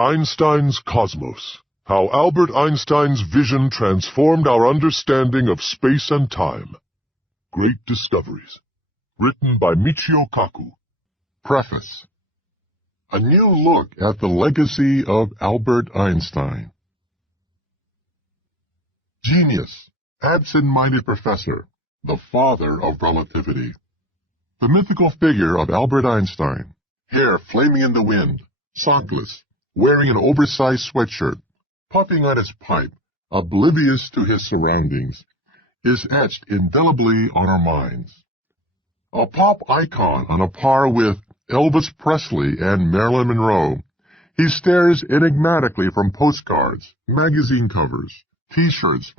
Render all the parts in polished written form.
Einstein's Cosmos: How Albert Einstein's vision transformed our understanding of space and time. Great Discoveries. Written by Michio Kaku. Preface. A new look at the legacy of Albert Einstein. Genius, absent-minded professor, the father of relativity. The mythical figure of Albert Einstein, hair flaming in the wind, sockless, wearing an oversized sweatshirt, puffing on his pipe, oblivious to his surroundings, is etched indelibly on our minds. A pop icon on a par with Elvis Presley and Marilyn Monroe, he stares enigmatically from postcards, magazine covers, T-shirts,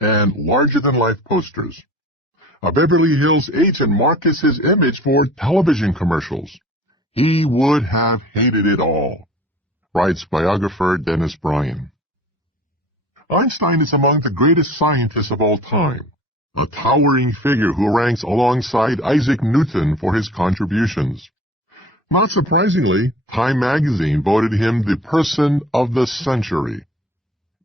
and larger-than-life posters. A Beverly Hills agent markets his image for television commercials. He would have hated it all, writes biographer Dennis Bryan. Einstein is among the greatest scientists of all time, a towering figure who ranks alongside Isaac Newton for his contributions. Not surprisingly, Time magazine voted him the person of the century.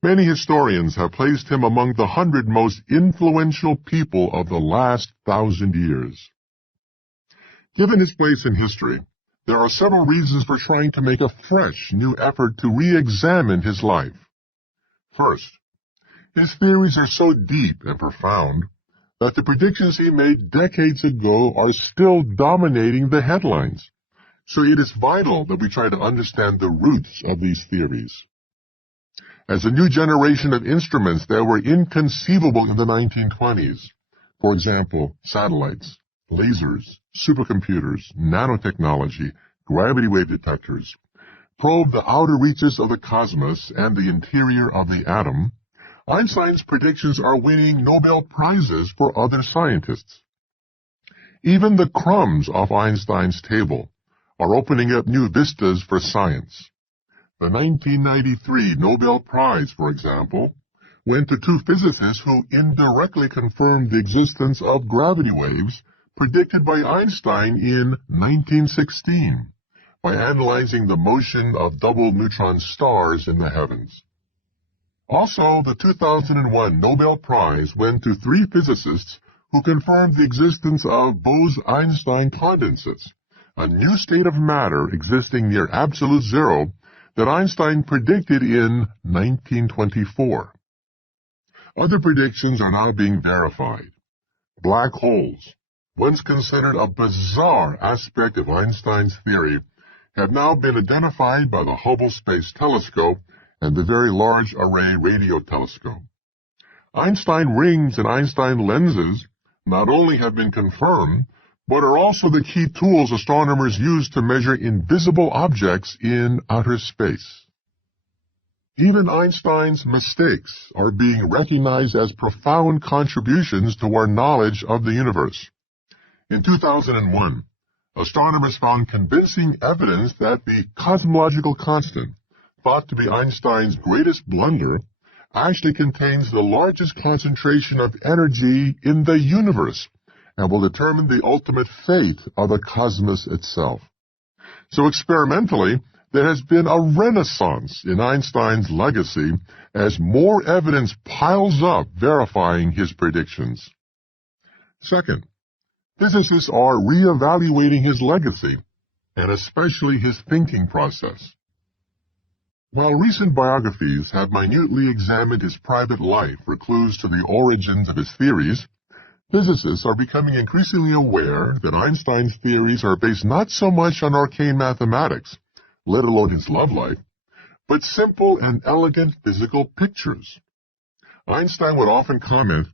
Many historians have placed him among the 100 most influential people of the last 1,000 years. Given his place in history, there are several reasons for trying to make a fresh, new effort to re-examine his life. First, his theories are so deep and profound that the predictions he made decades ago are still dominating the headlines. So it is vital that we try to understand the roots of these theories. As a new generation of instruments that were inconceivable in the 1920s, for example, satellites, lasers, supercomputers, nanotechnology, gravity wave detectors, probe the outer reaches of the cosmos and the interior of the atom, Einstein's predictions are winning Nobel Prizes for other scientists. Even the crumbs off Einstein's table are opening up new vistas for science. The 1993 Nobel Prize, for example, went to two physicists who indirectly confirmed the existence of gravity waves predicted by Einstein in 1916 by analyzing the motion of double neutron stars in the heavens. Also, the 2001 Nobel Prize went to three physicists who confirmed the existence of Bose-Einstein condensates, a new state of matter existing near absolute zero that Einstein predicted in 1924. Other predictions are now being verified. Black holes, once considered a bizarre aspect of Einstein's theory, have now been identified by the Hubble Space Telescope and the Very Large Array Radio Telescope. Einstein rings and Einstein lenses not only have been confirmed, but are also the key tools astronomers use to measure invisible objects in outer space. Even Einstein's mistakes are being recognized as profound contributions to our knowledge of the universe. In 2001, astronomers found convincing evidence that the cosmological constant, thought to be Einstein's greatest blunder, actually contains the largest concentration of energy in the universe, and will determine the ultimate fate of the cosmos itself. So experimentally, there has been a renaissance in Einstein's legacy as more evidence piles up verifying his predictions. Second, physicists are re-evaluating his legacy, and especially his thinking process. While recent biographies have minutely examined his private life for clues to the origins of his theories, physicists are becoming increasingly aware that Einstein's theories are based not so much on arcane mathematics, let alone his love life, but simple and elegant physical pictures. Einstein would often comment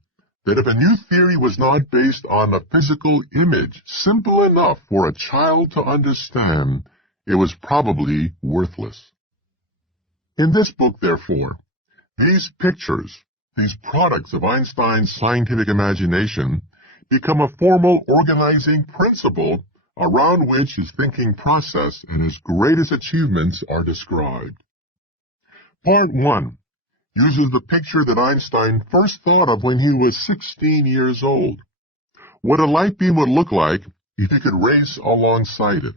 that if a new theory was not based on a physical image simple enough for a child to understand, it was probably worthless. In this book, therefore, these pictures, these products of Einstein's scientific imagination, become a formal organizing principle around which his thinking process and his greatest achievements are described. Part 1 uses the picture that Einstein first thought of when he was 16 years old. What a light beam would look like if you could race alongside it.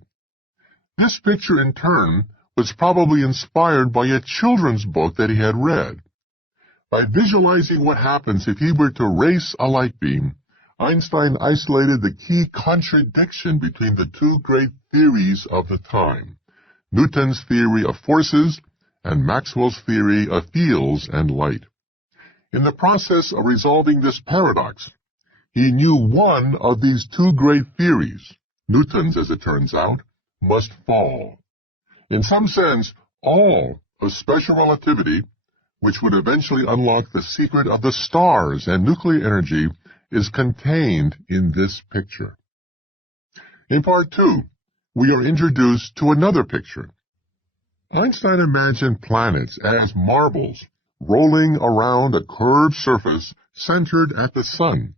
This picture, in turn, was probably inspired by a children's book that he had read. By visualizing what happens if he were to race a light beam, Einstein isolated the key contradiction between the two great theories of the time, Newton's theory of forces and Maxwell's theory of fields and light. In the process of resolving this paradox, he knew one of these two great theories, Newton's as it turns out, must fall. In some sense, all of special relativity, which would eventually unlock the secret of the stars and nuclear energy, is contained in this picture. In part 2, we are introduced to another picture. Einstein imagined planets as marbles rolling around a curved surface centered at the sun,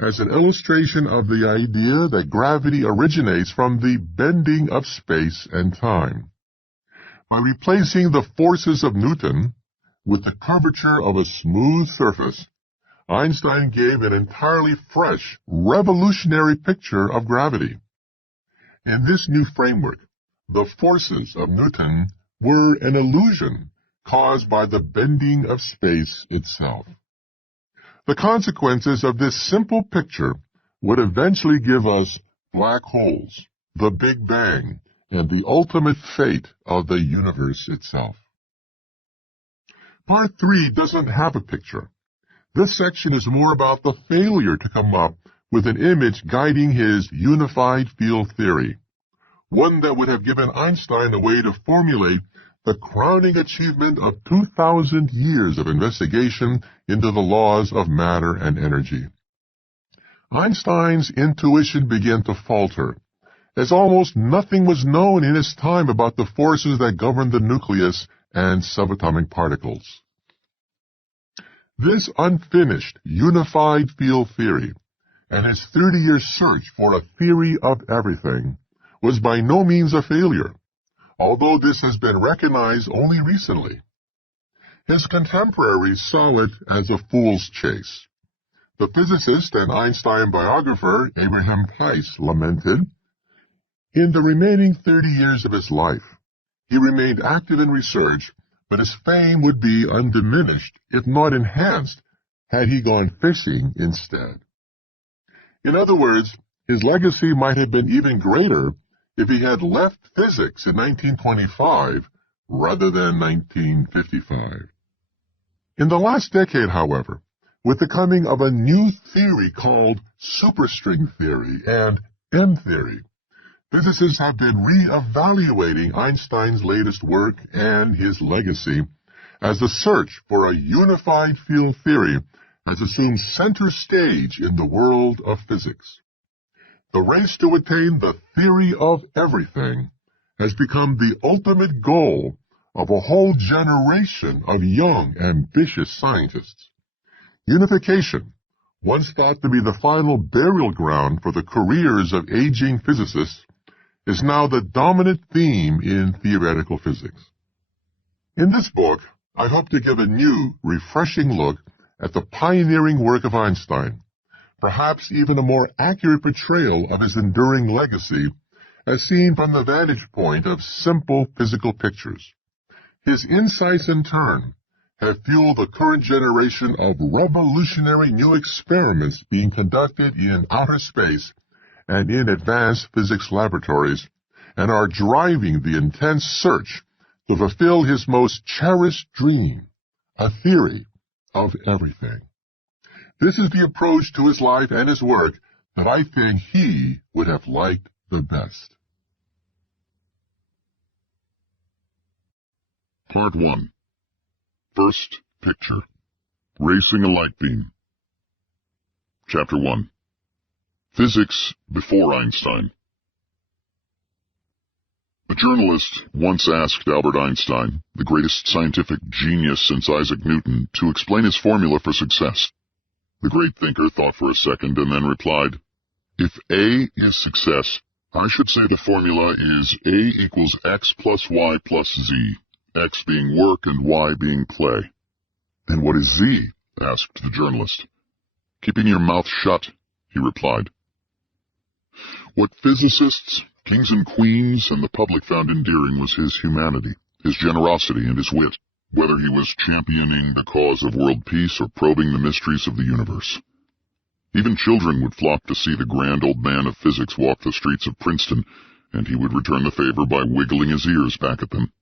as an illustration of the idea that gravity originates from the bending of space and time. By replacing the forces of Newton with the curvature of a smooth surface, Einstein gave an entirely fresh, revolutionary picture of gravity. In this new framework, the forces of Newton were an illusion caused by the bending of space itself. The consequences of this simple picture would eventually give us black holes, the Big Bang, and the ultimate fate of the universe itself. Part 3 doesn't have a picture. This section is more about the failure to come up with an image guiding his unified field theory, one that would have given Einstein a way to formulate the crowning achievement of 2,000 years of investigation into the laws of matter and energy. Einstein's intuition began to falter, as almost nothing was known in his time about the forces that govern the nucleus and subatomic particles. This unfinished, unified field theory, and his 30-year search for a theory of everything, was by no means a failure, although this has been recognized only recently. His contemporaries saw it as a fool's chase. The physicist and Einstein biographer Abraham Pais lamented, "In the remaining 30 years of his life, he remained active in research, but his fame would be undiminished, if not enhanced, had he gone fishing instead." In other words, his legacy might have been even greater if he had left physics in 1925 rather than 1955. In the last decade, however, with the coming of a new theory called superstring theory and M-theory, physicists have been re-evaluating Einstein's latest work and his legacy as the search for a unified field theory has assumed center stage in the world of physics. The race to attain the theory of everything has become the ultimate goal of a whole generation of young, ambitious scientists. Unification, once thought to be the final burial ground for the careers of aging physicists, is now the dominant theme in theoretical physics. In this book, I hope to give a new, refreshing look at the pioneering work of Einstein, perhaps even a more accurate portrayal of his enduring legacy as seen from the vantage point of simple physical pictures. His insights, in turn, have fueled the current generation of revolutionary new experiments being conducted in outer space and in advanced physics laboratories, and are driving the intense search to fulfill his most cherished dream, a theory of everything. This is the approach to his life and his work that I think he would have liked the best. Part 1. First Picture. Racing a Light Beam. Chapter 1. Physics before Einstein. A journalist once asked Albert Einstein, the greatest scientific genius since Isaac Newton, to explain his formula for success. The great thinker thought for a second and then replied, "If A is success, I should say the formula is A equals X plus Y plus Z, X being work and Y being play." "And what is Z?" asked the journalist. "Keeping your mouth shut," he replied. What physicists, kings and queens, and the public found endearing was his humanity, his generosity, and his wit, whether he was championing the cause of world peace or probing the mysteries of the universe. Even children would flock to see the grand old man of physics walk the streets of Princeton, and he would return the favor by wiggling his ears back at them.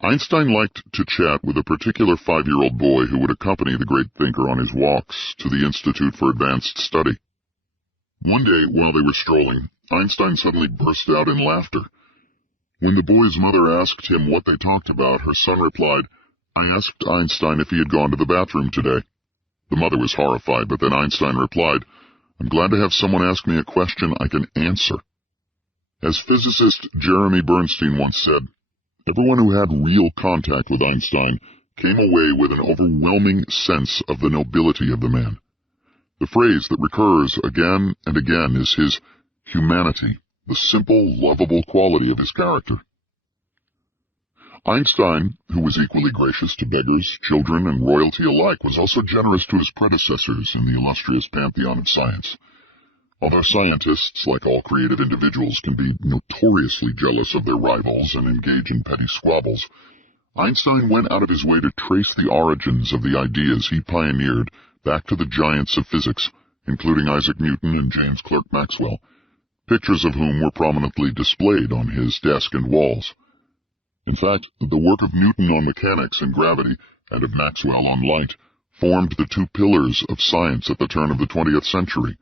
Einstein liked to chat with a particular 5-year-old boy who would accompany the great thinker on his walks to the Institute for Advanced Study. One day, while they were strolling, Einstein suddenly burst out in laughter. When the boy's mother asked him what they talked about, her son replied, "I asked Einstein if he had gone to the bathroom today." The mother was horrified, but then Einstein replied, "I'm glad to have someone ask me a question I can answer." As physicist Jeremy Bernstein once said, everyone who had real contact with Einstein came away with an overwhelming sense of the nobility of the man. The phrase that recurs again and again is his humanity, the simple, lovable quality of his character. Einstein, who was equally gracious to beggars, children, and royalty alike, was also generous to his predecessors in the illustrious pantheon of science. Although scientists, like all creative individuals, can be notoriously jealous of their rivals and engage in petty squabbles, Einstein went out of his way to trace the origins of the ideas he pioneered back to the giants of physics, including Isaac Newton and James Clerk Maxwell, pictures of whom were prominently displayed on his desk and walls. In fact, the work of Newton on mechanics and gravity, and of Maxwell on light, formed the two pillars of science at the turn of the 20th century.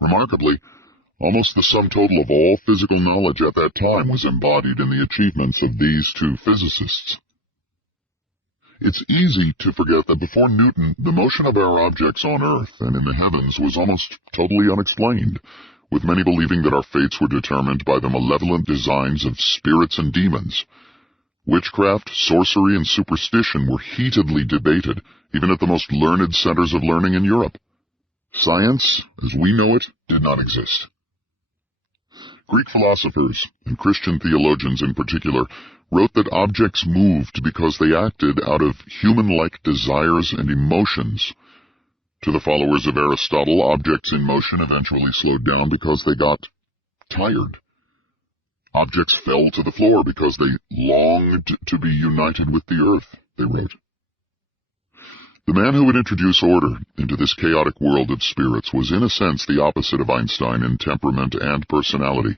Remarkably, almost the sum total of all physical knowledge at that time was embodied in the achievements of these two physicists. It's easy to forget that before Newton, the motion of our objects on Earth and in the heavens was almost totally unexplained, with many believing that our fates were determined by the malevolent designs of spirits and demons. Witchcraft, sorcery, and superstition were heatedly debated, even at the most learned centers of learning in Europe. Science, as we know it, did not exist. Greek philosophers, and Christian theologians in particular, wrote that objects moved because they acted out of human-like desires and emotions. To the followers of Aristotle, objects in motion eventually slowed down because they got tired. Objects fell to the floor because they longed to be united with the earth, they wrote. The man who would introduce order into this chaotic world of spirits was in a sense the opposite of Einstein in temperament and personality.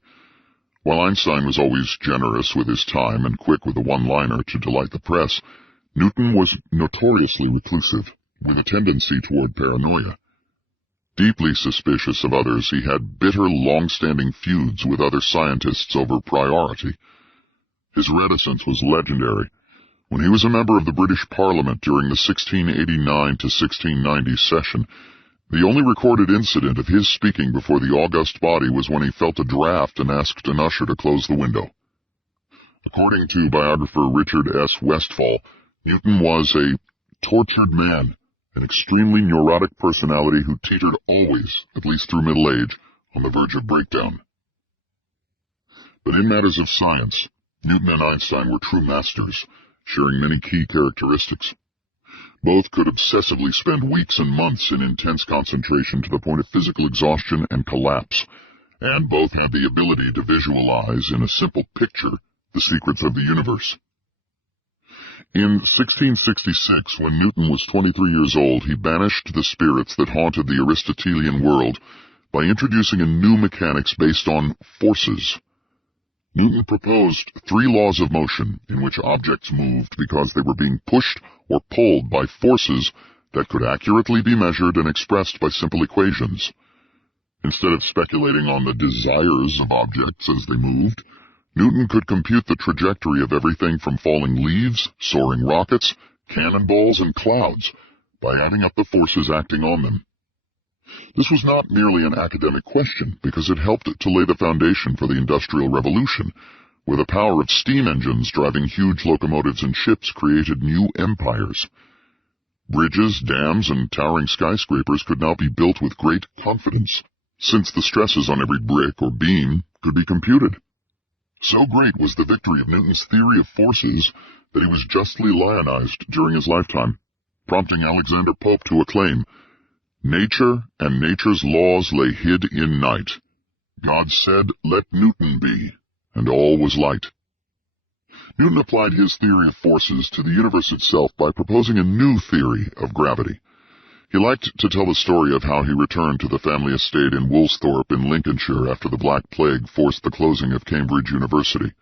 While Einstein was always generous with his time and quick with a one-liner to delight the press, Newton was notoriously reclusive, with a tendency toward paranoia. Deeply suspicious of others, he had bitter, long-standing feuds with other scientists over priority. His reticence was legendary. When he was a member of the British Parliament during the 1689 to 1690 session, the only recorded incident of his speaking before the august body was when he felt a draft and asked an usher to close the window. According to biographer Richard S. Westphal, Newton was a tortured man, an extremely neurotic personality who teetered always, at least through middle age, on the verge of breakdown. But in matters of science, Newton and Einstein were true masters, sharing many key characteristics. Both could obsessively spend weeks and months in intense concentration to the point of physical exhaustion and collapse, and both had the ability to visualize in a simple picture the secrets of the universe. In 1666, when Newton was 23 years old, he banished the spirits that haunted the Aristotelian world by introducing a new mechanics based on forces. Newton proposed 3 laws of motion in which objects moved because they were being pushed or pulled by forces that could accurately be measured and expressed by simple equations. Instead of speculating on the desires of objects as they moved, Newton could compute the trajectory of everything from falling leaves, soaring rockets, cannonballs, and clouds by adding up the forces acting on them. This was not merely an academic question, because it helped to lay the foundation for the Industrial Revolution, where the power of steam engines driving huge locomotives and ships created new empires. Bridges, dams, and towering skyscrapers could now be built with great confidence, since the stresses on every brick or beam could be computed. So great was the victory of Newton's theory of forces that he was justly lionized during his lifetime, prompting Alexander Pope to acclaim, "Nature and nature's laws lay hid in night. God said, 'Let Newton be,' and all was light." Newton applied his theory of forces to the universe itself by proposing a new theory of gravity. He liked to tell the story of how he returned to the family estate in Woolsthorpe in Lincolnshire after the Black Plague forced the closing of Cambridge University.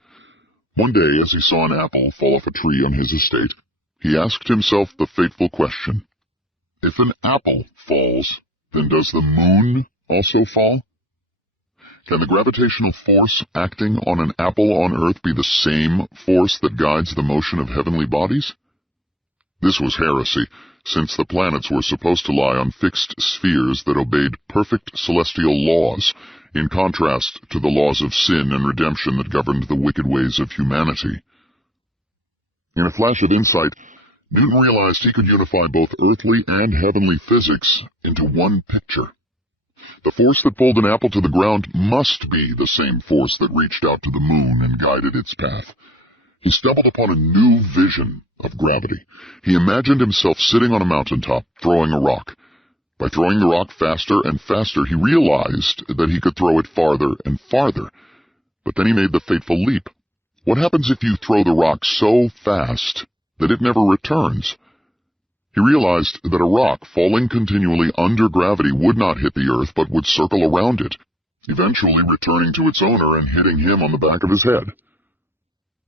One day, as he saw an apple fall off a tree on his estate, he asked himself the fateful question, if an apple falls, then does the moon also fall? Can the gravitational force acting on an apple on Earth be the same force that guides the motion of heavenly bodies? This was heresy, since the planets were supposed to lie on fixed spheres that obeyed perfect celestial laws, in contrast to the laws of sin and redemption that governed the wicked ways of humanity. In a flash of insight, Newton realized he could unify both earthly and heavenly physics into one picture. The force that pulled an apple to the ground must be the same force that reached out to the moon and guided its path. He stumbled upon a new vision of gravity. He imagined himself sitting on a mountaintop, throwing a rock. By throwing the rock faster and faster, he realized that he could throw it farther and farther. But then he made the fateful leap. What happens if you throw the rock so fast that it never returns? He realized that a rock falling continually under gravity would not hit the earth, but would circle around it, eventually returning to its owner and hitting him on the back of his head.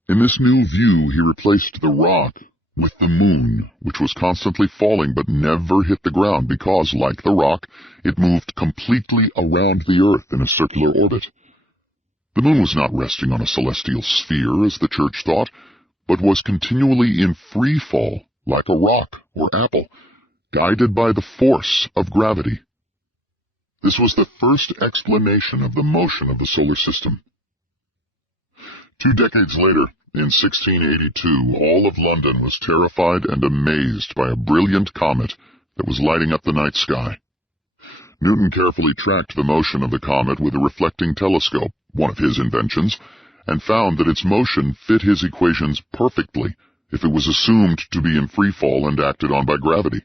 In this new view, he replaced the rock with the moon, which was constantly falling but never hit the ground because, like the rock, it moved completely around the earth in a circular orbit. The moon was not resting on a celestial sphere, as the church thought, but was continually in free fall, like a rock or apple, guided by the force of gravity. This was the first explanation of the motion of the solar system. 2 decades later, in 1682, all of London was terrified and amazed by a brilliant comet that was lighting up the night sky. Newton carefully tracked the motion of the comet with a reflecting telescope, one of his inventions, and found that its motion fit his equations perfectly if it was assumed to be in free fall and acted on by gravity.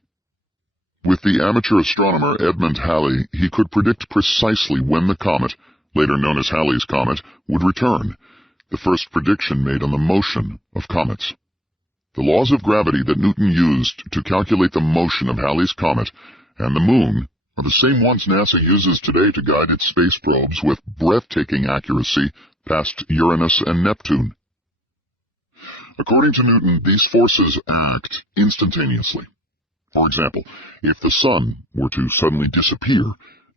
With the amateur astronomer Edmund Halley, he could predict precisely when the comet, later known as Halley's Comet, would return, the first prediction made on the motion of comets. The laws of gravity that Newton used to calculate the motion of Halley's Comet and the Moon are the same ones NASA uses today to guide its space probes with breathtaking accuracy past Uranus and Neptune. According to Newton, these forces act instantaneously. For example, if the Sun were to suddenly disappear,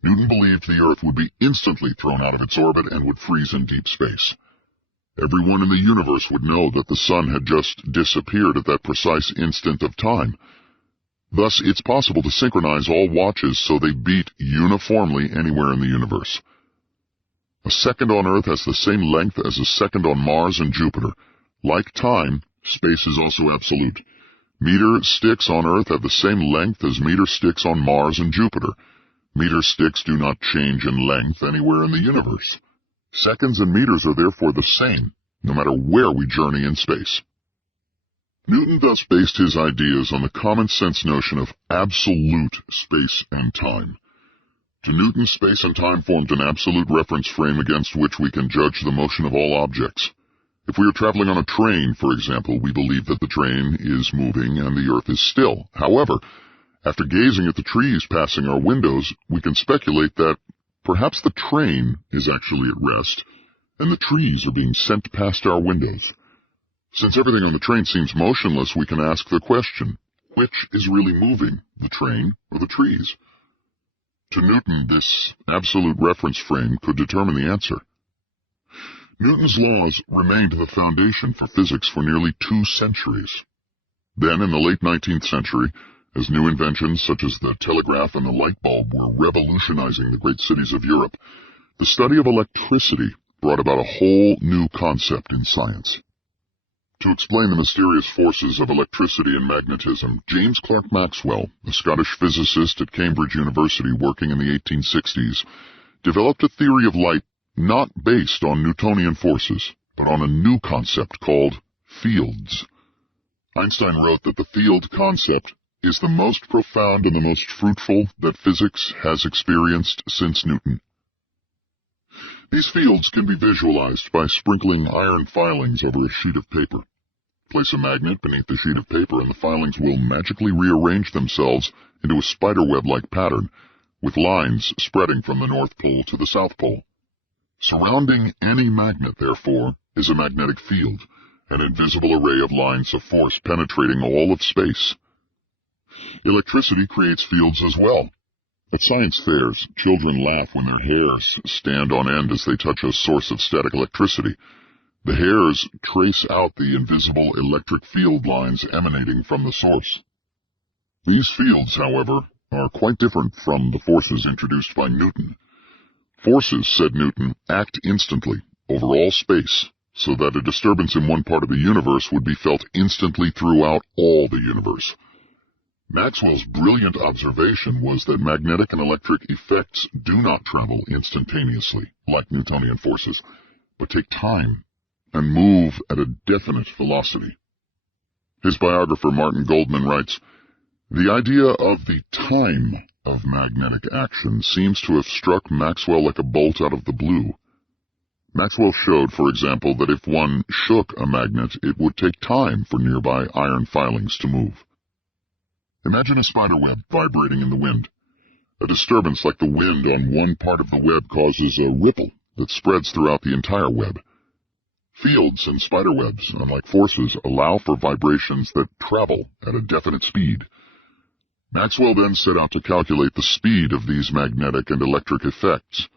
Newton believed the Earth would be instantly thrown out of its orbit and would freeze in deep space. Everyone in the universe would know that the Sun had just disappeared at that precise instant of time. Thus, it's possible to synchronize all watches so they beat uniformly anywhere in the universe. A second on Earth has the same length as a second on Mars and Jupiter. Like time, space is also absolute. Meter sticks on Earth have the same length as meter sticks on Mars and Jupiter. Meter sticks do not change in length anywhere in the universe. Seconds and meters are therefore the same, no matter where we journey in space. Newton thus based his ideas on the common-sense notion of absolute space and time. To Newton, space and time formed an absolute reference frame against which we can judge the motion of all objects. If we are traveling on a train, for example, we believe that the train is moving and the Earth is still. However, after gazing at the trees passing our windows, we can speculate that perhaps the train is actually at rest, and the trees are being sent past our windows. Since everything on the train seems motionless, we can ask the question, which is really moving, the train or the trees? To Newton, this absolute reference frame could determine the answer. Newton's laws remained the foundation for physics for nearly 2 centuries. Then, in the late 19th century, as new inventions such as the telegraph and the light bulb were revolutionizing the great cities of Europe, the study of electricity brought about a whole new concept in science. To explain the mysterious forces of electricity and magnetism, James Clerk Maxwell, a Scottish physicist at Cambridge University working in the 1860s, developed a theory of light not based on Newtonian forces, but on a new concept called fields. Einstein wrote that the field concept is the most profound and the most fruitful that physics has experienced since Newton. These fields can be visualized by sprinkling iron filings over a sheet of paper. Place a magnet beneath the sheet of paper and the filings will magically rearrange themselves into a spiderweb-like pattern, with lines spreading from the North Pole to the South Pole. Surrounding any magnet, therefore, is a magnetic field, an invisible array of lines of force penetrating all of space. Electricity creates fields as well. At science fairs, children laugh when their hairs stand on end as they touch a source of static electricity. The hairs trace out the invisible electric field lines emanating from the source. These fields, however, are quite different from the forces introduced by Newton. Forces, said Newton, act instantly over all space, so that a disturbance in one part of the universe would be felt instantly throughout all the universe. Maxwell's brilliant observation was that magnetic and electric effects do not travel instantaneously, like Newtonian forces, but take time and move at a definite velocity. His biographer Martin Goldman writes, "The idea of the time of magnetic action seems to have struck Maxwell like a bolt out of the blue. Maxwell showed, for example, that if one shook a magnet, it would take time for nearby iron filings to move. Imagine a spider web vibrating in the wind. A disturbance like the wind on one part of the web causes a ripple that spreads throughout the entire web. Fields and spider webs, unlike forces, allow for vibrations that travel at a definite speed. Maxwell then set out to calculate the speed of these magnetic and electric effects.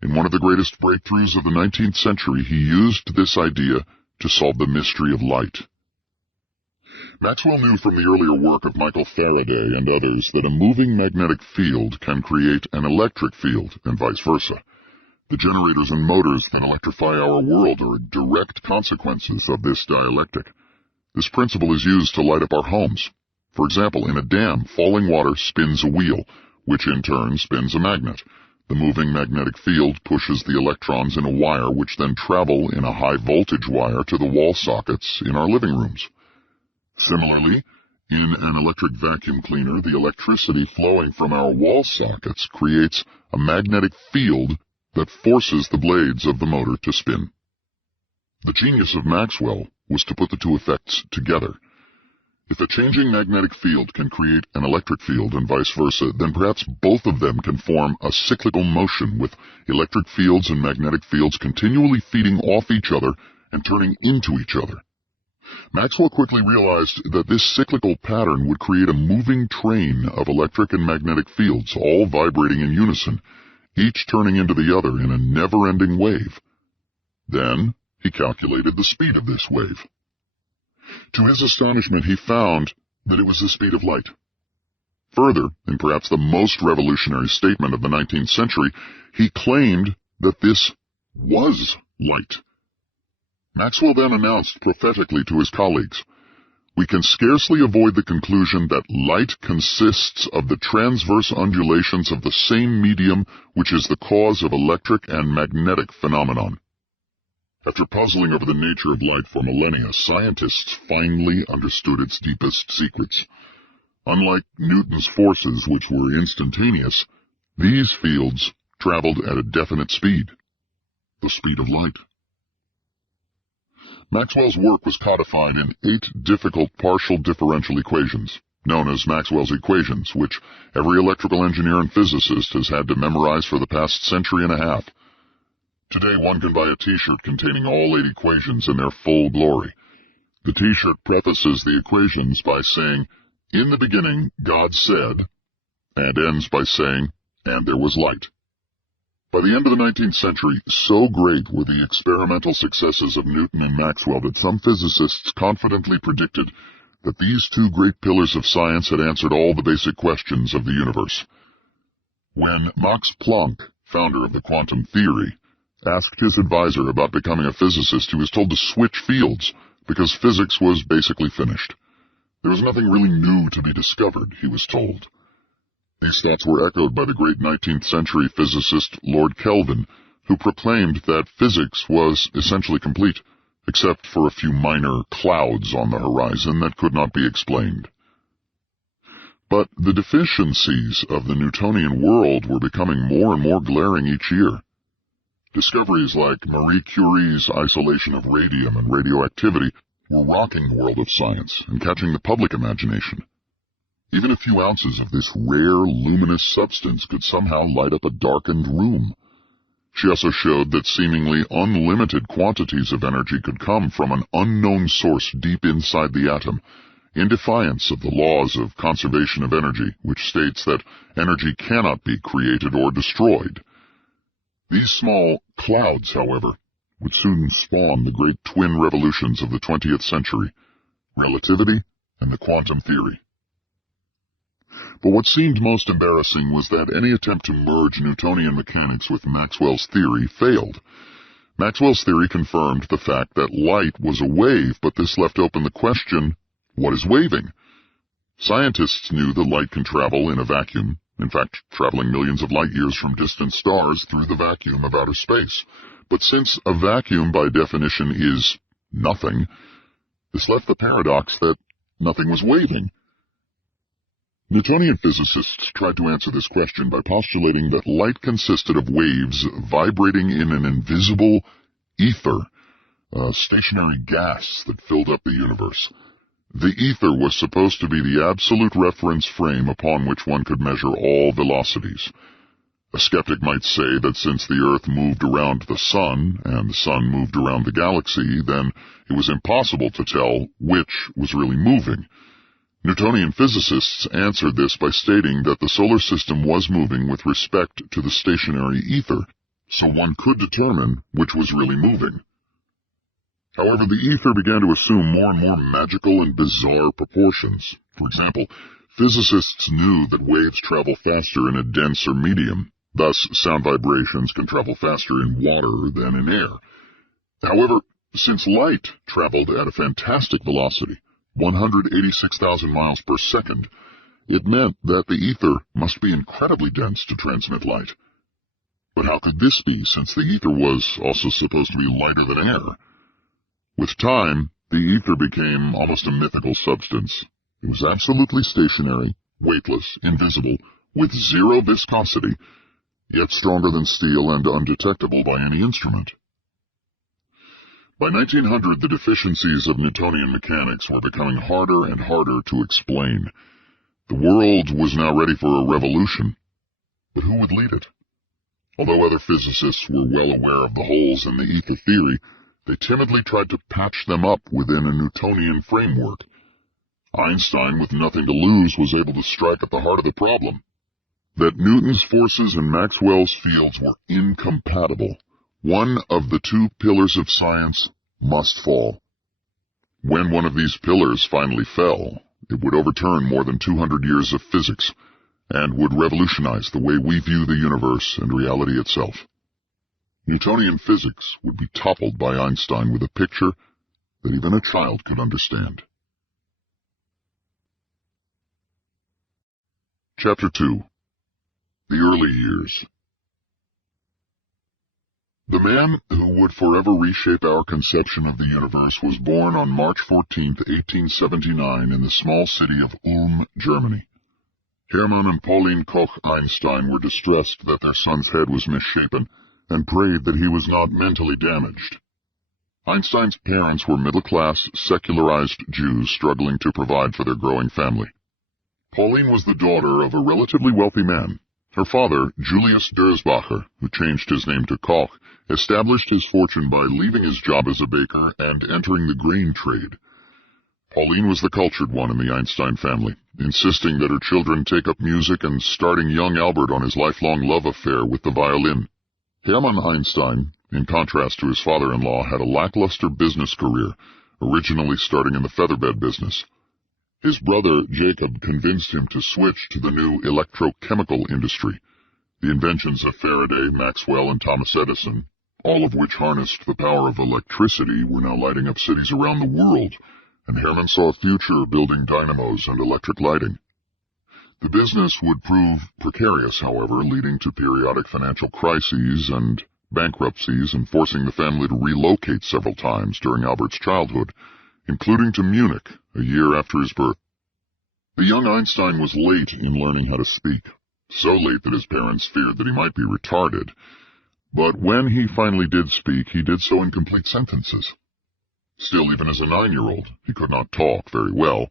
In one of the greatest breakthroughs of the 19th century, he used this idea to solve the mystery of light. Maxwell knew from the earlier work of Michael Faraday and others that a moving magnetic field can create an electric field, and vice versa. The generators and motors that electrify our world are direct consequences of this dialectic. This principle is used to light up our homes. For example, in a dam, falling water spins a wheel, which in turn spins a magnet. The moving magnetic field pushes the electrons in a wire, which then travel in a high-voltage wire to the wall sockets in our living rooms. Similarly, in an electric vacuum cleaner, the electricity flowing from our wall sockets creates a magnetic field that forces the blades of the motor to spin. The genius of Maxwell was to put the two effects together. If a changing magnetic field can create an electric field and vice versa, then perhaps both of them can form a cyclical motion with electric fields and magnetic fields continually feeding off each other and turning into each other. Maxwell quickly realized that this cyclical pattern would create a moving train of electric and magnetic fields, all vibrating in unison, each turning into the other in a never-ending wave. Then he calculated the speed of this wave. To his astonishment, he found that it was the speed of light. Further, in perhaps the most revolutionary statement of the 19th century, he claimed that this was light. Maxwell then announced prophetically to his colleagues, "We can scarcely avoid the conclusion that light consists of the transverse undulations of the same medium which is the cause of electric and magnetic phenomenon." After puzzling over the nature of light for millennia, scientists finally understood its deepest secrets. Unlike Newton's forces, which were instantaneous, these fields traveled at a definite speed, the speed of light. Maxwell's work was codified in 8 difficult partial differential equations, known as Maxwell's equations, which every electrical engineer and physicist has had to memorize for the past century and a half. Today one can buy a t-shirt containing all 8 equations in their full glory. The t-shirt prefaces the equations by saying, "In the beginning God said," and ends by saying, "and there was light." By the end of the 19th century, so great were the experimental successes of Newton and Maxwell that some physicists confidently predicted that these 2 great pillars of science had answered all the basic questions of the universe. When Max Planck, founder of the quantum theory, asked his advisor about becoming a physicist, he was told to switch fields because physics was basically finished. There was nothing really new to be discovered, he was told. These thoughts were echoed by the great 19th century physicist Lord Kelvin, who proclaimed that physics was essentially complete, except for a few minor clouds on the horizon that could not be explained. But the deficiencies of the Newtonian world were becoming more and more glaring each year. Discoveries like Marie Curie's isolation of radium and radioactivity were rocking the world of science and catching the public imagination. Even a few ounces of this rare, luminous substance could somehow light up a darkened room. She also showed that seemingly unlimited quantities of energy could come from an unknown source deep inside the atom, in defiance of the laws of conservation of energy, which states that energy cannot be created or destroyed. These small clouds, however, would soon spawn the great twin revolutions of the 20th century, relativity and the quantum theory. But what seemed most embarrassing was that any attempt to merge Newtonian mechanics with Maxwell's theory failed. Maxwell's theory confirmed the fact that light was a wave, but this left open the question, what is waving? Scientists knew that light can travel in a vacuum, in fact, traveling millions of light years from distant stars through the vacuum of outer space. But since a vacuum by definition is nothing, this left the paradox that nothing was waving. Newtonian physicists tried to answer this question by postulating that light consisted of waves vibrating in an invisible ether, a stationary gas that filled up the universe. The ether was supposed to be the absolute reference frame upon which one could measure all velocities. A skeptic might say that since the Earth moved around the Sun, and the Sun moved around the galaxy, then it was impossible to tell which was really moving. Newtonian physicists answered this by stating that the solar system was moving with respect to the stationary ether, so one could determine which was really moving. However, the ether began to assume more and more magical and bizarre proportions. For example, physicists knew that waves travel faster in a denser medium. Thus, sound vibrations can travel faster in water than in air. However, since light traveled at a fantastic velocity, 186,000 miles per second, it meant that the ether must be incredibly dense to transmit light. But how could this be, since the ether was also supposed to be lighter than air? With time, the ether became almost a mythical substance. It was absolutely stationary, weightless, invisible, with zero viscosity, yet stronger than steel and undetectable by any instrument. By 1900, the deficiencies of Newtonian mechanics were becoming harder and harder to explain. The world was now ready for a revolution, but who would lead it? Although other physicists were well aware of the holes in the ether theory, they timidly tried to patch them up within a Newtonian framework. Einstein, with nothing to lose, was able to strike at the heart of the problem. That Newton's forces and Maxwell's fields were incompatible. One of the two pillars of science must fall. When one of these pillars finally fell, it would overturn more than 200 years of physics, and would revolutionize the way we view the universe and reality itself. Newtonian physics would be toppled by Einstein with a picture that even a child could understand. Chapter 2. The Early Years. The man who would forever reshape our conception of the universe was born on March 14, 1879, in the small city of Ulm, Germany. Hermann and Pauline Koch Einstein were distressed that their son's head was misshapen, and prayed that he was not mentally damaged. Einstein's parents were middle-class, secularized Jews struggling to provide for their growing family. Pauline was the daughter of a relatively wealthy man. Her father, Julius Dersbacher, who changed his name to Koch, established his fortune by leaving his job as a baker and entering the grain trade. Pauline was the cultured one in the Einstein family, insisting that her children take up music and starting young Albert on his lifelong love affair with the violin. Hermann Einstein, in contrast to his father-in-law, had a lackluster business career, originally starting in the featherbed business. His brother, Jacob, convinced him to switch to the new electrochemical industry, the inventions of Faraday, Maxwell, and Thomas Edison, all of which harnessed the power of electricity, were now lighting up cities around the world, and Hermann saw a future building dynamos and electric lighting. The business would prove precarious, however, leading to periodic financial crises and bankruptcies and forcing the family to relocate several times during Albert's childhood, including to Munich, a year after his birth. The young Einstein was late in learning how to speak, so late that his parents feared that he might be retarded. But when he finally did speak, he did so in complete sentences. Still, even as a 9-year-old, he could not talk very well.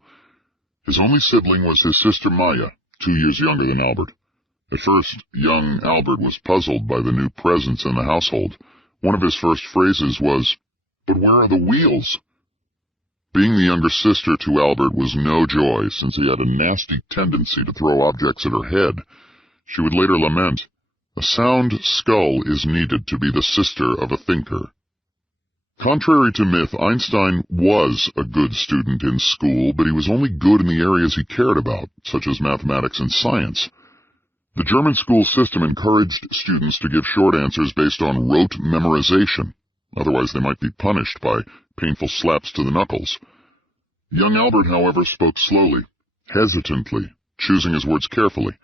His only sibling was his sister Maya, 2 years younger than Albert. At first, young Albert was puzzled by the new presence in the household. One of his first phrases was, "But where are the wheels?" Being the younger sister to Albert was no joy, since he had a nasty tendency to throw objects at her head. She would later lament, "A sound skull is needed to be the sister of a thinker." Contrary to myth, Einstein was a good student in school, but he was only good in the areas he cared about, such as mathematics and science. The German school system encouraged students to give short answers based on rote memorization. Otherwise, they might be punished by painful slaps to the knuckles. Young Albert, however, spoke slowly, hesitantly, choosing his words carefully.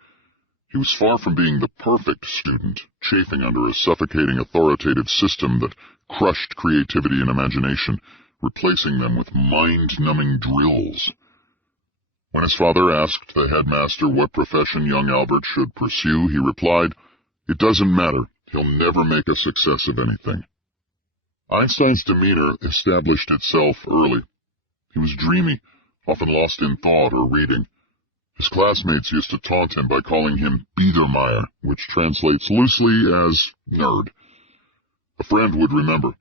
He was far from being the perfect student, chafing under a suffocating authoritative system that crushed creativity and imagination, replacing them with mind-numbing drills. When his father asked the headmaster what profession young Albert should pursue, he replied, "It doesn't matter. He'll never make a success of anything." Einstein's demeanor established itself early. He was dreamy, often lost in thought or reading. His classmates used to taunt him by calling him Biedermeier, which translates loosely as nerd. A friend would remember.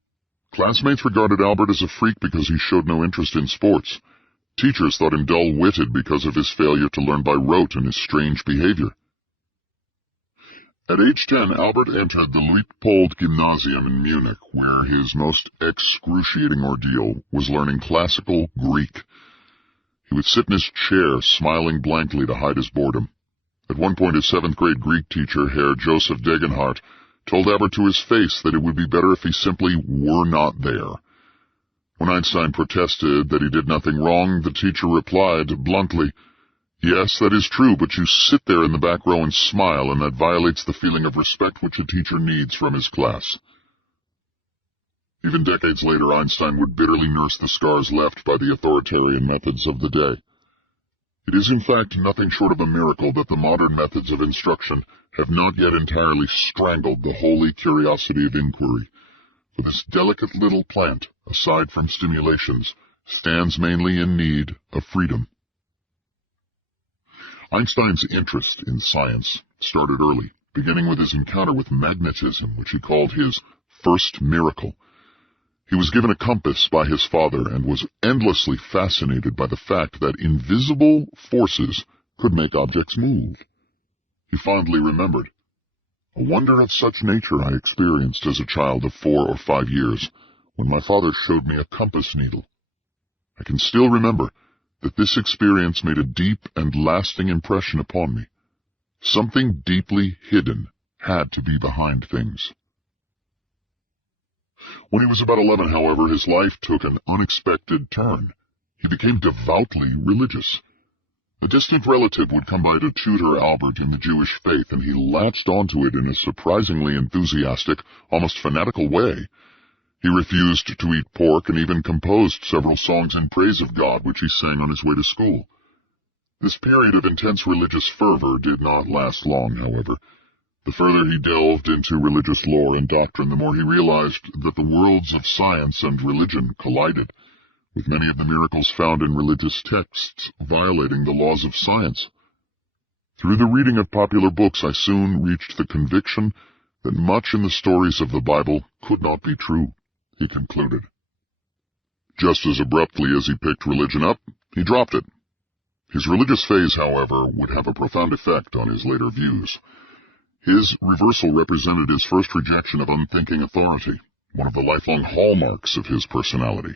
Classmates regarded Albert as a freak because he showed no interest in sports. Teachers thought him dull-witted because of his failure to learn by rote and his strange behavior. At age 10, Albert entered the Luitpold Gymnasium in Munich, where his most excruciating ordeal was learning classical Greek. He would sit in his chair, smiling blankly to hide his boredom. At one point, his 7th-grade Greek teacher, Herr Joseph Degenhardt, told Albert to his face that it would be better if he simply were not there. When Einstein protested that he did nothing wrong, the teacher replied bluntly, "Yes, that is true, but you sit there in the back row and smile, and that violates the feeling of respect which a teacher needs from his class." Even decades later, Einstein would bitterly nurse the scars left by the authoritarian methods of the day. It is in fact nothing short of a miracle that the modern methods of instruction have not yet entirely strangled the holy curiosity of inquiry. For this delicate little plant, aside from stimulations, stands mainly in need of freedom. Einstein's interest in science started early, beginning with his encounter with magnetism, which he called his first miracle. He was given a compass by his father and was endlessly fascinated by the fact that invisible forces could make objects move. He fondly remembered, "A wonder of such nature I experienced as a child of 4 or 5 years, when my father showed me a compass needle. I can still remember that this experience made a deep and lasting impression upon me. Something deeply hidden had to be behind things." When he was about 11, however, his life took an unexpected turn. He became devoutly religious. A distant relative would come by to tutor Albert in the Jewish faith, and he latched onto it in a surprisingly enthusiastic, almost fanatical way. He refused to eat pork and even composed several songs in praise of God, which he sang on his way to school. This period of intense religious fervor did not last long, however. The further he delved into religious lore and doctrine, the more he realized that the worlds of science and religion collided, with many of the miracles found in religious texts violating the laws of science. Through the reading of popular books, I soon reached the conviction that much in the stories of the Bible could not be true, he concluded. Just as abruptly as he picked religion up, he dropped it. His religious phase, however, would have a profound effect on his later views. His reversal represented his first rejection of unthinking authority, one of the lifelong hallmarks of his personality.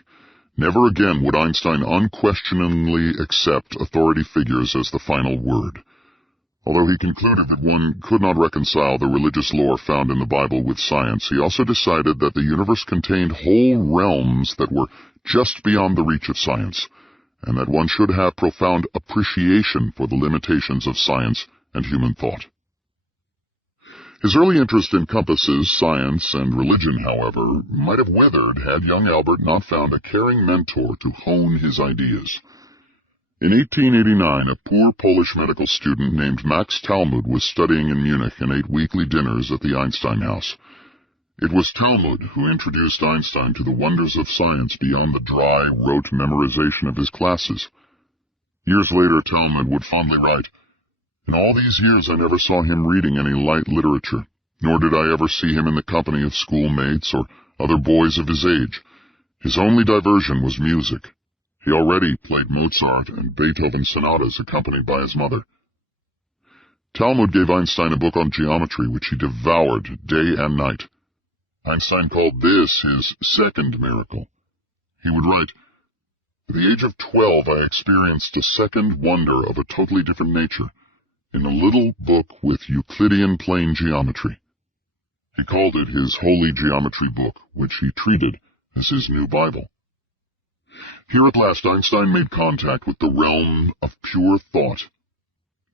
Never again would Einstein unquestioningly accept authority figures as the final word. Although he concluded that one could not reconcile the religious lore found in the Bible with science, he also decided that the universe contained whole realms that were just beyond the reach of science, and that one should have profound appreciation for the limitations of science and human thought. His early interest in compasses, science, and religion, however, might have withered had young Albert not found a caring mentor to hone his ideas. In 1889, a poor Polish medical student named Max Talmud was studying in Munich and ate weekly dinners at the Einstein house. It was Talmud who introduced Einstein to the wonders of science beyond the dry, rote memorization of his classes. Years later, Talmud would fondly write, "In all these years I never saw him reading any light literature, nor did I ever see him in the company of schoolmates or other boys of his age. His only diversion was music. He already played Mozart and Beethoven sonatas accompanied by his mother." Talmud gave Einstein a book on geometry which he devoured day and night. Einstein called this his second miracle. He would write, "At the age of 12 I experienced a second wonder of a totally different nature in a little book with Euclidean plane geometry." He called it his Holy Geometry book, which he treated as his new Bible. Here at last Einstein made contact with the realm of pure thought.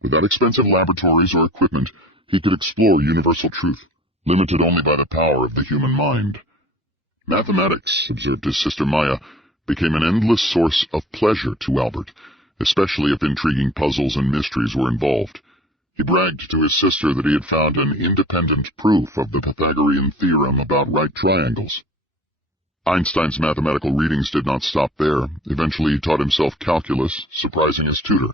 Without expensive laboratories or equipment, he could explore universal truth, limited only by the power of the human mind. Mathematics, observed his sister Maya, became an endless source of pleasure to Albert, especially if intriguing puzzles and mysteries were involved. He bragged to his sister that he had found an independent proof of the Pythagorean theorem about right triangles. Einstein's mathematical readings did not stop there. Eventually he taught himself calculus, surprising his tutor.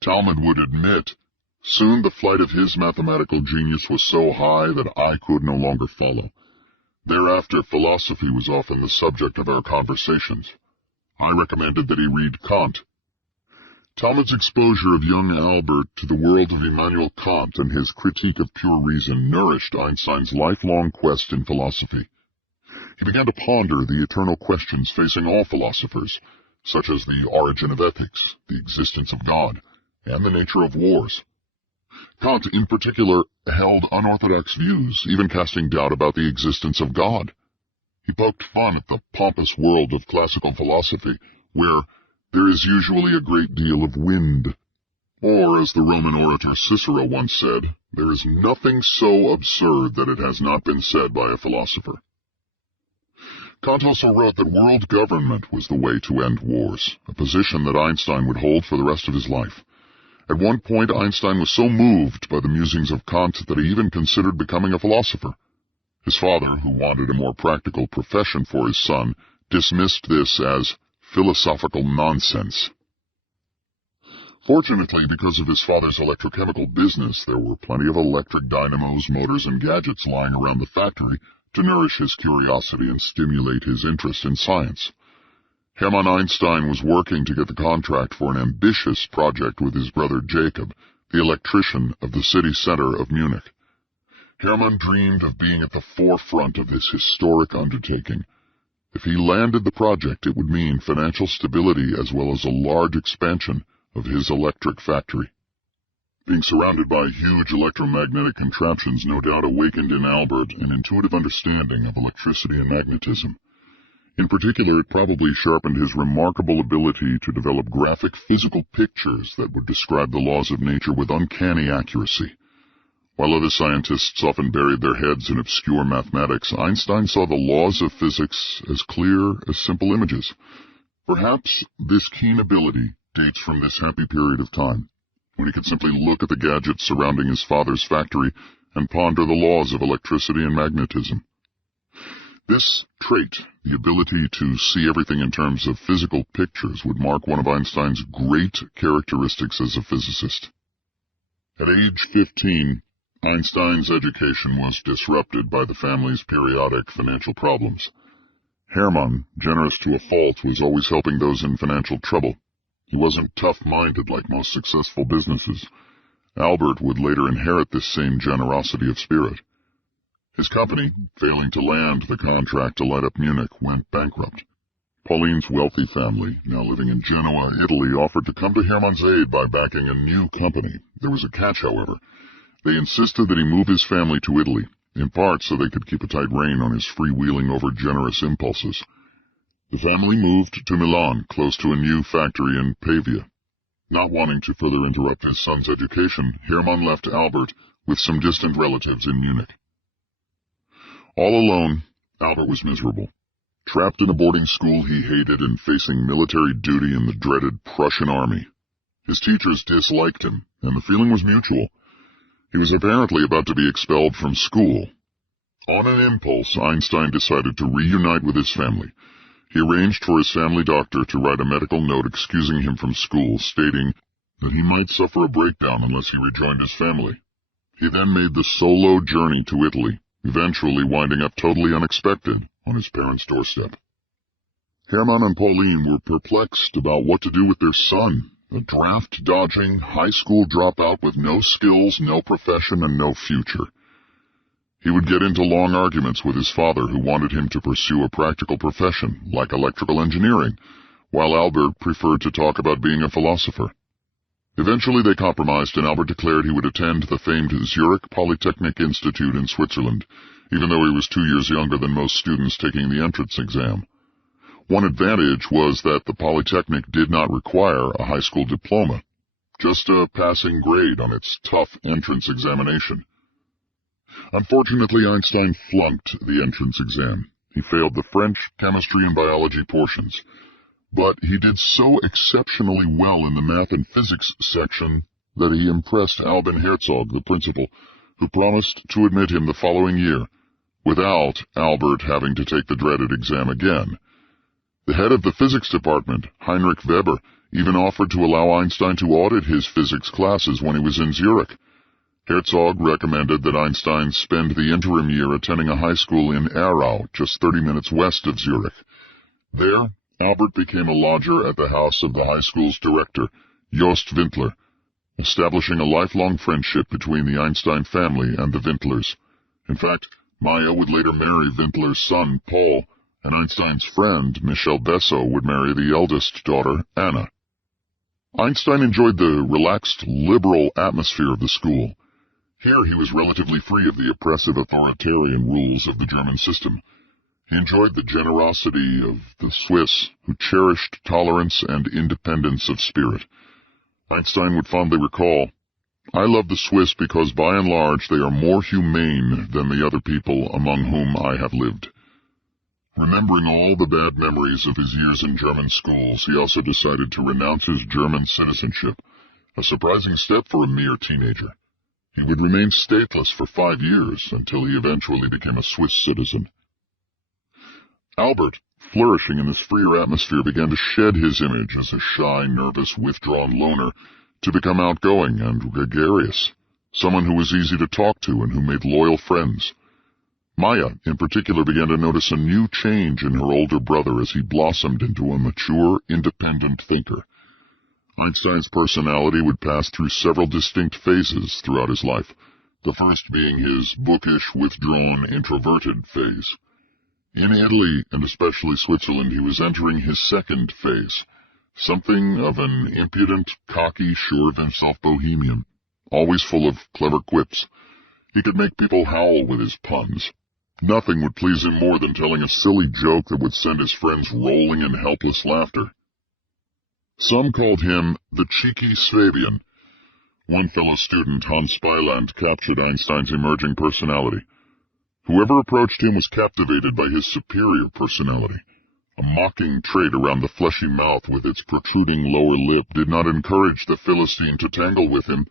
Talmud would admit, "Soon the flight of his mathematical genius was so high that I could no longer follow. Thereafter philosophy was often the subject of our conversations. I recommended that he read Kant." Talmud's exposure of young Albert to the world of Immanuel Kant and his critique of pure reason nourished Einstein's lifelong quest in philosophy. He began to ponder the eternal questions facing all philosophers, such as the origin of ethics, the existence of God, and the nature of wars. Kant, in particular, held unorthodox views, even casting doubt about the existence of God. He poked fun at the pompous world of classical philosophy, where there is usually a great deal of wind. Or, as the Roman orator Cicero once said, there is nothing so absurd that it has not been said by a philosopher. Kant also wrote that world government was the way to end wars, a position that Einstein would hold for the rest of his life. At one point, Einstein was so moved by the musings of Kant that he even considered becoming a philosopher. His father, who wanted a more practical profession for his son, dismissed this as philosophical nonsense. Fortunately, because of his father's electrochemical business, there were plenty of electric dynamos, motors, and gadgets lying around the factory to nourish his curiosity and stimulate his interest in science. Hermann Einstein was working to get the contract for an ambitious project with his brother Jacob, the electrician of the city center of Munich. Hermann dreamed of being at the forefront of this historic undertaking. If he landed the project, it would mean financial stability as well as a large expansion of his electric factory. Being surrounded by huge electromagnetic contraptions no doubt awakened in Albert an intuitive understanding of electricity and magnetism. In particular, it probably sharpened his remarkable ability to develop graphic physical pictures that would describe the laws of nature with uncanny accuracy. While other scientists often buried their heads in obscure mathematics, Einstein saw the laws of physics as clear as simple images. Perhaps this keen ability dates from this happy period of time, when he could simply look at the gadgets surrounding his father's factory and ponder the laws of electricity and magnetism. This trait, the ability to see everything in terms of physical pictures, would mark one of Einstein's great characteristics as a physicist. At age 15, Einstein's education was disrupted by the family's periodic financial problems. Hermann, generous to a fault, was always helping those in financial trouble. He wasn't tough-minded like most successful businesses. Albert would later inherit this same generosity of spirit. His company, failing to land the contract to light up Munich, went bankrupt. Pauline's wealthy family, now living in Genoa, Italy, offered to come to Hermann's aid by backing a new company. There was a catch, however. They insisted that he move his family to Italy, in part so they could keep a tight rein on his freewheeling over generous impulses. The family moved to Milan, close to a new factory in Pavia. Not wanting to further interrupt his son's education, Hermann left Albert with some distant relatives in Munich. All alone, Albert was miserable. Trapped in a boarding school he hated and facing military duty in the dreaded Prussian army. His teachers disliked him, and the feeling was mutual. He was apparently about to be expelled from school. On an impulse, Einstein decided to reunite with his family. He arranged for his family doctor to write a medical note excusing him from school, stating that he might suffer a breakdown unless he rejoined his family. He then made the solo journey to Italy, eventually winding up totally unexpected on his parents' doorstep. Hermann and Pauline were perplexed about what to do with their son, a draft-dodging, high school dropout with no skills, no profession, and no future. He would get into long arguments with his father, who wanted him to pursue a practical profession, like electrical engineering, while Albert preferred to talk about being a philosopher. Eventually they compromised, and Albert declared he would attend the famed Zurich Polytechnic Institute in Switzerland, even though he was 2 years younger than most students taking the entrance exam. One advantage was that the Polytechnic did not require a high school diploma, just a passing grade on its tough entrance examination. Unfortunately, Einstein flunked the entrance exam. He failed the French, chemistry, and biology portions. But he did so exceptionally well in the math and physics section that he impressed Albin Herzog, the principal, who promised to admit him the following year, without Albert having to take the dreaded exam again. The head of the physics department, Heinrich Weber, even offered to allow Einstein to audit his physics classes when he was in Zurich. Herzog recommended that Einstein spend the interim year attending a high school in Aarau, just 30 minutes west of Zurich. There, Albert became a lodger at the house of the high school's director, Jost Windler, establishing a lifelong friendship between the Einstein family and the Windlers. In fact, Maya would later marry Windler's son, Paul, and Einstein's friend, Michel Besso, would marry the eldest daughter, Anna. Einstein enjoyed the relaxed, liberal atmosphere of the school. Here he was relatively free of the oppressive authoritarian rules of the German system. He enjoyed the generosity of the Swiss, who cherished tolerance and independence of spirit. Einstein would fondly recall, "I love the Swiss because by and large they are more humane than the other people among whom I have lived." Remembering all the bad memories of his years in German schools, he also decided to renounce his German citizenship, a surprising step for a mere teenager. He would remain stateless for 5 years until he eventually became a Swiss citizen. Albert, flourishing in this freer atmosphere, began to shed his image as a shy, nervous, withdrawn loner to become outgoing and gregarious, someone who was easy to talk to and who made loyal friends. Maya, in particular, began to notice a new change in her older brother as he blossomed into a mature, independent thinker. Einstein's personality would pass through several distinct phases throughout his life, the first being his bookish, withdrawn, introverted phase. In Italy, and especially Switzerland, he was entering his second phase, something of an impudent, cocky, sure-of-himself bohemian, always full of clever quips. He could make people howl with his puns. Nothing would please him more than telling a silly joke that would send his friends rolling in helpless laughter. Some called him the cheeky Swabian. One fellow student, Hans Spyland, captured Einstein's emerging personality. Whoever approached him was captivated by his superior personality. A mocking trait around the fleshy mouth with its protruding lower lip did not encourage the Philistine to tangle with him.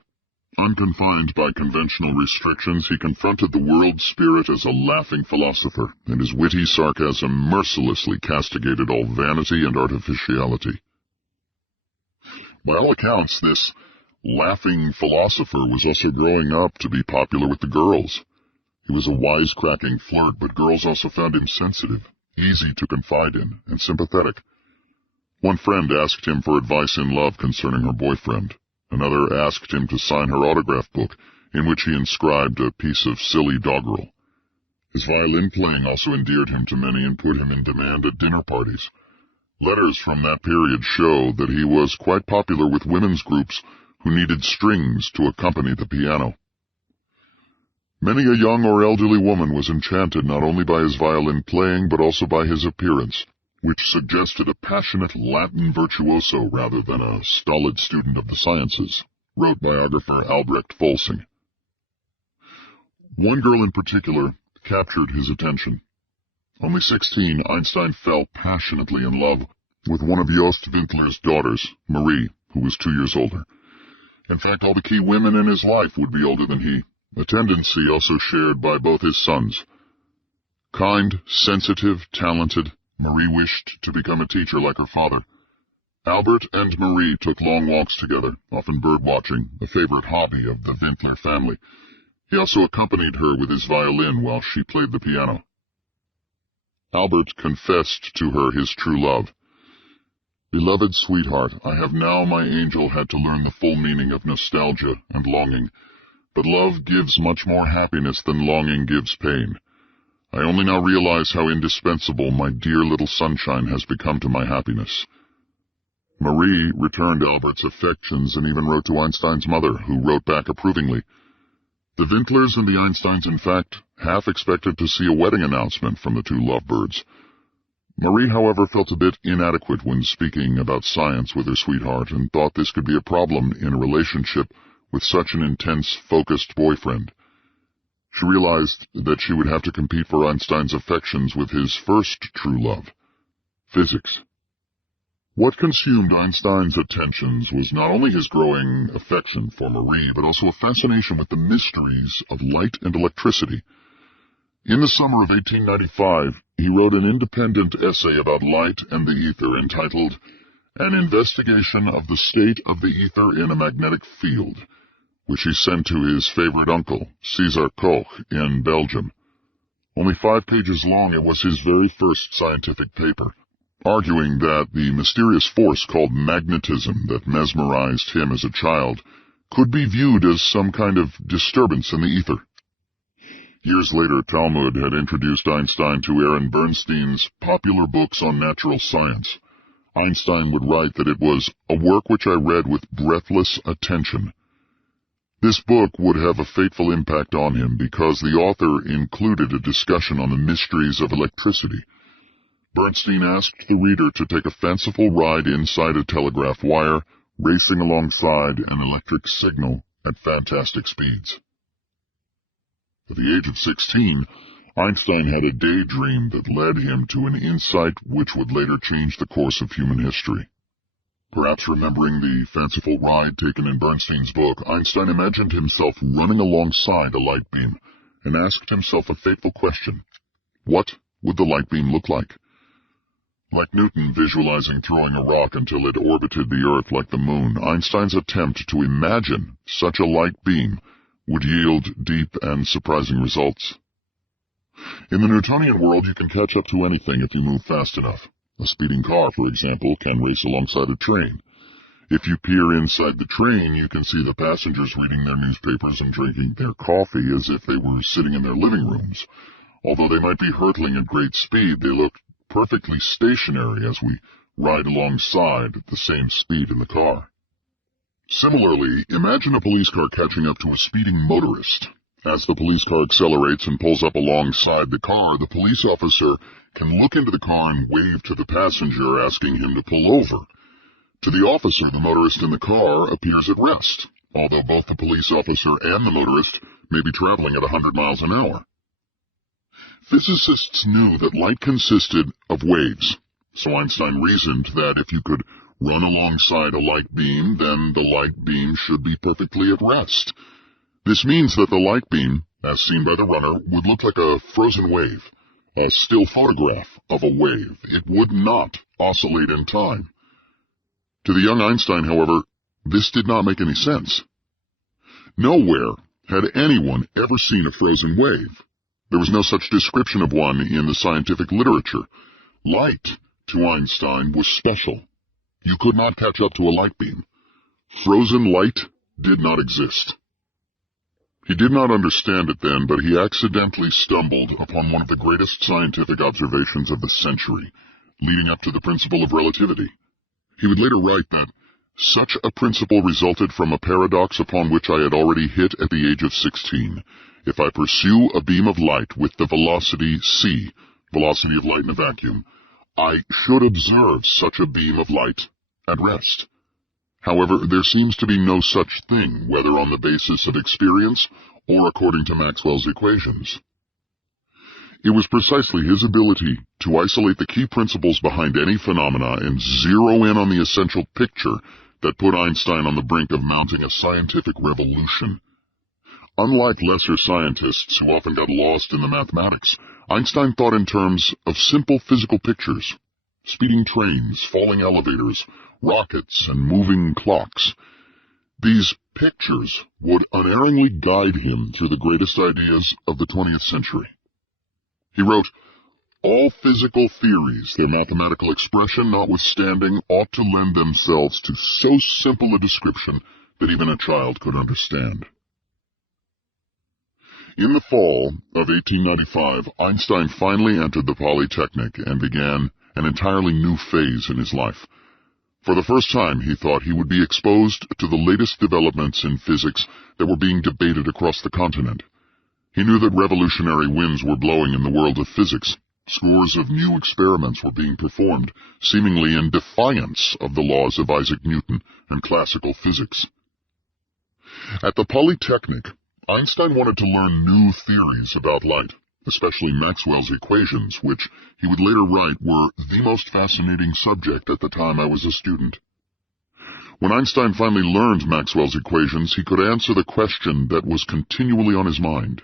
Unconfined by conventional restrictions, he confronted the world spirit as a laughing philosopher, and his witty sarcasm mercilessly castigated all vanity and artificiality. By all accounts, this laughing philosopher was also growing up to be popular with the girls. He was a wisecracking flirt, but girls also found him sensitive, easy to confide in, and sympathetic. One friend asked him for advice in love concerning her boyfriend. Another asked him to sign her autograph book, in which he inscribed a piece of silly doggerel. His violin playing also endeared him to many and put him in demand at dinner parties. Letters from that period show that he was quite popular with women's groups who needed strings to accompany the piano. Many a young or elderly woman was enchanted not only by his violin playing but also by his appearance, which suggested a passionate Latin virtuoso rather than a stolid student of the sciences, wrote biographer Albrecht Volsing. One girl in particular captured his attention. Only 16, Einstein fell passionately in love with one of Jost Windler's daughters, Marie, who was 2 years older. In fact, all the key women in his life would be older than he, a tendency also shared by both his sons. Kind, sensitive, talented, Marie wished to become a teacher like her father. Albert and Marie took long walks together, often bird-watching, a favorite hobby of the Vintler family. He also accompanied her with his violin while she played the piano. Albert confessed to her his true love. "Beloved sweetheart, I have now, my angel, had to learn the full meaning of nostalgia and longing, but love gives much more happiness than longing gives pain. I only now realize how indispensable my dear little sunshine has become to my happiness." Marie returned Albert's affections and even wrote to Einstein's mother, who wrote back approvingly. The Vintlers and the Einsteins, in fact, half expected to see a wedding announcement from the two lovebirds. Marie, however, felt a bit inadequate when speaking about science with her sweetheart and thought this could be a problem in a relationship with such an intense, focused boyfriend. She realized that she would have to compete for Einstein's affections with his first true love, physics. What consumed Einstein's attentions was not only his growing affection for Marie, but also a fascination with the mysteries of light and electricity. In the summer of 1895, he wrote an independent essay about light and the ether entitled An Investigation of the State of the Ether in a Magnetic Field, which he sent to his favorite uncle, César Koch, in Belgium. Only 5 pages long, it was his very first scientific paper, arguing that the mysterious force called magnetism that mesmerized him as a child could be viewed as some kind of disturbance in the ether. Years later, Talmud had introduced Einstein to Aaron Bernstein's popular books on natural science. Einstein would write that it was a work which I read with breathless attention. This book would have a fateful impact on him because the author included a discussion on the mysteries of electricity. Bernstein asked the reader to take a fanciful ride inside a telegraph wire, racing alongside an electric signal at fantastic speeds. At the age of 16, Einstein had a daydream that led him to an insight which would later change the course of human history. Perhaps remembering the fanciful ride taken in Bernstein's book, Einstein imagined himself running alongside a light beam and asked himself a fateful question. What would the light beam look like? Like Newton visualizing throwing a rock until it orbited the Earth like the moon, Einstein's attempt to imagine such a light beam would yield deep and surprising results. In the Newtonian world, you can catch up to anything if you move fast enough. A speeding car, for example, can race alongside a train. If you peer inside the train, you can see the passengers reading their newspapers and drinking their coffee as if they were sitting in their living rooms. Although they might be hurtling at great speed, they look perfectly stationary as we ride alongside at the same speed in the car. Similarly, imagine a police car catching up to a speeding motorist. As the police car accelerates and pulls up alongside the car, the police officer can look into the car and wave to the passenger, asking him to pull over. To the officer, the motorist in the car appears at rest, although both the police officer and the motorist may be traveling at 100 miles an hour. Physicists knew that light consisted of waves, so Einstein reasoned that if you could run alongside a light beam, then the light beam should be perfectly at rest. This means that the light beam, as seen by the runner, would look like a frozen wave, a still photograph of a wave. It would not oscillate in time. To the young Einstein, however, this did not make any sense. Nowhere had anyone ever seen a frozen wave. There was no such description of one in the scientific literature. Light, to Einstein, was special. You could not catch up to a light beam. Frozen light did not exist. He did not understand it then, but he accidentally stumbled upon one of the greatest scientific observations of the century, leading up to the principle of relativity. He would later write that, "Such a principle resulted from a paradox upon which I had already hit at the age of 16. If I pursue a beam of light with the velocity c, velocity of light in a vacuum, I should observe such a beam of light at rest. However, there seems to be no such thing, whether on the basis of experience or according to Maxwell's equations." It was precisely his ability to isolate the key principles behind any phenomena and zero in on the essential picture that put Einstein on the brink of mounting a scientific revolution. Unlike lesser scientists who often got lost in the mathematics, Einstein thought in terms of simple physical pictures: speeding trains, falling elevators, rockets, and moving clocks. These pictures would unerringly guide him through the greatest ideas of the 20th century. He wrote, "All physical theories, their mathematical expression notwithstanding, ought to lend themselves to so simple a description that even a child could understand." In the fall of 1895, Einstein finally entered the Polytechnic and began an entirely new phase in his life. For the first time, he thought he would be exposed to the latest developments in physics that were being debated across the continent. He knew that revolutionary winds were blowing in the world of physics. Scores of new experiments were being performed, seemingly in defiance of the laws of Isaac Newton and classical physics. At the Polytechnic, Einstein wanted to learn new theories about light, especially Maxwell's equations, which he would later write were the most fascinating subject at the time I was a student. When Einstein finally learned Maxwell's equations, he could answer the question that was continually on his mind.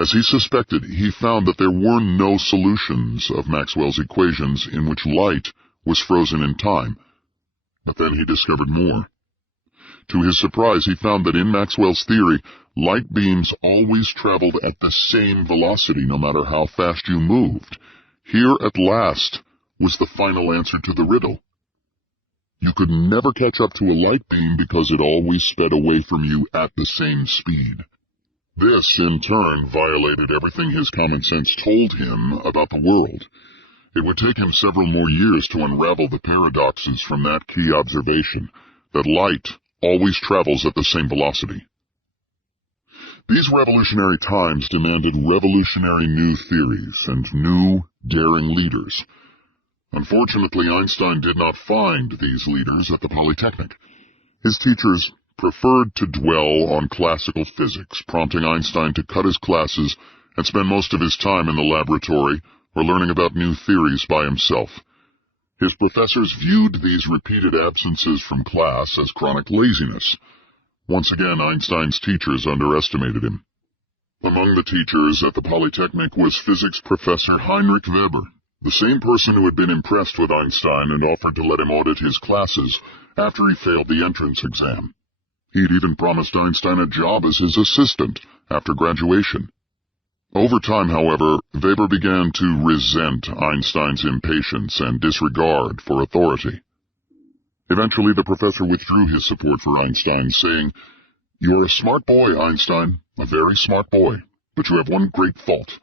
As he suspected, he found that there were no solutions of Maxwell's equations in which light was frozen in time. But then he discovered more. To his surprise, he found that in Maxwell's theory, light beams always traveled at the same velocity no matter how fast you moved. Here, at last, was the final answer to the riddle. You could never catch up to a light beam because it always sped away from you at the same speed. This, in turn, violated everything his common sense told him about the world. It would take him several more years to unravel the paradoxes from that key observation, that light always travels at the same velocity. These revolutionary times demanded revolutionary new theories and new, daring leaders. Unfortunately, Einstein did not find these leaders at the Polytechnic. His teachers preferred to dwell on classical physics, prompting Einstein to cut his classes and spend most of his time in the laboratory or learning about new theories by himself. His professors viewed these repeated absences from class as chronic laziness. Once again, Einstein's teachers underestimated him. Among the teachers at the Polytechnic was physics professor Heinrich Weber, the same person who had been impressed with Einstein and offered to let him audit his classes after he failed the entrance exam. He'd even promised Einstein a job as his assistant after graduation. Over time, however, Weber began to resent Einstein's impatience and disregard for authority. Eventually, the professor withdrew his support for Einstein, saying, "You are a smart boy, Einstein, a very smart boy, but you have one great fault.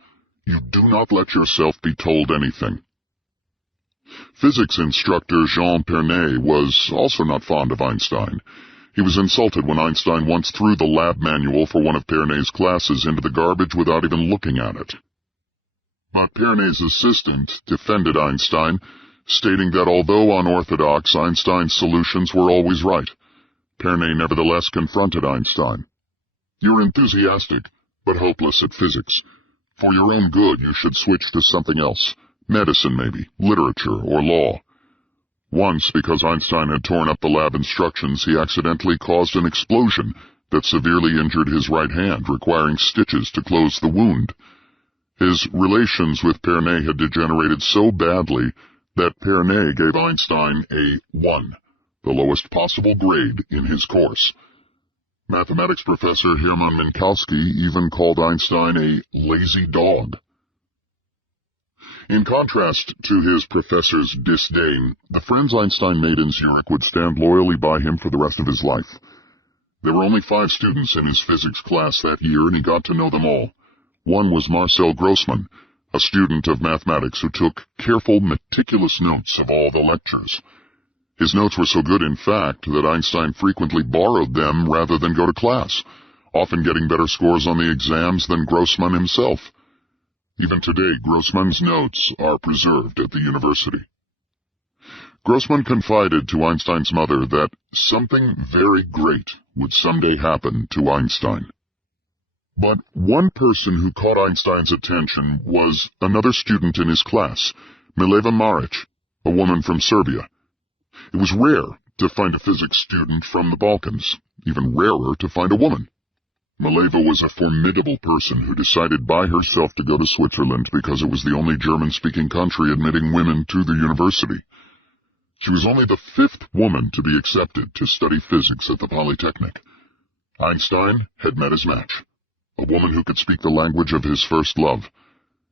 You do not let yourself be told anything." Physics instructor Jean Pernet was also not fond of Einstein. He was insulted when Einstein once threw the lab manual for one of Pernet's classes into the garbage without even looking at it. But Pernet's assistant defended Einstein, stating that although unorthodox, Einstein's solutions were always right. Pernet nevertheless confronted Einstein. "You're enthusiastic, but hopeless at physics. For your own good, you should switch to something else. Medicine, maybe, literature, or law." Once, because Einstein had torn up the lab instructions, he accidentally caused an explosion that severely injured his right hand, requiring stitches to close the wound. His relations with Pernet had degenerated so badly that Pernet gave Einstein a 1, the lowest possible grade in his course. Mathematics professor Hermann Minkowski even called Einstein a lazy dog. In contrast to his professor's disdain, the friends Einstein made in Zurich would stand loyally by him for the rest of his life. There were only 5 students in his physics class that year, and he got to know them all. One was Marcel Grossmann, a student of mathematics who took careful, meticulous notes of all the lectures. His notes were so good, in fact, that Einstein frequently borrowed them rather than go to class, often getting better scores on the exams than Grossmann himself. Even today, Grossmann's notes are preserved at the university. Grossmann confided to Einstein's mother that something very great would someday happen to Einstein. But one person who caught Einstein's attention was another student in his class, Mileva Maric, a woman from Serbia. It was rare to find a physics student from the Balkans, even rarer to find a woman. Mileva was a formidable person who decided by herself to go to Switzerland because it was the only German-speaking country admitting women to the university. She was only the 5th woman to be accepted to study physics at the Polytechnic. Einstein had met his match, a woman who could speak the language of his first love.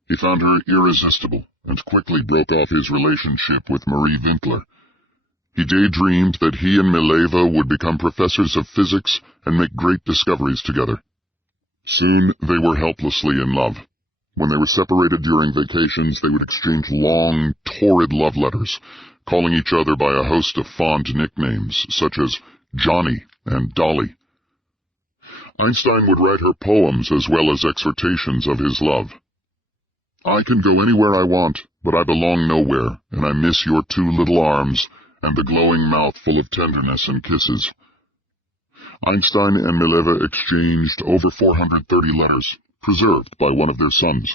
He found her irresistible and quickly broke off his relationship with Marie Winkler. He daydreamed that he and Mileva would become professors of physics and make great discoveries together. Soon they were helplessly in love. When they were separated during vacations, they would exchange long, torrid love letters, calling each other by a host of fond nicknames, such as Johnny and Dolly. Einstein would write her poems as well as exhortations of his love. "I can go anywhere I want, but I belong nowhere, and I miss your 2 little arms and the glowing mouth full of tenderness and kisses." Einstein and Mileva exchanged over 430 letters, preserved by one of their sons.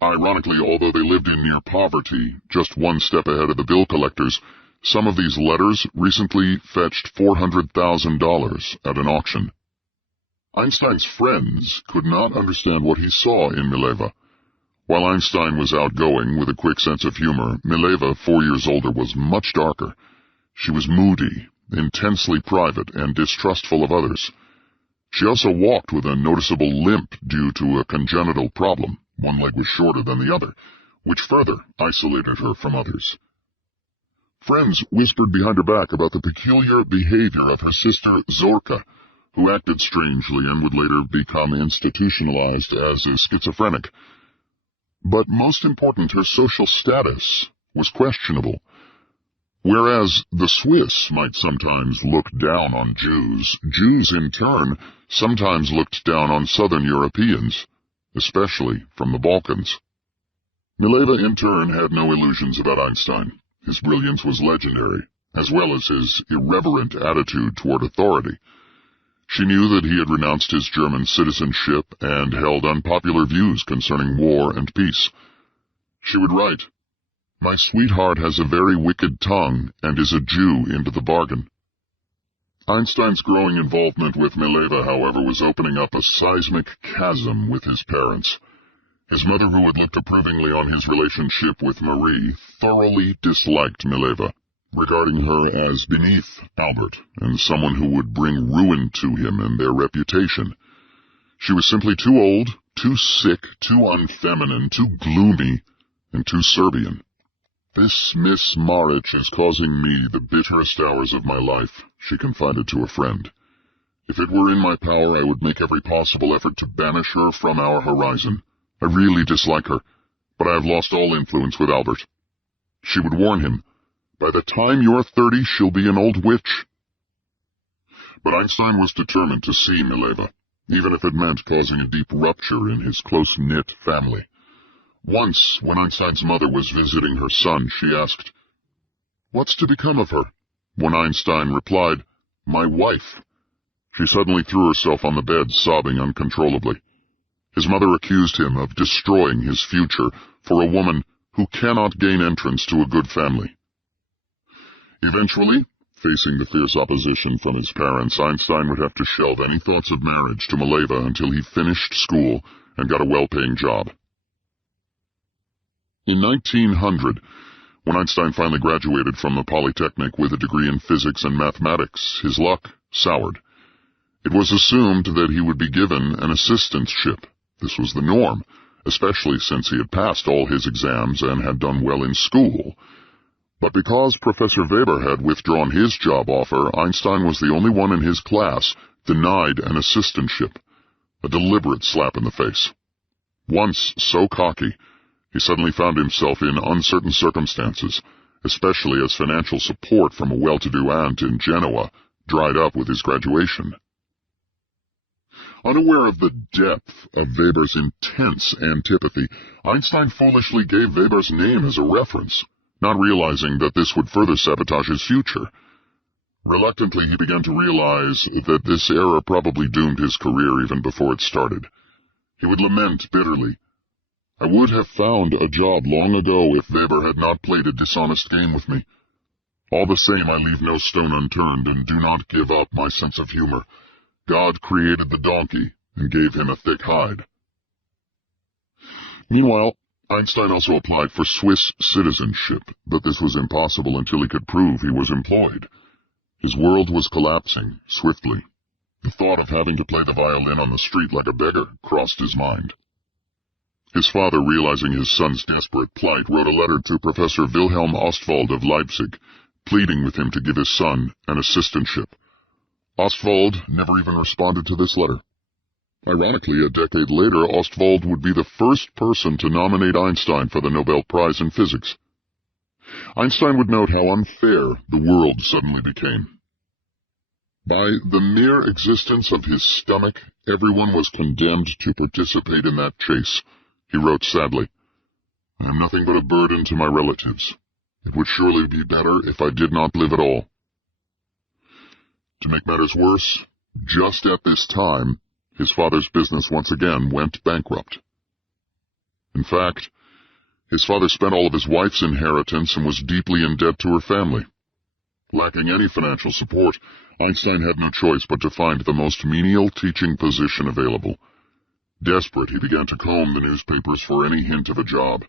Ironically, although they lived in near poverty, just one step ahead of the bill collectors, some of these letters recently fetched $400,000 at an auction. Einstein's friends could not understand what he saw in Mileva. While Einstein was outgoing with a quick sense of humor, Mileva, 4 years older, was much darker. She was moody, intensely private, and distrustful of others. She also walked with a noticeable limp due to a congenital problem. One leg was shorter than the other, which further isolated her from others. Friends whispered behind her back about the peculiar behavior of her sister Zorka, who acted strangely and would later become institutionalized as a schizophrenic. But most important, her social status was questionable. Whereas the Swiss might sometimes look down on Jews, Jews in turn sometimes looked down on Southern Europeans, especially from the Balkans. Mileva in turn had no illusions about Einstein. His brilliance was legendary, as well as his irreverent attitude toward authority. She knew that he had renounced his German citizenship and held unpopular views concerning war and peace. She would write, "My sweetheart has a very wicked tongue and is a Jew into the bargain." Einstein's growing involvement with Mileva, however, was opening up a seismic chasm with his parents. His mother, who had looked approvingly on his relationship with Marie, thoroughly disliked Mileva, regarding her as beneath Albert and someone who would bring ruin to him and their reputation. She was simply too old, too sick, too unfeminine, too gloomy, and too Serbian. "This Miss Marich is causing me the bitterest hours of my life," she confided to a friend. "If it were in my power, I would make every possible effort to banish her from our horizon. I really dislike her, but I have lost all influence with Albert." She would warn him, "By the time you're 30, she'll be an old witch." But Einstein was determined to see Mileva, even if it meant causing a deep rupture in his close-knit family. Once, when Einstein's mother was visiting her son, she asked, "What's to become of her?" When Einstein replied, "My wife," she suddenly threw herself on the bed, sobbing uncontrollably. His mother accused him of destroying his future for a woman who cannot gain entrance to a good family. Eventually, facing the fierce opposition from his parents, Einstein would have to shelve any thoughts of marriage to Mileva until he finished school and got a well-paying job. In 1900, when Einstein finally graduated from the Polytechnic with a degree in physics and mathematics, his luck soured. It was assumed that he would be given an assistantship. This was the norm, especially since he had passed all his exams and had done well in school. But because Professor Weber had withdrawn his job offer, Einstein was the only one in his class denied an assistantship, a deliberate slap in the face. Once so cocky, he suddenly found himself in uncertain circumstances, especially as financial support from a well-to-do aunt in Genoa dried up with his graduation. Unaware of the depth of Weber's intense antipathy, Einstein foolishly gave Weber's name as a reference, not realizing that this would further sabotage his future. Reluctantly, he began to realize that this error probably doomed his career even before it started. He would lament bitterly, "I would have found a job long ago if Weber had not played a dishonest game with me. All the same, I leave no stone unturned and do not give up my sense of humor. God created the donkey, and gave him a thick hide. Meanwhile, Einstein also applied for Swiss citizenship, but this was impossible until he could prove he was employed. His world was collapsing swiftly. The thought of having to play the violin on the street like a beggar crossed his mind. His father, realizing his son's desperate plight, wrote a letter to Professor Wilhelm Ostwald of Leipzig, pleading with him to give his son an assistantship. Ostwald never even responded to this letter. Ironically, a decade later, Ostwald would be the first person to nominate Einstein for the Nobel Prize in Physics. Einstein would note how unfair the world suddenly became. By the mere existence of his stomach, everyone was condemned to participate in that chase. He wrote sadly, "I am nothing but a burden to my relatives. It would surely be better if I did not live at all." To make matters worse, just at this time, his father's business once again went bankrupt. In fact, his father spent all of his wife's inheritance and was deeply in debt to her family. Lacking any financial support, Einstein had no choice but to find the most menial teaching position available. Desperate, he began to comb the newspapers for any hint of a job.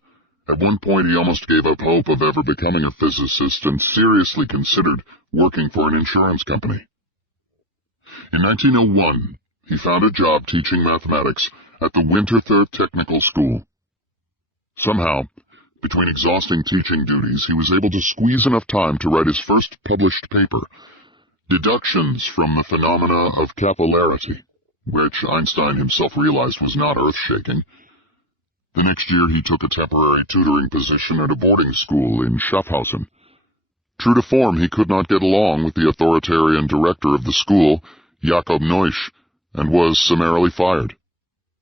At one point, he almost gave up hope of ever becoming a physicist and seriously considered working for an insurance company. In 1901, he found a job teaching mathematics at the Winterthur Technical School. Somehow, between exhausting teaching duties, he was able to squeeze enough time to write his first published paper, Deductions from the Phenomena of Capillarity, which Einstein himself realized was not earth-shaking. The next year he took a temporary tutoring position at a boarding school in Schaffhausen. True to form, he could not get along with the authoritarian director of the school, Jakob Neusch, and was summarily fired.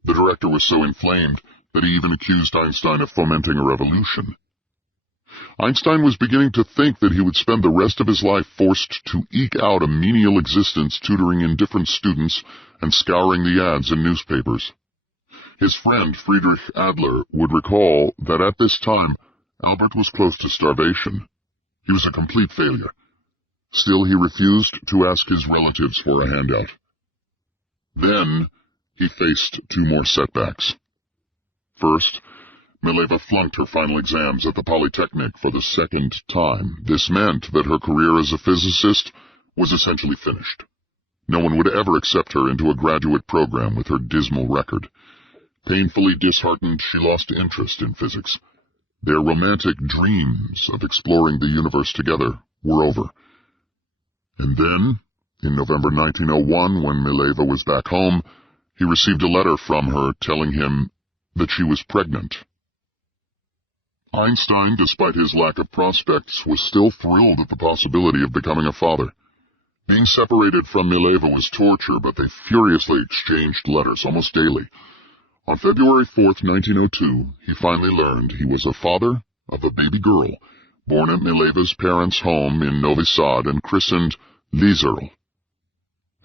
The director was so inflamed that he even accused Einstein of fomenting a revolution. Einstein was beginning to think that he would spend the rest of his life forced to eke out a menial existence tutoring indifferent students and scouring the ads in newspapers. His friend Friedrich Adler would recall that at this time, Albert was close to starvation. He was a complete failure. Still, he refused to ask his relatives for a handout. Then, he faced two more setbacks. First, Mileva flunked her final exams at the Polytechnic for the second time. This meant that her career as a physicist was essentially finished. No one would ever accept her into a graduate program with her dismal record. Painfully disheartened, she lost interest in physics. Their romantic dreams of exploring the universe together were over. And then, in November 1901, when Mileva was back home, he received a letter from her telling him that she was pregnant. Einstein, despite his lack of prospects, was still thrilled at the possibility of becoming a father. Being separated from Mileva was torture, but they furiously exchanged letters almost daily. On February 4th, 1902, he finally learned he was a father of a baby girl, born at Mileva's parents' home in Novi Sad and christened Lieserl.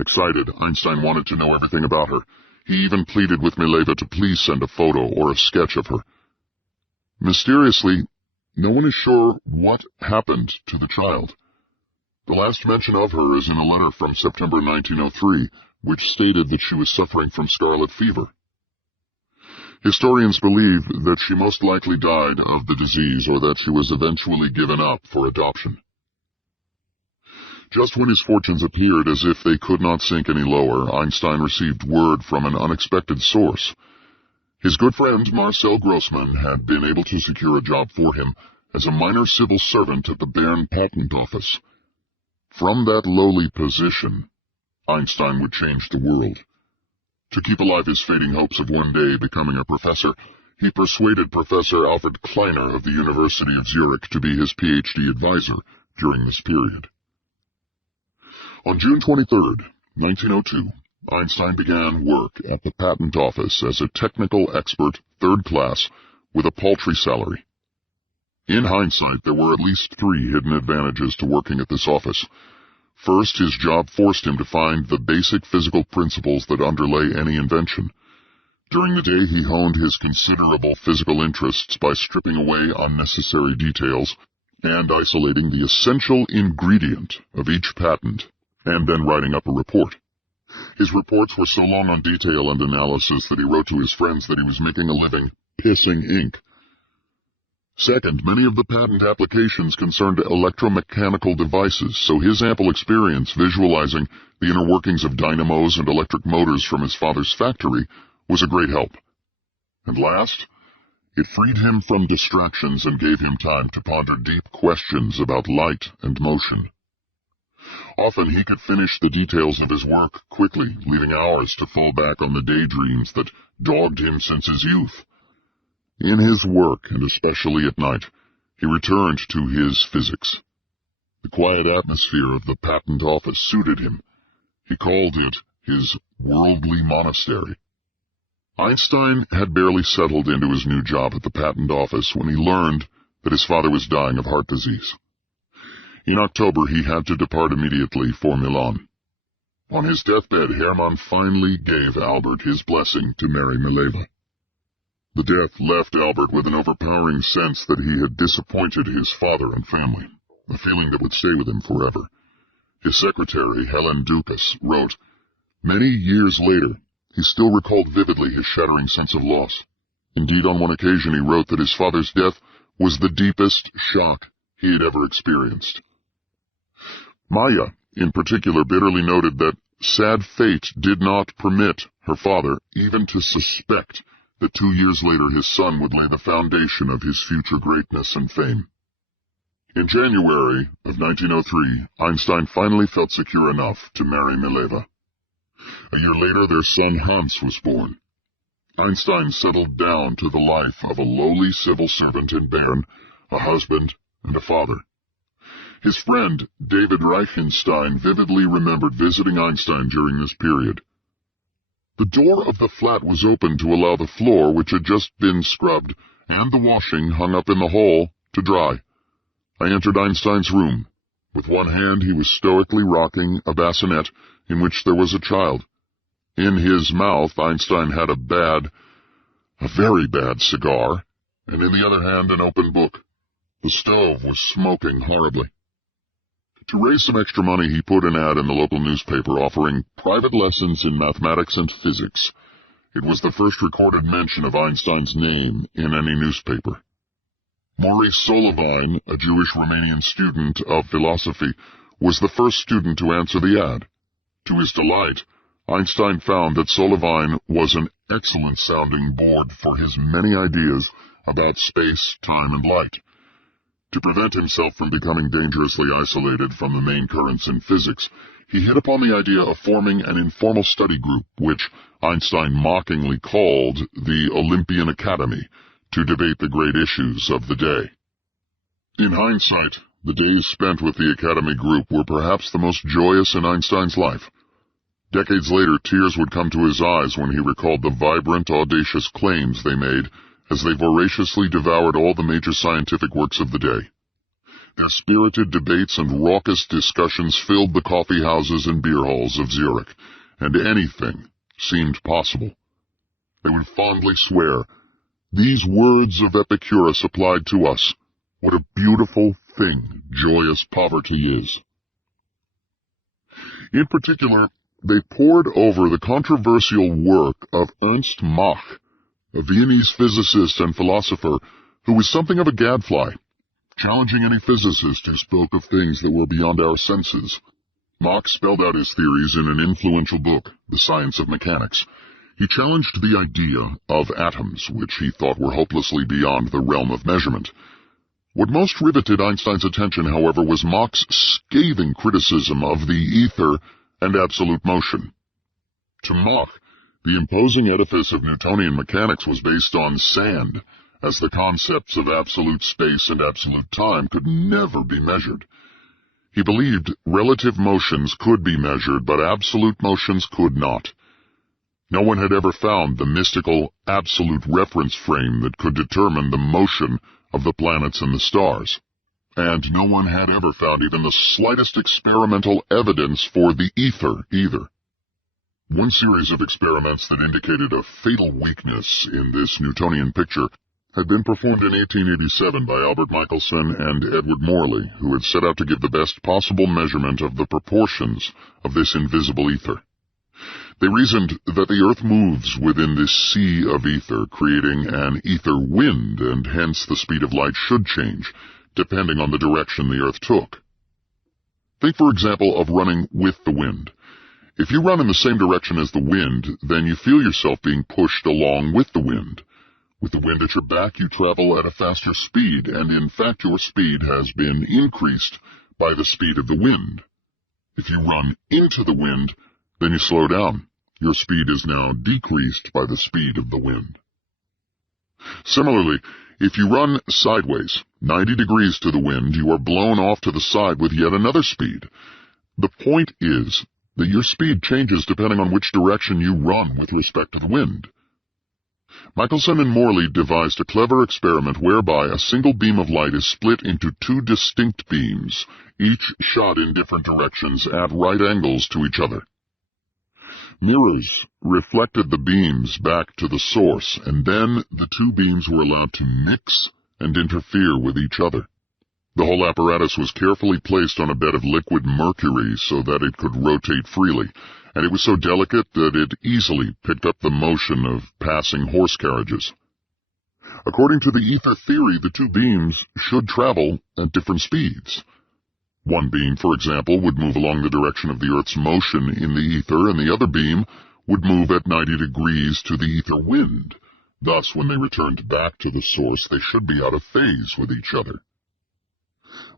Excited, Einstein wanted to know everything about her. He even pleaded with Mileva to please send a photo or a sketch of her. Mysteriously, no one is sure what happened to the child. The last mention of her is in a letter from September 1903, which stated that she was suffering from scarlet fever. Historians believe that she most likely died of the disease or that she was eventually given up for adoption. Just when his fortunes appeared as if they could not sink any lower, Einstein received word from an unexpected source. His good friend Marcel Grossmann had been able to secure a job for him as a minor civil servant at the Bern Patent Office. From that lowly position, Einstein would change the world. To keep alive his fading hopes of one day becoming a professor, he persuaded Professor Alfred Kleiner of the University of Zurich to be his PhD advisor during this period. On June 23, 1902, Einstein began work at the Patent Office as a technical expert, third class, with a paltry salary. In hindsight, there were at least 3 hidden advantages to working at this office. First, his job forced him to find the basic physical principles that underlay any invention. During the day, he honed his considerable physical interests by stripping away unnecessary details and isolating the essential ingredient of each patent, and then writing up a report. His reports were so long on detail and analysis that he wrote to his friends that he was making a living pissing ink. Second, many of the patent applications concerned electromechanical devices, so his ample experience visualizing the inner workings of dynamos and electric motors from his father's factory was a great help. And last, it freed him from distractions and gave him time to ponder deep questions about light and motion. Often he could finish the details of his work quickly, leaving hours to fall back on the daydreams that dogged him since his youth. In his work, and especially at night, he returned to his physics. The quiet atmosphere of the patent office suited him. He called it his worldly monastery. Einstein had barely settled into his new job at the patent office when he learned that his father was dying of heart disease. In October, he had to depart immediately for Milan. On his deathbed, Hermann finally gave Albert his blessing to marry Mileva. The death left Albert with an overpowering sense that he had disappointed his father and family, a feeling that would stay with him forever. His secretary, Helen Dukas, wrote, "Many years later, he still recalled vividly his shattering sense of loss. Indeed, on one occasion he wrote that his father's death was the deepest shock he had ever experienced." Maya, in particular, bitterly noted that sad fate did not permit her father even to suspect that 2 years later his son would lay the foundation of his future greatness and fame. In January of 1903, Einstein finally felt secure enough to marry Mileva. A year later, their son Hans was born. Einstein settled down to the life of a lowly civil servant in Bern, a husband, and a father. His friend, David Reichenstein, vividly remembered visiting Einstein during this period. The door of the flat was open to allow the floor, which had just been scrubbed, and the washing hung up in the hall, to dry. I entered Einstein's room. With one hand he was stoically rocking a bassinet in which there was a child. In his mouth Einstein had a very bad cigar, and in the other hand an open book. The stove was smoking horribly. To raise some extra money, he put an ad in the local newspaper offering private lessons in mathematics and physics. It was the first recorded mention of Einstein's name in any newspaper. Maurice Solovine, a Jewish Romanian student of philosophy, was the first student to answer the ad. To his delight, Einstein found that Solovine was an excellent sounding board for his many ideas about space, time, and light. To prevent himself from becoming dangerously isolated from the main currents in physics, he hit upon the idea of forming an informal study group, which Einstein mockingly called the Olympian Academy, to debate the great issues of the day. In hindsight, the days spent with the Academy group were perhaps the most joyous in Einstein's life. Decades later, tears would come to his eyes when he recalled the vibrant, audacious claims they made as they voraciously devoured all the major scientific works of the day. Their spirited debates and raucous discussions filled the coffee houses and beer halls of Zurich, and anything seemed possible. They would fondly swear, "These words of Epicurus applied to us. What a beautiful thing joyous poverty is." In particular, they pored over the controversial work of Ernst Mach, a Viennese physicist and philosopher who was something of a gadfly, challenging any physicist who spoke of things that were beyond our senses. Mach spelled out his theories in an influential book, The Science of Mechanics. He challenged the idea of atoms, which he thought were hopelessly beyond the realm of measurement. What most riveted Einstein's attention, however, was Mach's scathing criticism of the ether and absolute motion. To Mach, the imposing edifice of Newtonian mechanics was based on sand, as the concepts of absolute space and absolute time could never be measured. He believed relative motions could be measured, but absolute motions could not. No one had ever found the mystical absolute reference frame that could determine the motion of the planets and the stars. And no one had ever found even the slightest experimental evidence for the ether either. One series of experiments that indicated a fatal weakness in this Newtonian picture had been performed in 1887 by Albert Michelson and Edward Morley, who had set out to give the best possible measurement of the proportions of this invisible ether. They reasoned that the Earth moves within this sea of ether, creating an ether wind, and hence the speed of light should change, depending on the direction the Earth took. Think, for example, of running with the wind. If you run in the same direction as the wind, then you feel yourself being pushed along with the wind. With the wind at your back, you travel at a faster speed, and in fact your speed has been increased by the speed of the wind. If you run into the wind, then you slow down. Your speed is now decreased by the speed of the wind. Similarly, if you run sideways, 90 degrees to the wind, you are blown off to the side with yet another speed. The point is that your speed changes depending on which direction you run with respect to the wind. Michelson and Morley devised a clever experiment whereby a single beam of light is split into two distinct beams, each shot in different directions at right angles to each other. Mirrors reflected the beams back to the source, and then the two beams were allowed to mix and interfere with each other. The whole apparatus was carefully placed on a bed of liquid mercury so that it could rotate freely, and it was so delicate that it easily picked up the motion of passing horse carriages. According to the ether theory, the two beams should travel at different speeds. One beam, for example, would move along the direction of the Earth's motion in the ether, and the other beam would move at 90 degrees to the ether wind. Thus, when they returned back to the source, they should be out of phase with each other.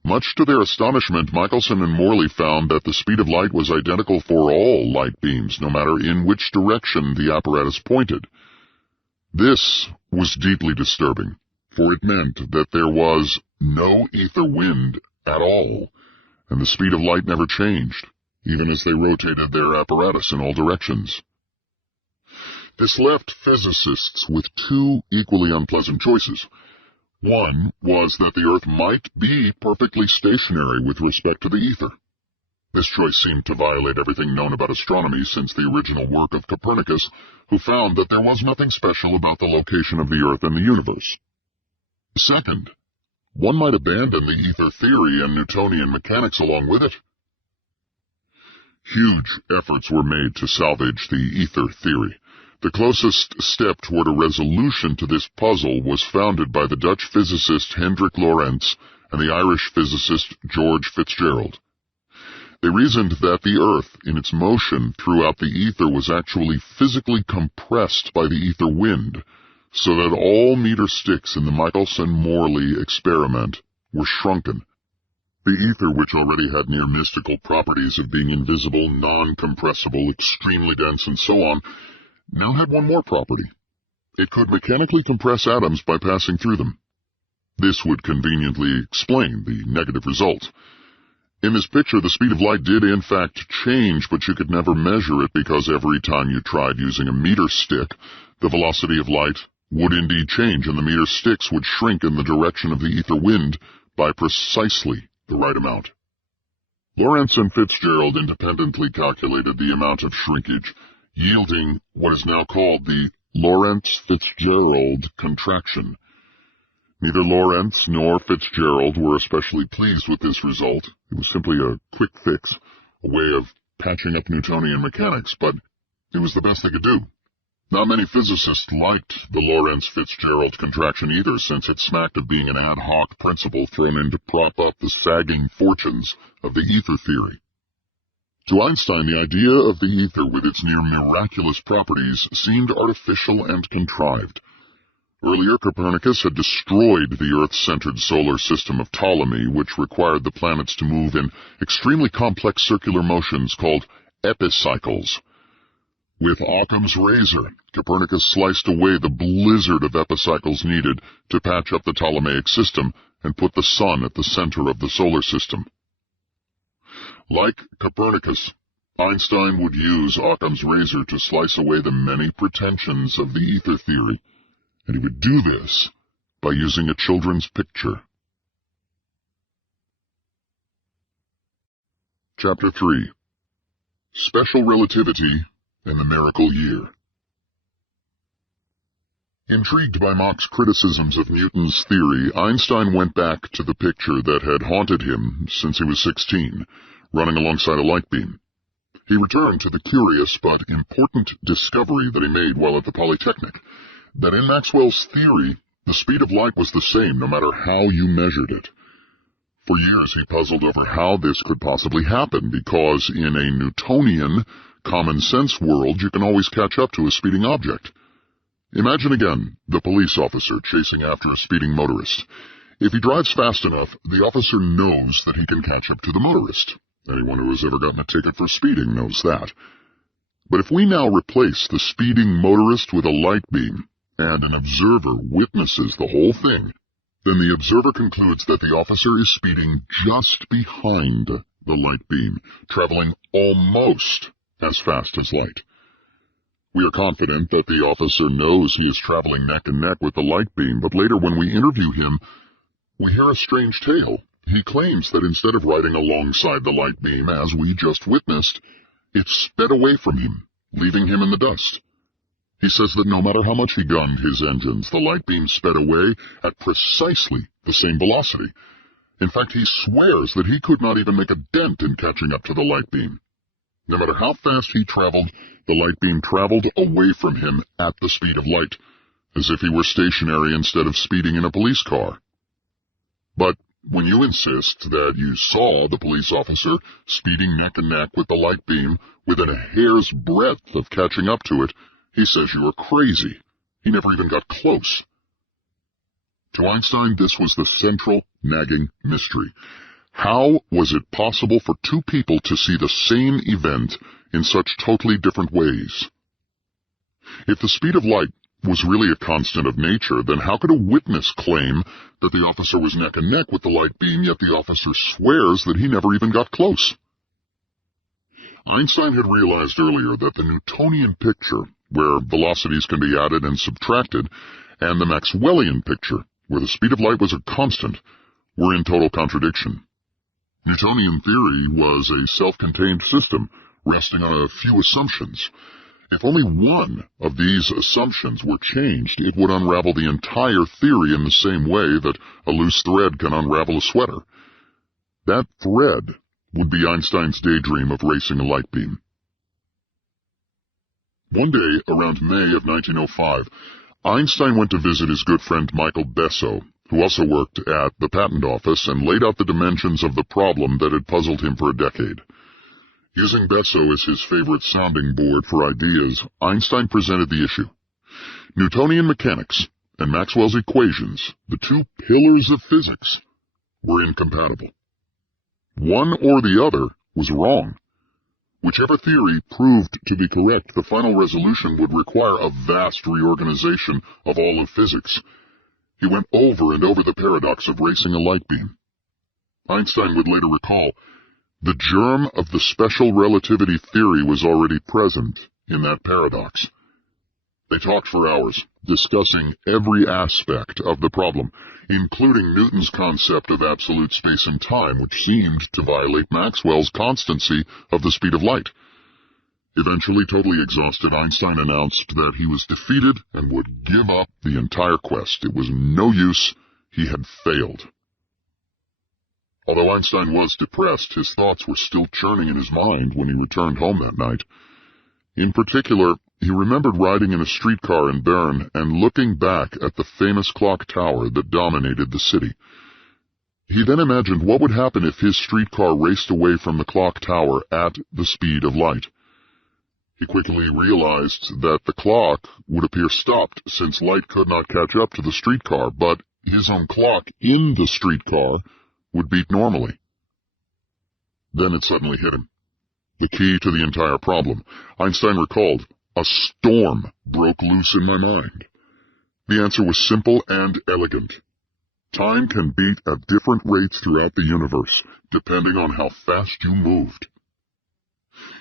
Much to their astonishment, Michelson and Morley found that the speed of light was identical for all light beams, no matter in which direction the apparatus pointed. This was deeply disturbing, for it meant that there was no ether wind at all, and the speed of light never changed, even as they rotated their apparatus in all directions. This left physicists with two equally unpleasant choices. One was that the Earth might be perfectly stationary with respect to the ether. This choice seemed to violate everything known about astronomy since the original work of Copernicus, who found that there was nothing special about the location of the Earth in the universe. Second, one might abandon the ether theory and Newtonian mechanics along with it. Huge efforts were made to salvage the ether theory. The closest step toward a resolution to this puzzle was founded by the Dutch physicist Hendrik Lorentz and the Irish physicist George Fitzgerald. They reasoned that the Earth, in its motion throughout the ether, was actually physically compressed by the ether wind, so that all meter sticks in the Michelson-Morley experiment were shrunken. The ether, which already had near mystical properties of being invisible, non-compressible, extremely dense, and so on, now had one more property. It could mechanically compress atoms by passing through them. This would conveniently explain the negative result. In this picture, the speed of light did in fact change, but you could never measure it because every time you tried using a meter stick, the velocity of light would indeed change, and the meter sticks would shrink in the direction of the ether wind by precisely the right amount. Lorentz and Fitzgerald independently calculated the amount of shrinkage, yielding what is now called the Lorentz-Fitzgerald contraction. Neither Lorentz nor Fitzgerald were especially pleased with this result. It was simply a quick fix, a way of patching up Newtonian mechanics, but it was the best they could do. Not many physicists liked the Lorentz-Fitzgerald contraction either, since it smacked of being an ad hoc principle thrown in to prop up the sagging fortunes of the ether theory. To Einstein, the idea of the ether with its near miraculous properties seemed artificial and contrived. Earlier, Copernicus had destroyed the Earth-centered solar system of Ptolemy, which required the planets to move in extremely complex circular motions called epicycles. With Occam's razor, Copernicus sliced away the blizzard of epicycles needed to patch up the Ptolemaic system and put the sun at the center of the solar system. Like Copernicus, Einstein would use Occam's razor to slice away the many pretensions of the ether theory, and he would do this by using a children's picture. Chapter 3. Special Relativity and the Miracle Year. Intrigued by Mach's criticisms of Newton's theory, Einstein went back to the picture that had haunted him since he was 16, running alongside a light beam. he returned to the curious but important discovery that he made while at the Polytechnic, that in Maxwell's theory, the speed of light was the same no matter how you measured it. For years he puzzled over how this could possibly happen, because in a Newtonian, common-sense world you can always catch up to a speeding object. Imagine again the police officer chasing after a speeding motorist. If he drives fast enough, the officer knows that he can catch up to the motorist. Anyone who has ever gotten a ticket for speeding knows that. But if we now replace the speeding motorist with a light beam, and an observer witnesses the whole thing, then the observer concludes that the officer is speeding just behind the light beam, traveling almost as fast as light. We are confident that the officer knows he is traveling neck and neck with the light beam, but later when we interview him, we hear a strange tale. He claims that instead of riding alongside the light beam, as we just witnessed, it sped away from him, leaving him in the dust. He says that no matter how much he gunned his engines, the light beam sped away at precisely the same velocity. In fact, he swears that he could not even make a dent in catching up to the light beam. No matter how fast he traveled, the light beam traveled away from him at the speed of light, as if he were stationary instead of speeding in a police car. But when you insist that you saw the police officer speeding neck and neck with the light beam within a hair's breadth of catching up to it, he says you are crazy. He never even got close. To Einstein, this was the central nagging mystery. How was it possible for two people to see the same event in such totally different ways? If the speed of light was really a constant of nature, then how could a witness claim that the officer was neck and neck with the light beam, yet the officer swears that he never even got close? Einstein had realized earlier that the Newtonian picture, where velocities can be added and subtracted, and the Maxwellian picture, where the speed of light was a constant, were in total contradiction. Newtonian theory was a self-contained system, resting on a few assumptions. If only one of these assumptions were changed, it would unravel the entire theory in the same way that a loose thread can unravel a sweater. That thread would be Einstein's daydream of racing a light beam. One day, around May of 1905, Einstein went to visit his good friend Michael Besso, who also worked at the patent office and laid out the dimensions of the problem that had puzzled him for a decade. Using Besso as his favorite sounding board for ideas, Einstein presented the issue. Newtonian mechanics and Maxwell's equations, the two pillars of physics, were incompatible. One or the other was wrong. Whichever theory proved to be correct, the final resolution would require a vast reorganization of all of physics. He went over and over the paradox of racing a light beam. Einstein would later recall, the germ of the special relativity theory was already present in that paradox. They talked for hours, discussing every aspect of the problem, including Newton's concept of absolute space and time, which seemed to violate Maxwell's constancy of the speed of light. Eventually, totally exhausted, Einstein announced that he was defeated and would give up the entire quest. It was no use. He had failed. Although Einstein was depressed, his thoughts were still churning in his mind when he returned home that night. In particular, he remembered riding in a streetcar in Bern and looking back at the famous clock tower that dominated the city. He then imagined what would happen if his streetcar raced away from the clock tower at the speed of light. He quickly realized that the clock would appear stopped since light could not catch up to the streetcar, but his own clock in the streetcar would beat normally. Then it suddenly hit him. The key to the entire problem. Einstein recalled, a storm broke loose in my mind. The answer was simple and elegant. Time can beat at different rates throughout the universe, depending on how fast you moved.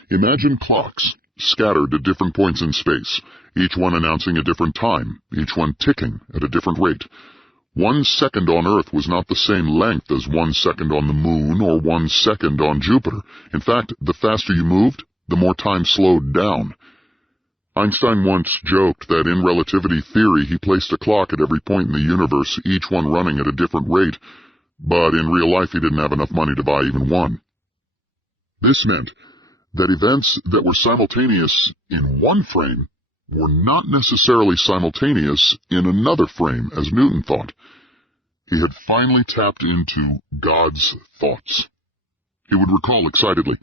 Imagine clocks scattered at different points in space, each one announcing a different time, each one ticking at a different rate. 1 second on Earth was not the same length as 1 second on the Moon or 1 second on Jupiter. In fact, the faster you moved, the more time slowed down. Einstein once joked that in relativity theory he placed a clock at every point in the universe, each one running at a different rate, but in real life he didn't have enough money to buy even one. This meant that events that were simultaneous in one frame were not necessarily simultaneous in another frame, as Newton thought. He had finally tapped into God's thoughts. He would recall excitedly,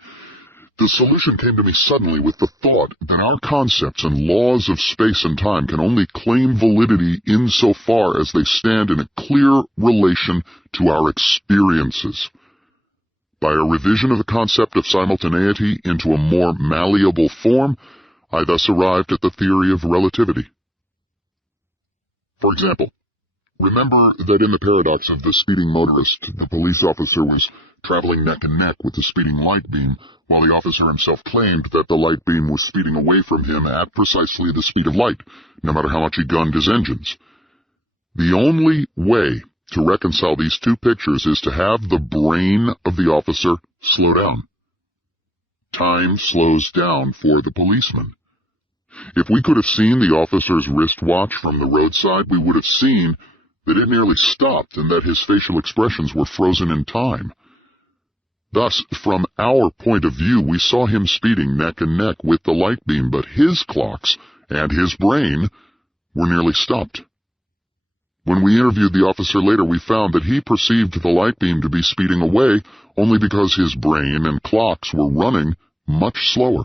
"The solution came to me suddenly with the thought that our concepts and laws of space and time can only claim validity insofar as they stand in a clear relation to our experiences. By a revision of the concept of simultaneity into a more malleable form, I thus arrived at the theory of relativity." For example, remember that in the paradox of the speeding motorist, the police officer was traveling neck and neck with the speeding light beam, while the officer himself claimed that the light beam was speeding away from him at precisely the speed of light, no matter how much he gunned his engines. The only way to reconcile these two pictures is to have the brain of the officer slow down. Time slows down for the policeman. If we could have seen the officer's wristwatch from the roadside, we would have seen that it nearly stopped and that his facial expressions were frozen in time. Thus, from our point of view, we saw him speeding neck and neck with the light beam, but his clocks and his brain were nearly stopped. When we interviewed the officer later, we found that he perceived the light beam to be speeding away only because his brain and clocks were running much slower.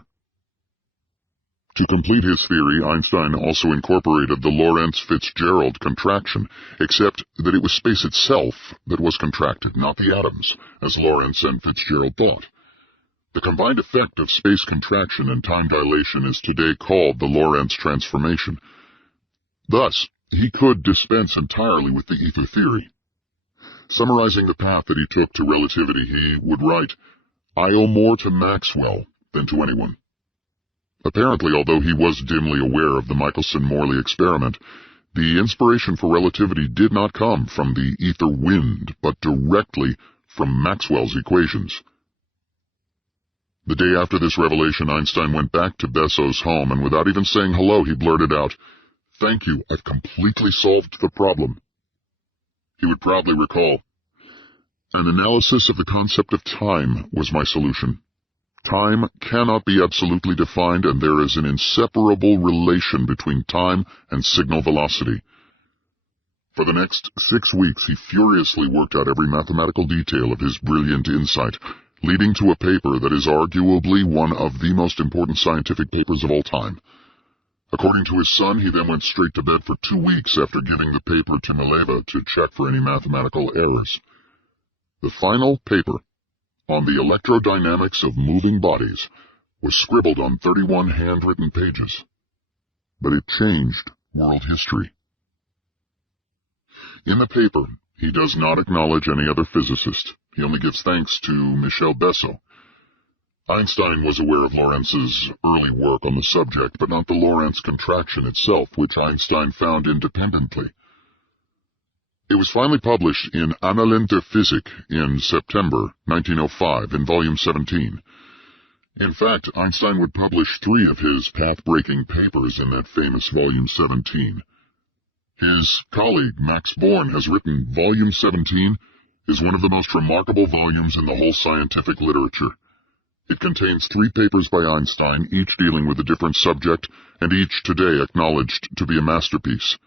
To complete his theory, Einstein also incorporated the Lorentz-Fitzgerald contraction, except that it was space itself that was contracted, not the atoms, as Lorentz and Fitzgerald thought. The combined effect of space contraction and time dilation is today called the Lorentz transformation. Thus, he could dispense entirely with the ether theory. Summarizing the path that he took to relativity, he would write, "I owe more to Maxwell than to anyone." Apparently, although he was dimly aware of the Michelson-Morley experiment, the inspiration for relativity did not come from the ether wind, but directly from Maxwell's equations. The day after this revelation, Einstein went back to Besso's home, and without even saying hello, he blurted out, "Thank you, I've completely solved the problem." He would proudly recall, "An analysis of the concept of time was my solution. Time cannot be absolutely defined, and there is an inseparable relation between time and signal velocity." For the next 6 weeks, he furiously worked out every mathematical detail of his brilliant insight, leading to a paper that is arguably one of the most important scientific papers of all time. According to his son, he then went straight to bed for 2 weeks after giving the paper to Mileva to check for any mathematical errors. The final paper, on the electrodynamics of moving bodies, was scribbled on 31 handwritten pages. But it changed world history. In the paper, he does not acknowledge any other physicist. He only gives thanks to Michel Besso. Einstein was aware of Lorentz's early work on the subject, but not the Lorentz contraction itself, which Einstein found independently. It was finally published in Annalen der Physik in September 1905 in Volume 17. In fact, Einstein would publish 3 of his path-breaking papers in that famous Volume 17. His colleague, Max Born, has written, "Volume 17 is one of the most remarkable volumes in the whole scientific literature. It contains 3 papers by Einstein, each dealing with a different subject, and each today acknowledged to be a masterpiece."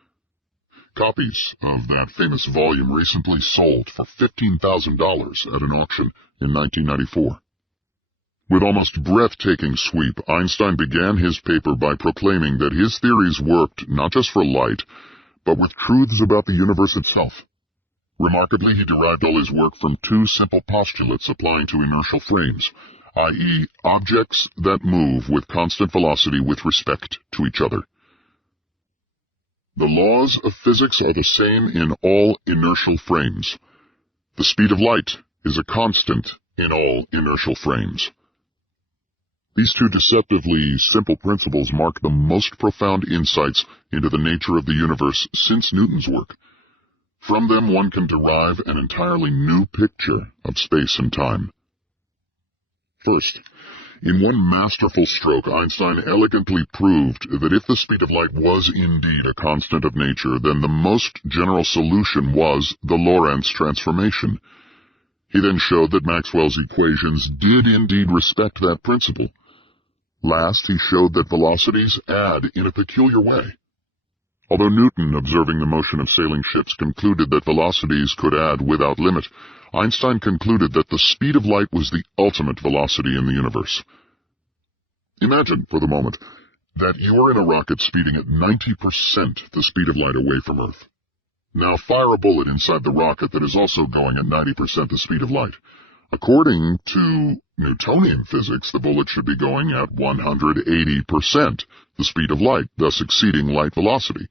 Copies of that famous volume recently sold for $15,000 at an auction in 1994. With almost breathtaking sweep, Einstein began his paper by proclaiming that his theories worked not just for light, but with truths about the universe itself. Remarkably, he derived all his work from 2 simple postulates applying to inertial frames, i.e., objects that move with constant velocity with respect to each other. The laws of physics are the same in all inertial frames. The speed of light is a constant in all inertial frames. These 2 deceptively simple principles mark the most profound insights into the nature of the universe since Newton's work. From them one can derive an entirely new picture of space and time. First, in one masterful stroke, Einstein elegantly proved that if the speed of light was indeed a constant of nature, then the most general solution was the Lorentz transformation. He then showed that Maxwell's equations did indeed respect that principle. Last, he showed that velocities add in a peculiar way. Although Newton, observing the motion of sailing ships, concluded that velocities could add without limit, Einstein concluded that the speed of light was the ultimate velocity in the universe. Imagine, for the moment, that you are in a rocket speeding at 90% the speed of light away from Earth. Now fire a bullet inside the rocket that is also going at 90% the speed of light. According to Newtonian physics, the bullet should be going at 180% the speed of light, thus exceeding light velocity.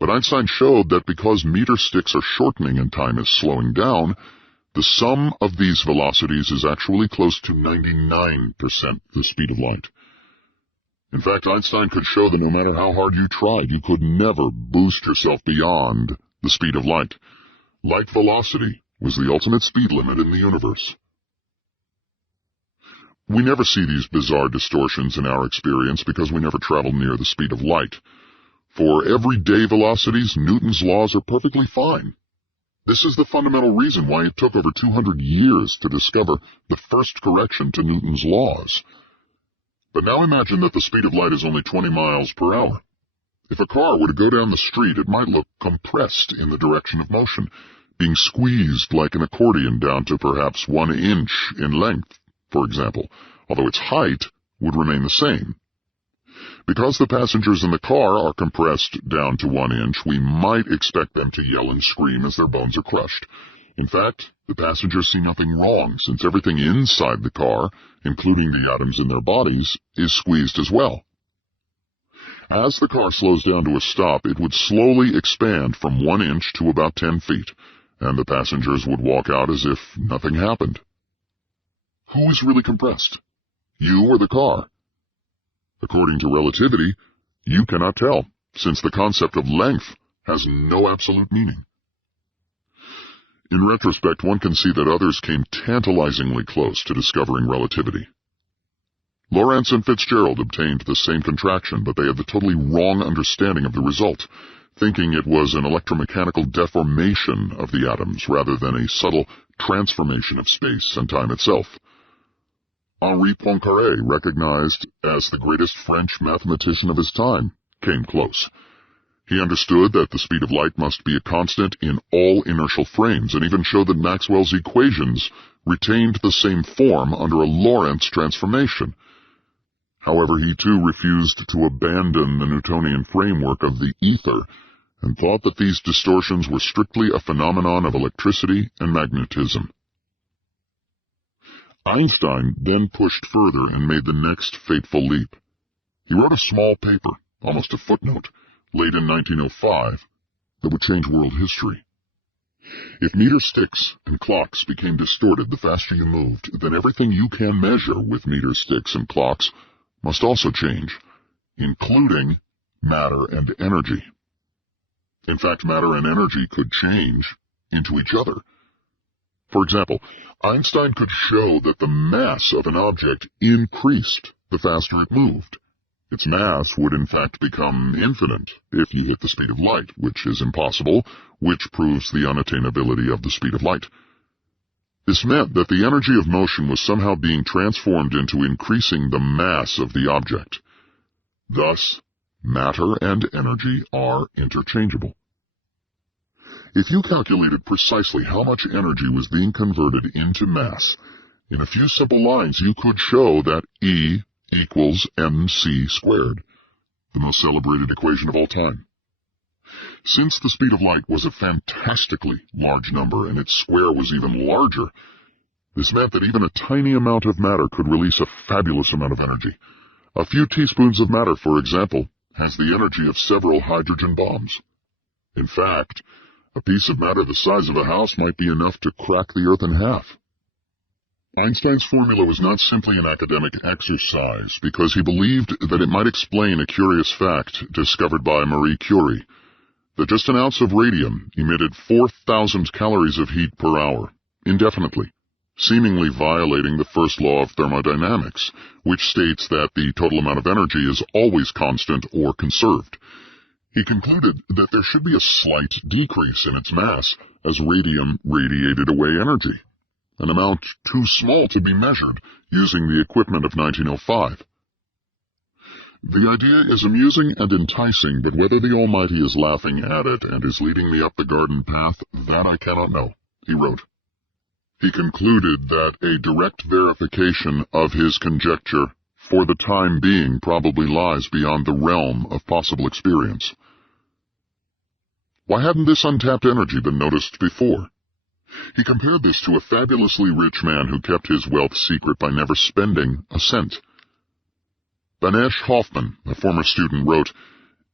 But Einstein showed that because meter sticks are shortening and time is slowing down, the sum of these velocities is actually close to 99% the speed of light. In fact, Einstein could show that no matter how hard you tried, you could never boost yourself beyond the speed of light. Light velocity was the ultimate speed limit in the universe. We never see these bizarre distortions in our experience because we never travel near the speed of light. For everyday velocities, Newton's laws are perfectly fine. This is the fundamental reason why it took over 200 years to discover the first correction to Newton's laws. But now imagine that the speed of light is only 20 miles per hour. If a car were to go down the street, it might look compressed in the direction of motion, being squeezed like an accordion down to perhaps 1 inch in length, for example, although its height would remain the same. Because the passengers in the car are compressed down to 1 inch, we might expect them to yell and scream as their bones are crushed. In fact, the passengers see nothing wrong, since everything inside the car, including the atoms in their bodies, is squeezed as well. As the car slows down to a stop, it would slowly expand from 1 inch to about 10 feet, and the passengers would walk out as if nothing happened. Who is really compressed? You or the car? According to relativity, you cannot tell, since the concept of length has no absolute meaning. In retrospect, one can see that others came tantalizingly close to discovering relativity. Lorentz and Fitzgerald obtained the same contraction, but they had the totally wrong understanding of the result, thinking it was an electromechanical deformation of the atoms rather than a subtle transformation of space and time itself. Henri Poincaré, recognized as the greatest French mathematician of his time, came close. He understood that the speed of light must be a constant in all inertial frames, and even showed that Maxwell's equations retained the same form under a Lorentz transformation. However, he too refused to abandon the Newtonian framework of the ether, and thought that these distortions were strictly a phenomenon of electricity and magnetism. Einstein then pushed further and made the next fateful leap. He wrote a small paper, almost a footnote, late in 1905, that would change world history. If meter sticks and clocks became distorted the faster you moved, then everything you can measure with meter sticks and clocks must also change, including matter and energy. In fact, matter and energy could change into each other. For example, Einstein could show that the mass of an object increased the faster it moved. Its mass would in fact become infinite if you hit the speed of light, which is impossible, which proves the unattainability of the speed of light. This meant that the energy of motion was somehow being transformed into increasing the mass of the object. Thus, matter and energy are interchangeable. If you calculated precisely how much energy was being converted into mass, in a few simple lines you could show that E equals mc squared, the most celebrated equation of all time. Since the speed of light was a fantastically large number and its square was even larger, this meant that even a tiny amount of matter could release a fabulous amount of energy. A few teaspoons of matter, for example, has the energy of several hydrogen bombs. In fact, a piece of matter the size of a house might be enough to crack the earth in half. Einstein's formula was not simply an academic exercise because he believed that it might explain a curious fact discovered by Marie Curie, that just an ounce of radium emitted 4,000 calories of heat per hour, indefinitely, seemingly violating the first law of thermodynamics, which states that the total amount of energy is always constant or conserved. He concluded that there should be a slight decrease in its mass as radium radiated away energy, an amount too small to be measured using the equipment of 1905. The idea is amusing and enticing, but whether the Almighty is laughing at it and is leading me up the garden path, that I cannot know, he wrote. He concluded that a direct verification of his conjecture, for the time being, probably lies beyond the realm of possible experience. Why hadn't this untapped energy been noticed before? He compared this to a fabulously rich man who kept his wealth secret by never spending a cent. Banesh Hoffman, a former student, wrote,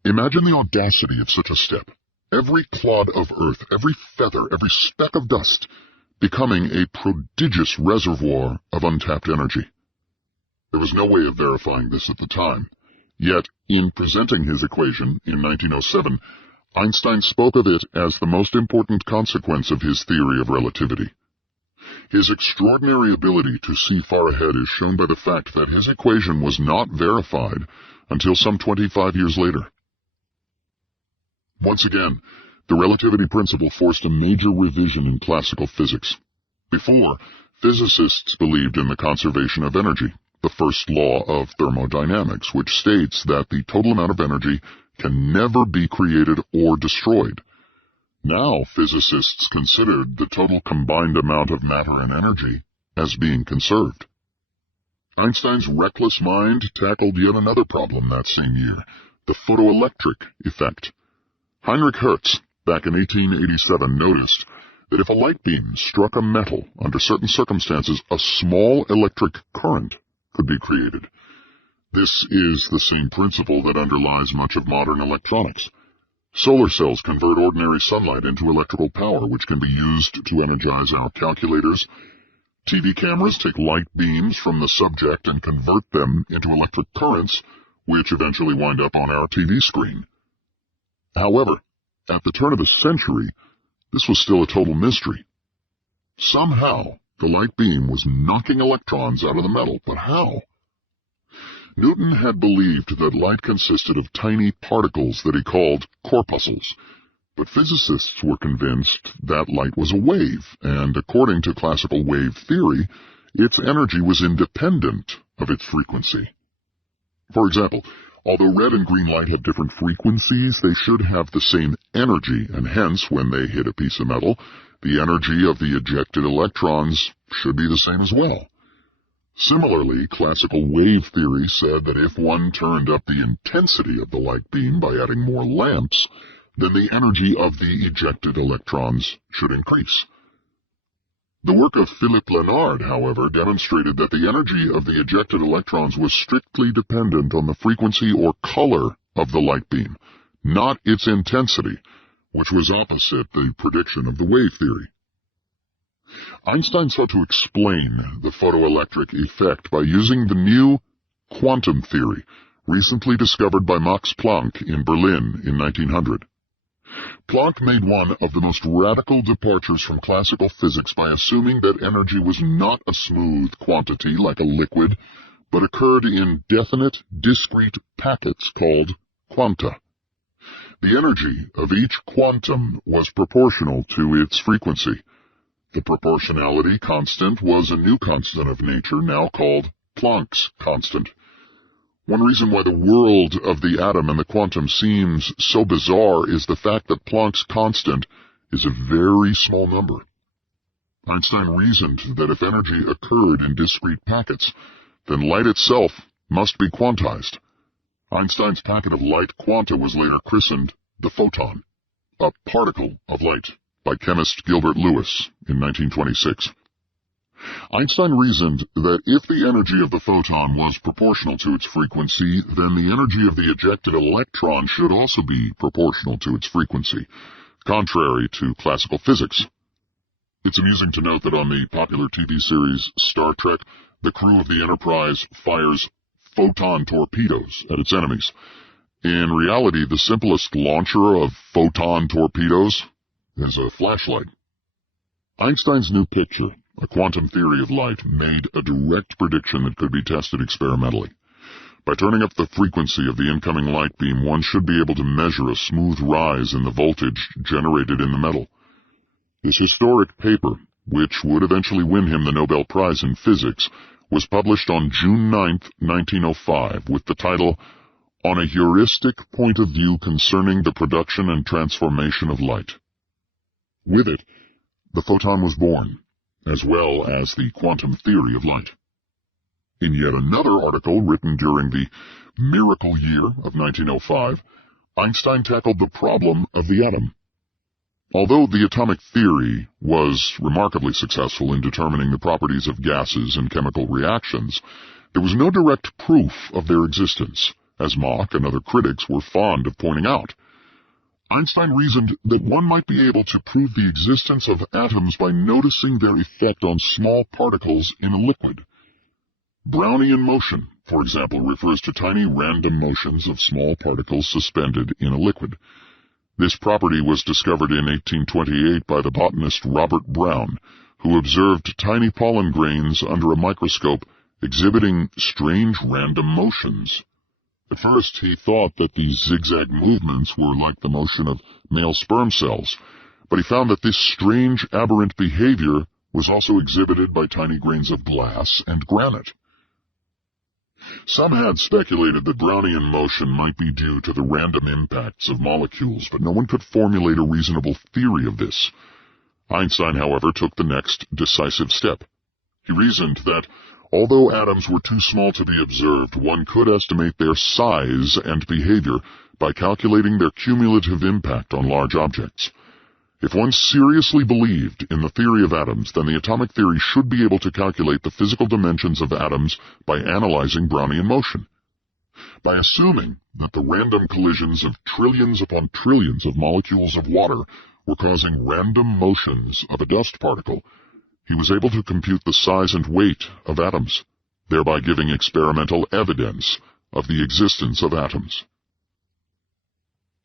"Imagine the audacity of such a step. Every clod of earth, every feather, every speck of dust, becoming a prodigious reservoir of untapped energy." There was no way of verifying this at the time. Yet, in presenting his equation in 1907, Einstein spoke of it as the most important consequence of his theory of relativity. His extraordinary ability to see far ahead is shown by the fact that his equation was not verified until some 25 years later. Once again, the relativity principle forced a major revision in classical physics. Before, physicists believed in the conservation of energy, the first law of thermodynamics, which states that the total amount of energy can never be created or destroyed. Now physicists considered the total combined amount of matter and energy as being conserved. Einstein's reckless mind tackled yet another problem that same year, the photoelectric effect. Heinrich Hertz, back in 1887, noticed that if a light beam struck a metal under certain circumstances, a small electric current could be created. This is the same principle that underlies much of modern electronics. Solar cells convert ordinary sunlight into electrical power, which can be used to energize our calculators. TV cameras take light beams from the subject and convert them into electric currents, which eventually wind up on our TV screen. However, at the turn of the century, this was still a total mystery. Somehow, the light beam was knocking electrons out of the metal, but how? Newton had believed that light consisted of tiny particles that he called corpuscles, but physicists were convinced that light was a wave, and according to classical wave theory, its energy was independent of its frequency. For example, although red and green light have different frequencies, they should have the same energy, and hence, when they hit a piece of metal, the energy of the ejected electrons should be the same as well. Similarly, classical wave theory said that if one turned up the intensity of the light beam by adding more lamps, then the energy of the ejected electrons should increase. The work of Philippe Lenard, however, demonstrated that the energy of the ejected electrons was strictly dependent on the frequency or color of the light beam, not its intensity, which was opposite the prediction of the wave theory. Einstein sought to explain the photoelectric effect by using the new quantum theory, recently discovered by Max Planck in Berlin in 1900. Planck made one of the most radical departures from classical physics by assuming that energy was not a smooth quantity like a liquid, but occurred in definite, discrete packets called quanta. The energy of each quantum was proportional to its frequency. The proportionality constant was a new constant of nature, now called Planck's constant. One reason why the world of the atom and the quantum seems so bizarre is the fact that Planck's constant is a very small number. Einstein reasoned that if energy occurred in discrete packets, then light itself must be quantized. Einstein's packet of light quanta was later christened the photon, a particle of light, by chemist Gilbert Lewis in 1926. Einstein reasoned that if the energy of the photon was proportional to its frequency, then the energy of the ejected electron should also be proportional to its frequency, contrary to classical physics. It's amusing to note that on the popular TV series Star Trek, the crew of the Enterprise fires photon torpedoes at its enemies. In reality, the simplest launcher of photon torpedoes is a flashlight. Einstein's new picture, a quantum theory of light, made a direct prediction that could be tested experimentally. By turning up the frequency of the incoming light beam, one should be able to measure a smooth rise in the voltage generated in the metal. His historic paper, which would eventually win him the Nobel Prize in Physics, was published on June 9, 1905, with the title, on a heuristic point of view concerning the production and transformation of light. With it, the photon was born, as well as the quantum theory of light. In yet another article written during the miracle year of 1905, Einstein tackled the problem of the atom. Although the atomic theory was remarkably successful in determining the properties of gases and chemical reactions, there was no direct proof of their existence, as Mach and other critics were fond of pointing out. Einstein reasoned that one might be able to prove the existence of atoms by noticing their effect on small particles in a liquid. Brownian motion, for example, refers to tiny random motions of small particles suspended in a liquid. This property was discovered in 1828 by the botanist Robert Brown, who observed tiny pollen grains under a microscope exhibiting strange random motions. At first, he thought that these zigzag movements were like the motion of male sperm cells, but he found that this strange aberrant behavior was also exhibited by tiny grains of glass and granite. Some had speculated that Brownian motion might be due to the random impacts of molecules, but no one could formulate a reasonable theory of this. Einstein, however, took the next decisive step. He reasoned that, although atoms were too small to be observed, one could estimate their size and behavior by calculating their cumulative impact on large objects. If one seriously believed in the theory of atoms, then the atomic theory should be able to calculate the physical dimensions of atoms by analyzing Brownian motion. By assuming that the random collisions of trillions upon trillions of molecules of water were causing random motions of a dust particle, he was able to compute the size and weight of atoms, thereby giving experimental evidence of the existence of atoms.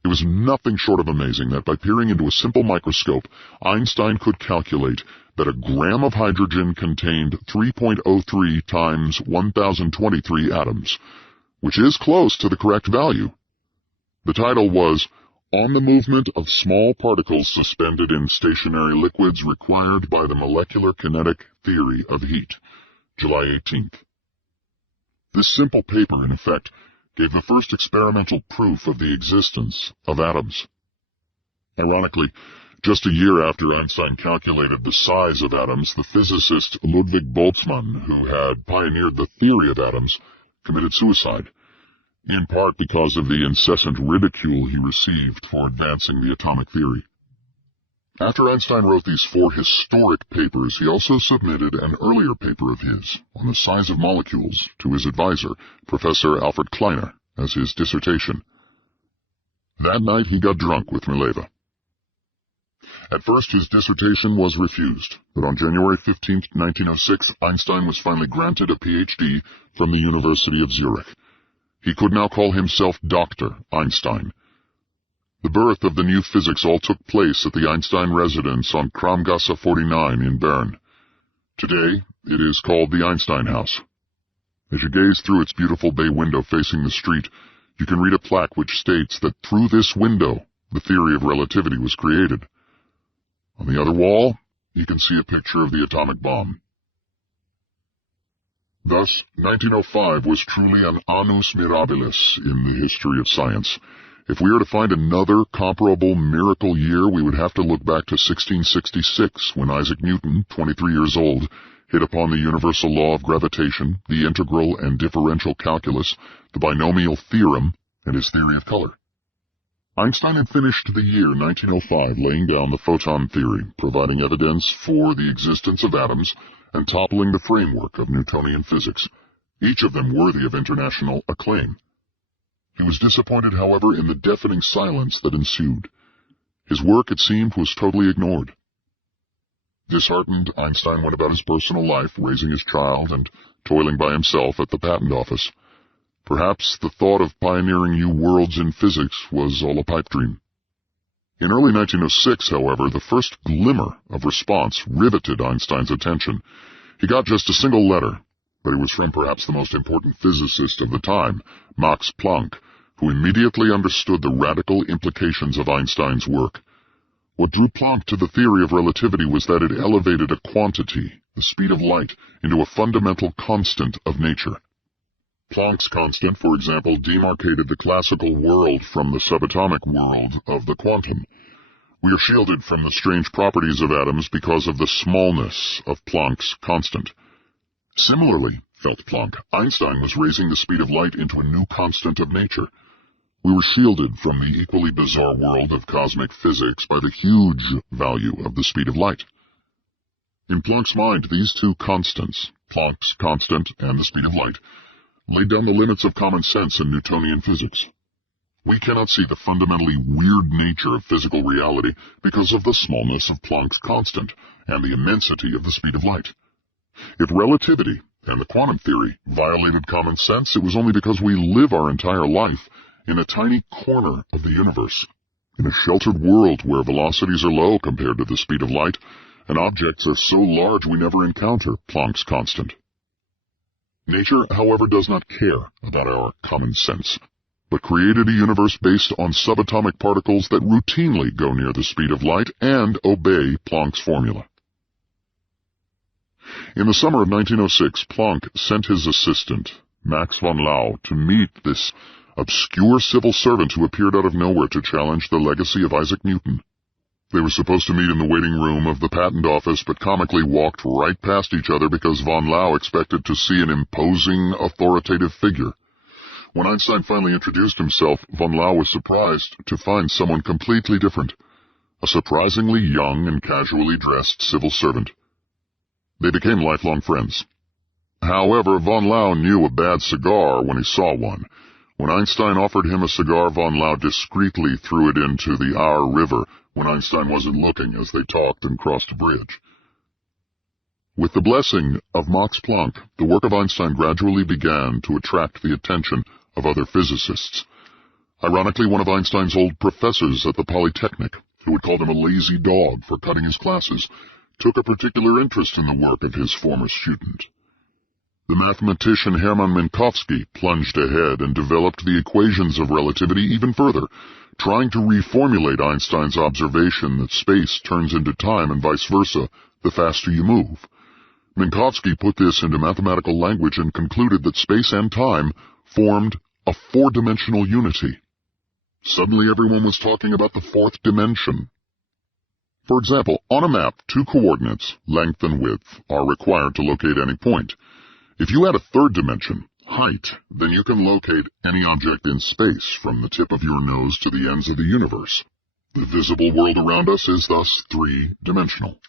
It was nothing short of amazing that by peering into a simple microscope, Einstein could calculate that a gram of hydrogen contained 3.03 times 1023 atoms, which is close to the correct value. The title was On the Movement of Small Particles Suspended in Stationary Liquids Required by the Molecular Kinetic Theory of Heat, July 18th. This simple paper, in effect, gave the first experimental proof of the existence of atoms. Ironically, just a year after Einstein calculated the size of atoms, the physicist Ludwig Boltzmann, who had pioneered the theory of atoms, committed suicide, in part because of the incessant ridicule he received for advancing the atomic theory. After Einstein wrote these 4 historic papers, he also submitted an earlier paper of his on the size of molecules to his advisor, Professor Alfred Kleiner, as his dissertation. That night he got drunk with Mileva. At first his dissertation was refused, but on January 15, 1906, Einstein was finally granted a Ph.D. from the University of Zurich. He could now call himself Dr. Einstein. The birth of the new physics all took place at the Einstein residence on Kramgasse 49 in Bern. Today, it is called the Einstein House. As you gaze through its beautiful bay window facing the street, you can read a plaque which states that through this window, the theory of relativity was created. On the other wall, you can see a picture of the atomic bomb. Thus, 1905 was truly an annus mirabilis in the history of science. If we are to find another comparable miracle year, we would have to look back to 1666, when Isaac Newton, 23 years old, hit upon the universal law of gravitation, the integral and differential calculus, the binomial theorem, and his theory of color. Einstein had finished the year 1905 laying down the photon theory, providing evidence for the existence of atoms, and toppling the framework of Newtonian physics, each of them worthy of international acclaim. He was disappointed, however, in the deafening silence that ensued. His work, it seemed, was totally ignored. Disheartened, Einstein went about his personal life, raising his child and toiling by himself at the patent office. Perhaps the thought of pioneering new worlds in physics was all a pipe dream. In early 1906, however, the first glimmer of response riveted Einstein's attention. He got just a single letter, but it was from perhaps the most important physicist of the time, Max Planck, who immediately understood the radical implications of Einstein's work. What drew Planck to the theory of relativity was that it elevated a quantity, the speed of light, into a fundamental constant of nature. Planck's constant, for example, demarcated the classical world from the subatomic world of the quantum. We are shielded from the strange properties of atoms because of the smallness of Planck's constant. Similarly, felt Planck, Einstein was raising the speed of light into a new constant of nature. We were shielded from the equally bizarre world of cosmic physics by the huge value of the speed of light. In Planck's mind, these two constants, Planck's constant and the speed of light, laid down the limits of common sense in Newtonian physics. We cannot see the fundamentally weird nature of physical reality because of the smallness of Planck's constant and the immensity of the speed of light. If relativity and the quantum theory violated common sense, it was only because we live our entire life in a tiny corner of the universe, in a sheltered world where velocities are low compared to the speed of light, and objects are so large we never encounter Planck's constant. Nature, however, does not care about our common sense, but created a universe based on subatomic particles that routinely go near the speed of light and obey Planck's formula. In the summer of 1906, Planck sent his assistant, Max von Laue, to meet this obscure civil servant who appeared out of nowhere to challenge the legacy of Isaac Newton. They were supposed to meet in the waiting room of the patent office, but comically walked right past each other because von Laue expected to see an imposing, authoritative figure. When Einstein finally introduced himself, von Laue was surprised to find someone completely different, a surprisingly young and casually dressed civil servant. They became lifelong friends. However, von Laue knew a bad cigar when he saw one. When Einstein offered him a cigar, von Laue discreetly threw it into the Aar River when Einstein wasn't looking as they talked and crossed a bridge. With the blessing of Max Planck, the work of Einstein gradually began to attract the attention of other physicists. Ironically, one of Einstein's old professors at the Polytechnic, who had called him a lazy dog for cutting his classes, took a particular interest in the work of his former student. The mathematician Hermann Minkowski plunged ahead and developed the equations of relativity even further, trying to reformulate Einstein's observation that space turns into time and vice versa the faster you move. Minkowski put this into mathematical language and concluded that space and time formed a four-dimensional unity. Suddenly everyone was talking about the fourth dimension. For example, on a map, two coordinates, length and width, are required to locate any point. If you add a third dimension, height, then you can locate any object in space from the tip of your nose to the ends of the universe. The visible world around us is thus three-dimensional.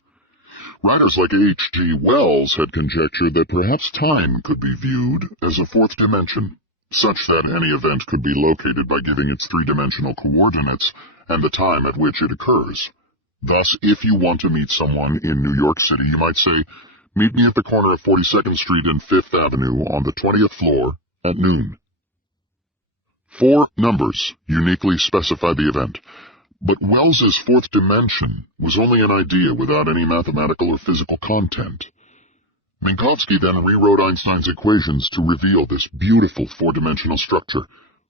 Writers like H.G. Wells had conjectured that perhaps time could be viewed as a fourth dimension, such that any event could be located by giving its three-dimensional coordinates and the time at which it occurs. Thus, if you want to meet someone in New York City, you might say, "Meet me at the corner of 42nd Street and 5th Avenue on the 20th floor at noon." 4 numbers uniquely specify the event, but Wells's fourth dimension was only an idea without any mathematical or physical content. Minkowski then rewrote Einstein's equations to reveal this beautiful four-dimensional structure,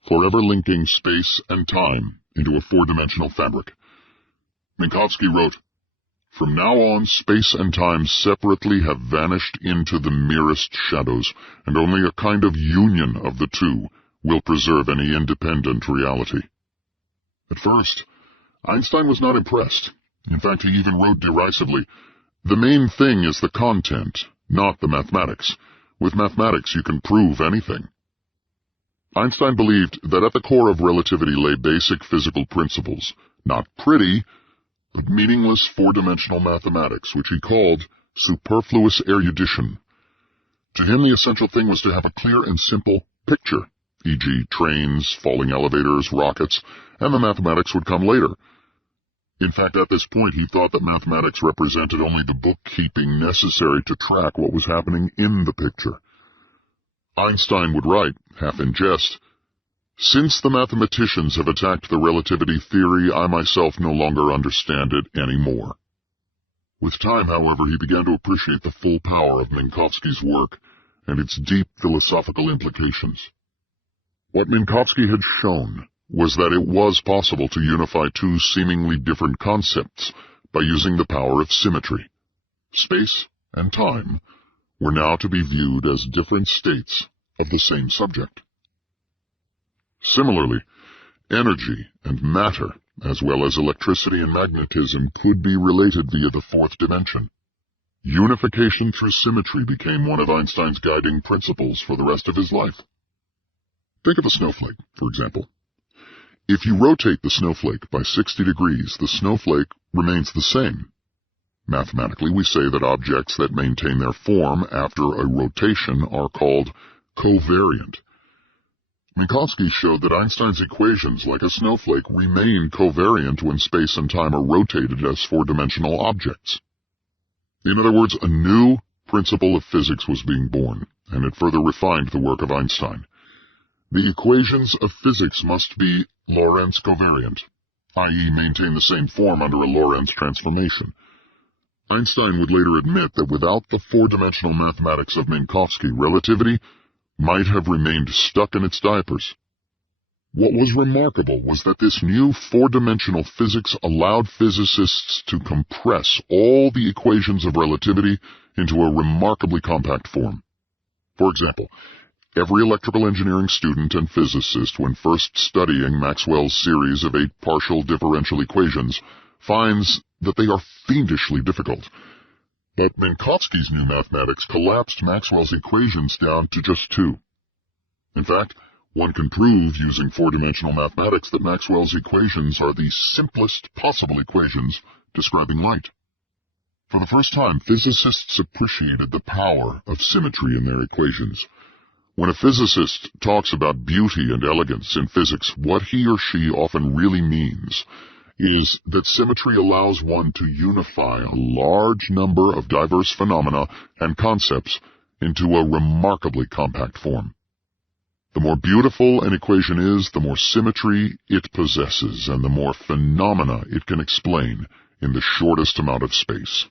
forever linking space and time into a four-dimensional fabric. Minkowski wrote, "From now on, space and time separately have vanished into the merest shadows, and only a kind of union of the two will preserve any independent reality." At first, Einstein was not impressed. In fact, he even wrote derisively, "The main thing is the content, not the mathematics. With mathematics you can prove anything." Einstein believed that at the core of relativity lay basic physical principles, not pretty, but meaningless four-dimensional mathematics, which he called superfluous erudition. To him, the essential thing was to have a clear and simple picture, e.g. trains, falling elevators, rockets, and the mathematics would come later. In fact, at this point, he thought that mathematics represented only the bookkeeping necessary to track what was happening in the picture. Einstein would write, half in jest, "Since the mathematicians have attacked the relativity theory, I myself no longer understand it any more." With time, however, he began to appreciate the full power of Minkowski's work and its deep philosophical implications. What Minkowski had shown was that it was possible to unify two seemingly different concepts by using the power of symmetry. Space and time were now to be viewed as different states of the same subject. Similarly, energy and matter, as well as electricity and magnetism, could be related via the fourth dimension. Unification through symmetry became one of Einstein's guiding principles for the rest of his life. Think of a snowflake, for example. If you rotate the snowflake by 60 degrees, the snowflake remains the same. Mathematically, we say that objects that maintain their form after a rotation are called covariant. Minkowski showed that Einstein's equations, like a snowflake, remain covariant when space and time are rotated as four-dimensional objects. In other words, a new principle of physics was being born, and it further refined the work of Einstein. The equations of physics must be Lorentz covariant, i.e. maintain the same form under a Lorentz transformation. Einstein would later admit that without the four-dimensional mathematics of Minkowski, relativity might have remained stuck in its diapers. What was remarkable was that this new four-dimensional physics allowed physicists to compress all the equations of relativity into a remarkably compact form. For example, every electrical engineering student and physicist, when first studying Maxwell's series of 8 partial differential equations, finds that they are fiendishly difficult. But Minkowski's new mathematics collapsed Maxwell's equations down to just 2. In fact, one can prove using four-dimensional mathematics that Maxwell's equations are the simplest possible equations describing light. For the first time, physicists appreciated the power of symmetry in their equations. When a physicist talks about beauty and elegance in physics, what he or she often really means is that symmetry allows one to unify a large number of diverse phenomena and concepts into a remarkably compact form. The more beautiful an equation is, the more symmetry it possesses, and the more phenomena it can explain in the shortest amount of space.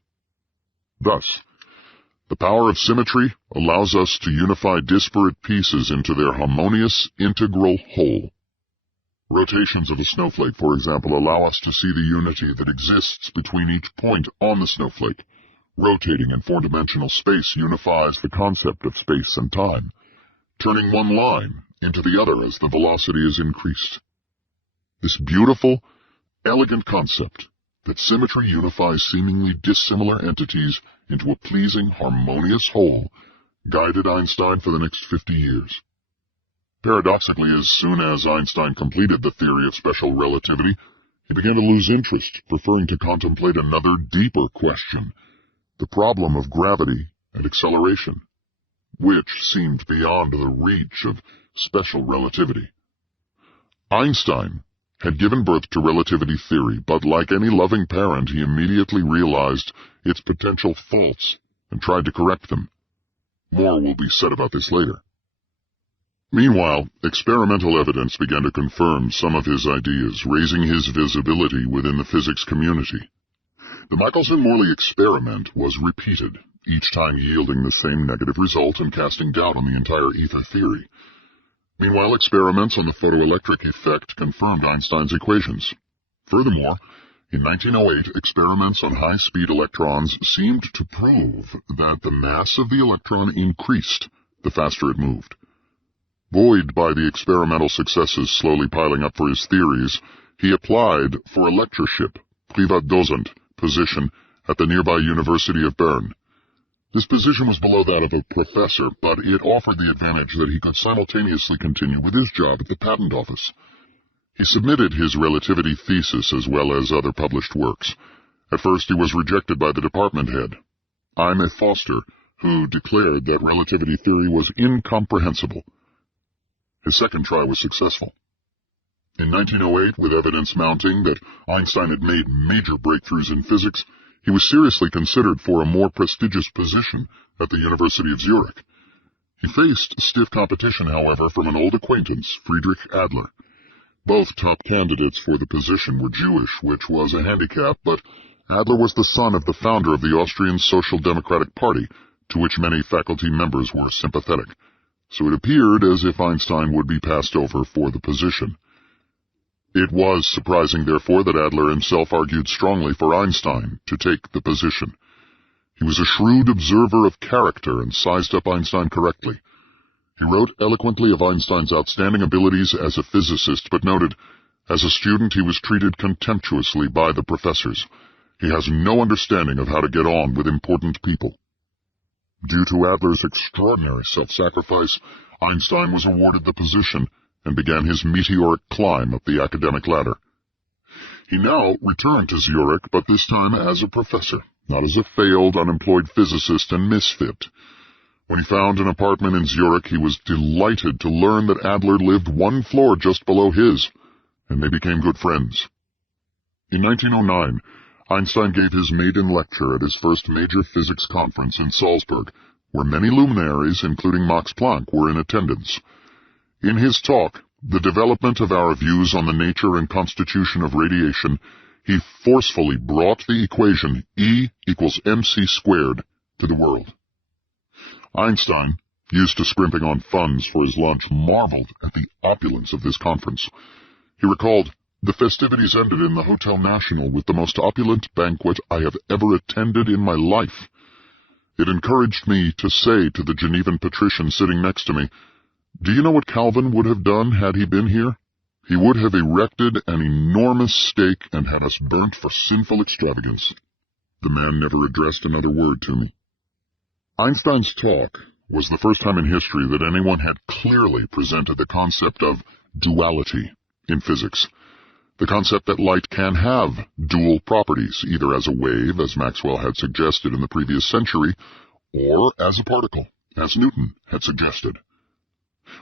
Thus, the power of symmetry allows us to unify disparate pieces into their harmonious, integral whole. Rotations of a snowflake, for example, allow us to see the unity that exists between each point on the snowflake. Rotating in four-dimensional space unifies the concept of space and time, turning one line into the other as the velocity is increased. This beautiful, elegant concept that symmetry unifies seemingly dissimilar entities into a pleasing, harmonious whole guided Einstein for the next 50 years. Paradoxically, as soon as Einstein completed the theory of special relativity, he began to lose interest, preferring to contemplate another deeper question, the problem of gravity and acceleration, which seemed beyond the reach of special relativity. Einstein had given birth to relativity theory, but like any loving parent, he immediately realized its potential faults and tried to correct them. More will be said about this later. Meanwhile, experimental evidence began to confirm some of his ideas, raising his visibility within the physics community. The Michelson-Morley experiment was repeated, each time yielding the same negative result and casting doubt on the entire ether theory. Meanwhile, experiments on the photoelectric effect confirmed Einstein's equations. Furthermore, in 1908, experiments on high-speed electrons seemed to prove that the mass of the electron increased the faster it moved. Buoyed by the experimental successes slowly piling up for his theories, he applied for a lectureship, Privatdozent, position at the nearby University of Bern. This position was below that of a professor, but it offered the advantage that he could simultaneously continue with his job at the patent office. He submitted his relativity thesis as well as other published works. At first he was rejected by the department head, Ime Foster, who declared that relativity theory was incomprehensible. His second try was successful. In 1908, with evidence mounting that Einstein had made major breakthroughs in physics, he was seriously considered for a more prestigious position at the University of Zurich. He faced stiff competition, however, from an old acquaintance, Friedrich Adler. Both top candidates for the position were Jewish, which was a handicap, but Adler was the son of the founder of the Austrian Social Democratic Party, to which many faculty members were sympathetic. So it appeared as if Einstein would be passed over for the position. It was surprising, therefore, that Adler himself argued strongly for Einstein to take the position. He was a shrewd observer of character and sized up Einstein correctly. He wrote eloquently of Einstein's outstanding abilities as a physicist, but noted, as a student he was treated contemptuously by the professors. He has no understanding of how to get on with important people. Due to Adler's extraordinary self-sacrifice, Einstein was awarded the position and began his meteoric climb up the academic ladder. He now returned to Zurich, but this time as a professor, not as a failed, unemployed physicist and misfit. When he found an apartment in Zurich, he was delighted to learn that Adler lived one floor just below his, and they became good friends. In 1909, Einstein gave his maiden lecture at his first major physics conference in Salzburg, where many luminaries, including Max Planck, were in attendance. In his talk, The Development of Our Views on the Nature and Constitution of Radiation, he forcefully brought the equation E equals mc squared to the world. Einstein, used to scrimping on funds for his lunch, marveled at the opulence of this conference. He recalled, "The festivities ended in the Hotel National with the most opulent banquet I have ever attended in my life. It encouraged me to say to the Genevan patrician sitting next to me, 'Do you know what Calvin would have done had he been here? He would have erected an enormous stake and had us burnt for sinful extravagance.' The man never addressed another word to me." Einstein's talk was the first time in history that anyone had clearly presented the concept of duality in physics. The concept that light can have dual properties, either as a wave, as Maxwell had suggested in the previous century, or as a particle, as Newton had suggested.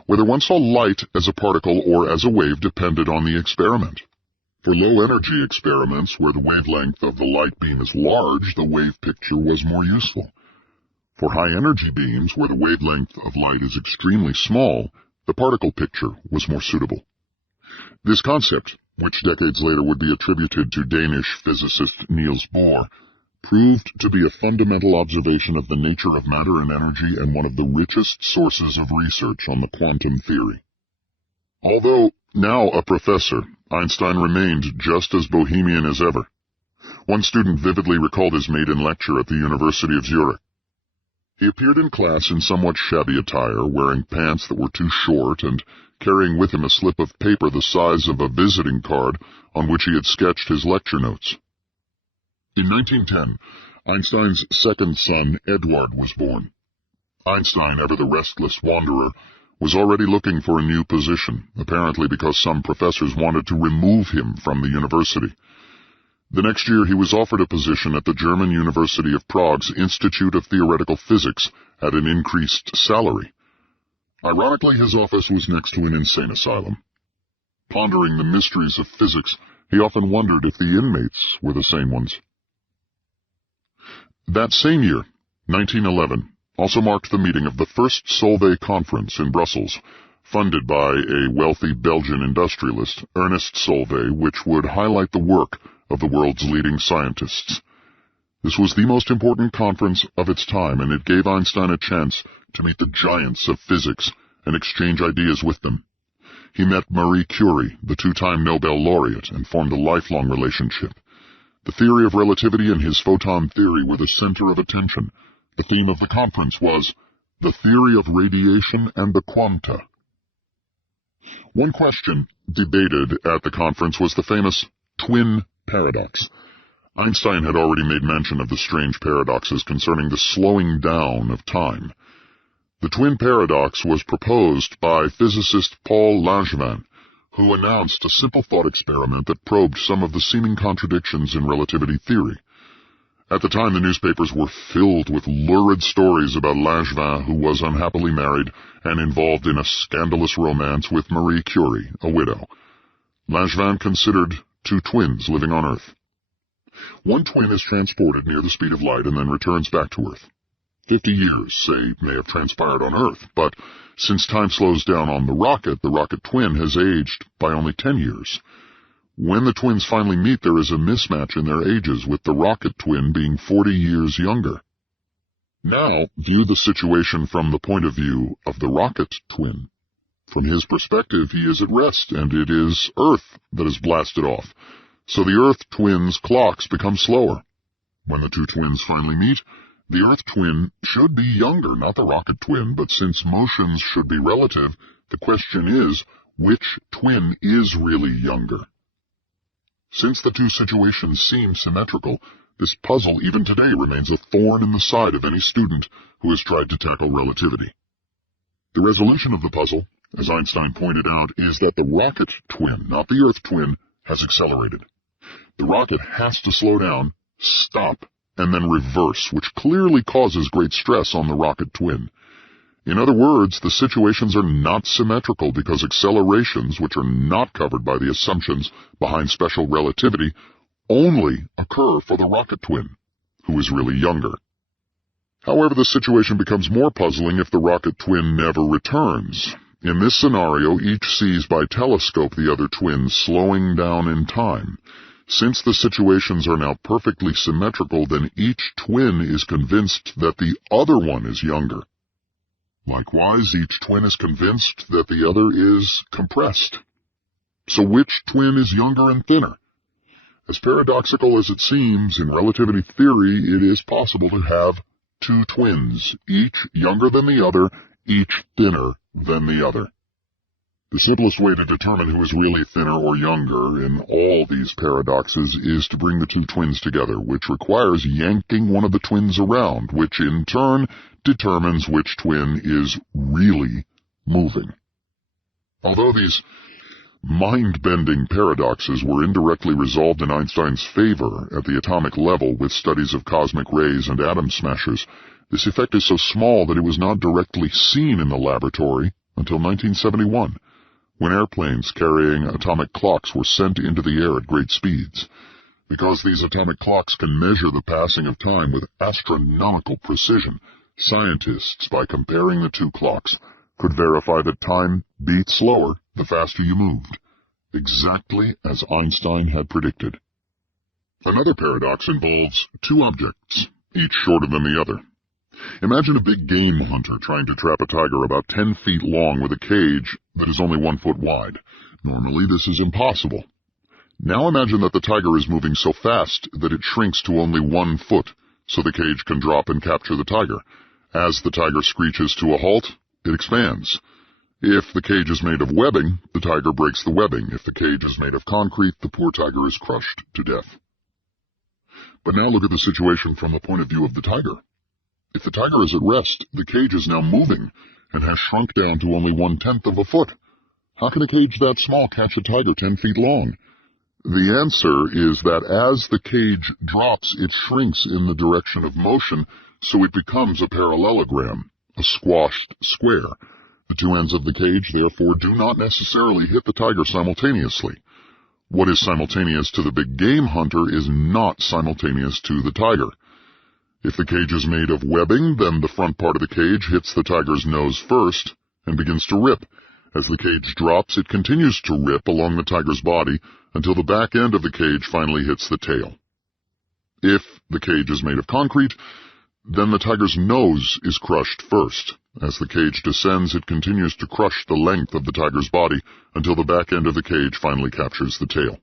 Whether one saw light as a particle or as a wave depended on the experiment. For low-energy experiments, where the wavelength of the light beam is large, the wave picture was more useful. For high-energy beams, where the wavelength of light is extremely small, the particle picture was more suitable. This concept, which decades later would be attributed to Danish physicist Niels Bohr, proved to be a fundamental observation of the nature of matter and energy and one of the richest sources of research on the quantum theory. Although now a professor, Einstein remained just as bohemian as ever. One student vividly recalled his maiden lecture at the University of Zurich. He appeared in class in somewhat shabby attire, wearing pants that were too short and carrying with him a slip of paper the size of a visiting card on which he had sketched his lecture notes. In 1910, Einstein's second son, Eduard, was born. Einstein, ever the restless wanderer, was already looking for a new position, apparently because some professors wanted to remove him from the university. The next year he was offered a position at the German University of Prague's Institute of Theoretical Physics at an increased salary. Ironically, his office was next to an insane asylum. Pondering the mysteries of physics, he often wondered if the inmates were the same ones. That same year, 1911, also marked the meeting of the first Solvay Conference in Brussels, funded by a wealthy Belgian industrialist, Ernest Solvay, which would highlight the work of the world's leading scientists. This was the most important conference of its time, and it gave Einstein a chance to meet the giants of physics and exchange ideas with them. He met Marie Curie, the two-time Nobel laureate, and formed a lifelong relationship. The theory of relativity and his photon theory were the center of attention. The theme of the conference was the theory of radiation and the quanta. One question debated at the conference was the famous twin paradox. Einstein had already made mention of the strange paradoxes concerning the slowing down of time. The twin paradox was proposed by physicist Paul Langevin, who announced a simple thought experiment that probed some of the seeming contradictions in relativity theory. At the time, the newspapers were filled with lurid stories about Langevin, who was unhappily married and involved in a scandalous romance with Marie Curie, a widow. Langevin considered two twins living on Earth. One twin is transported near the speed of light and then returns back to Earth. 50 years, say, may have transpired on Earth, but since time slows down on the rocket twin has aged by only 10 years. When the twins finally meet, there is a mismatch in their ages, with the rocket twin being 40 years younger. Now, view the situation from the point of view of the rocket twin. From his perspective, he is at rest, and it is Earth that is blasted off. So the Earth twins' clocks become slower. When the two twins finally meet, The Earth twin should be younger, not the rocket twin, but since motions should be relative, the question is, which twin is really younger? Since the two situations seem symmetrical, this puzzle even today remains a thorn in the side of any student who has tried to tackle relativity. The resolution of the puzzle, as Einstein pointed out, is that the rocket twin, not the Earth twin, has accelerated. The rocket has to slow down, stop, and then reverse, which clearly causes great stress on the rocket twin. In other words, the situations are not symmetrical because accelerations, which are not covered by the assumptions behind special relativity, only occur for the rocket twin, who is really younger. However, the situation becomes more puzzling if the rocket twin never returns. In this scenario, each sees by telescope the other twin slowing down in time. Since the situations are now perfectly symmetrical, then each twin is convinced that the other one is younger. Likewise, each twin is convinced that the other is compressed. So which twin is younger and thinner? As paradoxical as it seems, in relativity theory, it is possible to have two twins, each younger than the other, each thinner than the other. The simplest way to determine who is really thinner or younger in all these paradoxes is to bring the two twins together, which requires yanking one of the twins around, which in turn determines which twin is really moving. Although these mind-bending paradoxes were indirectly resolved in Einstein's favor at the atomic level with studies of cosmic rays and atom smashers, this effect is so small that it was not directly seen in the laboratory until 1971. When airplanes carrying atomic clocks were sent into the air at great speeds. Because these atomic clocks can measure the passing of time with astronomical precision, scientists, by comparing the two clocks, could verify that time beat slower the faster you moved, exactly as Einstein had predicted. Another paradox involves two objects, each shorter than the other. Imagine a big game hunter trying to trap a tiger about 10 feet long with a cage that is only 1 foot wide. Normally, this is impossible. Now imagine that the tiger is moving so fast that it shrinks to only 1 foot, so the cage can drop and capture the tiger. As the tiger screeches to a halt, it expands. If the cage is made of webbing, the tiger breaks the webbing. If the cage is made of concrete, the poor tiger is crushed to death. But now look at the situation from the point of view of the tiger. If the tiger is at rest, the cage is now moving and has shrunk down to only 1/10 of a foot. How can a cage that small catch a tiger 10 feet long? The answer is that as the cage drops, it shrinks in the direction of motion, so it becomes a parallelogram, a squashed square. The two ends of the cage, therefore, do not necessarily hit the tiger simultaneously. What is simultaneous to the big game hunter is not simultaneous to the tiger. If the cage is made of webbing, then the front part of the cage hits the tiger's nose first and begins to rip. As the cage drops, it continues to rip along the tiger's body until the back end of the cage finally hits the tail. If the cage is made of concrete, then the tiger's nose is crushed first. As the cage descends, it continues to crush the length of the tiger's body until the back end of the cage finally captures the tail.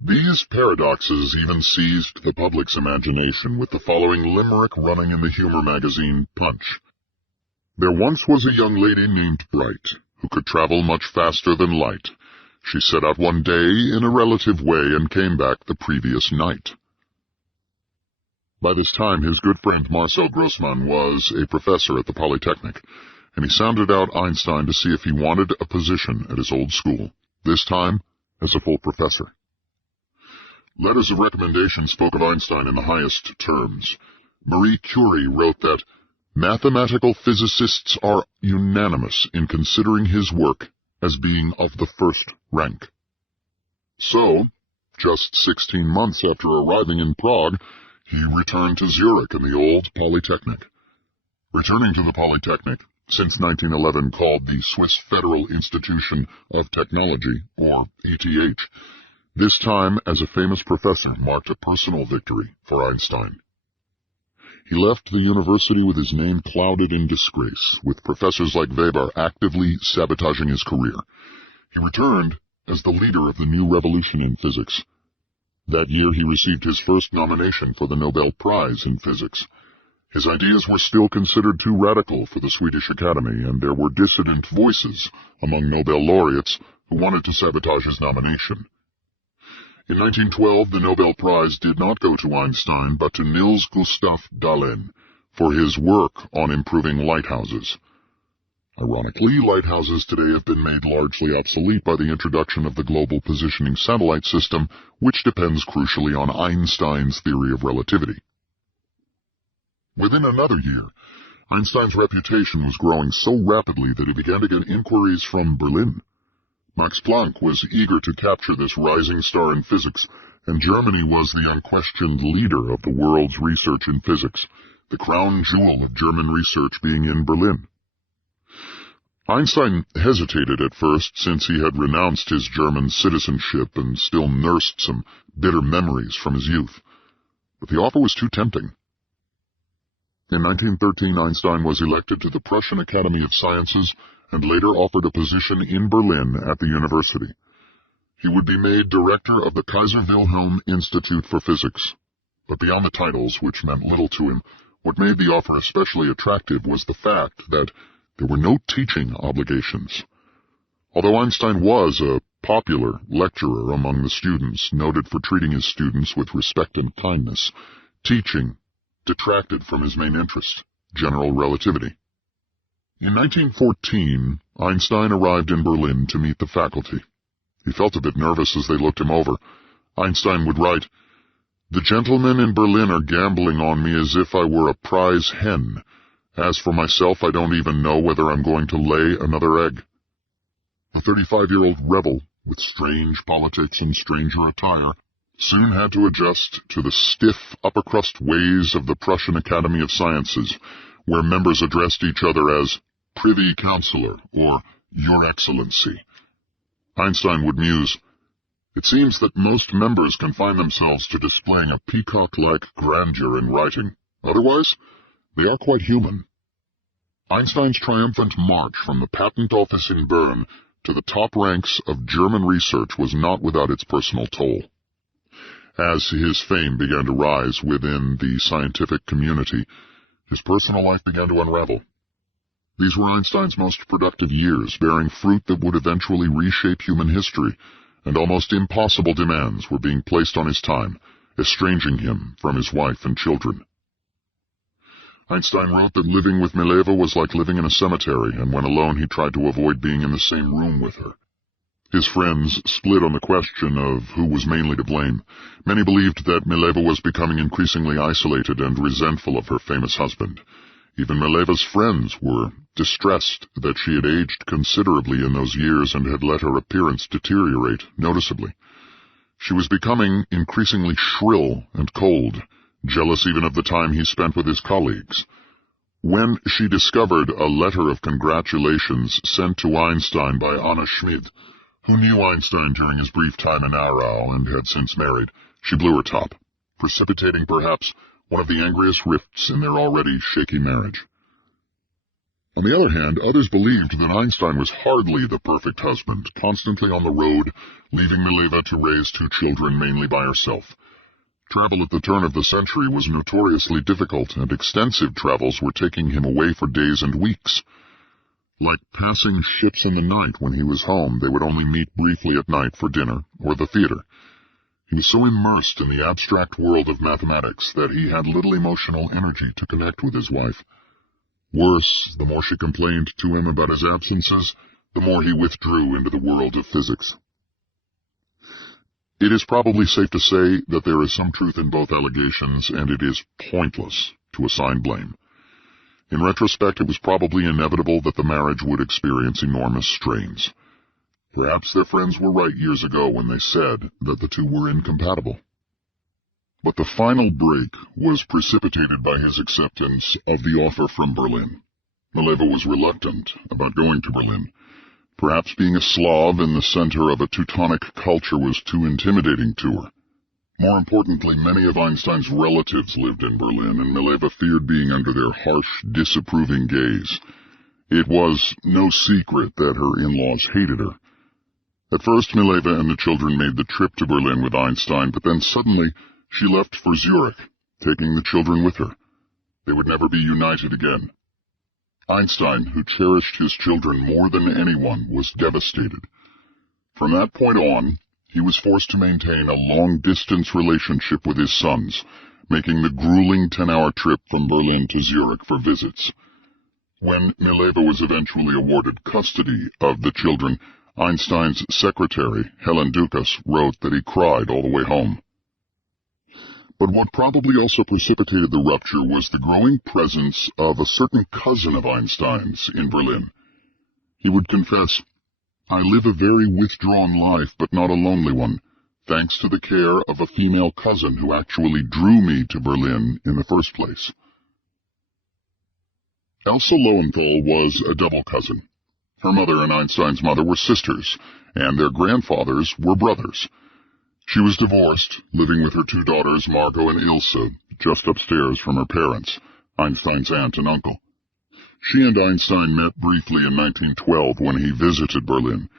These paradoxes even seized the public's imagination with the following limerick running in the humor magazine Punch. There once was a young lady named Bright, who could travel much faster than light. She set out one day in a relative way and came back the previous night. By this time, his good friend Marcel Grossmann was a professor at the Polytechnic, and he sounded out Einstein to see if he wanted a position at his old school, this time as a full professor. Letters of recommendation spoke of Einstein in the highest terms. Marie Curie wrote that mathematical physicists are unanimous in considering his work as being of the first rank. So, just 16 months after arriving in Prague, he returned to Zurich in the old Polytechnic. Returning to the Polytechnic, since 1911 called the Swiss Federal Institution of Technology, or ETH, this time as a famous professor marked a personal victory for Einstein. He left the university with his name clouded in disgrace, with professors like Weber actively sabotaging his career. He returned as the leader of the new revolution in physics. That year he received his first nomination for the Nobel Prize in Physics. His ideas were still considered too radical for the Swedish Academy, and there were dissident voices among Nobel laureates who wanted to sabotage his nomination. In 1912, the Nobel Prize did not go to Einstein, but to Niels Gustav Dahlen for his work on improving lighthouses. Ironically, lighthouses today have been made largely obsolete by the introduction of the Global Positioning Satellite System, which depends crucially on Einstein's theory of relativity. Within another year, Einstein's reputation was growing so rapidly that he began to get inquiries from Berlin. Max Planck was eager to capture this rising star in physics, and Germany was the unquestioned leader of the world's research in physics, the crown jewel of German research being in Berlin. Einstein hesitated at first, since he had renounced his German citizenship and still nursed some bitter memories from his youth. But the offer was too tempting. In 1913, Einstein was elected to the Prussian Academy of Sciences and later offered a position in Berlin at the university. He would be made director of the Kaiser Wilhelm Institute for Physics. But beyond the titles, which meant little to him, what made the offer especially attractive was the fact that there were no teaching obligations. Although Einstein was a popular lecturer among the students, noted for treating his students with respect and kindness, teaching detracted from his main interest, general relativity. In 1914, Einstein arrived in Berlin to meet the faculty. He felt a bit nervous as they looked him over. Einstein would write, "The gentlemen in Berlin are gambling on me as if I were a prize hen. As for myself, I don't even know whether I'm going to lay another egg." A 35-year-old rebel with strange politics and stranger attire soon had to adjust to the stiff, upper-crust ways of the Prussian Academy of Sciences, where members addressed each other as Privy Councillor or Your Excellency. Einstein would muse, "It seems that most members confine themselves to displaying a peacock-like grandeur in writing. Otherwise, they are quite human." Einstein's triumphant march from the patent office in Bern to the top ranks of German research was not without its personal toll. As his fame began to rise within the scientific community, his personal life began to unravel. These were Einstein's most productive years, bearing fruit that would eventually reshape human history, and almost impossible demands were being placed on his time, estranging him from his wife and children. Einstein wrote that living with Mileva was like living in a cemetery, and when alone he tried to avoid being in the same room with her. His friends split on the question of who was mainly to blame. Many believed that Mileva was becoming increasingly isolated and resentful of her famous husband. Even Mileva's friends were distressed that she had aged considerably in those years and had let her appearance deteriorate noticeably. She was becoming increasingly shrill and cold, jealous even of the time he spent with his colleagues. When she discovered a letter of congratulations sent to Einstein by Anna Schmid, who knew Einstein during his brief time in Aarau and had since married, she blew her top, precipitating perhaps one of the angriest rifts in their already shaky marriage. On the other hand, others believed that Einstein was hardly the perfect husband, constantly on the road, leaving Mileva to raise two children mainly by herself. Travel at the turn of the century was notoriously difficult, and extensive travels were taking him away for days and weeks. Like passing ships in the night when he was home, they would only meet briefly at night for dinner or the theater. He was so immersed in the abstract world of mathematics that he had little emotional energy to connect with his wife. Worse, the more she complained to him about his absences, the more he withdrew into the world of physics. It is probably safe to say that there is some truth in both allegations, and it is pointless to assign blame. In retrospect, it was probably inevitable that the marriage would experience enormous strains. Perhaps their friends were right years ago when they said that the two were incompatible. But the final break was precipitated by his acceptance of the offer from Berlin. Mileva was reluctant about going to Berlin. Perhaps being a Slav in the center of a Teutonic culture was too intimidating to her. More importantly, many of Einstein's relatives lived in Berlin, and Mileva feared being under their harsh, disapproving gaze. It was no secret that her in-laws hated her. At first, Mileva and the children made the trip to Berlin with Einstein, but then suddenly she left for Zurich, taking the children with her. They would never be united again. Einstein, who cherished his children more than anyone, was devastated. From that point on, he was forced to maintain a long-distance relationship with his sons, making the grueling 10-hour trip from Berlin to Zurich for visits. When Mileva was eventually awarded custody of the children, Einstein's secretary, Helen Dukas, wrote that he cried all the way home. But what probably also precipitated the rupture was the growing presence of a certain cousin of Einstein's in Berlin. He would confess, "I live a very withdrawn life, but not a lonely one, thanks to the care of a female cousin who actually drew me to Berlin in the first place." Elsa Lowenthal was a double cousin. Her mother and Einstein's mother were sisters, and their grandfathers were brothers. She was divorced, living with her two daughters, Margot and Ilse, just upstairs from her parents, Einstein's aunt and uncle. She and Einstein met briefly in 1912 when he visited Berlin.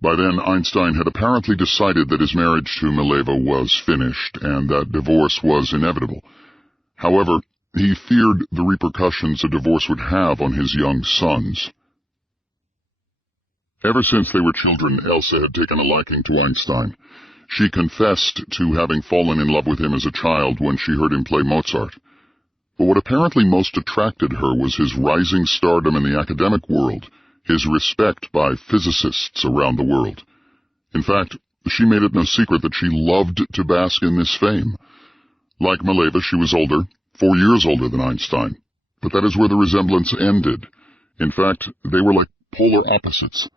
By then, Einstein had apparently decided that his marriage to Mileva was finished and that divorce was inevitable. However, he feared the repercussions a divorce would have on his young sons. Ever since they were children, Elsa had taken a liking to Einstein. She confessed to having fallen in love with him as a child when she heard him play Mozart. But what apparently most attracted her was his rising stardom in the academic world, his respect by physicists around the world. In fact, she made it no secret that she loved to bask in this fame. Like Mileva, she was older, 4 years older than Einstein, but that is where the resemblance ended. In fact, they were like polar opposites.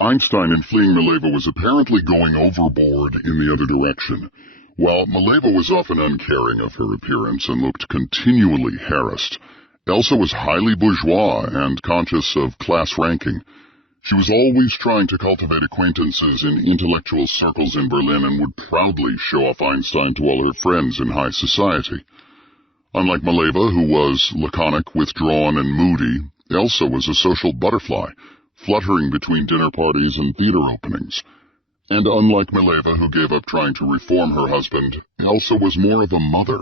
Einstein, in fleeing Mileva, was apparently going overboard in the other direction. While Mileva was often uncaring of her appearance and looked continually harassed, Elsa was highly bourgeois and conscious of class ranking. She was always trying to cultivate acquaintances in intellectual circles in Berlin and would proudly show off Einstein to all her friends in high society. Unlike Mileva, who was laconic, withdrawn, and moody, Elsa was a social butterfly, fluttering between dinner parties and theater openings. And unlike Mileva, who gave up trying to reform her husband, Elsa was more of a mother,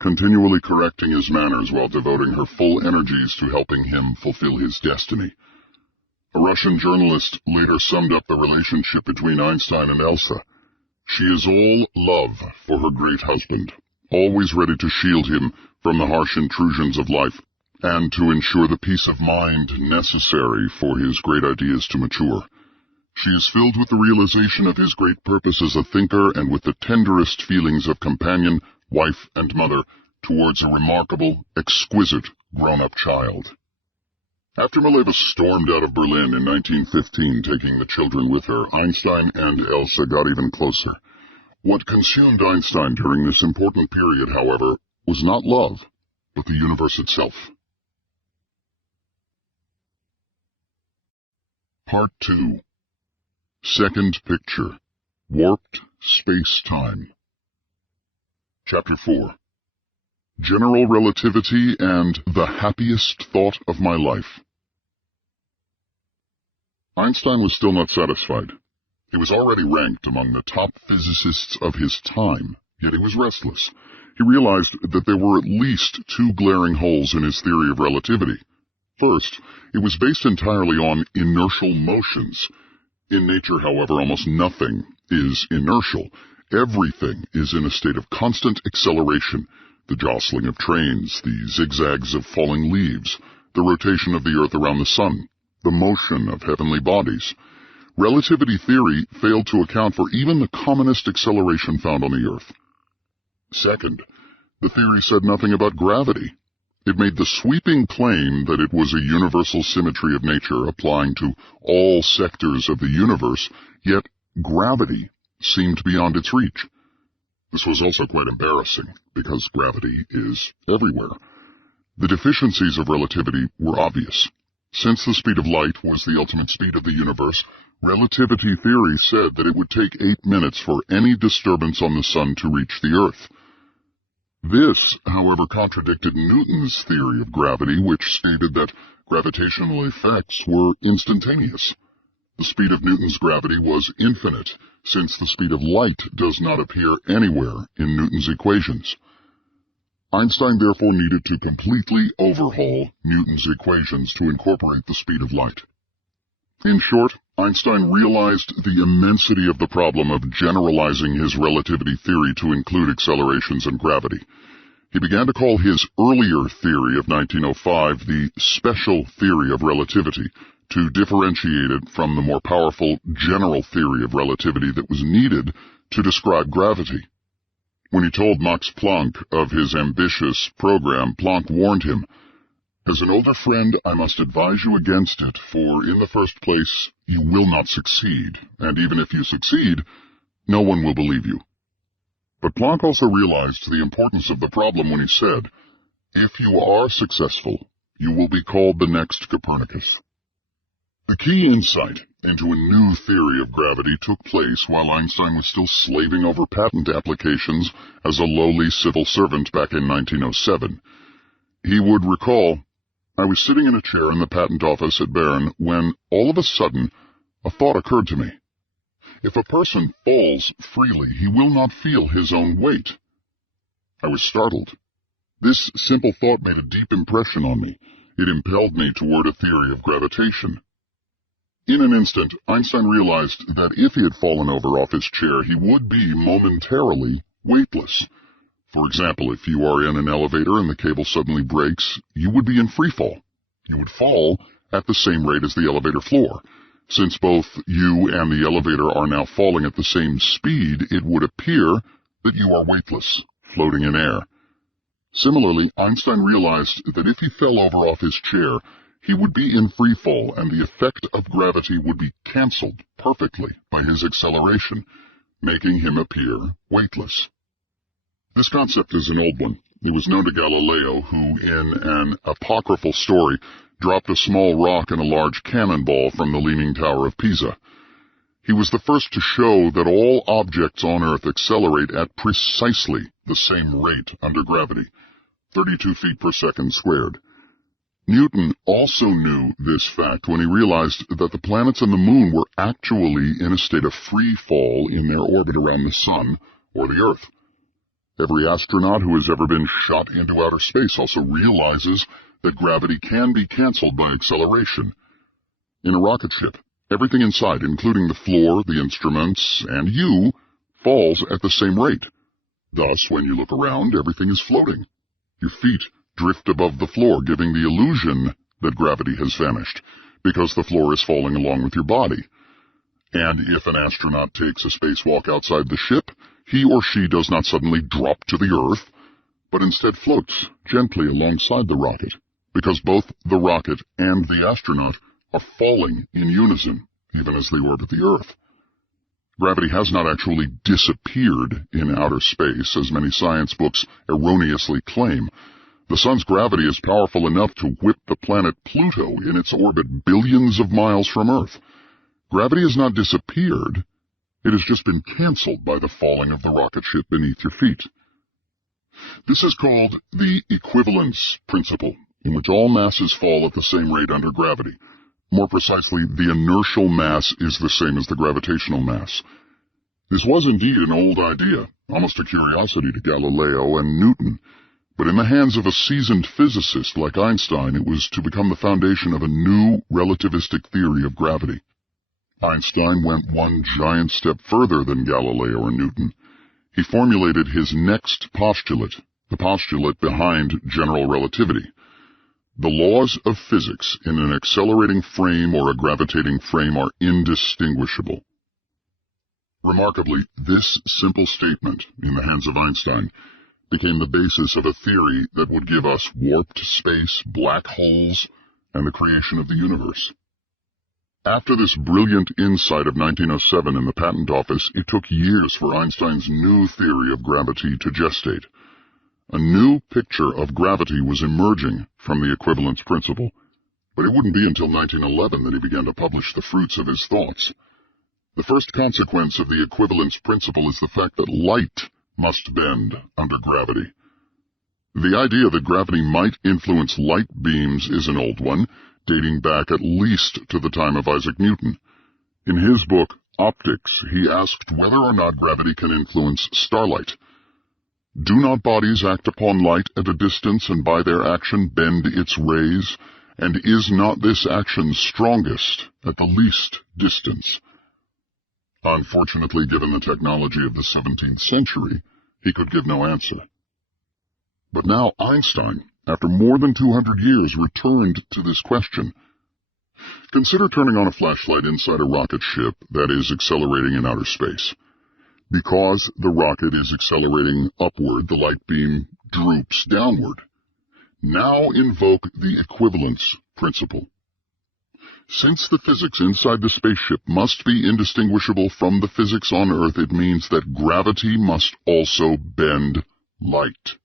continually correcting his manners while devoting her full energies to helping him fulfill his destiny. A Russian journalist later summed up the relationship between Einstein and Elsa. "She is all love for her great husband, always ready to shield him from the harsh intrusions of life, and to ensure the peace of mind necessary for his great ideas to mature. She is filled with the realization of his great purpose as a thinker and with the tenderest feelings of companion, wife, and mother towards a remarkable, exquisite, grown-up child." After Mileva stormed out of Berlin in 1915, taking the children with her, Einstein and Elsa got even closer. What consumed Einstein during this important period, however, was not love, but the universe itself. Part 2. Second Picture. Warped Space-Time. Chapter 4. General Relativity and the Happiest Thought of My Life. Einstein was still not satisfied. He was already ranked among the top physicists of his time, yet he was restless. He realized that there were at least 2 glaring holes in his theory of relativity. First, it was based entirely on inertial motions. In nature, however, almost nothing is inertial. Everything is in a state of constant acceleration. The jostling of trains, the zigzags of falling leaves, the rotation of the Earth around the Sun, the motion of heavenly bodies. Relativity theory failed to account for even the commonest acceleration found on the Earth. Second, the theory said nothing about gravity. It made the sweeping claim that it was a universal symmetry of nature applying to all sectors of the universe, yet gravity seemed beyond its reach. This was also quite embarrassing, because gravity is everywhere. The deficiencies of relativity were obvious. Since the speed of light was the ultimate speed of the universe, relativity theory said that it would take 8 minutes for any disturbance on the Sun to reach the Earth. This, however, contradicted Newton's theory of gravity, which stated that gravitational effects were instantaneous. The speed of Newton's gravity was infinite, since the speed of light does not appear anywhere in Newton's equations. Einstein therefore needed to completely overhaul Newton's equations to incorporate the speed of light. In short, Einstein realized the immensity of the problem of generalizing his relativity theory to include accelerations and gravity. He began to call his earlier theory of 1905 the special theory of relativity, to differentiate it from the more powerful general theory of relativity that was needed to describe gravity. When he told Max Planck of his ambitious program, Planck warned him, "As an older friend, I must advise you against it, for in the first place, you will not succeed, and even if you succeed, no one will believe you." But Planck also realized the importance of the problem when he said, "If you are successful, you will be called the next Copernicus." The key insight into a new theory of gravity took place while Einstein was still slaving over patent applications as a lowly civil servant back in 1907. He would recall, "I was sitting in a chair in the patent office at Bern when, all of a sudden, a thought occurred to me. If a person falls freely, he will not feel his own weight." I was startled. This simple thought made a deep impression on me. It impelled me toward a theory of gravitation. In an instant, Einstein realized that if he had fallen over off his chair, he would be momentarily weightless. For example, if you are in an elevator and the cable suddenly breaks, you would be in free fall. You would fall at the same rate as the elevator floor. Since both you and the elevator are now falling at the same speed, it would appear that you are weightless, floating in air. Similarly, Einstein realized that if he fell over off his chair, he would be in free fall, and the effect of gravity would be cancelled perfectly by his acceleration, making him appear weightless. This concept is an old one. It was known to Galileo, who, in an apocryphal story, dropped a small rock and a large cannonball from the Leaning Tower of Pisa. He was the first to show that all objects on Earth accelerate at precisely the same rate under gravity, 32 feet per second squared. Newton also knew this fact when he realized that the planets and the moon were actually in a state of free fall in their orbit around the Sun or the Earth. Every astronaut who has ever been shot into outer space also realizes that gravity can be canceled by acceleration. In a rocket ship, everything inside, including the floor, the instruments, and you, falls at the same rate. Thus, when you look around, everything is floating. Your feet drift above the floor, giving the illusion that gravity has vanished, because the floor is falling along with your body. And if an astronaut takes a spacewalk outside the ship, he or she does not suddenly drop to the Earth, but instead floats gently alongside the rocket, because both the rocket and the astronaut are falling in unison, even as they orbit the Earth. Gravity has not actually disappeared in outer space, as many science books erroneously claim. The Sun's gravity is powerful enough to whip the planet Pluto in its orbit billions of miles from Earth. Gravity has not disappeared. It has just been canceled by the falling of the rocket ship beneath your feet. This is called the equivalence principle, in which all masses fall at the same rate under gravity. More precisely, the inertial mass is the same as the gravitational mass. This was indeed an old idea, almost a curiosity to Galileo and Newton. But in the hands of a seasoned physicist like Einstein, it was to become the foundation of a new relativistic theory of gravity. Einstein went one giant step further than Galileo and Newton. He formulated his next postulate, the postulate behind general relativity. The laws of physics in an accelerating frame or a gravitating frame are indistinguishable. Remarkably, this simple statement, in the hands of Einstein, became the basis of a theory that would give us warped space, black holes, and the creation of the universe. After this brilliant insight of 1907 in the patent office, it took years for Einstein's new theory of gravity to gestate. A new picture of gravity was emerging from the equivalence principle, but it wouldn't be until 1911 that he began to publish the fruits of his thoughts. The first consequence of the equivalence principle is the fact that light must bend under gravity. The idea that gravity might influence light beams is an old one, dating back at least to the time of Isaac Newton. In his book, Optics, he asked whether or not gravity can influence starlight. Do not bodies act upon light at a distance, and by their action bend its rays? And is not this action strongest at the least distance? Unfortunately, given the technology of the 17th century, he could give no answer. But now Einstein, after more than 200 years, returned to this question. Consider turning on a flashlight inside a rocket ship that is accelerating in outer space. Because the rocket is accelerating upward, the light beam droops downward. Now invoke the equivalence principle. Since the physics inside the spaceship must be indistinguishable from the physics on Earth, it means that gravity must also bend light.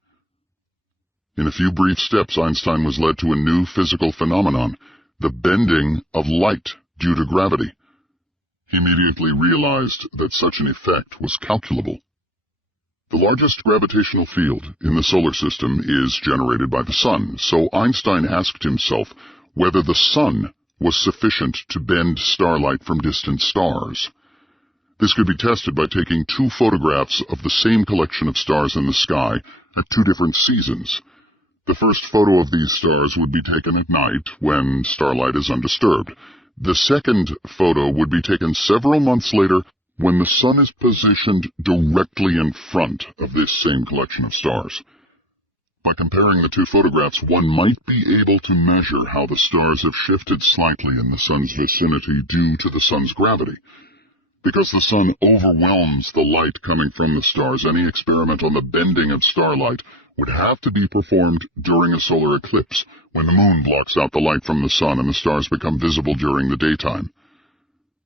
In a few brief steps, Einstein was led to a new physical phenomenon, the bending of light due to gravity. He immediately realized that such an effect was calculable. The largest gravitational field in the solar system is generated by the sun, so Einstein asked himself whether the sun was sufficient to bend starlight from distant stars. This could be tested by taking 2 photographs of the same collection of stars in the sky at 2 different seasons. The first photo of these stars would be taken at night when starlight is undisturbed. The second photo would be taken several months later when the sun is positioned directly in front of this same collection of stars. By comparing the 2 photographs, one might be able to measure how the stars have shifted slightly in the sun's vicinity due to the sun's gravity. Because the sun overwhelms the light coming from the stars, any experiment on the bending of starlight would have to be performed during a solar eclipse, when the moon blocks out the light from the sun and the stars become visible during the daytime.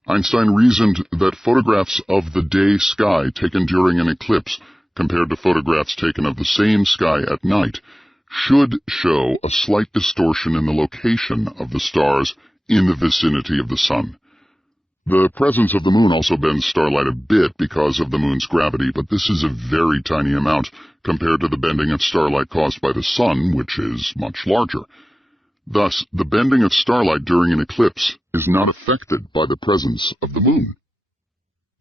Einstein reasoned that photographs of the day sky taken during an eclipse compared to photographs taken of the same sky at night should show a slight distortion in the location of the stars in the vicinity of the sun. The presence of the moon also bends starlight a bit because of the moon's gravity, but this is a very tiny amount compared to the bending of starlight caused by the sun, which is much larger. Thus, the bending of starlight during an eclipse is not affected by the presence of the moon.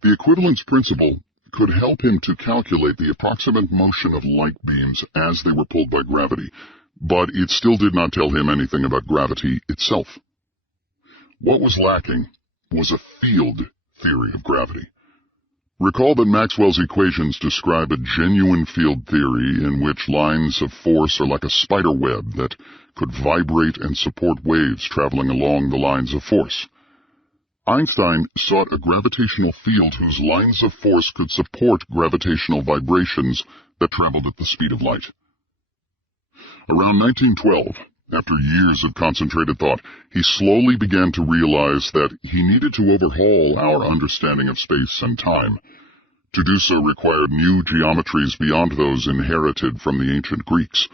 The equivalence principle could help him to calculate the approximate motion of light beams as they were pulled by gravity, but it still did not tell him anything about gravity itself. What was lacking was a field theory of gravity. Recall that Maxwell's equations describe a genuine field theory in which lines of force are like a spider web that could vibrate and support waves traveling along the lines of force. Einstein sought a gravitational field whose lines of force could support gravitational vibrations that traveled at the speed of light. Around 1912, after years of concentrated thought, he slowly began to realize that he needed to overhaul our understanding of space and time. To do so required new geometries beyond those inherited from the ancient Greeks.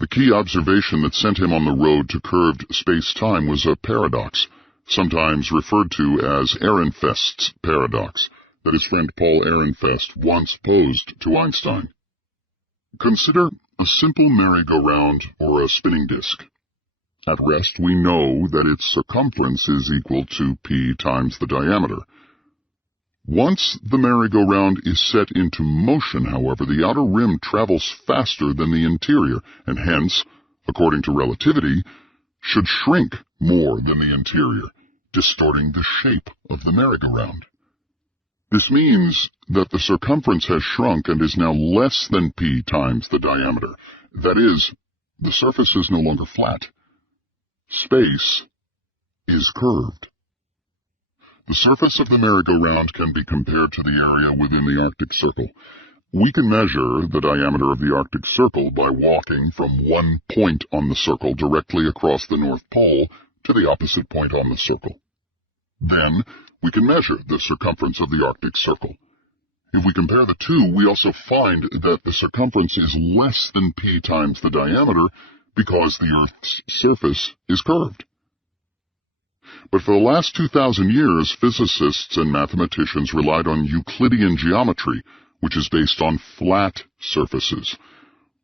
The key observation that sent him on the road to curved space-time was a paradox, sometimes referred to as Ehrenfest's paradox, that his friend Paul Ehrenfest once posed to Einstein. Consider a simple merry-go-round or a spinning disk. At rest, we know that its circumference is equal to p times the diameter. Once the merry-go-round is set into motion, however, the outer rim travels faster than the interior, and hence, according to relativity, should shrink more than the interior, distorting the shape of the merry-go-round. This means that the circumference has shrunk and is now less than p times the diameter. That is, the surface is no longer flat. Space is curved. The surface of the merry-go-round can be compared to the area within the Arctic Circle. We can measure the diameter of the Arctic Circle by walking from one point on the circle directly across the North Pole to the opposite point on the circle. Then, we can measure the circumference of the Arctic Circle. If we compare the two, we also find that the circumference is less than p times the diameter because the Earth's surface is curved. But for the last 2,000 years, physicists and mathematicians relied on Euclidean geometry, which is based on flat surfaces.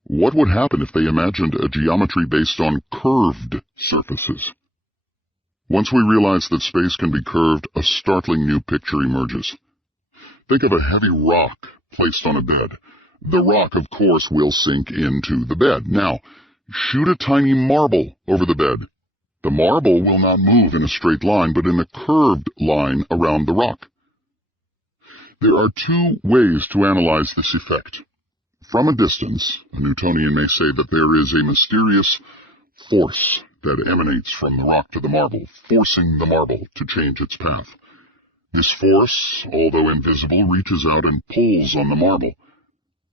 What would happen if they imagined a geometry based on curved surfaces? Once we realize that space can be curved, a startling new picture emerges. Think of a heavy rock placed on a bed. the rock, of course, will sink into the bed. Now, shoot a tiny marble over the bed. The marble will not move in a straight line, but in a curved line around the rock. There are two ways to analyze this effect. From a distance, a Newtonian may say that there is a mysterious force that emanates from the rock to the marble, forcing the marble to change its path. This force, although invisible, reaches out and pulls on the marble.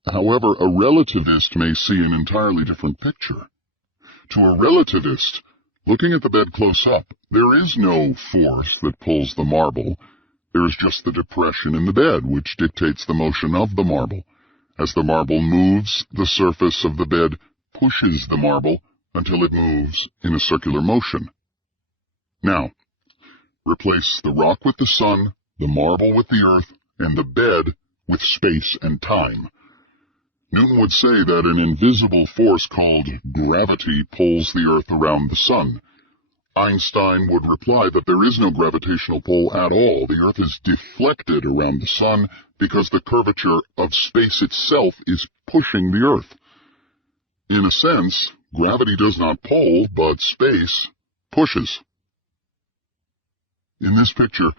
However, a relativist may see an entirely different picture. To a relativist, looking at the bed close up, there is no force that pulls the marble. There is just the depression in the bed, which dictates the motion of the marble. As the marble moves, the surface of the bed pushes the marble until it moves in a circular motion. Now, replace the rock with the sun, the marble with the earth, and the bed with space and time. Newton would say that an invisible force called gravity pulls the earth around the sun. Einstein would reply that there is no gravitational pull at all. The earth is deflected around the sun because the curvature of space itself is pushing the earth. In a sense, gravity does not pull, but space pushes. In this picture,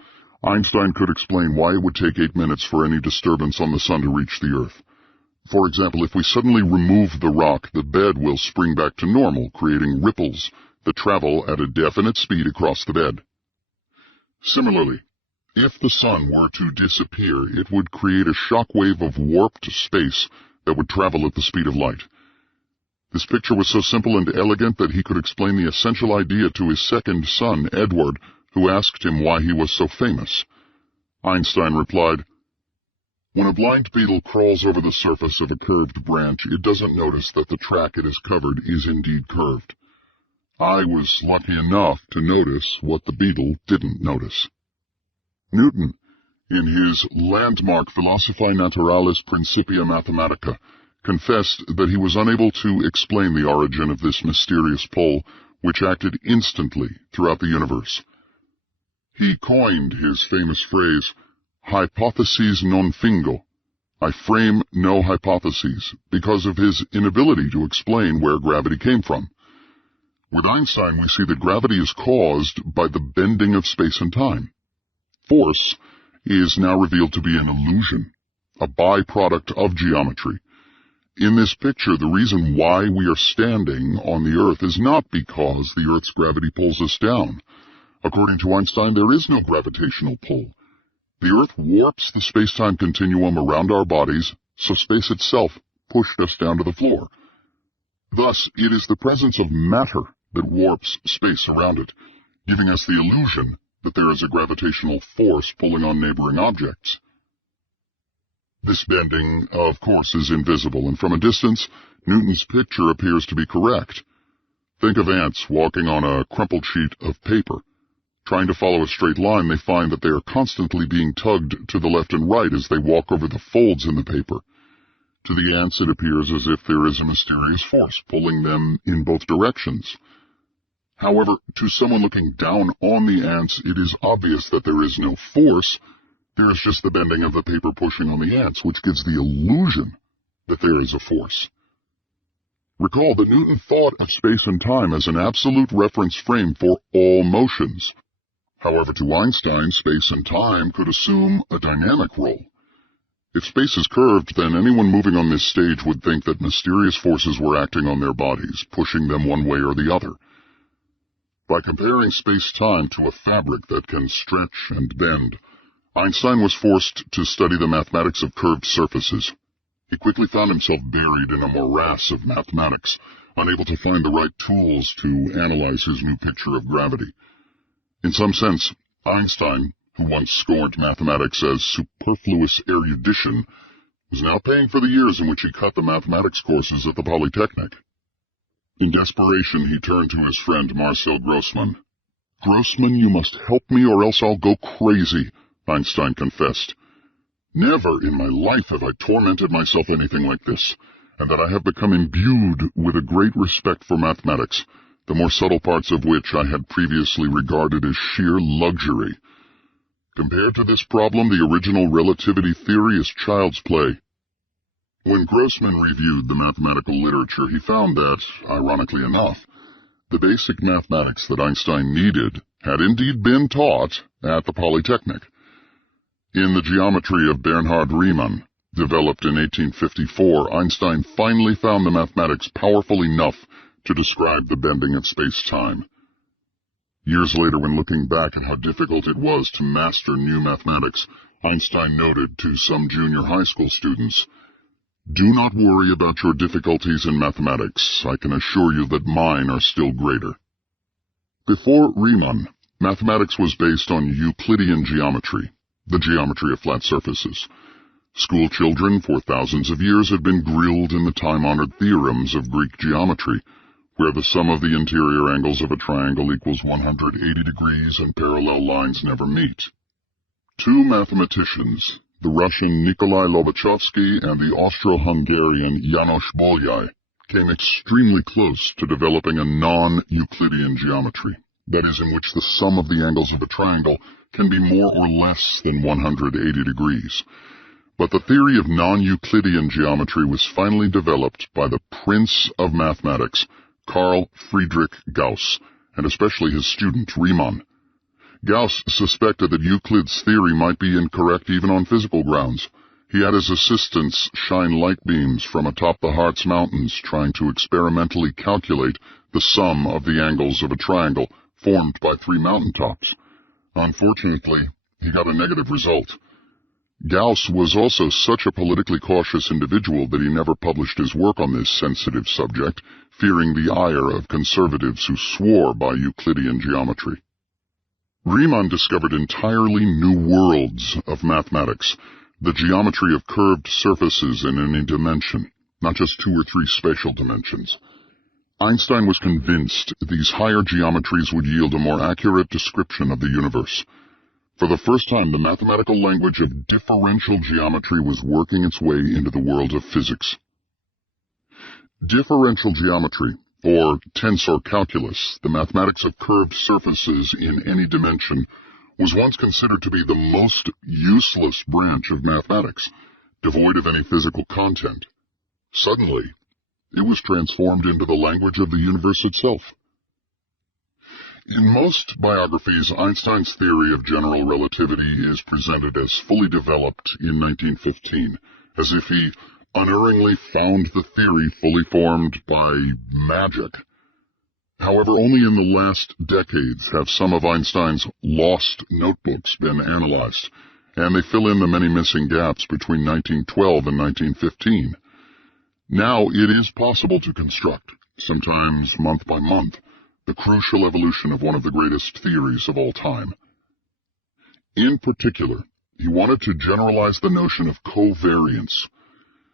Einstein could explain why it would take 8 minutes for any disturbance on the sun to reach the earth. For example, if we suddenly remove the rock, the bed will spring back to normal, creating ripples that travel at a definite speed across the bed. Similarly, if the sun were to disappear, it would create a shock wave of warped space that would travel at the speed of light. This picture was so simple and elegant that he could explain the essential idea to his second son, Edward, who asked him why he was so famous. Einstein replied, "When a blind beetle crawls over the surface of a curved branch, it doesn't notice that the track it has covered is indeed curved. I was lucky enough to notice what the beetle didn't notice." Newton, in his landmark Philosophiae Naturalis Principia Mathematica, confessed that he was unable to explain the origin of this mysterious pull, which acted instantly throughout the universe. He coined his famous phrase, "Hypotheses non fingo." I frame no hypotheses, because of his inability to explain where gravity came from. With Einstein, we see that gravity is caused by the bending of space and time. Force is now revealed to be an illusion, a byproduct of geometry. In this picture, the reason why we are standing on the Earth is not because the Earth's gravity pulls us down. According to Einstein, there is no gravitational pull. The Earth warps the space-time continuum around our bodies, so space itself pushed us down to the floor. Thus, it is the presence of matter that warps space around it, giving us the illusion that there is a gravitational force pulling on neighboring objects. This bending, of course, is invisible, and from a distance, Newton's picture appears to be correct. Think of ants walking on a crumpled sheet of paper. Trying to follow a straight line, they find that they are constantly being tugged to the left and right as they walk over the folds in the paper. To the ants, it appears as if there is a mysterious force pulling them in both directions. However, to someone looking down on the ants, it is obvious that there is no force. There is just the bending of the paper pushing on the ants, which gives the illusion that there is a force. Recall that Newton thought of space and time as an absolute reference frame for all motions. However, to Einstein, space and time could assume a dynamic role. If space is curved, then anyone moving on this stage would think that mysterious forces were acting on their bodies, pushing them one way or the other. By comparing space-time to a fabric that can stretch and bend, Einstein was forced to study the mathematics of curved surfaces. He quickly found himself buried in a morass of mathematics, unable to find the right tools to analyze his new picture of gravity. In some sense, Einstein, who once scorned mathematics as superfluous erudition, was now paying for the years in which he cut the mathematics courses at the Polytechnic. In desperation, he turned to his friend Marcel Grossmann. "Grossmann, you must help me or else I'll go crazy," Einstein confessed. "Never in my life have I tormented myself anything like this, and that I have become imbued with a great respect for mathematics, the more subtle parts of which I had previously regarded as sheer luxury. Compared to this problem, the original relativity theory is child's play." When Grossman reviewed the mathematical literature, he found that, ironically enough, the basic mathematics that Einstein needed had indeed been taught at the Polytechnic. In the geometry of Bernhard Riemann, developed in 1854, Einstein finally found the mathematics powerful enough to describe the bending of space-time. Years later, when looking back at how difficult it was to master new mathematics, Einstein noted to some junior high school students, "Do not worry about your difficulties in mathematics. I can assure you that mine are still greater." Before Riemann, mathematics was based on Euclidean geometry, the geometry of flat surfaces. School children for thousands of years had been grilled in the time-honored theorems of Greek geometry, where the sum of the interior angles of a triangle equals 180 degrees and parallel lines never meet. Two mathematicians, the Russian Nikolai Lobachevsky and the Austro-Hungarian János Bolyai, came extremely close to developing a non-Euclidean geometry, that is, in which the sum of the angles of a triangle can be more or less than 180 degrees. But the theory of non-Euclidean geometry was finally developed by the prince of mathematics, Carl Friedrich Gauss, and especially his student Riemann. Gauss suspected that Euclid's theory might be incorrect even on physical grounds. He had his assistants shine light beams from atop the Harz Mountains, trying to experimentally calculate the sum of the angles of a triangle formed by three mountaintops. Unfortunately, he got a negative result. Gauss was also such a politically cautious individual that he never published his work on this sensitive subject, fearing the ire of conservatives who swore by Euclidean geometry. Riemann discovered entirely new worlds of mathematics, the geometry of curved surfaces in any dimension, not just 2 or 3 spatial dimensions. Einstein was convinced these higher geometries would yield a more accurate description of the universe. For the first time, the mathematical language of differential geometry was working its way into the world of physics. Differential geometry, or tensor calculus, the mathematics of curved surfaces in any dimension, was once considered to be the most useless branch of mathematics, devoid of any physical content. Suddenly, it was transformed into the language of the universe itself. In most biographies, Einstein's theory of general relativity is presented as fully developed in 1915, as if he unerringly found the theory fully formed by magic. However, only in the last decades have some of Einstein's lost notebooks been analyzed, and they fill in the many missing gaps between 1912 and 1915. Now it is possible to construct, sometimes month by month, the crucial evolution of one of the greatest theories of all time. In particular, he wanted to generalize the notion of covariance.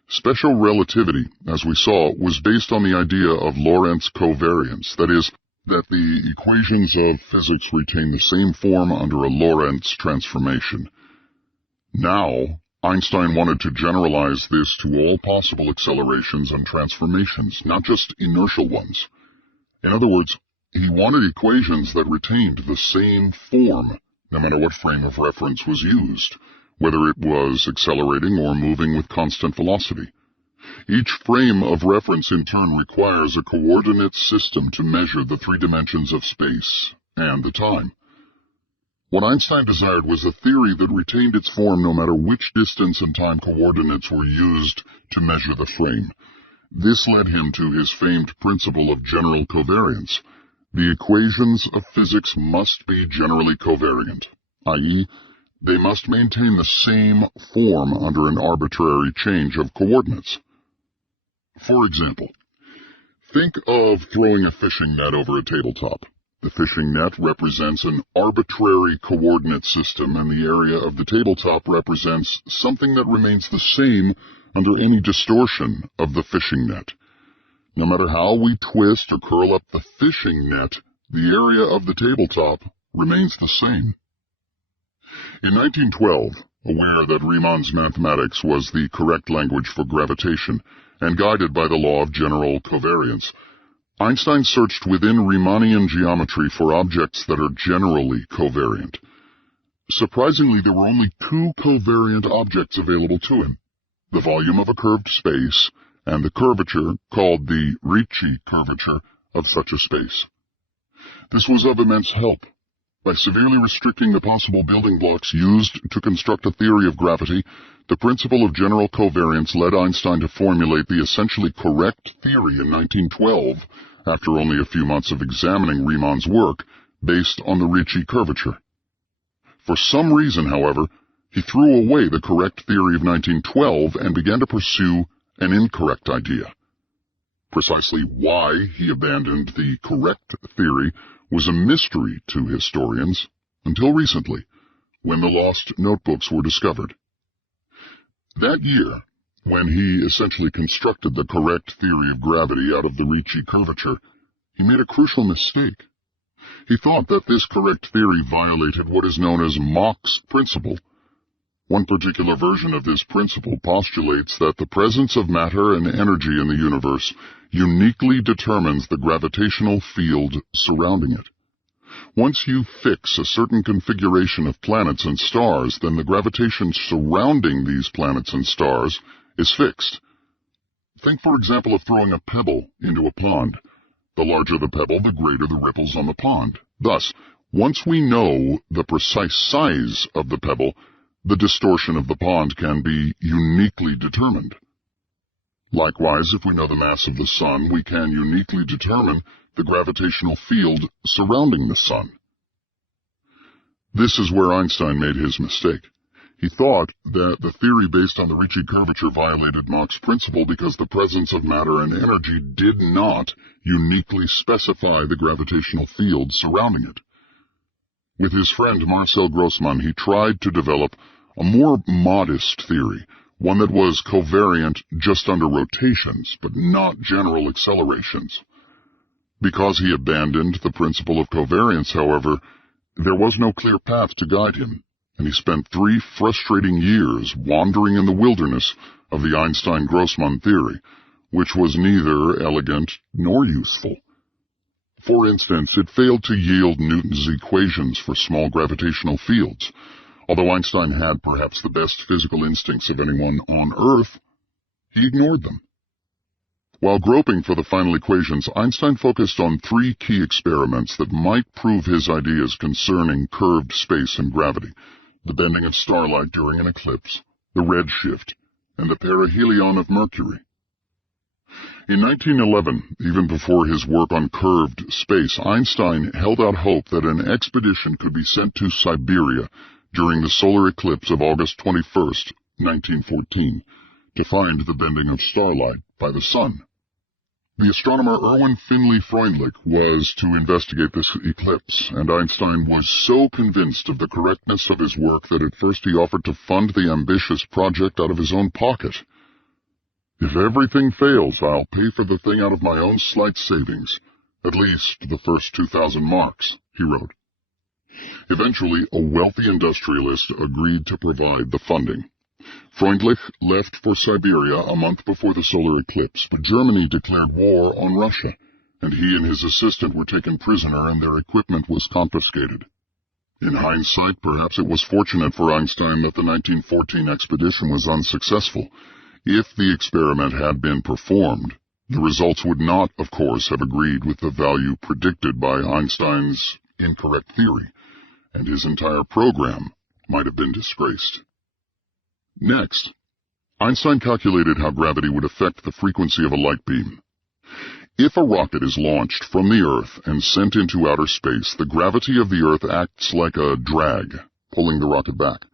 Special relativity, as we saw, was based on the idea of Lorentz covariance, that is, that the equations of physics retain the same form under a Lorentz transformation. Now, Einstein wanted to generalize this to all possible accelerations and transformations, not just inertial ones. In other words, he wanted equations that retained the same form, no matter what frame of reference was used, whether it was accelerating or moving with constant velocity. Each frame of reference in turn requires a coordinate system to measure the 3 dimensions of space and the time. What Einstein desired was a theory that retained its form no matter which distance and time coordinates were used to measure the frame. This led him to his famed principle of general covariance. The equations of physics must be generally covariant, i.e., they must maintain the same form under an arbitrary change of coordinates. For example, think of throwing a fishing net over a tabletop. The fishing net represents an arbitrary coordinate system, and the area of the tabletop represents something that remains the same under any distortion of the fishing net. No matter how we twist or curl up the fishing net, the area of the tabletop remains the same. In 1912, aware that Riemann's mathematics was the correct language for gravitation, and guided by the law of general covariance, Einstein searched within Riemannian geometry for objects that are generally covariant. Surprisingly, there were only 2 covariant objects available to him. the volume of a curved space, and the curvature, called the Ricci curvature, of such a space. This was of immense help. By severely restricting the possible building blocks used to construct a theory of gravity, the principle of general covariance led Einstein to formulate the essentially correct theory in 1912, after only a few months of examining Riemann's work, based on the Ricci curvature. For some reason, however, he threw away the correct theory of 1912 and began to pursue an incorrect idea. Precisely why he abandoned the correct theory was a mystery to historians until recently, when the lost notebooks were discovered. That year, when he essentially constructed the correct theory of gravity out of the Ricci curvature, he made a crucial mistake. He thought that this correct theory violated what is known as Mach's principle. One particular version of this principle postulates that the presence of matter and energy in the universe uniquely determines the gravitational field surrounding it. Once you fix a certain configuration of planets and stars, then the gravitation surrounding these planets and stars is fixed. Think, for example, of throwing a pebble into a pond. The larger the pebble, the greater the ripples on the pond. Thus, once we know the precise size of the pebble, the distortion of the pond can be uniquely determined. Likewise, if we know the mass of the sun, we can uniquely determine the gravitational field surrounding the sun. This is where Einstein made his mistake. He thought that the theory based on the Ricci curvature violated Mach's principle because the presence of matter and energy did not uniquely specify the gravitational field surrounding it. With his friend Marcel Grossmann, he tried to develop a more modest theory, one that was covariant just under rotations, but not general accelerations. Because he abandoned the principle of covariance, however, there was no clear path to guide him, and he spent 3 frustrating years wandering in the wilderness of the Einstein-Grossmann theory, which was neither elegant nor useful. For instance, it failed to yield Newton's equations for small gravitational fields. Although Einstein had perhaps the best physical instincts of anyone on Earth, he ignored them. While groping for the final equations, Einstein focused on 3 key experiments that might prove his ideas concerning curved space and gravity: the bending of starlight during an eclipse, the redshift, and the perihelion of Mercury. In 1911, even before his work on curved space, Einstein held out hope that an expedition could be sent to Siberia during the solar eclipse of August 21, 1914, to find the bending of starlight by the sun. The astronomer Erwin Finley Freundlich was to investigate this eclipse, and Einstein was so convinced of the correctness of his work that at first he offered to fund the ambitious project out of his own pocket. "If everything fails, I'll pay for the thing out of my own slight savings, at least the first 2,000 marks, he wrote. Eventually, a wealthy industrialist agreed to provide the funding. Freundlich left for Siberia a month before the solar eclipse, but Germany declared war on Russia, and he and his assistant were taken prisoner and their equipment was confiscated. In hindsight, perhaps it was fortunate for Einstein that the 1914 expedition was unsuccessful. If the experiment had been performed, the results would not, of course, have agreed with the value predicted by Einstein's incorrect theory, and his entire program might have been disgraced. Next, Einstein calculated how gravity would affect the frequency of a light beam. If a rocket is launched from the Earth and sent into outer space, the gravity of the Earth acts like a drag, pulling the rocket back.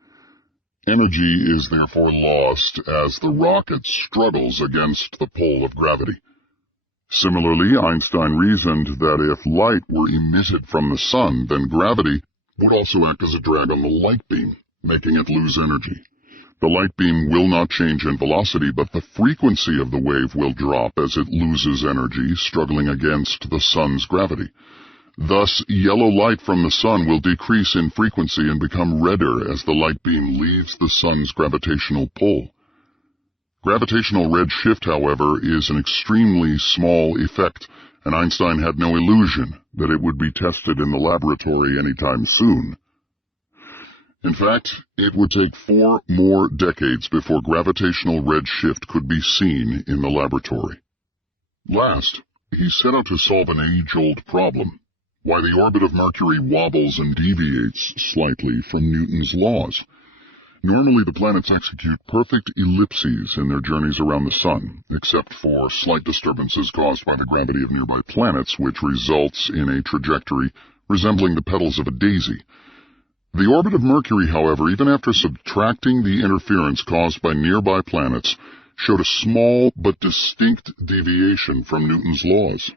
Energy is therefore lost as the rocket struggles against the pull of gravity. Similarly, Einstein reasoned that if light were emitted from the sun, then gravity would also act as a drag on the light beam, making it lose energy. The light beam will not change in velocity, but the frequency of the wave will drop as it loses energy, struggling against the sun's gravity. Thus, yellow light from the sun will decrease in frequency and become redder as the light beam leaves the sun's gravitational pull. Gravitational redshift, however, is an extremely small effect, and Einstein had no illusion that it would be tested in the laboratory anytime soon. In fact, it would take 4 more decades before gravitational redshift could be seen in the laboratory. Last, he set out to solve an age-old problem: why the orbit of Mercury wobbles and deviates slightly from Newton's laws. Normally, the planets execute perfect ellipses in their journeys around the Sun, except for slight disturbances caused by the gravity of nearby planets, which results in a trajectory resembling the petals of a daisy. The orbit of Mercury, however, even after subtracting the interference caused by nearby planets, showed a small but distinct deviation from Newton's laws.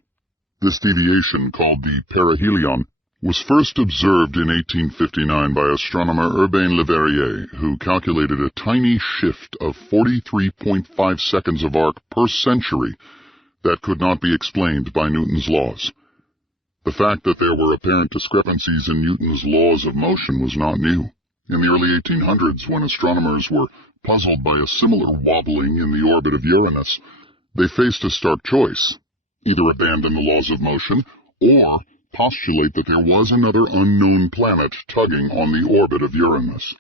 This deviation, called the perihelion, was first observed in 1859 by astronomer Urbain Le Verrier, who calculated a tiny shift of 43.5 seconds of arc per century that could not be explained by Newton's laws. The fact that there were apparent discrepancies in Newton's laws of motion was not new. In the early 1800s, when astronomers were puzzled by a similar wobbling in the orbit of Uranus, they faced a stark choice: either abandon the laws of motion or postulate that there was another unknown planet tugging on the orbit of Uranus.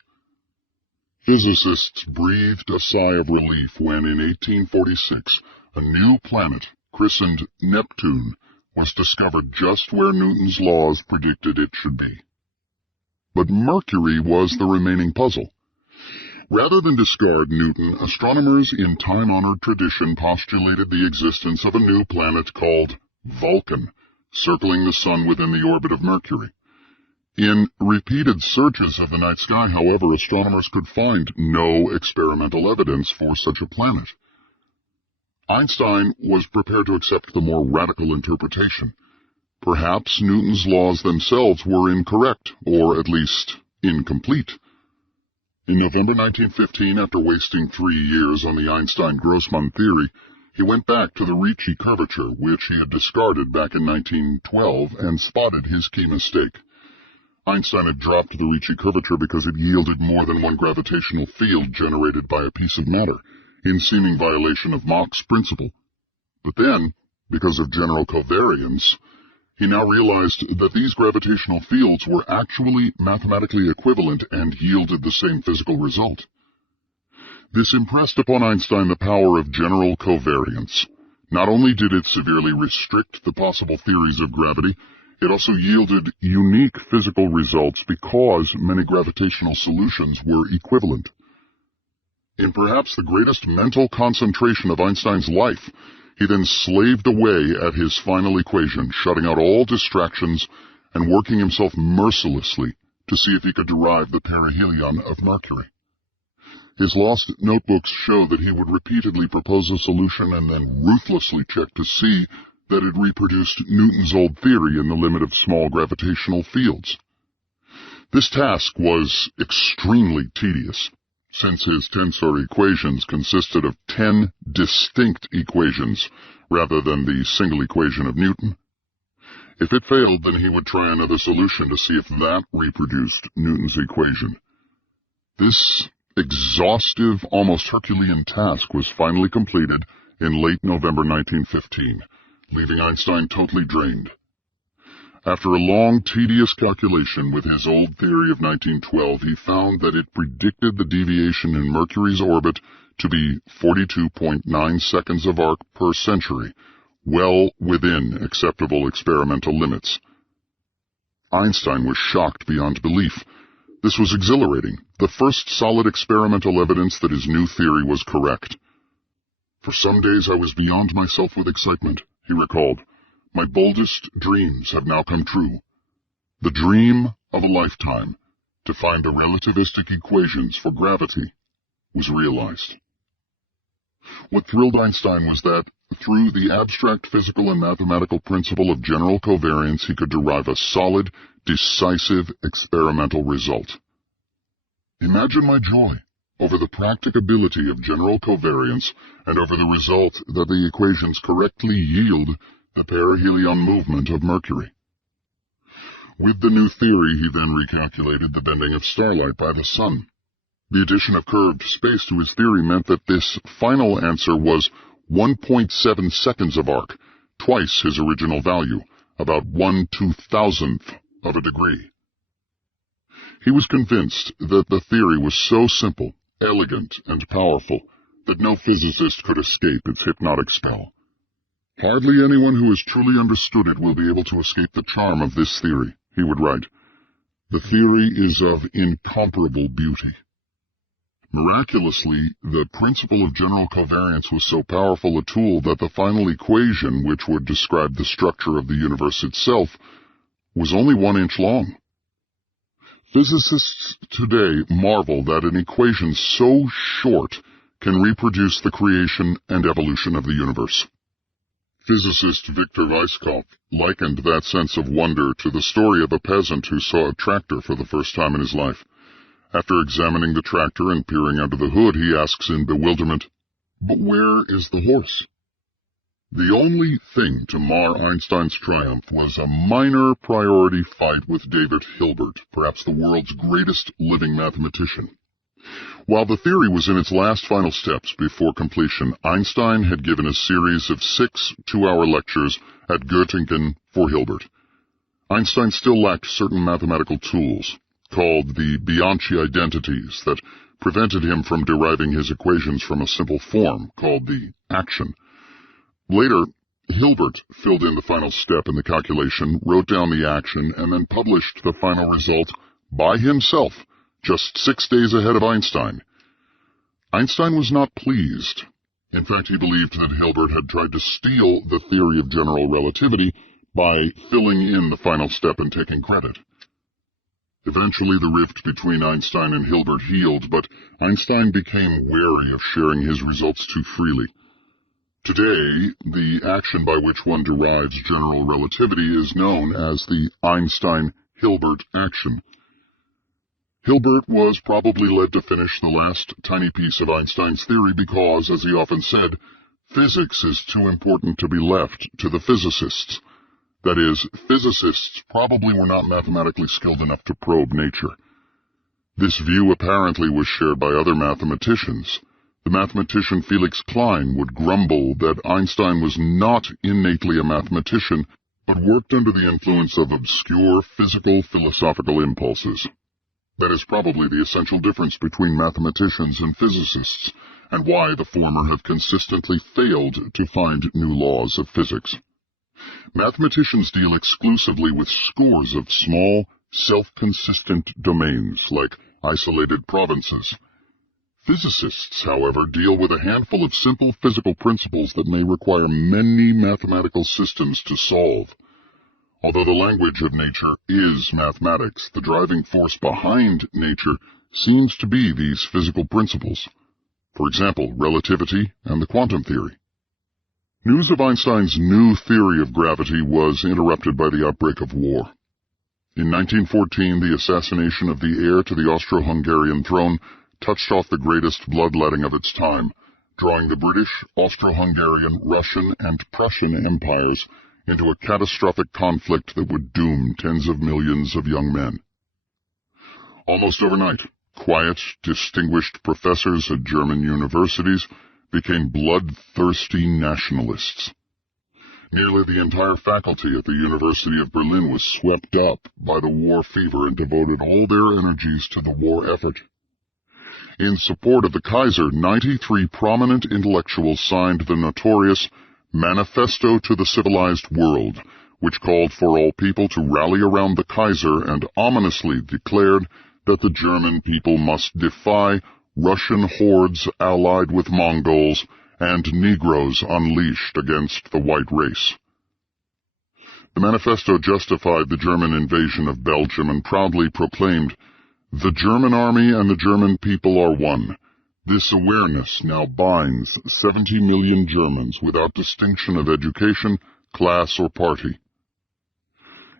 Physicists breathed a sigh of relief when, in 1846, a new planet, christened Neptune, was discovered just where Newton's laws predicted it should be. But Mercury was the remaining puzzle. Rather than discard Newton, astronomers in time-honored tradition postulated the existence of a new planet called Vulcan, circling the Sun within the orbit of Mercury. In repeated searches of the night sky, however, astronomers could find no experimental evidence for such a planet. Einstein was prepared to accept the more radical interpretation. Perhaps Newton's laws themselves were incorrect, or at least incomplete. In November 1915, after wasting 3 years on the Einstein-Grossmann theory, he went back to the Ricci curvature, which he had discarded back in 1912, and spotted his key mistake. Einstein had dropped the Ricci curvature because it yielded more than one gravitational field generated by a piece of matter, in seeming violation of Mach's principle. But then, because of general covariance, he now realized that these gravitational fields were actually mathematically equivalent and yielded the same physical result. This impressed upon Einstein the power of general covariance. Not only did it severely restrict the possible theories of gravity, it also yielded unique physical results because many gravitational solutions were equivalent. In perhaps the greatest mental concentration of Einstein's life, he then slaved away at his final equation, shutting out all distractions and working himself mercilessly to see if he could derive the perihelion of Mercury. His lost notebooks show that he would repeatedly propose a solution and then ruthlessly check to see that it reproduced Newton's old theory in the limit of small gravitational fields. This task was extremely tedious, since his tensor equations consisted of 10 distinct equations rather than the single equation of Newton. If it failed, then he would try another solution to see if that reproduced Newton's equation. This exhaustive, almost Herculean task was finally completed in late November 1915, leaving Einstein totally drained. After a long, tedious calculation with his old theory of 1912, he found that it predicted the deviation in Mercury's orbit to be 42.9 seconds of arc per century, well within acceptable experimental limits. Einstein was shocked beyond belief. This was exhilarating, the first solid experimental evidence that his new theory was correct. "For some days I was beyond myself with excitement," he recalled. "My boldest dreams have now come true. The dream of a lifetime, to find the relativistic equations for gravity, was realized." What thrilled Einstein was that, through the abstract physical and mathematical principle of general covariance, he could derive a solid, decisive experimental result. Imagine my joy over the practicability of general covariance and over the result that the equations correctly yield the perihelion movement of Mercury. With the new theory, he then recalculated the bending of starlight by the Sun. The addition of curved space to his theory meant that this final answer was 1.7 seconds of arc, twice his original value, about 1/2000th of a degree. He was convinced that the theory was so simple, elegant, and powerful that no physicist could escape its hypnotic spell. "Hardly anyone who has truly understood it will be able to escape the charm of this theory," he would write. "The theory is of incomparable beauty." Miraculously, the principle of general covariance was so powerful a tool that the final equation, which would describe the structure of the universe itself, was only 1 inch long. Physicists today marvel that an equation so short can reproduce the creation and evolution of the universe. Physicist Victor Weisskopf likened that sense of wonder to the story of a peasant who saw a tractor for the first time in his life. After examining the tractor and peering under the hood, he asks in bewilderment, "But where is the horse?" The only thing to mar Einstein's triumph was a minor priority fight with David Hilbert, perhaps the world's greatest living mathematician. While the theory was in its last final steps before completion, Einstein had given a series of 6 two-hour lectures at Göttingen for Hilbert. Einstein still lacked certain mathematical tools, called the Bianchi identities, that prevented him from deriving his equations from a simple form, called the action. Later, Hilbert filled in the final step in the calculation, wrote down the action, and then published the final result by himself, just 6 days ahead of Einstein. Einstein was not pleased. In fact, he believed that Hilbert had tried to steal the theory of general relativity by filling in the final step and taking credit. Eventually, the rift between Einstein and Hilbert healed, but Einstein became wary of sharing his results too freely. Today, the action by which one derives general relativity is known as the Einstein-Hilbert action. Hilbert was probably led to finish the last tiny piece of Einstein's theory because, as he often said, physics is too important to be left to the physicists. That is, physicists probably were not mathematically skilled enough to probe nature. This view apparently was shared by other mathematicians. The mathematician Felix Klein would grumble that Einstein was not innately a mathematician, but worked under the influence of obscure physical philosophical impulses. That is probably the essential difference between mathematicians and physicists, and why the former have consistently failed to find new laws of physics. Mathematicians deal exclusively with scores of small, self-consistent domains, like isolated provinces. Physicists, however, deal with a handful of simple physical principles that may require many mathematical systems to solve. Although the language of nature is mathematics, the driving force behind nature seems to be these physical principles. For example, relativity and the quantum theory. News of Einstein's new theory of gravity was interrupted by the outbreak of war. In 1914, the assassination of the heir to the Austro-Hungarian throne touched off the greatest bloodletting of its time, drawing the British, Austro-Hungarian, Russian, and Prussian empires into a catastrophic conflict that would doom tens of millions of young men. Almost overnight, quiet, distinguished professors at German universities became bloodthirsty nationalists. Nearly the entire faculty at the University of Berlin was swept up by the war fever and devoted all their energies to the war effort. In support of the Kaiser, 93 prominent intellectuals signed the notorious Manifesto to the Civilized World, which called for all people to rally around the Kaiser and ominously declared that the German people must defy Russian hordes allied with Mongols and Negroes unleashed against the white race. The manifesto justified the German invasion of Belgium and proudly proclaimed, "The German army and the German people are one. This awareness now binds 70 million Germans without distinction of education, class, or party."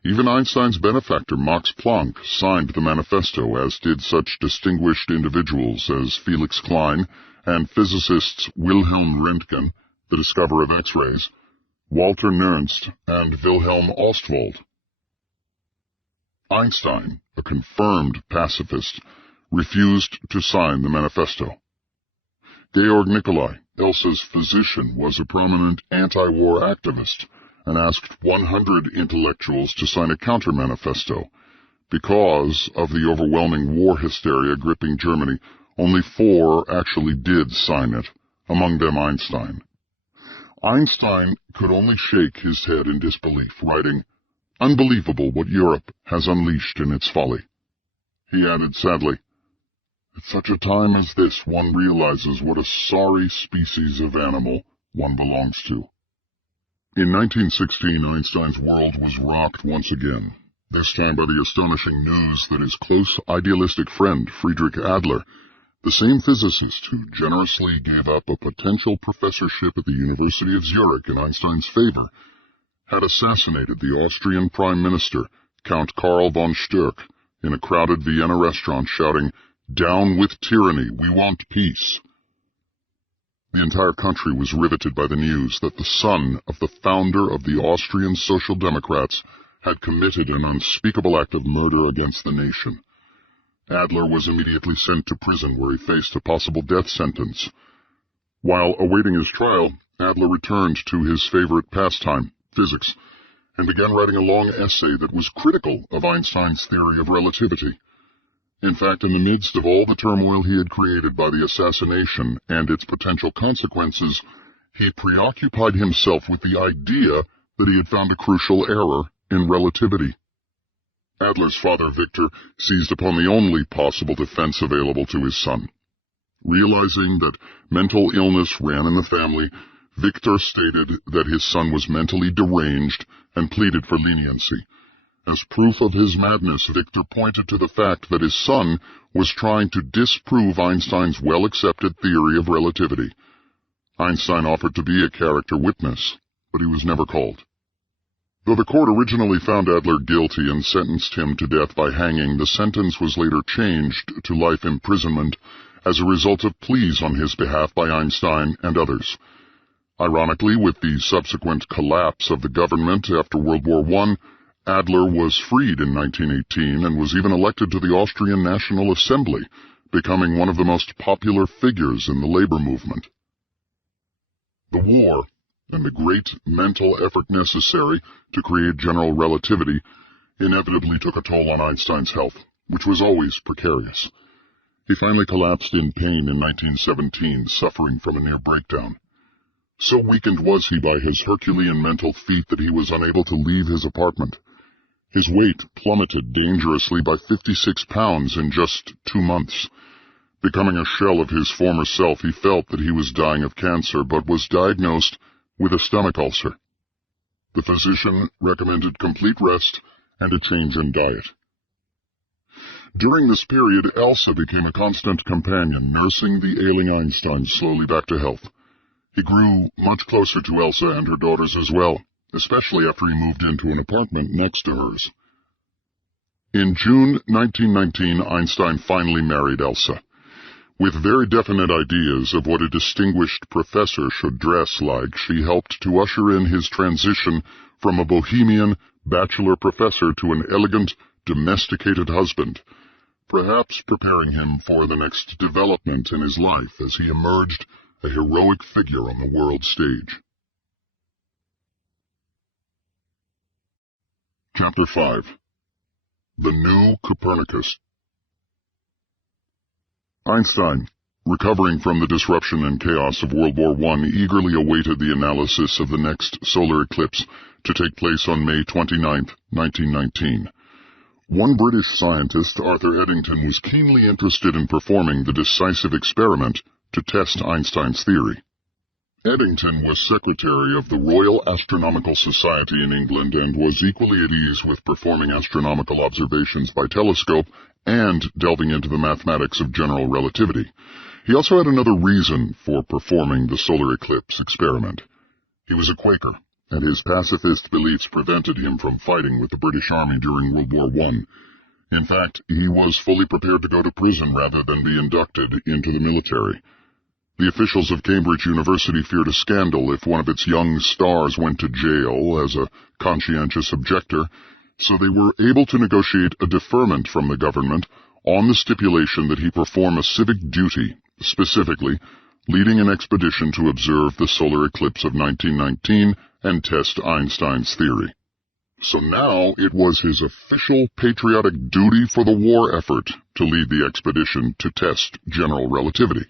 Even Einstein's benefactor Max Planck signed the manifesto, as did such distinguished individuals as Felix Klein and physicists Wilhelm Röntgen, the discoverer of X-rays, Walter Nernst, and Wilhelm Ostwald. Einstein, a confirmed pacifist, refused to sign the manifesto. Georg Nicolai, Elsa's physician, was a prominent anti-war activist and asked 100 intellectuals to sign a counter-manifesto, Because of the overwhelming war hysteria gripping Germany, only 4 actually did sign it, among them Einstein. Einstein could only shake his head in disbelief, writing, "Unbelievable what Europe has unleashed in its folly." He added sadly, "At such a time as this, one realizes what a sorry species of animal one belongs to." In 1916, Einstein's world was rocked once again, this time by the astonishing news that his close, idealistic friend, Friedrich Adler, the same physicist who generously gave up a potential professorship at the University of Zurich in Einstein's favor, had assassinated the Austrian Prime Minister, Count Karl von Sturck, in a crowded Vienna restaurant shouting, "Down with tyranny, we want peace." The entire country was riveted by the news that the son of the founder of the Austrian Social Democrats had committed an unspeakable act of murder against the nation. Adler was immediately sent to prison where he faced a possible death sentence. While awaiting his trial, Adler returned to his favorite pastime, physics, and began writing a long essay that was critical of Einstein's theory of relativity. In fact, in the midst of all the turmoil he had created by the assassination and its potential consequences, he preoccupied himself with the idea that he had found a crucial error in relativity. Adler's father, Victor, seized upon the only possible defense available to his son. Realizing that mental illness ran in the family, Victor stated that his son was mentally deranged and pleaded for leniency. As proof of his madness, Victor pointed to the fact that his son was trying to disprove Einstein's well-accepted theory of relativity. Einstein offered to be a character witness, but he was never called. Though the court originally found Adler guilty and sentenced him to death by hanging, the sentence was later changed to life imprisonment as a result of pleas on his behalf by Einstein and others. Ironically, with the subsequent collapse of the government after World War I, Adler was freed in 1918 and was even elected to the Austrian National Assembly, becoming one of the most popular figures in the labor movement. The war and the great mental effort necessary to create general relativity inevitably took a toll on Einstein's health, which was always precarious. He finally collapsed in pain in 1917, suffering from a near breakdown. So weakened was he by his Herculean mental feat that he was unable to leave his apartment. His weight plummeted dangerously by 56 pounds in just 2 months. Becoming a shell of his former self, he felt that he was dying of cancer, but was diagnosed with a stomach ulcer. The physician recommended complete rest and a change in diet. During this period, Elsa became a constant companion, nursing the ailing Einstein slowly back to health. He grew much closer to Elsa and her daughters as well, especially after he moved into an apartment next to hers. In June 1919, Einstein finally married Elsa. With very definite ideas of what a distinguished professor should dress like, she helped to usher in his transition from a bohemian bachelor professor to an elegant, domesticated husband, perhaps preparing him for the next development in his life as he emerged a heroic figure on the world stage. Chapter 5. The New Copernicus. Einstein, recovering from the disruption and chaos of World War I, eagerly awaited the analysis of the next solar eclipse to take place on May 29, 1919. One British scientist, Arthur Eddington, was keenly interested in performing the decisive experiment to test Einstein's theory. Eddington was secretary of the Royal Astronomical Society in England and was equally at ease with performing astronomical observations by telescope and delving into the mathematics of general relativity. He also had another reason for performing the solar eclipse experiment. He was a Quaker, and his pacifist beliefs prevented him from fighting with the British Army during World War I. In fact, he was fully prepared to go to prison rather than be inducted into the military. The officials of Cambridge University feared a scandal if one of its young stars went to jail as a conscientious objector, so they were able to negotiate a deferment from the government on the stipulation that he perform a civic duty, specifically leading an expedition to observe the solar eclipse of 1919 and test Einstein's theory. So now it was his official patriotic duty for the war effort to lead the expedition to test general relativity.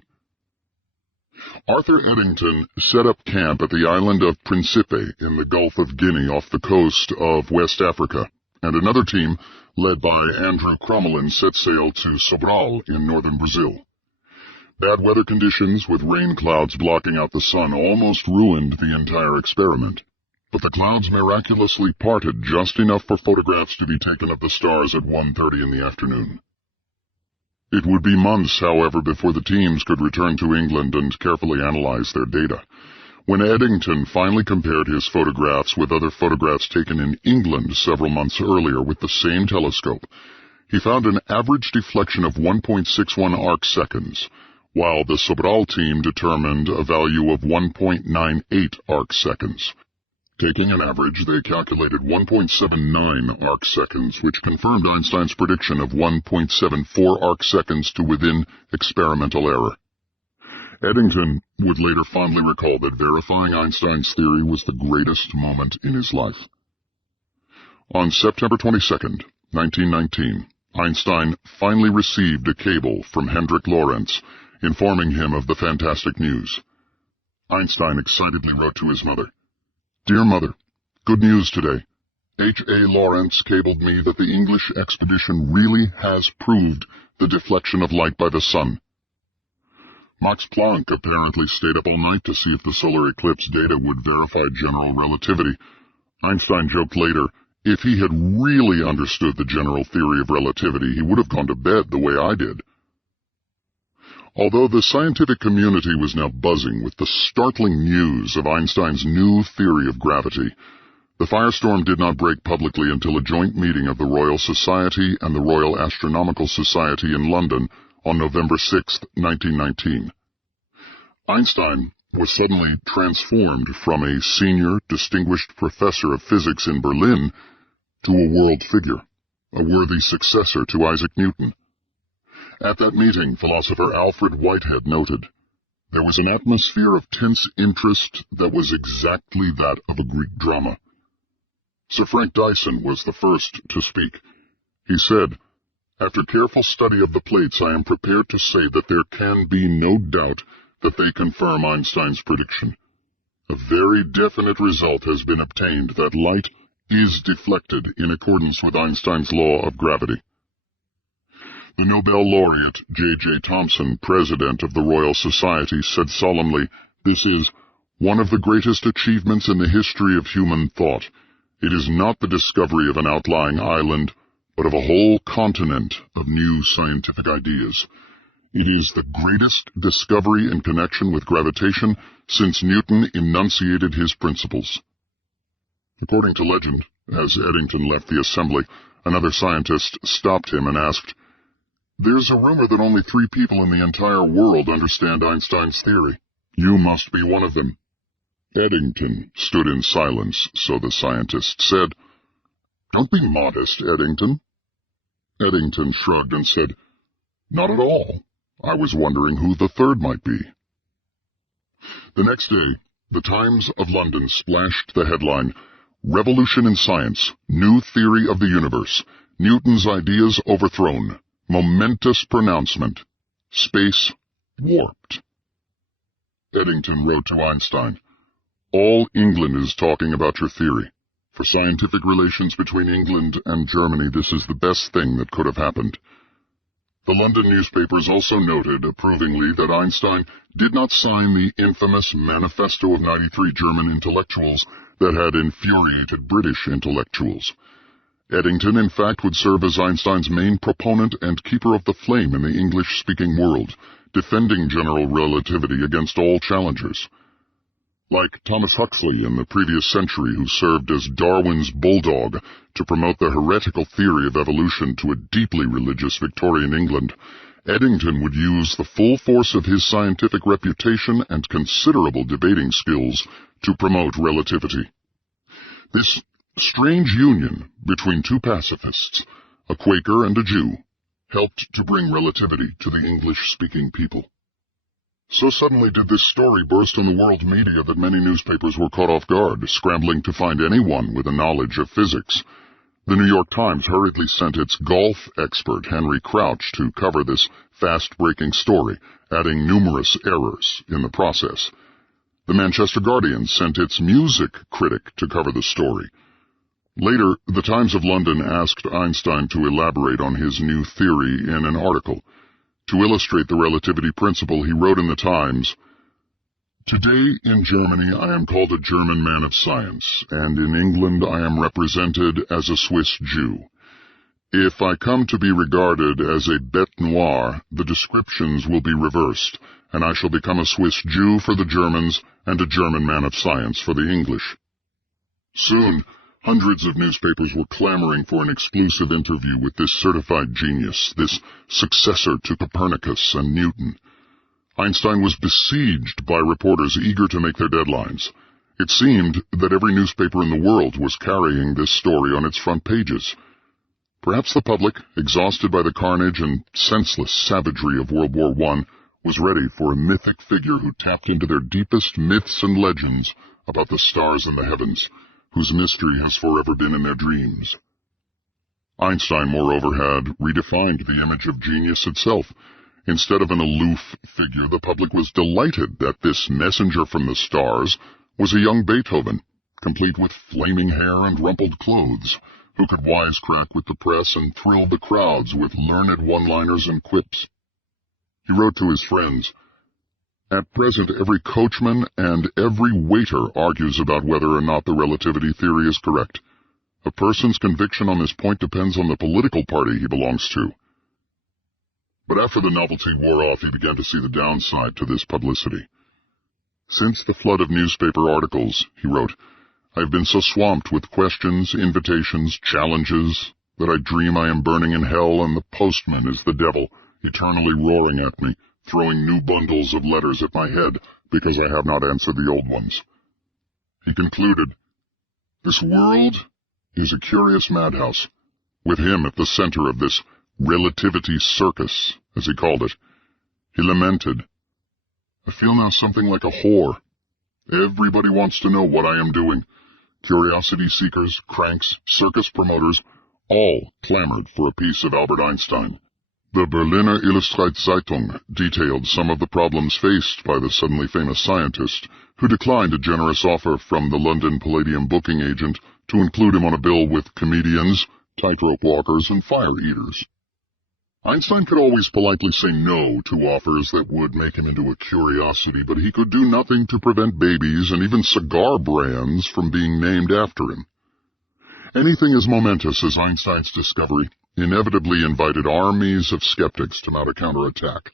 Arthur Eddington set up camp at the island of Principe in the Gulf of Guinea off the coast of West Africa, and another team, led by Andrew Crommelin, set sail to Sobral in northern Brazil. Bad weather conditions with rain clouds blocking out the sun almost ruined the entire experiment, but the clouds miraculously parted just enough for photographs to be taken of the stars at 1:30 in the afternoon. It would be months, however, before the teams could return to England and carefully analyze their data. When Eddington finally compared his photographs with other photographs taken in England several months earlier with the same telescope, he found an average deflection of 1.61 arcseconds, while the Sobral team determined a value of 1.98 arcseconds. Taking an average, they calculated 1.79 arcseconds, which confirmed Einstein's prediction of 1.74 arcseconds to within experimental error. Eddington would later fondly recall that verifying Einstein's theory was the greatest moment in his life. On September 22, 1919, Einstein finally received a cable from Hendrik Lorentz, informing him of the fantastic news. Einstein excitedly wrote to his mother, "Dear Mother, good news today. H.A. Lorentz cabled me that the English expedition really has proved the deflection of light by the sun." Max Planck apparently stayed up all night to see if the solar eclipse data would verify general relativity. Einstein joked later, if he had really understood the general theory of relativity, he would have gone to bed the way I did. Although the scientific community was now buzzing with the startling news of Einstein's new theory of gravity, the firestorm did not break publicly until a joint meeting of the Royal Society and the Royal Astronomical Society in London on November 6, 1919. Einstein was suddenly transformed from a senior distinguished professor of physics in Berlin to a world figure, a worthy successor to Isaac Newton. At that meeting, philosopher Alfred Whitehead noted, "There was an atmosphere of tense interest that was exactly that of a Greek drama." Sir Frank Dyson was the first to speak. He said, "After careful study of the plates, I am prepared to say that there can be no doubt that they confirm Einstein's prediction. A very definite result has been obtained that light is deflected in accordance with Einstein's law of gravity." The Nobel laureate J.J. Thomson, president of the Royal Society, said solemnly, "This is one of the greatest achievements in the history of human thought. It is not the discovery of an outlying island, but of a whole continent of new scientific ideas. It is the greatest discovery in connection with gravitation since Newton enunciated his principles." According to legend, as Eddington left the assembly, another scientist stopped him and asked, "There's a rumor that only 3 people in the entire world understand Einstein's theory. You must be one of them." Eddington stood in silence, so the scientist said, "Don't be modest, Eddington." Eddington shrugged and said, "Not at all. I was wondering who the third might be." The next day, the Times of London splashed the headline, "Revolution in Science, New Theory of the Universe, Newton's Ideas Overthrown, Momentous Pronouncement, Space Warped." Eddington wrote to Einstein, "All England is talking about your theory. For scientific relations between England and Germany, this is the best thing that could have happened." The London newspapers also noted approvingly that Einstein did not sign the infamous Manifesto of 93 German intellectuals that had infuriated British intellectuals. Eddington, in fact, would serve as Einstein's main proponent and keeper of the flame in the English-speaking world, defending general relativity against all challengers. Like Thomas Huxley in the previous century, who served as Darwin's bulldog to promote the heretical theory of evolution to a deeply religious Victorian England, Eddington would use the full force of his scientific reputation and considerable debating skills to promote relativity. This strange union between 2 pacifists, a Quaker and a Jew, helped to bring relativity to the English-speaking people. So suddenly did this story burst on the world media that many newspapers were caught off guard, scrambling to find anyone with a knowledge of physics. The New York Times hurriedly sent its golf expert, Henry Crouch, to cover this fast-breaking story, adding numerous errors in the process. The Manchester Guardian sent its music critic to cover the story. Later, the Times of London asked Einstein to elaborate on his new theory in an article. To illustrate the relativity principle, he wrote in the Times, "Today in Germany I am called a German man of science, and in England I am represented as a Swiss Jew. If I come to be regarded as a bête noire, the descriptions will be reversed, and I shall become a Swiss Jew for the Germans and a German man of science for the English." Soon, hundreds of newspapers were clamoring for an exclusive interview with this certified genius, this successor to Copernicus and Newton. Einstein was besieged by reporters eager to make their deadlines. It seemed that every newspaper in the world was carrying this story on its front pages. Perhaps the public, exhausted by the carnage and senseless savagery of World War I, was ready for a mythic figure who tapped into their deepest myths and legends about the stars in the heavens, whose mystery has forever been in their dreams. Einstein, moreover, had redefined the image of genius itself. Instead of an aloof figure, the public was delighted that this messenger from the stars was a young Beethoven, complete with flaming hair and rumpled clothes, who could wisecrack with the press and thrill the crowds with learned one-liners and quips. He wrote to his friends, "At present, every coachman and every waiter argues about whether or not the relativity theory is correct. A person's conviction on this point depends on the political party he belongs to." But after the novelty wore off, he began to see the downside to this publicity. "Since the flood of newspaper articles," he wrote, "I have been so swamped with questions, invitations, challenges, that I dream I am burning in hell and the postman is the devil, eternally roaring at me, throwing new bundles of letters at my head because I have not answered the old ones." He concluded, "This world is a curious madhouse, with him at the center of this relativity circus, as he called it." He lamented, "I feel now something like a whore. Everybody wants to know what I am doing. Curiosity seekers, cranks, circus promoters, all clamored for a piece of Albert Einstein." The Berliner Illustrationszeitung detailed some of the problems faced by the suddenly famous scientist, who declined a generous offer from the London Palladium booking agent to include him on a bill with comedians, tightrope walkers, and fire eaters. Einstein could always politely say no to offers that would make him into a curiosity, but he could do nothing to prevent babies and even cigar brands from being named after him. Anything as momentous as Einstein's discovery inevitably invited armies of skeptics to mount a counterattack.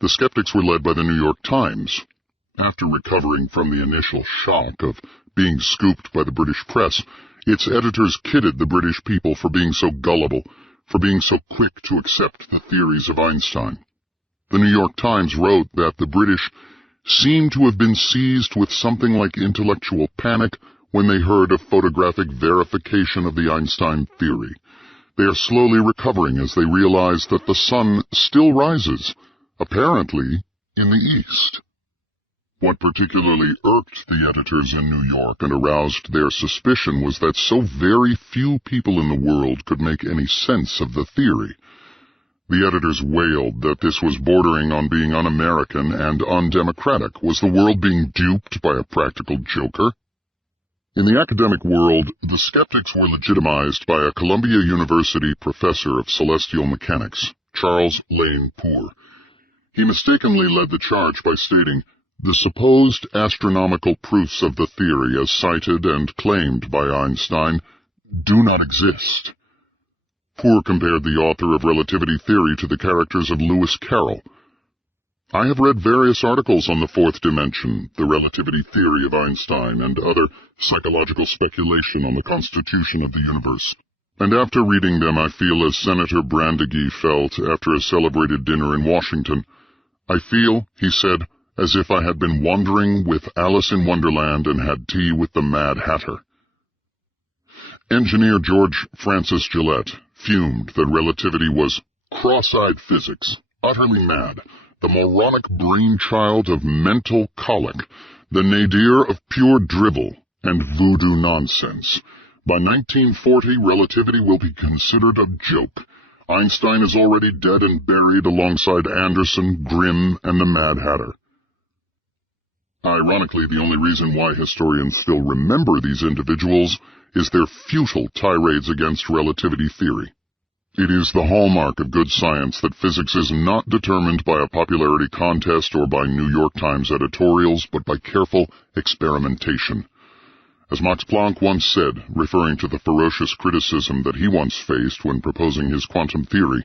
The skeptics were led by the New York Times. After recovering from the initial shock of being scooped by the British press, its editors kidded the British people for being so gullible, for being so quick to accept the theories of Einstein. The New York Times wrote that the British seemed to have been seized with something like intellectual panic when they heard of photographic verification of the Einstein theory. They are slowly recovering as they realize that the sun still rises, apparently in the east. What particularly irked the editors in New York and aroused their suspicion was that so very few people in the world could make any sense of the theory. The editors wailed that this was bordering on being un-American and undemocratic. Was the world being duped by a practical joker? In the academic world, the skeptics were legitimized by a Columbia University professor of celestial mechanics, Charles Lane Poor. He mistakenly led the charge by stating, "The supposed astronomical proofs of the theory as cited and claimed by Einstein do not exist." Poor compared the author of relativity theory to the characters of Lewis Carroll. I have read various articles on the fourth dimension, the relativity theory of Einstein, and other psychological speculation on the constitution of the universe. And after reading them, I feel as Senator Brandegee felt after a celebrated dinner in Washington. "I feel," he said, "as if I had been wandering with Alice in Wonderland and had tea with the Mad Hatter." Engineer George Francis Gillette fumed that relativity was cross-eyed physics, utterly mad, the moronic brainchild of mental colic, the nadir of pure drivel and voodoo nonsense. By 1940, relativity will be considered a joke. Einstein is already dead and buried alongside Anderson, Grimm, and the Mad Hatter. Ironically, the only reason why historians still remember these individuals is their futile tirades against relativity theory. It is the hallmark of good science that physics is not determined by a popularity contest or by New York Times editorials, but by careful experimentation. As Max Planck once said, referring to the ferocious criticism that he once faced when proposing his quantum theory,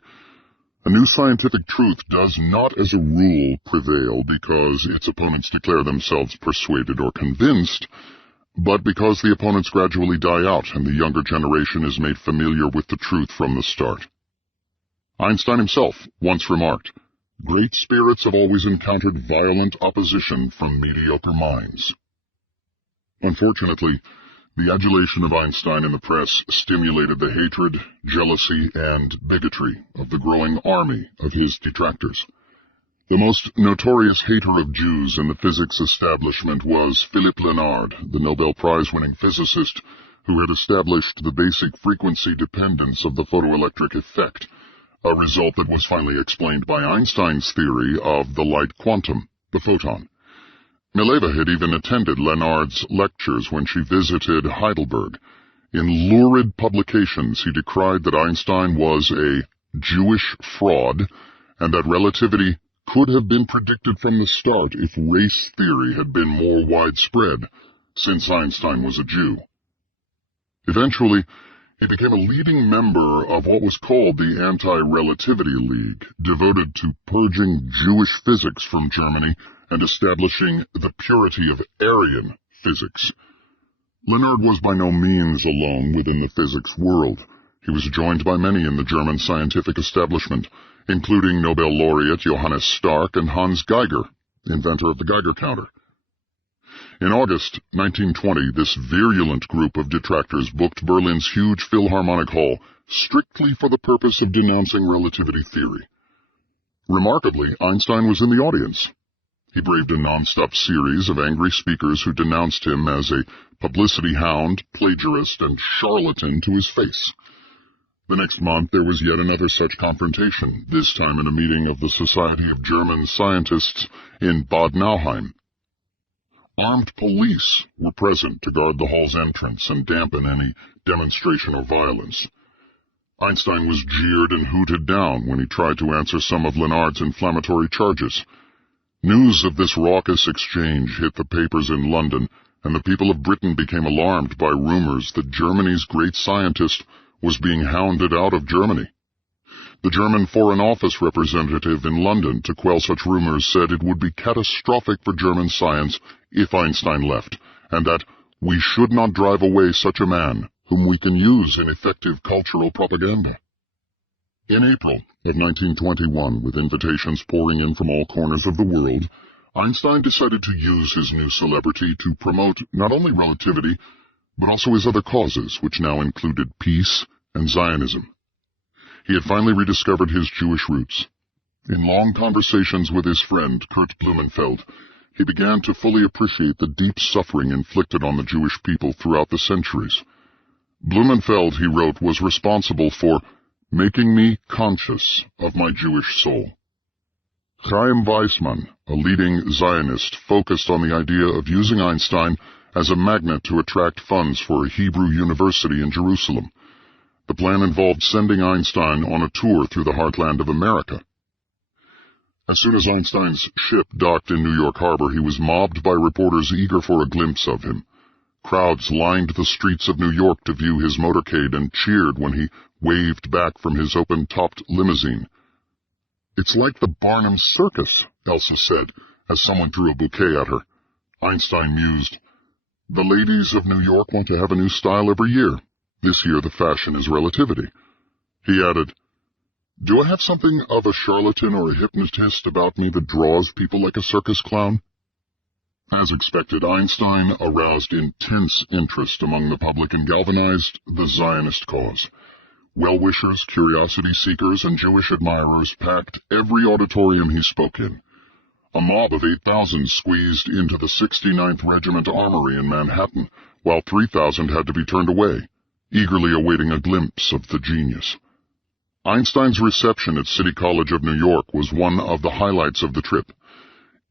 a new scientific truth does not as a rule prevail because its opponents declare themselves persuaded or convinced, but because the opponents gradually die out and the younger generation is made familiar with the truth from the start. Einstein himself once remarked, "Great spirits have always encountered violent opposition from mediocre minds." Unfortunately, the adulation of Einstein in the press stimulated the hatred, jealousy, and bigotry of the growing army of his detractors. The most notorious hater of Jews in the physics establishment was Philippe Lenard, the Nobel Prize-winning physicist who had established the basic frequency dependence of the photoelectric effect, a result that was finally explained by Einstein's theory of the light quantum, the photon. Mileva had even attended Lenard's lectures when she visited Heidelberg. In lurid publications, he decried that Einstein was a Jewish fraud and that relativity could have been predicted from the start if race theory had been more widespread, since Einstein was a Jew. Eventually, he became a leading member of what was called the Anti-Relativity League, devoted to purging Jewish physics from Germany and establishing the purity of Aryan physics. Lenard was by no means alone within the physics world. He was joined by many in the German scientific establishment, including Nobel laureate Johannes Stark and Hans Geiger, inventor of the Geiger counter. In August 1920, this virulent group of detractors booked Berlin's huge Philharmonic Hall strictly for the purpose of denouncing relativity theory. Remarkably, Einstein was in the audience. He braved a non-stop series of angry speakers who denounced him as a publicity hound, plagiarist, and charlatan to his face. The next month there was yet another such confrontation, this time in a meeting of the Society of German Scientists in Bad Nauheim. Armed police were present to guard the hall's entrance and dampen any demonstration of violence. Einstein was jeered and hooted down when he tried to answer some of Lenard's inflammatory charges. News of this raucous exchange hit the papers in London, and the people of Britain became alarmed by rumors that Germany's great scientist was being hounded out of Germany. The German Foreign Office representative in London to quell such rumors said it would be catastrophic for German science if Einstein left, and that we should not drive away such a man, whom we can use in effective cultural propaganda. In April of 1921, with invitations pouring in from all corners of the world, Einstein decided to use his new celebrity to promote not only relativity, but also his other causes, which now included peace and Zionism. He had finally rediscovered his Jewish roots. In long conversations with his friend, Kurt Blumenfeld, he began to fully appreciate the deep suffering inflicted on the Jewish people throughout the centuries. Blumenfeld, he wrote, was responsible for making me conscious of my Jewish soul. Chaim Weizmann, a leading Zionist, focused on the idea of using Einstein as a magnet to attract funds for a Hebrew university in Jerusalem. The plan involved sending Einstein on a tour through the heartland of America. As soon as Einstein's ship docked in New York Harbor, he was mobbed by reporters eager for a glimpse of him. Crowds lined the streets of New York to view his motorcade and cheered when he waved back from his open-topped limousine. "It's like the Barnum Circus," Elsa said, as someone threw a bouquet at her. Einstein mused, "The ladies of New York want to have a new style every year. This year the fashion is relativity." He added, "Do I have something of a charlatan or a hypnotist about me that draws people like a circus clown?" As expected, Einstein aroused intense interest among the public and galvanized the Zionist cause. Well-wishers, curiosity-seekers, and Jewish admirers packed every auditorium he spoke in. A mob of 8,000 squeezed into the 69th Regiment Armory in Manhattan, while 3,000 had to be turned away, eagerly awaiting a glimpse of the genius. Einstein's reception at City College of New York was one of the highlights of the trip.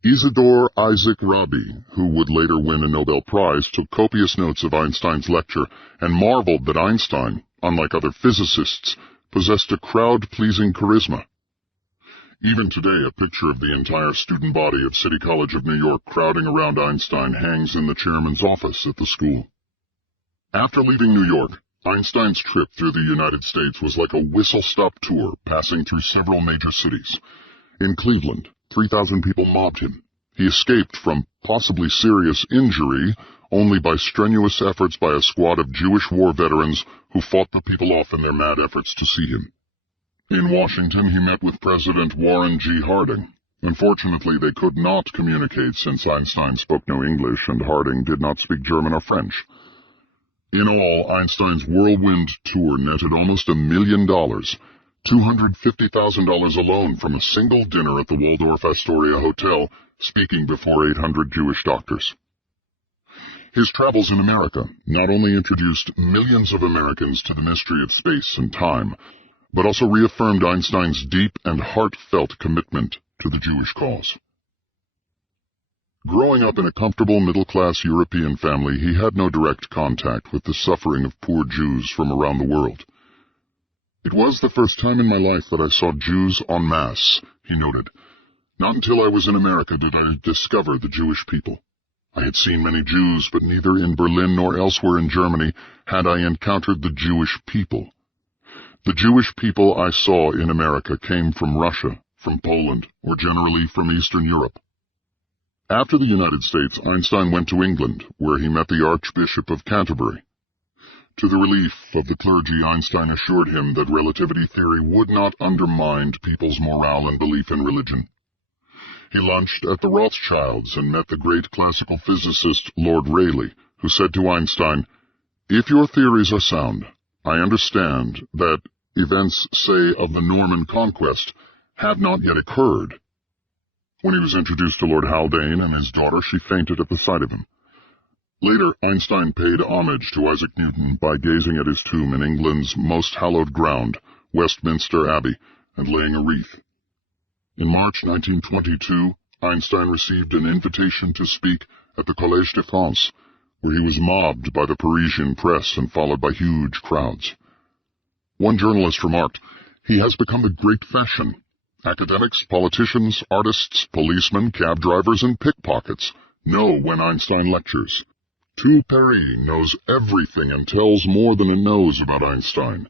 Isidor Isaac Rabi, who would later win a Nobel Prize, took copious notes of Einstein's lecture and marveled that Einstein, unlike other physicists, possessed a crowd-pleasing charisma. Even today, a picture of the entire student body of City College of New York crowding around Einstein hangs in the chairman's office at the school. After leaving New York, Einstein's trip through the United States was like a whistle-stop tour, passing through several major cities. In Cleveland, 3,000 people mobbed him. He escaped from possibly serious injury only by strenuous efforts by a squad of Jewish war veterans who fought the people off in their mad efforts to see him. In Washington, he met with President Warren G. Harding. Unfortunately, they could not communicate since Einstein spoke no English and Harding did not speak German or French. In all, Einstein's whirlwind tour netted almost $1 million, $250,000 alone from a single dinner at the Waldorf Astoria Hotel, speaking before 800 Jewish doctors. His travels in America not only introduced millions of Americans to the mystery of space and time, but also reaffirmed Einstein's deep and heartfelt commitment to the Jewish cause. Growing up in a comfortable middle-class European family, he had no direct contact with the suffering of poor Jews from around the world. It was the first time in my life that I saw Jews en masse, he noted. Not until I was in America did I discover the Jewish people. I had seen many Jews, but neither in Berlin nor elsewhere in Germany had I encountered the Jewish people. The Jewish people I saw in America came from Russia, from Poland, or generally from Eastern Europe. After the United States, Einstein went to England, where he met the Archbishop of Canterbury. To the relief of the clergy, Einstein assured him that relativity theory would not undermine people's morale and belief in religion. He lunched at the Rothschilds and met the great classical physicist Lord Rayleigh, who said to Einstein, "If your theories are sound, I understand that events, say, of the Norman conquest, have not yet occurred." When he was introduced to Lord Haldane and his daughter, she fainted at the sight of him. Later, Einstein paid homage to Isaac Newton by gazing at his tomb in England's most hallowed ground, Westminster Abbey, and laying a wreath. In March 1922, Einstein received an invitation to speak at the Collège de France, where he was mobbed by the Parisian press and followed by huge crowds. One journalist remarked, "He has become a great fashion. Academics, politicians, artists, policemen, cab drivers, and pickpockets know when Einstein lectures. Tout Paris knows everything and tells more than it knows about Einstein."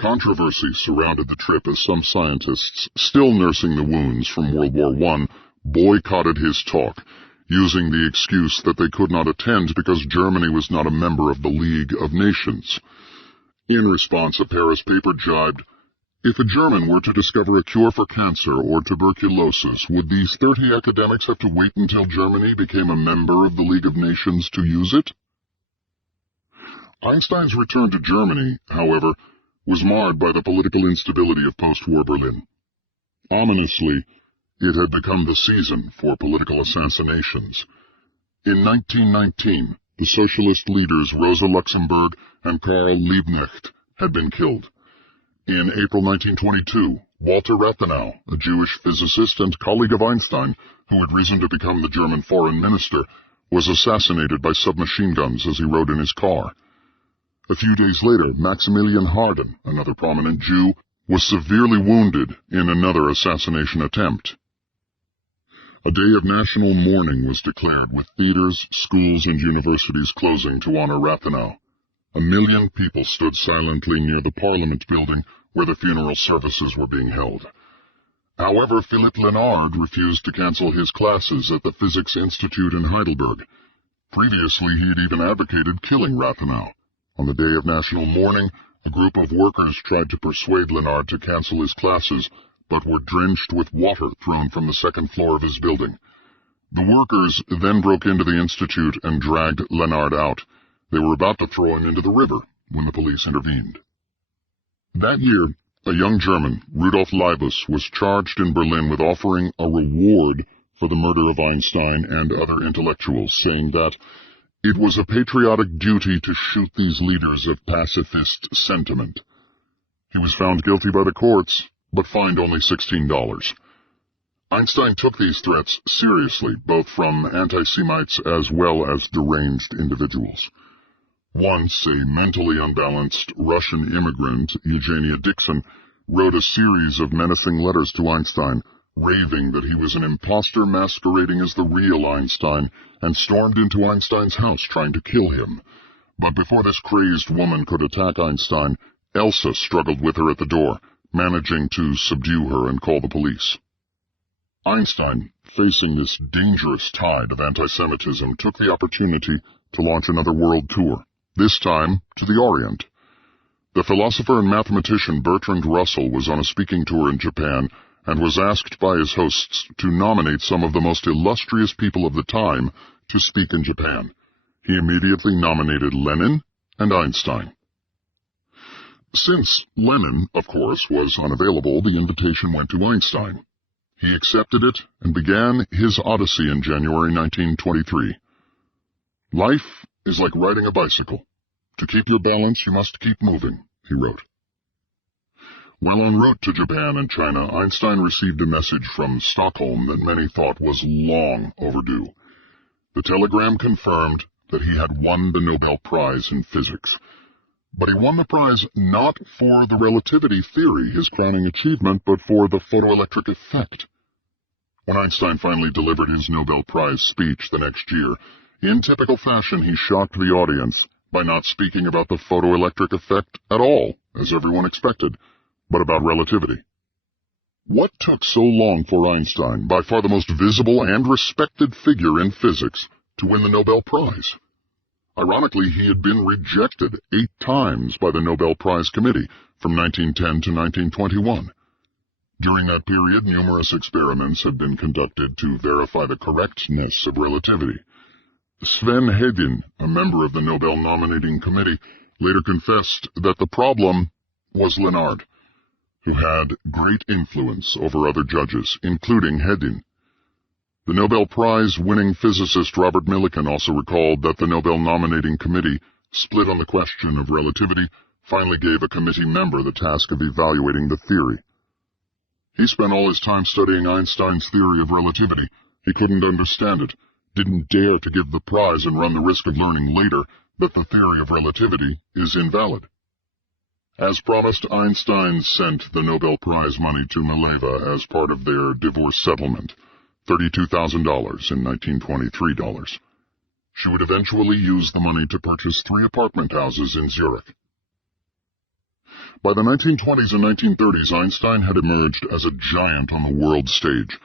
Controversy surrounded the trip as some scientists, still nursing the wounds from World War I, boycotted his talk, using the excuse that they could not attend because Germany was not a member of the League of Nations. In response, a Paris paper jibed, "If a German were to discover a cure for cancer or tuberculosis, would these 30 academics have to wait until Germany became a member of the League of Nations to use it?" Einstein's return to Germany, however, was marred by the political instability of post-war Berlin. Ominously, it had become the season for political assassinations. In 1919, the socialist leaders Rosa Luxemburg and Karl Liebknecht had been killed. In April 1922, Walter Rathenau, a Jewish physicist and colleague of Einstein, who had risen to become the German foreign minister, was assassinated by submachine guns as he rode in his car. A few days later, Maximilian Harden, another prominent Jew, was severely wounded in another assassination attempt. A day of national mourning was declared, with theaters, schools, and universities closing to honor Rathenau. 1 million people stood silently near the Parliament building where the funeral services were being held. However, Philippe Lenard refused to cancel his classes at the Physics Institute in Heidelberg. Previously, he had even advocated killing Rathenau. On the day of national mourning, a group of workers tried to persuade Lenard to cancel his classes, but were drenched with water thrown from the second floor of his building. The workers then broke into the institute and dragged Lenard out. They were about to throw him into the river when the police intervened. That year, a young German, Rudolf Leibniz, was charged in Berlin with offering a reward for the murder of Einstein and other intellectuals, saying that it was a patriotic duty to shoot these leaders of pacifist sentiment. He was found guilty by the courts, but fined only $16. Einstein took these threats seriously, both from anti-Semites as well as deranged individuals. Once, a mentally unbalanced Russian immigrant, Eugenia Dixon, wrote a series of menacing letters to Einstein, raving that he was an imposter masquerading as the real Einstein, and stormed into Einstein's house trying to kill him. But before this crazed woman could attack Einstein, Elsa struggled with her at the door, managing to subdue her and call the police. Einstein, facing this dangerous tide of anti-Semitism, took the opportunity to launch another world tour, this time to the Orient. The philosopher and mathematician Bertrand Russell was on a speaking tour in Japan and was asked by his hosts to nominate some of the most illustrious people of the time to speak in Japan. He immediately nominated Lenin and Einstein. Since Lenin, of course, was unavailable, the invitation went to Einstein. He accepted it and began his odyssey in January 1923. Life is like riding a bicycle. To keep your balance, you must keep moving, he wrote. While en route to Japan and China, Einstein received a message from Stockholm that many thought was long overdue. The telegram confirmed that he had won the Nobel Prize in Physics. But he won the prize not for the relativity theory, his crowning achievement, but for the photoelectric effect. When Einstein finally delivered his Nobel Prize speech the next year, in typical fashion he shocked the audience by not speaking about the photoelectric effect at all, as everyone expected, but about relativity. What took so long for Einstein, by far the most visible and respected figure in physics, to win the Nobel Prize? Ironically, he had been rejected 8 times by the Nobel Prize Committee from 1910 to 1921. During that period, numerous experiments had been conducted to verify the correctness of relativity. Sven Hedin, a member of the Nobel nominating committee, later confessed that the problem was Lenard, who had great influence over other judges, including Hedin. The Nobel Prize-winning physicist Robert Millikan also recalled that the Nobel nominating committee, split on the question of relativity, finally gave a committee member the task of evaluating the theory. He spent all his time studying Einstein's theory of relativity. He couldn't understand it, didn't dare to give the prize and run the risk of learning later that the theory of relativity is invalid. As promised, Einstein sent the Nobel Prize money to Mileva as part of their divorce settlement, $32,000 in 1923 dollars. She would eventually use the money to purchase 3 apartment houses in Zurich. By the 1920s and 1930s, Einstein had emerged as a giant on the world stage.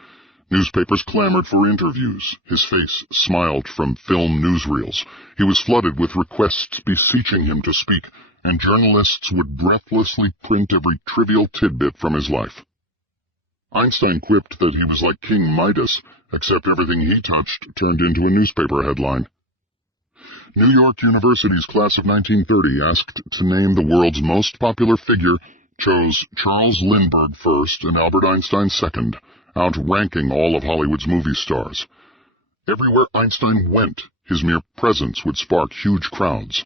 Newspapers clamored for interviews. His face smiled from film newsreels. He was flooded with requests beseeching him to speak, and journalists would breathlessly print every trivial tidbit from his life. Einstein quipped that he was like King Midas, except everything he touched turned into a newspaper headline. New York University's class of 1930, asked to name the world's most popular figure, chose Charles Lindbergh first and Albert Einstein second, outranking all of Hollywood's movie stars. Everywhere Einstein went, his mere presence would spark huge crowds.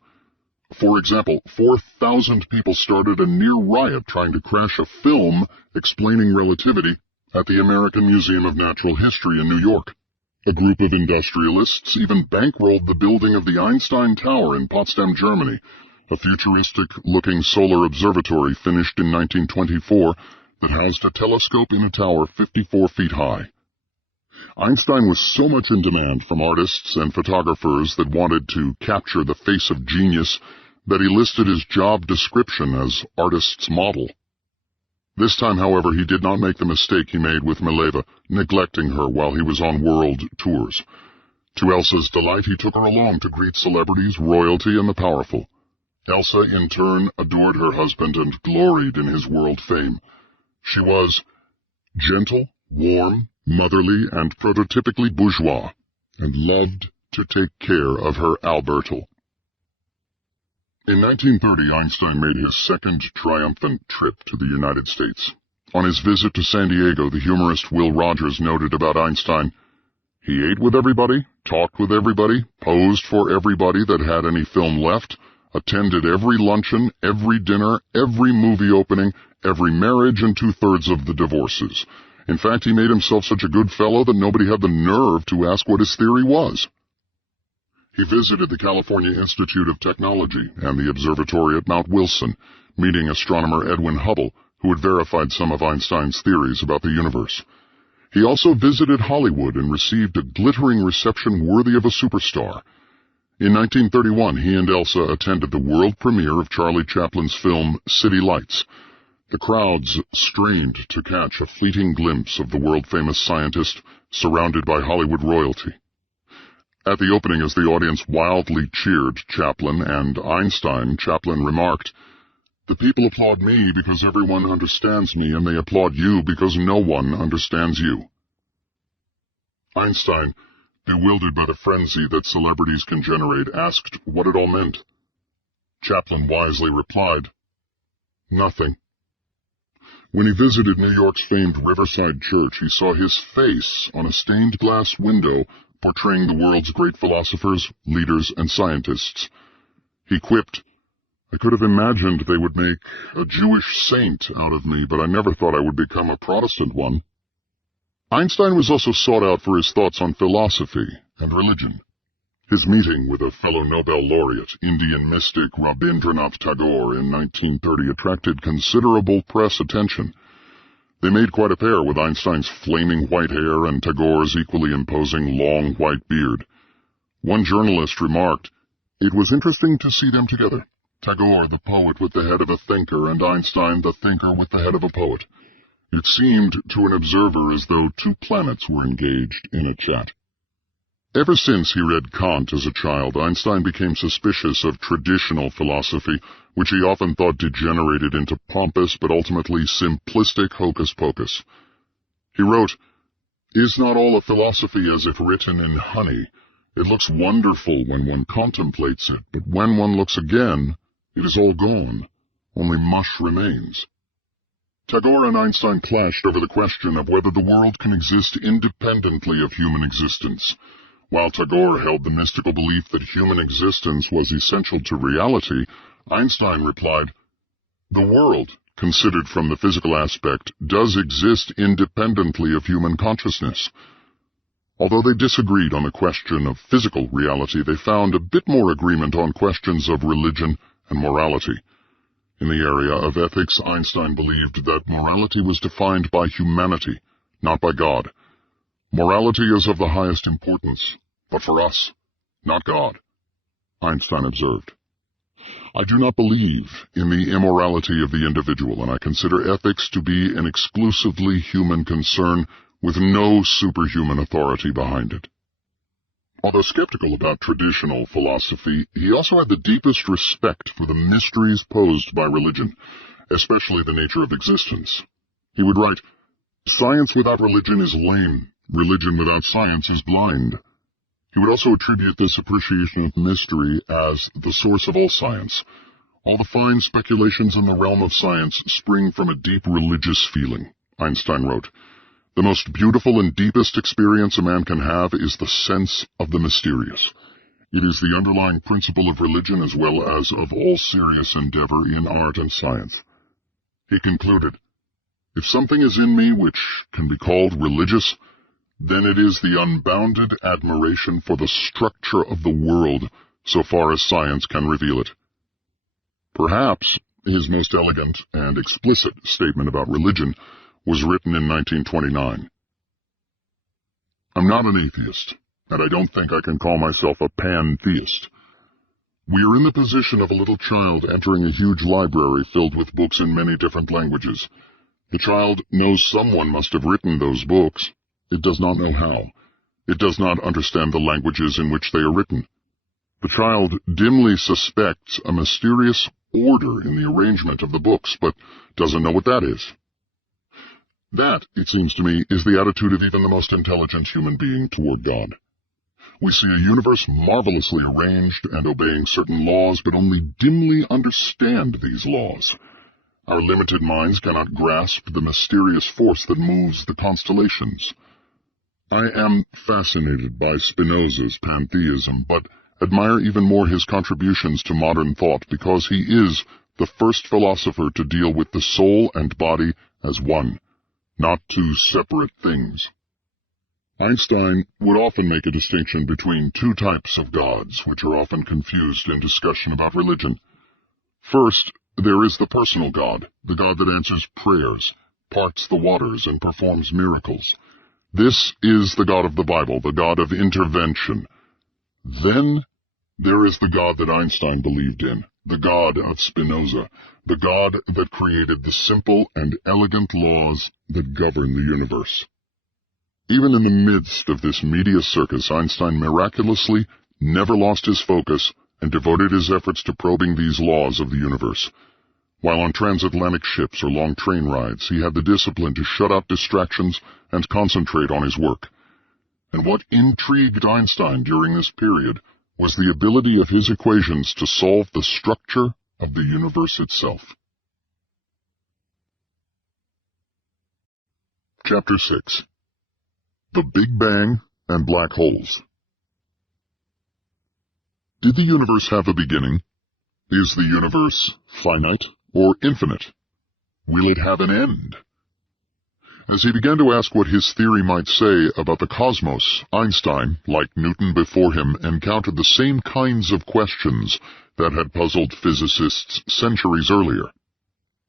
For example, 4,000 people started a near riot trying to crash a film explaining relativity at the American Museum of Natural History in New York. A group of industrialists even bankrolled the building of the Einstein Tower in Potsdam, Germany, a futuristic-looking solar observatory finished in 1924 that housed a telescope in a tower 54 feet high. Einstein was so much in demand from artists and photographers that wanted to capture the face of genius that he listed his job description as artist's model. This time, however, he did not make the mistake he made with Mileva, neglecting her while he was on world tours. To Elsa's delight, he took her along to greet celebrities, royalty, and the powerful. Elsa, in turn, adored her husband and gloried in his world fame. She was gentle, warm, motherly, and prototypically bourgeois, and loved to take care of her Alberto. In 1930, Einstein made his second triumphant trip to the United States. On his visit to San Diego, the humorist Will Rogers noted about Einstein, "He ate with everybody, talked with everybody, posed for everybody that had any film left, attended every luncheon, every dinner, every movie opening, every marriage, and 2/3 of the divorces. In fact, he made himself such a good fellow that nobody had the nerve to ask what his theory was." He visited the California Institute of Technology and the observatory at Mount Wilson, meeting astronomer Edwin Hubble, who had verified some of Einstein's theories about the universe. He also visited Hollywood and received a glittering reception worthy of a superstar. In 1931, he and Elsa attended the world premiere of Charlie Chaplin's film City Lights. The crowds strained to catch a fleeting glimpse of the world-famous scientist surrounded by Hollywood royalty. At the opening, as the audience wildly cheered Chaplin and Einstein, Chaplin remarked, "The people applaud me because everyone understands me, and they applaud you because no one understands you." Einstein, bewildered by the frenzy that celebrities can generate, asked what it all meant. Chaplin wisely replied, "Nothing." When he visited New York's famed Riverside Church, he saw his face on a stained glass window portraying the world's great philosophers, leaders, and scientists. He quipped, "I could have imagined they would make a Jewish saint out of me, but I never thought I would become a Protestant one." Einstein was also sought out for his thoughts on philosophy and religion. His meeting with a fellow Nobel laureate, Indian mystic Rabindranath Tagore, in 1930 attracted considerable press attention. They made quite a pair, with Einstein's flaming white hair and Tagore's equally imposing long white beard. One journalist remarked, "It was interesting to see them together. Tagore, the poet with the head of a thinker, and Einstein, the thinker with the head of a poet. It seemed to an observer as though two planets were engaged in a chat." Ever since he read Kant as a child, Einstein became suspicious of traditional philosophy, which he often thought degenerated into pompous but ultimately simplistic hocus-pocus. He wrote, "Is not all a philosophy as if written in honey? It looks wonderful when one contemplates it, but when one looks again, it is all gone. Only mush remains." Tagore and Einstein clashed over the question of whether the world can exist independently of human existence. While Tagore held the mystical belief that human existence was essential to reality, Einstein replied, "The world, considered from the physical aspect, does exist independently of human consciousness." Although they disagreed on the question of physical reality, they found a bit more agreement on questions of religion and morality. In the area of ethics, Einstein believed that morality was defined by humanity, not by God. "Morality is of the highest importance, but for us, not God," Einstein observed. "I do not believe in the immorality of the individual, and I consider ethics to be an exclusively human concern with no superhuman authority behind it." Although skeptical about traditional philosophy, he also had the deepest respect for the mysteries posed by religion, especially the nature of existence. He would write, "Science without religion is lame. Religion without science is blind." He would also attribute this appreciation of mystery as the source of all science. "All the fine speculations in the realm of science spring from a deep religious feeling," Einstein wrote. "The most beautiful and deepest experience a man can have is the sense of the mysterious. It is the underlying principle of religion as well as of all serious endeavor in art and science." He concluded, "If something is in me which can be called religious, then it is the unbounded admiration for the structure of the world so far as science can reveal it." Perhaps his most elegant and explicit statement about religion was written in 1929. "I'm not an atheist, and I don't think I can call myself a pantheist. We are in the position of a little child entering a huge library filled with books in many different languages. The child knows someone must have written those books. It does not know how. It does not understand the languages in which they are written. The child dimly suspects a mysterious order in the arrangement of the books, but doesn't know what that is. That, it seems to me, is the attitude of even the most intelligent human being toward God. We see a universe marvelously arranged and obeying certain laws, but only dimly understand these laws. Our limited minds cannot grasp the mysterious force that moves the constellations. I am fascinated by Spinoza's pantheism, but admire even more his contributions to modern thought because he is the first philosopher to deal with the soul and body as one, not two separate things. Einstein would often make a distinction between two types of gods, which are often confused in discussion about religion. First, there is the personal God, the God that answers prayers, parts the waters, and performs miracles. This is the God of the Bible, the God of intervention. Then there is the God that Einstein believed in, the God of Spinoza, the God that created the simple and elegant laws that govern the universe. Even in the midst of this media circus, Einstein miraculously never lost his focus and devoted his efforts to probing these laws of the universe. While on transatlantic ships or long train rides, he had the discipline to shut out distractions and concentrate on his work. And what intrigued Einstein during this period was the ability of his equations to solve the structure of the universe itself. Chapter 6. The Big Bang and Black Holes. Did the universe have a beginning? Is the universe finite or infinite? Will it have an end? As he began to ask what his theory might say about the cosmos, Einstein, like Newton before him, encountered the same kinds of questions that had puzzled physicists centuries earlier.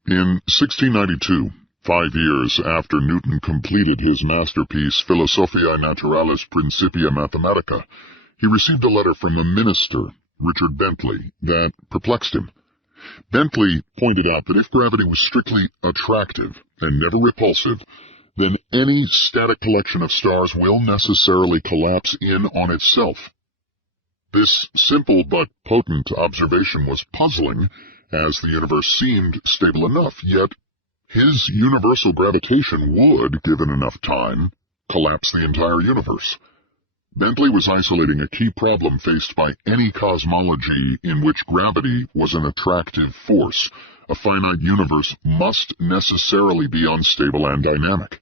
In 1692, 5 years after Newton completed his masterpiece Philosophiae Naturalis Principia Mathematica, he received a letter from a minister, Richard Bentley, that perplexed him. Bentley pointed out that if gravity was strictly attractive and never repulsive, then any static collection of stars will necessarily collapse in on itself. This simple but potent observation was puzzling, as the universe seemed stable enough, yet his universal gravitation would, given enough time, collapse the entire universe. Bentley was isolating a key problem faced by any cosmology in which gravity was an attractive force. A finite universe must necessarily be unstable and dynamic.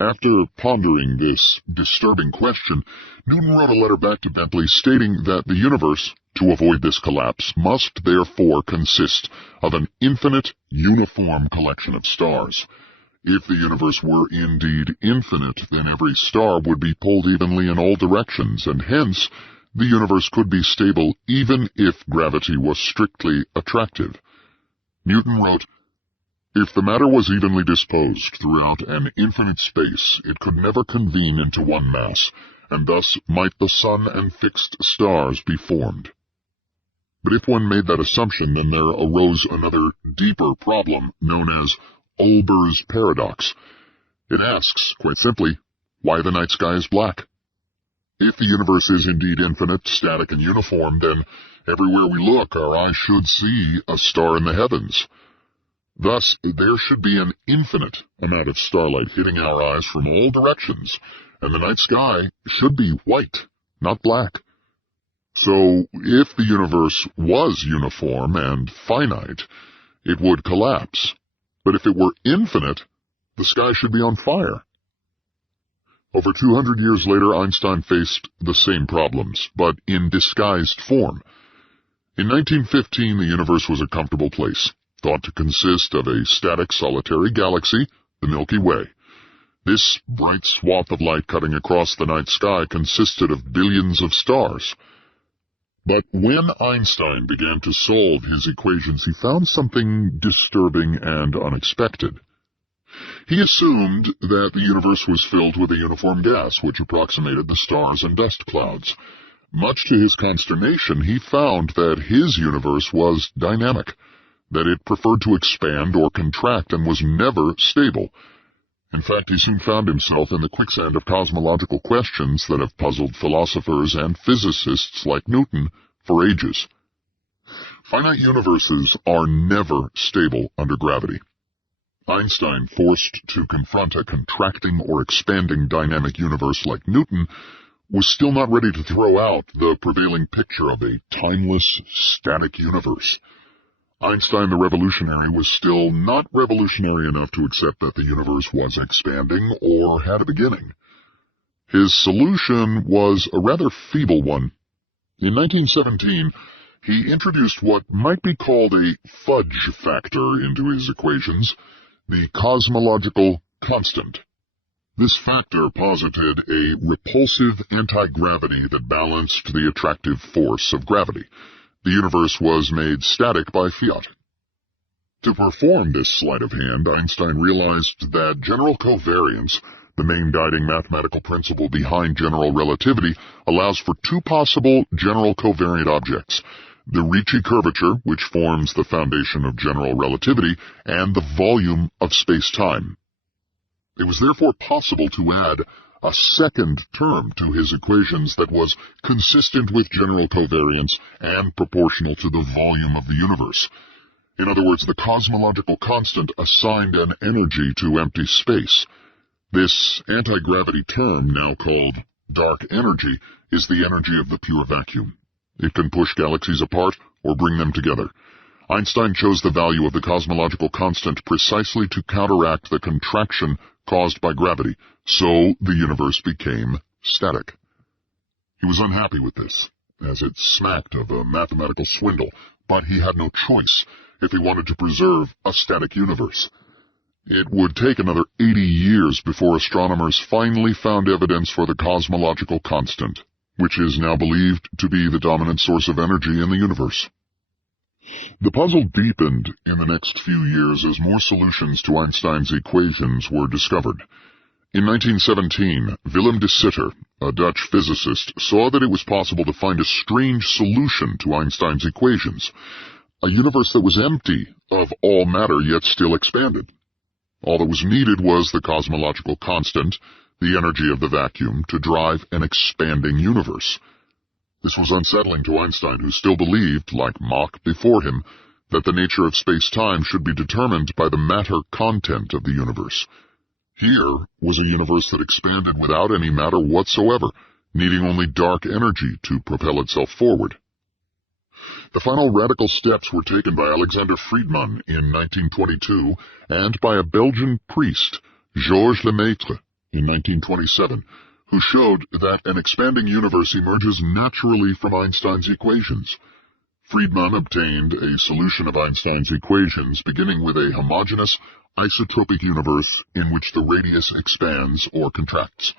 After pondering this disturbing question, Newton wrote a letter back to Bentley stating that the universe, to avoid this collapse, must therefore consist of an infinite, uniform collection of stars. If the universe were indeed infinite, then every star would be pulled evenly in all directions, and hence the universe could be stable even if gravity was strictly attractive. Newton wrote, "If the matter was evenly disposed throughout an infinite space, it could never convene into one mass, and thus might the sun and fixed stars be formed." But if one made that assumption, then there arose another deeper problem known as Olber's paradox. It asks, quite simply, why the night sky is black. If the universe is indeed infinite, static, and uniform, then everywhere we look, our eyes should see a star in the heavens. Thus, there should be an infinite amount of starlight hitting our eyes from all directions, and the night sky should be white, not black. So, if the universe was uniform and finite, it would collapse. But if it were infinite, the sky should be on fire. Over 200 years later, Einstein faced the same problems, but in disguised form. In 1915, the universe was a comfortable place, thought to consist of a static solitary galaxy, the Milky Way. This bright swath of light cutting across the night sky consisted of billions of stars. But when Einstein began to solve his equations, he found something disturbing and unexpected. He assumed that the universe was filled with a uniform gas, which approximated the stars and dust clouds. Much to his consternation, he found that his universe was dynamic, that it preferred to expand or contract and was never stable. In fact, he soon found himself in the quicksand of cosmological questions that have puzzled philosophers and physicists like Newton for ages. Finite universes are never stable under gravity. Einstein, forced to confront a contracting or expanding dynamic universe like Newton, was still not ready to throw out the prevailing picture of a timeless, static universe. Einstein the revolutionary was still not revolutionary enough to accept that the universe was expanding or had a beginning. His solution was a rather feeble one. In 1917, he introduced what might be called a fudge factor into his equations, the cosmological constant. This factor posited a repulsive anti-gravity that balanced the attractive force of gravity. The universe was made static by fiat. To perform this sleight of hand, Einstein realized that general covariance, the main guiding mathematical principle behind general relativity, allows for two possible general covariant objects: the Ricci curvature, which forms the foundation of general relativity, and the volume of space-time. It was therefore possible to add a second term to his equations that was consistent with general covariance and proportional to the volume of the universe. In other words, the cosmological constant assigned an energy to empty space. This anti-gravity term, now called dark energy, is the energy of the pure vacuum. It can push galaxies apart or bring them together. Einstein chose the value of the cosmological constant precisely to counteract the contraction caused by gravity, so the universe became static. He was unhappy with this, as it smacked of a mathematical swindle, but he had no choice if he wanted to preserve a static universe. It would take another 80 years before astronomers finally found evidence for the cosmological constant, which is now believed to be the dominant source of energy in the universe. The puzzle deepened in the next few years as more solutions to Einstein's equations were discovered. In 1917, Willem de Sitter, a Dutch physicist, saw that it was possible to find a strange solution to Einstein's equations, a universe that was empty of all matter yet still expanded. All that was needed was the cosmological constant, the energy of the vacuum, to drive an expanding universe. This was unsettling to Einstein, who still believed, like Mach before him, that the nature of space-time should be determined by the matter content of the universe. Here was a universe that expanded without any matter whatsoever, needing only dark energy to propel itself forward. The final radical steps were taken by Alexander Friedmann in 1922 and by a Belgian priest, Georges Lemaitre, in 1927, who showed that an expanding universe emerges naturally from Einstein's equations. Friedmann obtained a solution of Einstein's equations beginning with a homogeneous, isotropic universe in which the radius expands or contracts.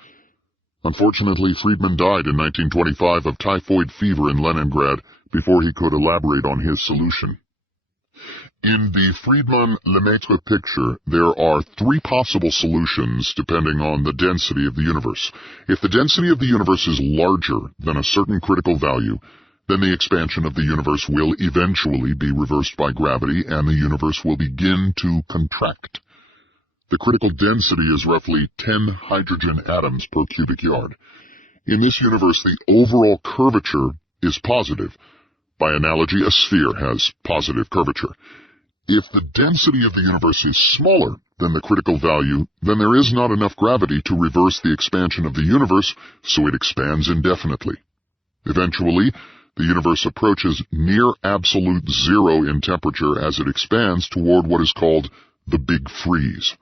Unfortunately, Friedmann died in 1925 of typhoid fever in Leningrad before he could elaborate on his solution. In the Friedmann-Lemaitre picture, there are three possible solutions depending on the density of the universe. If the density of the universe is larger than a certain critical value, then the expansion of the universe will eventually be reversed by gravity and the universe will begin to contract. The critical density is roughly 10 hydrogen atoms per cubic yard. In this universe, the overall curvature is positive. By analogy, a sphere has positive curvature. If the density of the universe is smaller than the critical value, then there is not enough gravity to reverse the expansion of the universe, so it expands indefinitely. Eventually, the universe approaches near absolute zero in temperature as it expands toward what is called the Big Freeze.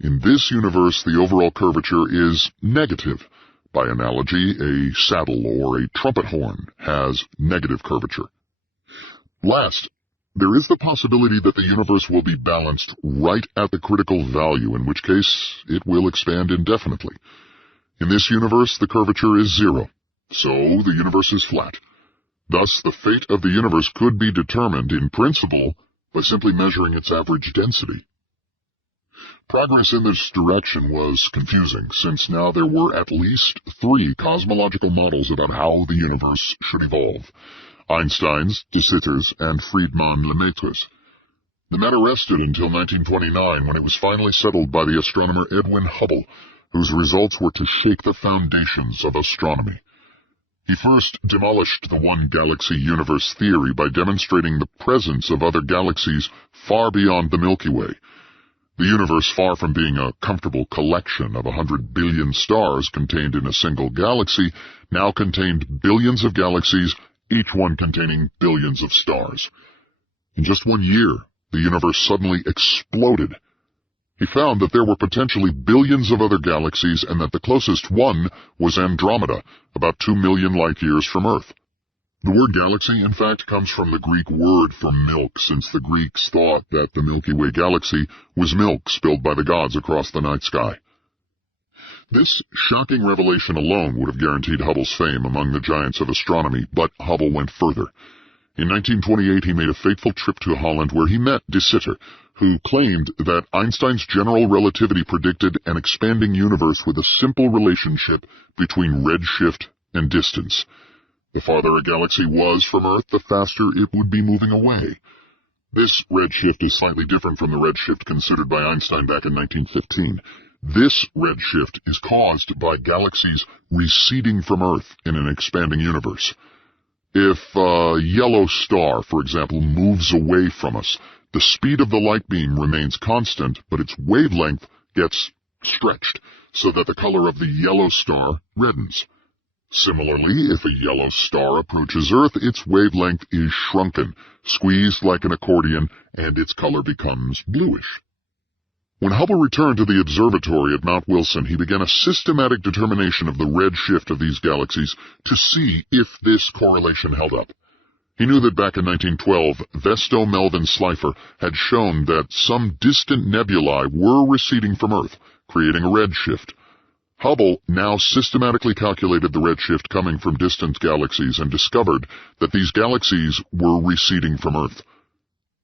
In this universe, the overall curvature is negative. By analogy, a saddle or a trumpet horn has negative curvature. Last, there is the possibility that the universe will be balanced right at the critical value, in which case it will expand indefinitely. In this universe, the curvature is zero, so the universe is flat. Thus, the fate of the universe could be determined, in principle, by simply measuring its average density. Progress in this direction was confusing, since now there were at least three cosmological models about how the universe should evolve: Einstein's, de Sitter's, and Friedmann-Lemaitre's. The matter rested until 1929, when it was finally settled by the astronomer Edwin Hubble, whose results were to shake the foundations of astronomy. He first demolished the one-galaxy universe theory by demonstrating the presence of other galaxies far beyond the Milky Way. The universe, far from being a comfortable collection of 100 billion stars contained in a single galaxy, now contained billions of galaxies, each one containing billions of stars. In just 1 year, the universe suddenly exploded. He found that there were potentially billions of other galaxies and that the closest one was Andromeda, about 2 million light-years from Earth. The word galaxy, in fact, comes from the Greek word for milk, since the Greeks thought that the Milky Way galaxy was milk spilled by the gods across the night sky. This shocking revelation alone would have guaranteed Hubble's fame among the giants of astronomy, but Hubble went further. In 1928, he made a fateful trip to Holland where he met De Sitter, who claimed that Einstein's general relativity predicted an expanding universe with a simple relationship between redshift and distance. The farther a galaxy was from Earth, the faster it would be moving away. This redshift is slightly different from the redshift considered by Einstein back in 1915. This redshift is caused by galaxies receding from Earth in an expanding universe. If a yellow star, for example, moves away from us, the speed of the light beam remains constant, but its wavelength gets stretched so that the color of the yellow star reddens. Similarly, if a yellow star approaches Earth, its wavelength is shrunken, squeezed like an accordion, and its color becomes bluish. When Hubble returned to the observatory at Mount Wilson, he began a systematic determination of the redshift of these galaxies to see if this correlation held up. He knew that back in 1912, Vesto Melvin Slipher had shown that some distant nebulae were receding from Earth, creating a redshift. Hubble now systematically calculated the redshift coming from distant galaxies and discovered that these galaxies were receding from Earth.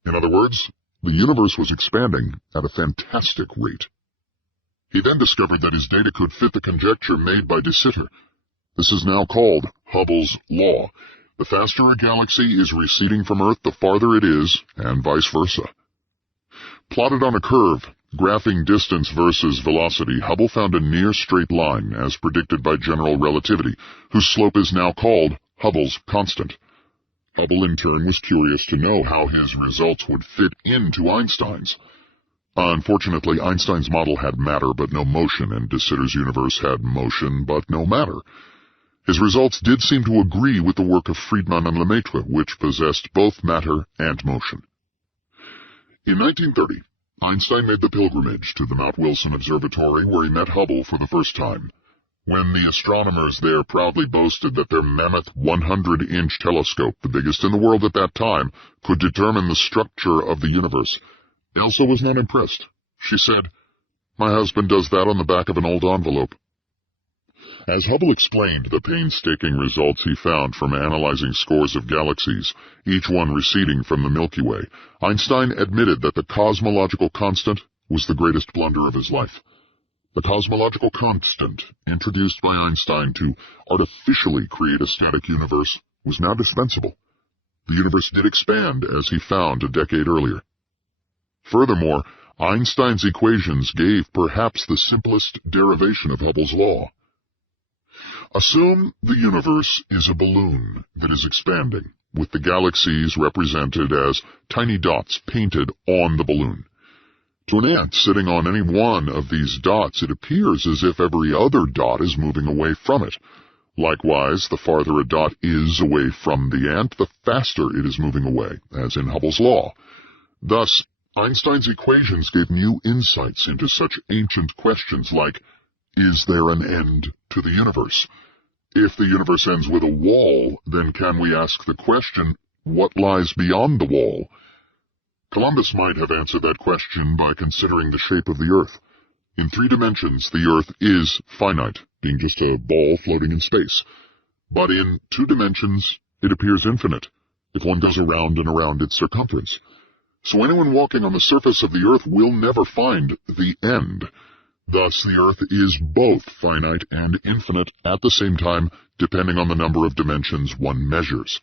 In other words, the universe was expanding at a fantastic rate. He then discovered that his data could fit the conjecture made by De Sitter. This is now called Hubble's law. The faster a galaxy is receding from Earth, the farther it is, and vice versa. Plotted on a curve, graphing distance versus velocity, Hubble found a near straight line, as predicted by general relativity, whose slope is now called Hubble's constant. Hubble, in turn, was curious to know how his results would fit into Einstein's. Unfortunately, Einstein's model had matter but no motion, and De Sitter's universe had motion but no matter. His results did seem to agree with the work of Friedmann and Lemaitre, which possessed both matter and motion. In 1930, Einstein made the pilgrimage to the Mount Wilson Observatory, where he met Hubble for the first time. When the astronomers there proudly boasted that their mammoth 100-inch telescope, the biggest in the world at that time, could determine the structure of the universe, Elsa was not impressed. She said, "My husband does that on the back of an old envelope." As Hubble explained the painstaking results he found from analyzing scores of galaxies, each one receding from the Milky Way, Einstein admitted that the cosmological constant was the greatest blunder of his life. The cosmological constant, introduced by Einstein to artificially create a static universe, was now dispensable. The universe did expand, as he found a decade earlier. Furthermore, Einstein's equations gave perhaps the simplest derivation of Hubble's law. Assume the universe is a balloon that is expanding, with the galaxies represented as tiny dots painted on the balloon. To an ant sitting on any one of these dots, it appears as if every other dot is moving away from it. Likewise, the farther a dot is away from the ant, the faster it is moving away, as in Hubble's law. Thus, Einstein's equations gave new insights into such ancient questions like, is there an end to the universe? If the universe ends with a wall, then can we ask the question, what lies beyond the wall? Columbus might have answered that question by considering the shape of the Earth. In 3 dimensions, the Earth is finite, being just a ball floating in space. But in 2 dimensions, it appears infinite, if one goes around and around its circumference. So anyone walking on the surface of the Earth will never find the end. Thus, the Earth is both finite and infinite at the same time, depending on the number of dimensions one measures.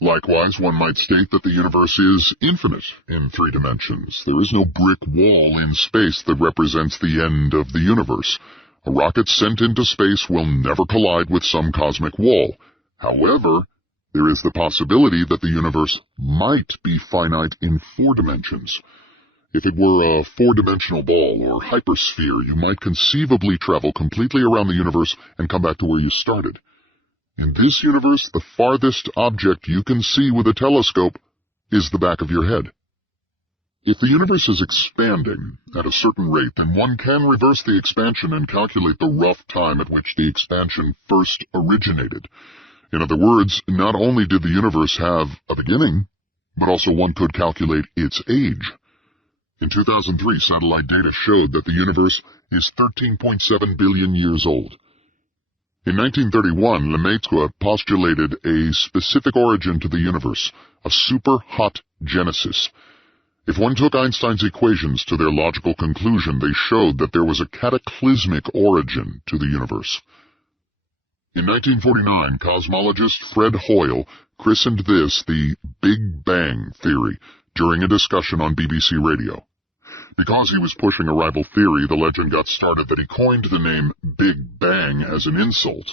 Likewise, one might state that the universe is infinite in 3 dimensions. There is no brick wall in space that represents the end of the universe. A rocket sent into space will never collide with some cosmic wall. However, there is the possibility that the universe might be finite in 4 dimensions. If it were a four-dimensional ball or hypersphere, you might conceivably travel completely around the universe and come back to where you started. In this universe, the farthest object you can see with a telescope is the back of your head. If the universe is expanding at a certain rate, then one can reverse the expansion and calculate the rough time at which the expansion first originated. In other words, not only did the universe have a beginning, but also one could calculate its age. In 2003, satellite data showed that the universe is 13.7 billion years old. In 1931, Lemaitre postulated a specific origin to the universe, a super-hot genesis. If one took Einstein's equations to their logical conclusion, they showed that there was a cataclysmic origin to the universe. In 1949, cosmologist Fred Hoyle christened this the Big Bang theory during a discussion on BBC Radio. Because he was pushing a rival theory, the legend got started that he coined the name Big Bang as an insult,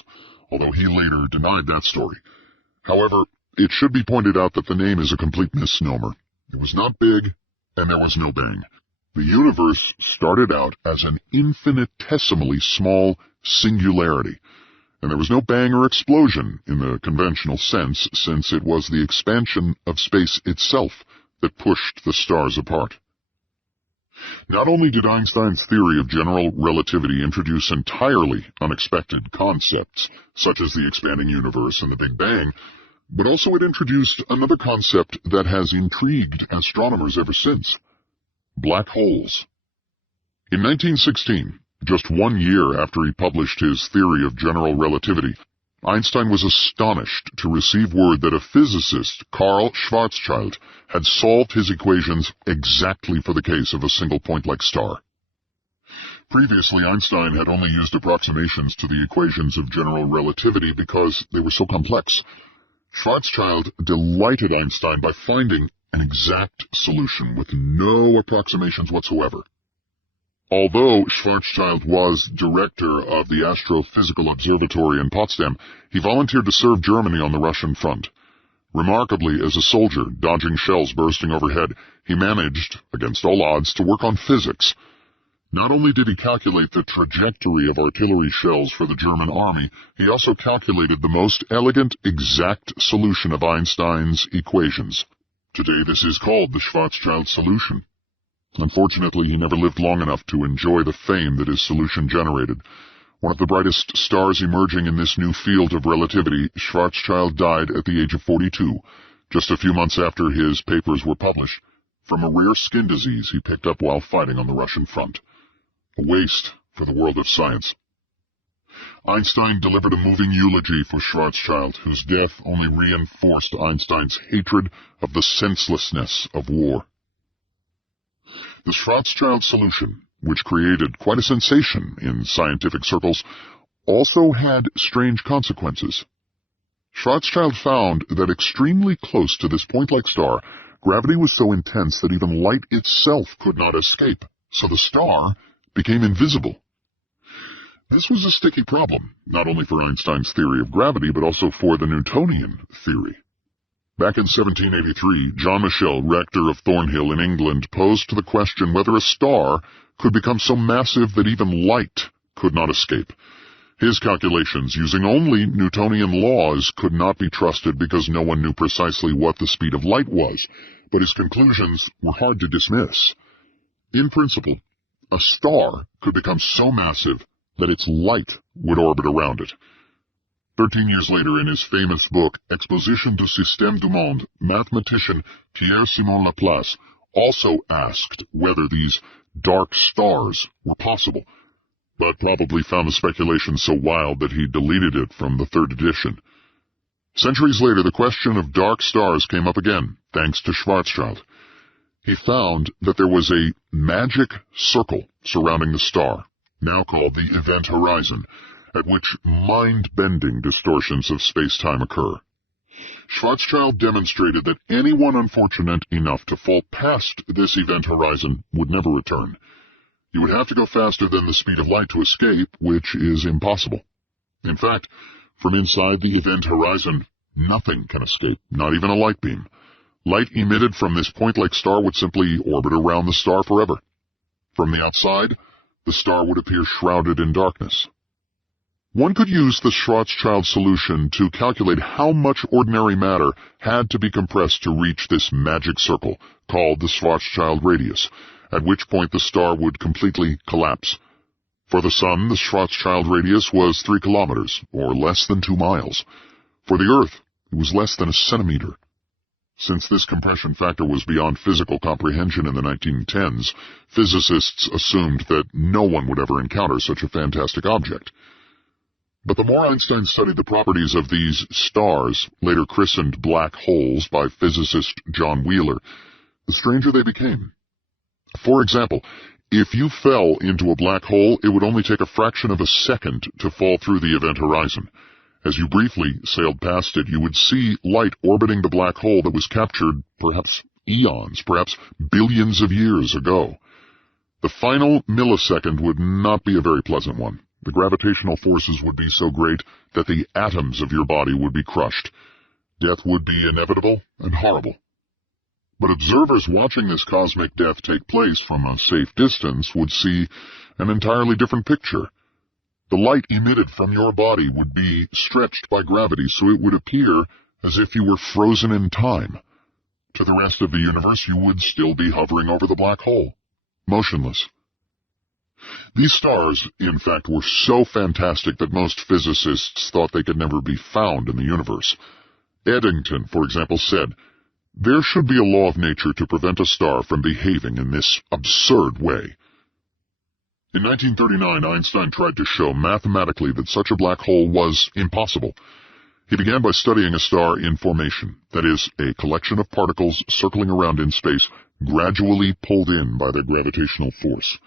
although he later denied that story. However, it should be pointed out that the name is a complete misnomer. It was not big, and there was no bang. The universe started out as an infinitesimally small singularity, and there was no bang or explosion in the conventional sense, since it was the expansion of space itself that pushed the stars apart. Not only did Einstein's theory of general relativity introduce entirely unexpected concepts, such as the expanding universe and the Big Bang, but also it introduced another concept that has intrigued astronomers ever since: black holes. In 1916, just 1 year after he published his theory of general relativity, Einstein was astonished to receive word that a physicist, Karl Schwarzschild, had solved his equations exactly for the case of a single point-like star. Previously, Einstein had only used approximations to the equations of general relativity because they were so complex. Schwarzschild delighted Einstein by finding an exact solution with no approximations whatsoever. Although Schwarzschild was director of the Astrophysical Observatory in Potsdam, he volunteered to serve Germany on the Russian front. Remarkably, as a soldier dodging shells bursting overhead, he managed, against all odds, to work on physics. Not only did he calculate the trajectory of artillery shells for the German army, he also calculated the most elegant, exact solution of Einstein's equations. Today this is called the Schwarzschild solution. Unfortunately, he never lived long enough to enjoy the fame that his solution generated. One of the brightest stars emerging in this new field of relativity, Schwarzschild died at the age of 42, just a few months after his papers were published, from a rare skin disease he picked up while fighting on the Russian front. A waste for the world of science. Einstein delivered a moving eulogy for Schwarzschild, whose death only reinforced Einstein's hatred of the senselessness of war. The Schwarzschild solution, which created quite a sensation in scientific circles, also had strange consequences. Schwarzschild found that extremely close to this point-like star, gravity was so intense that even light itself could not escape, so the star became invisible. This was a sticky problem, not only for Einstein's theory of gravity, but also for the Newtonian theory. Back in 1783, John Michell, rector of Thornhill in England, posed the question whether a star could become so massive that even light could not escape. His calculations, using only Newtonian laws, could not be trusted because no one knew precisely what the speed of light was, but his conclusions were hard to dismiss. In principle, a star could become so massive that its light would orbit around it. 13 years later, in his famous book, Exposition du Système du Monde, mathematician Pierre-Simon Laplace also asked whether these dark stars were possible, but probably found the speculation so wild that he deleted it from the third edition. Centuries later, the question of dark stars came up again, thanks to Schwarzschild. He found that there was a magic circle surrounding the star, now called the event horizon, at which mind-bending distortions of space-time occur. Schwarzschild demonstrated that anyone unfortunate enough to fall past this event horizon would never return. You would have to go faster than the speed of light to escape, which is impossible. In fact, from inside the event horizon, nothing can escape, not even a light beam. Light emitted from this point-like star would simply orbit around the star forever. From the outside, the star would appear shrouded in darkness. One could use the Schwarzschild solution to calculate how much ordinary matter had to be compressed to reach this magic circle, called the Schwarzschild radius, at which point the star would completely collapse. For the Sun, the Schwarzschild radius was 3 kilometers, or less than 2 miles. For the Earth, it was less than a centimeter. Since this compression factor was beyond physical comprehension in the 1910s, physicists assumed that no one would ever encounter such a fantastic object. But the more Einstein studied the properties of these stars, later christened black holes by physicist John Wheeler, the stranger they became. For example, if you fell into a black hole, it would only take a fraction of a second to fall through the event horizon. As you briefly sailed past it, you would see light orbiting the black hole that was captured perhaps eons, perhaps billions of years ago. The final millisecond would not be a very pleasant one. The gravitational forces would be so great that the atoms of your body would be crushed. Death would be inevitable and horrible. But observers watching this cosmic death take place from a safe distance would see an entirely different picture. The light emitted from your body would be stretched by gravity, so it would appear as if you were frozen in time. To the rest of the universe, you would still be hovering over the black hole, motionless. These stars, in fact, were so fantastic that most physicists thought they could never be found in the universe. Eddington, for example, said, "There should be a law of nature to prevent a star from behaving in this absurd way." In 1939, Einstein tried to show mathematically that such a black hole was impossible. He began by studying a star in formation, that is, a collection of particles circling around in space, gradually pulled in by their gravitational force.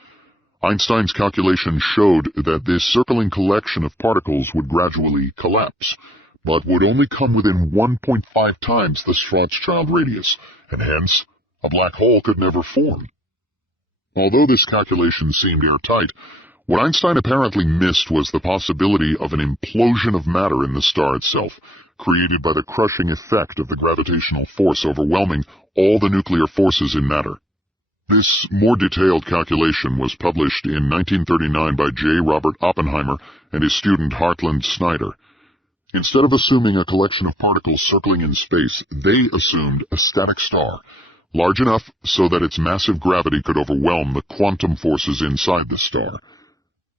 Einstein's calculation showed that this circling collection of particles would gradually collapse, but would only come within 1.5 times the Schwarzschild radius, and hence a black hole could never form. Although this calculation seemed airtight, what Einstein apparently missed was the possibility of an implosion of matter in the star itself, created by the crushing effect of the gravitational force overwhelming all the nuclear forces in matter. This more detailed calculation was published in 1939 by J. Robert Oppenheimer and his student Hartland Snyder. Instead of assuming a collection of particles circling in space, they assumed a static star, large enough so that its massive gravity could overwhelm the quantum forces inside the star.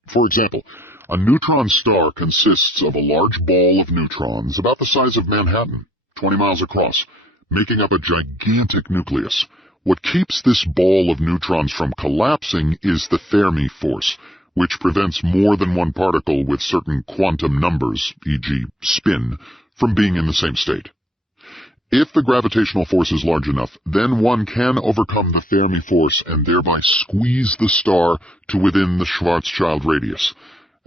For example, a neutron star consists of a large ball of neutrons about the size of Manhattan, 20 miles across, making up a gigantic nucleus. What keeps this ball of neutrons from collapsing is the Fermi force, which prevents more than one particle with certain quantum numbers, e.g. spin, from being in the same state. If the gravitational force is large enough, then one can overcome the Fermi force and thereby squeeze the star to within the Schwarzschild radius,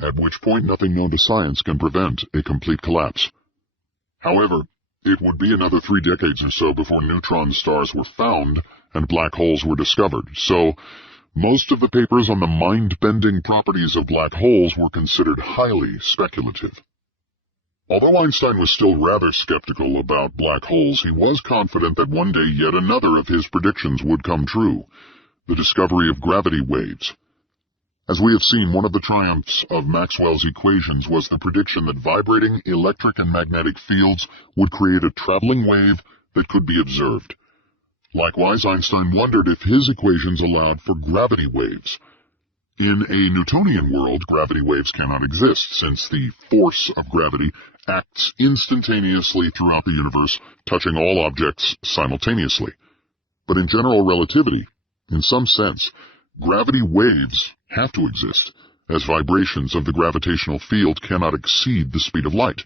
at which point nothing known to science can prevent a complete collapse. However, it would be another 3 decades or so before neutron stars were found and black holes were discovered, so most of the papers on the mind-bending properties of black holes were considered highly speculative. Although Einstein was still rather skeptical about black holes, he was confident that one day yet another of his predictions would come true, the discovery of gravity waves. As we have seen, one of the triumphs of Maxwell's equations was the prediction that vibrating electric and magnetic fields would create a traveling wave that could be observed. Likewise, Einstein wondered if his equations allowed for gravity waves. In a Newtonian world, gravity waves cannot exist, since the force of gravity acts instantaneously throughout the universe, touching all objects simultaneously. But in general relativity, in some sense, gravity waves have to exist, as vibrations of the gravitational field cannot exceed the speed of light.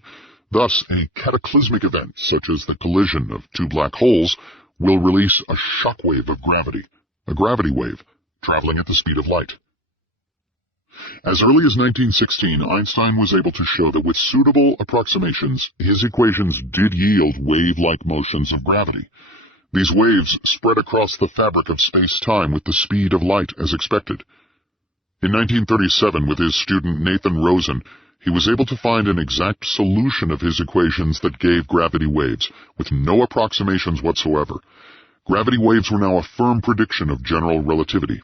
Thus, a cataclysmic event, such as the collision of 2 black holes, will release a shock wave of gravity, a gravity wave, traveling at the speed of light. As early as 1916, Einstein was able to show that with suitable approximations, his equations did yield wave-like motions of gravity. These waves spread across the fabric of space-time with the speed of light as expected. In 1937, with his student Nathan Rosen, he was able to find an exact solution of his equations that gave gravity waves, with no approximations whatsoever. Gravity waves were now a firm prediction of general relativity.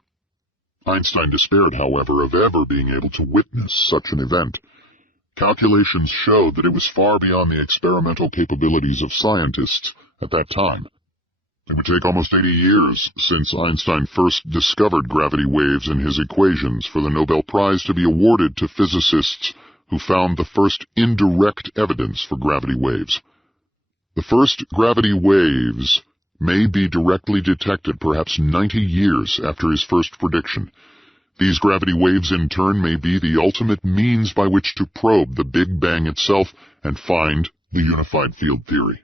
Einstein despaired, however, of ever being able to witness such an event. Calculations showed that it was far beyond the experimental capabilities of scientists at that time. It would take almost 80 years since Einstein first discovered gravity waves in his equations for the Nobel Prize to be awarded to physicists who found the first indirect evidence for gravity waves. The first gravity waves may be directly detected perhaps 90 years after his first prediction. These gravity waves in turn may be the ultimate means by which to probe the Big Bang itself and find the unified field theory.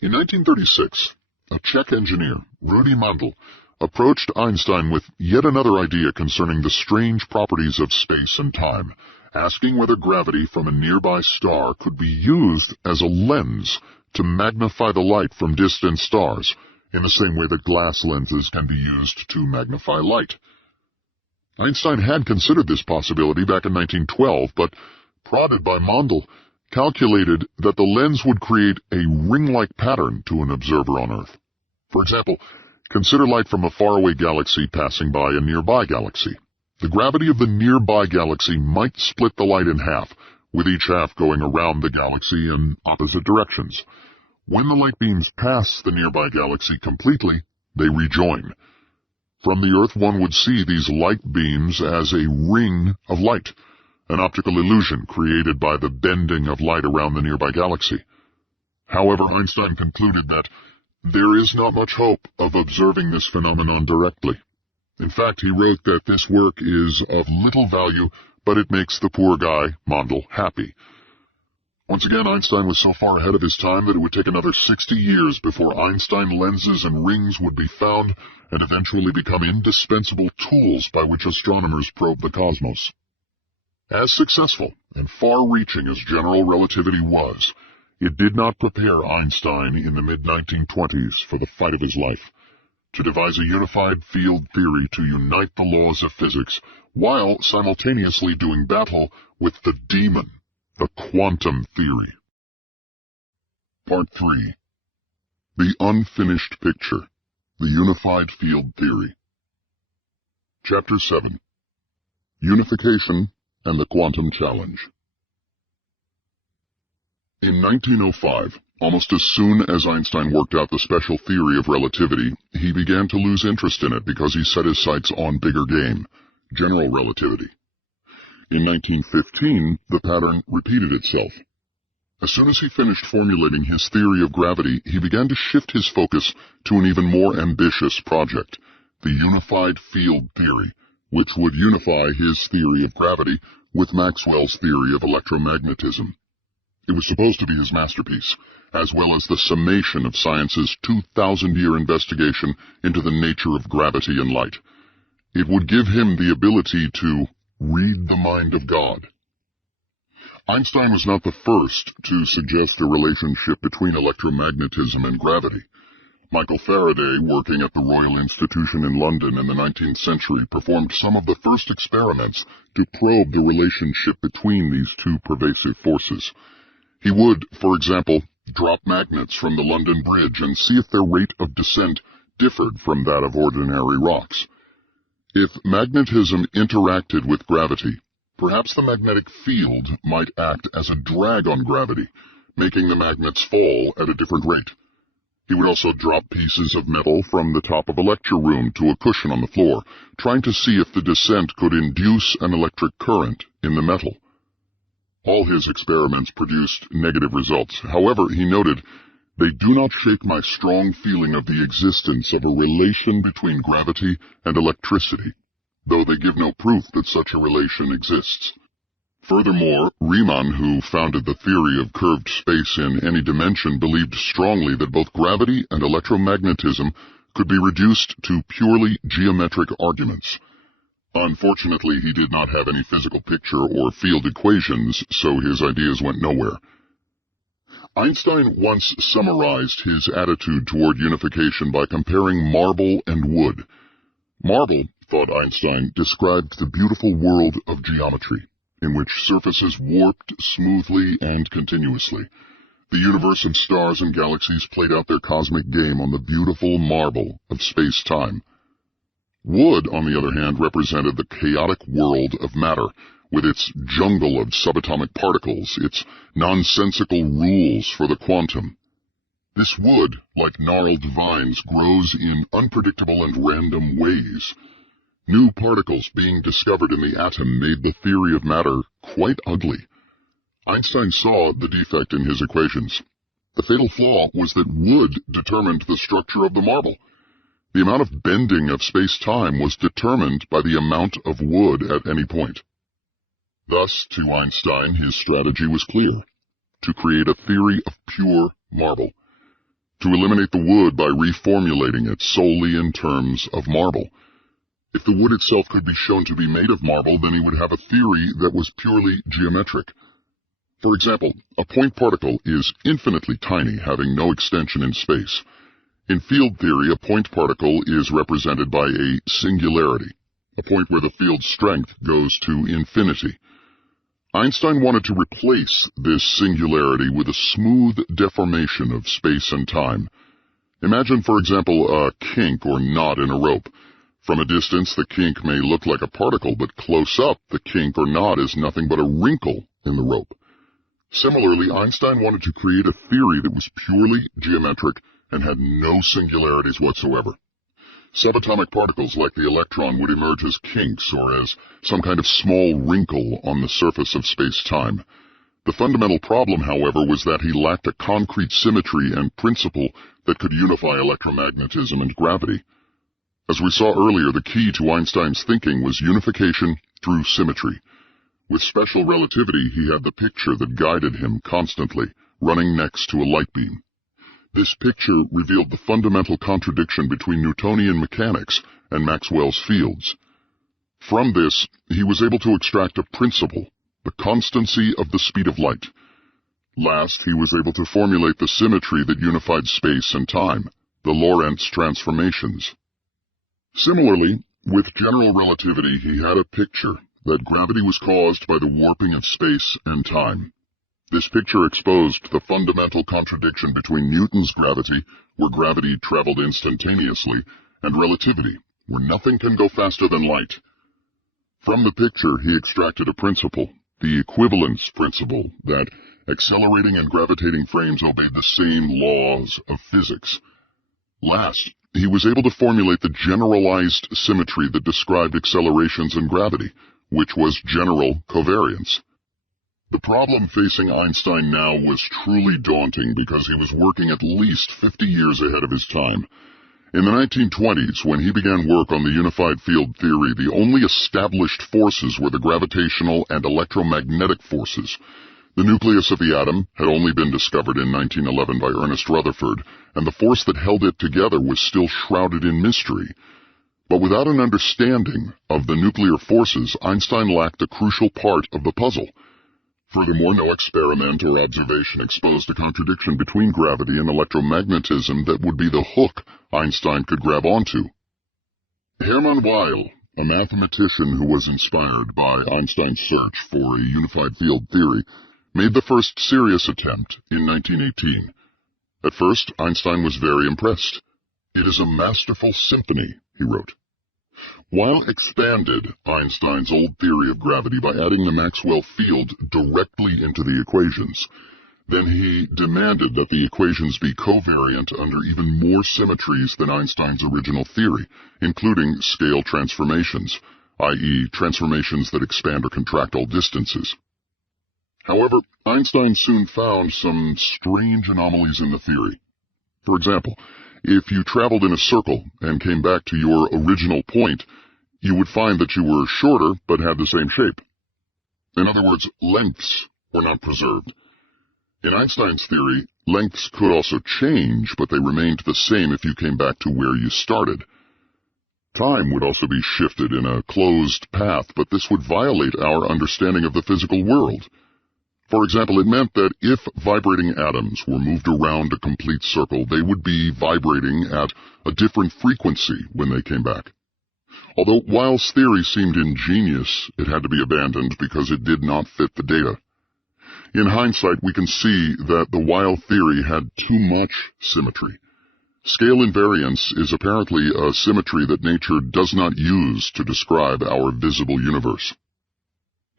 In 1936, a Czech engineer, Rudi Mandl, approached Einstein with yet another idea concerning the strange properties of space and time, asking whether gravity from a nearby star could be used as a lens to magnify the light from distant stars, in the same way that glass lenses can be used to magnify light. Einstein had considered this possibility back in 1912, but, prodded by Mandl, calculated that the lens would create a ring-like pattern to an observer on Earth. For example, consider light from a faraway galaxy passing by a nearby galaxy. The gravity of the nearby galaxy might split the light in half, with each half going around the galaxy in opposite directions. When the light beams pass the nearby galaxy completely, they rejoin. From the Earth, one would see these light beams as a ring of light, an optical illusion created by the bending of light around the nearby galaxy. However, Einstein concluded that there is not much hope of observing this phenomenon directly. In fact, he wrote that this work is of little value, but it makes the poor guy, Mandl, happy. Once again, Einstein was so far ahead of his time that it would take another 60 years before Einstein lenses and rings would be found and eventually become indispensable tools by which astronomers probe the cosmos. As successful and far-reaching as general relativity was, it did not prepare Einstein in the mid-1920s for the fight of his life, to devise a unified field theory to unite the laws of physics, while simultaneously doing battle with the demon, the quantum theory. Part 3. The Unfinished Picture, the Unified Field Theory. Chapter 7. Unification and the Quantum Challenge. In 1905, almost as soon as Einstein worked out the special theory of relativity, he began to lose interest in it because he set his sights on bigger game, general relativity. In 1915, the pattern repeated itself. As soon as he finished formulating his theory of gravity, he began to shift his focus to an even more ambitious project, the unified field theory, which would unify his theory of gravity with Maxwell's theory of electromagnetism. It was supposed to be his masterpiece, as well as the summation of science's 2,000-year investigation into the nature of gravity and light. It would give him the ability to read the mind of God. Einstein was not the first to suggest a relationship between electromagnetism and gravity. Michael Faraday, working at the Royal Institution in London in the 19th century, performed some of the first experiments to probe the relationship between these two pervasive forces. He would, for example, drop magnets from the London Bridge and see if their rate of descent differed from that of ordinary rocks. If magnetism interacted with gravity, perhaps the magnetic field might act as a drag on gravity, making the magnets fall at a different rate. He would also drop pieces of metal from the top of a lecture room to a cushion on the floor, trying to see if the descent could induce an electric current in the metal. All his experiments produced negative results. However, he noted, "They do not shake my strong feeling of the existence of a relation between gravity and electricity, though they give no proof that such a relation exists." Furthermore, Riemann, who founded the theory of curved space in any dimension, believed strongly that both gravity and electromagnetism could be reduced to purely geometric arguments. Unfortunately, he did not have any physical picture or field equations, so his ideas went nowhere. Einstein once summarized his attitude toward unification by comparing marble and wood. Marble, thought Einstein, described the beautiful world of geometry. in which surfaces warped smoothly and continuously. The universe of stars and galaxies played out their cosmic game on the beautiful marble of space-time. Wood, on the other hand, represented the chaotic world of matter, with its jungle of subatomic particles, its nonsensical rules for the quantum. This wood, like gnarled vines, grows in unpredictable and random ways. New particles being discovered in the atom made the theory of matter quite ugly. Einstein saw the defect in his equations. The fatal flaw was that wood determined the structure of the marble. The amount of bending of space-time was determined by the amount of wood at any point. Thus, to Einstein, his strategy was clear: to create a theory of pure marble, to eliminate the wood by reformulating it solely in terms of marble. If the wood itself could be shown to be made of marble, then he would have a theory that was purely geometric. For example, a point particle is infinitely tiny, having no extension in space. In field theory, a point particle is represented by a singularity, a point where the field strength goes to infinity. Einstein wanted to replace this singularity with a smooth deformation of space and time. Imagine, for example, a kink or knot in a rope. From a distance, the kink may look like a particle, but close up, the kink or knot is nothing but a wrinkle in the rope. Similarly, Einstein wanted to create a theory that was purely geometric and had no singularities whatsoever. Subatomic particles like the electron would emerge as kinks or as some kind of small wrinkle on the surface of space-time. The fundamental problem, however, was that he lacked a concrete symmetry and principle that could unify electromagnetism and gravity. As we saw earlier, the key to Einstein's thinking was unification through symmetry. With special relativity, he had the picture that guided him constantly, running next to a light beam. This picture revealed the fundamental contradiction between Newtonian mechanics and Maxwell's fields. From this, he was able to extract a principle, the constancy of the speed of light. Last, he was able to formulate the symmetry that unified space and time, the Lorentz transformations. Similarly, with general relativity, he had a picture that gravity was caused by the warping of space and time. This picture exposed the fundamental contradiction between Newton's gravity, where gravity traveled instantaneously, and relativity, where nothing can go faster than light. From the picture, he extracted a principle, the equivalence principle, that accelerating and gravitating frames obeyed the same laws of physics. Last, he was able to formulate the generalized symmetry that described accelerations in gravity, which was general covariance. The problem facing Einstein now was truly daunting because he was working at least 50 years ahead of his time. In the 1920s, when he began work on the unified field theory, the only established forces were the gravitational and electromagnetic forces. The nucleus of the atom had only been discovered in 1911 by Ernest Rutherford, and the force that held it together was still shrouded in mystery. But without an understanding of the nuclear forces, Einstein lacked a crucial part of the puzzle. Furthermore, no experiment or observation exposed a contradiction between gravity and electromagnetism that would be the hook Einstein could grab onto. Hermann Weyl, a mathematician who was inspired by Einstein's search for a unified field theory, made the first serious attempt in 1918. At first, Einstein was very impressed. "It is a masterful symphony," he wrote. Weyl expanded Einstein's old theory of gravity by adding the Maxwell field directly into the equations. Then he demanded that the equations be covariant under even more symmetries than Einstein's original theory, including scale transformations, i.e., transformations that expand or contract all distances. However, Einstein soon found some strange anomalies in the theory. For example, if you traveled in a circle and came back to your original point, you would find that you were shorter but had the same shape. In other words, lengths were not preserved. In Einstein's theory, lengths could also change, but they remained the same if you came back to where you started. Time would also be shifted in a closed path, but this would violate our understanding of the physical world. For example, it meant that if vibrating atoms were moved around a complete circle, they would be vibrating at a different frequency when they came back. Although Wile's theory seemed ingenious, it had to be abandoned because it did not fit the data. In hindsight, we can see that the Wile theory had too much symmetry. Scale invariance is apparently a symmetry that nature does not use to describe our visible universe.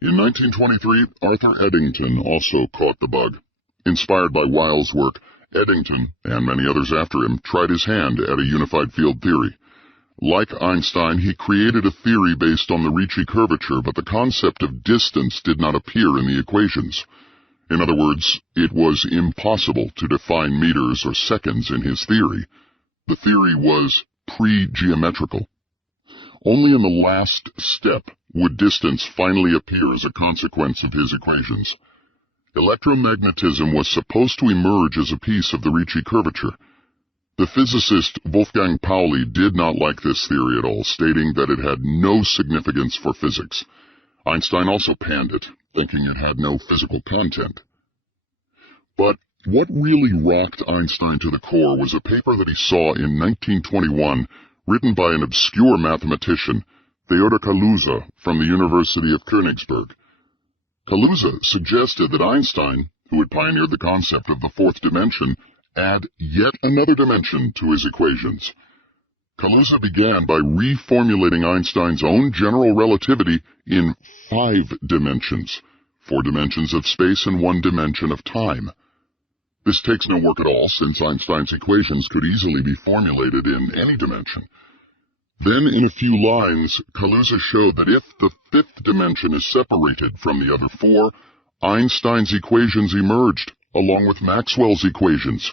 In 1923, Arthur Eddington also caught the bug. Inspired by Wile's work, Eddington, and many others after him, tried his hand at a unified field theory. Like Einstein, he created a theory based on the Ricci curvature, but the concept of distance did not appear in the equations. In other words, it was impossible to define meters or seconds in his theory. The theory was pre-geometrical. Only in the last step would distance finally appear as a consequence of his equations. Electromagnetism was supposed to emerge as a piece of the Ricci curvature. The physicist Wolfgang Pauli did not like this theory at all, stating that it had no significance for physics. Einstein also panned it, thinking it had no physical content. But what really rocked Einstein to the core was a paper that he saw in 1921, written by an obscure mathematician, Theodor Kaluza, from the University of Königsberg. Kaluza suggested that Einstein, who had pioneered the concept of the fourth dimension, add yet another dimension to his equations. Kaluza began by reformulating Einstein's own general relativity in 5 dimensions, 4 dimensions of space and 1 dimension of time. This takes no work at all, since Einstein's equations could easily be formulated in any dimension. Then, in a few lines, Kaluza showed that if the 5th dimension is separated from the other 4, Einstein's equations emerged, along with Maxwell's equations.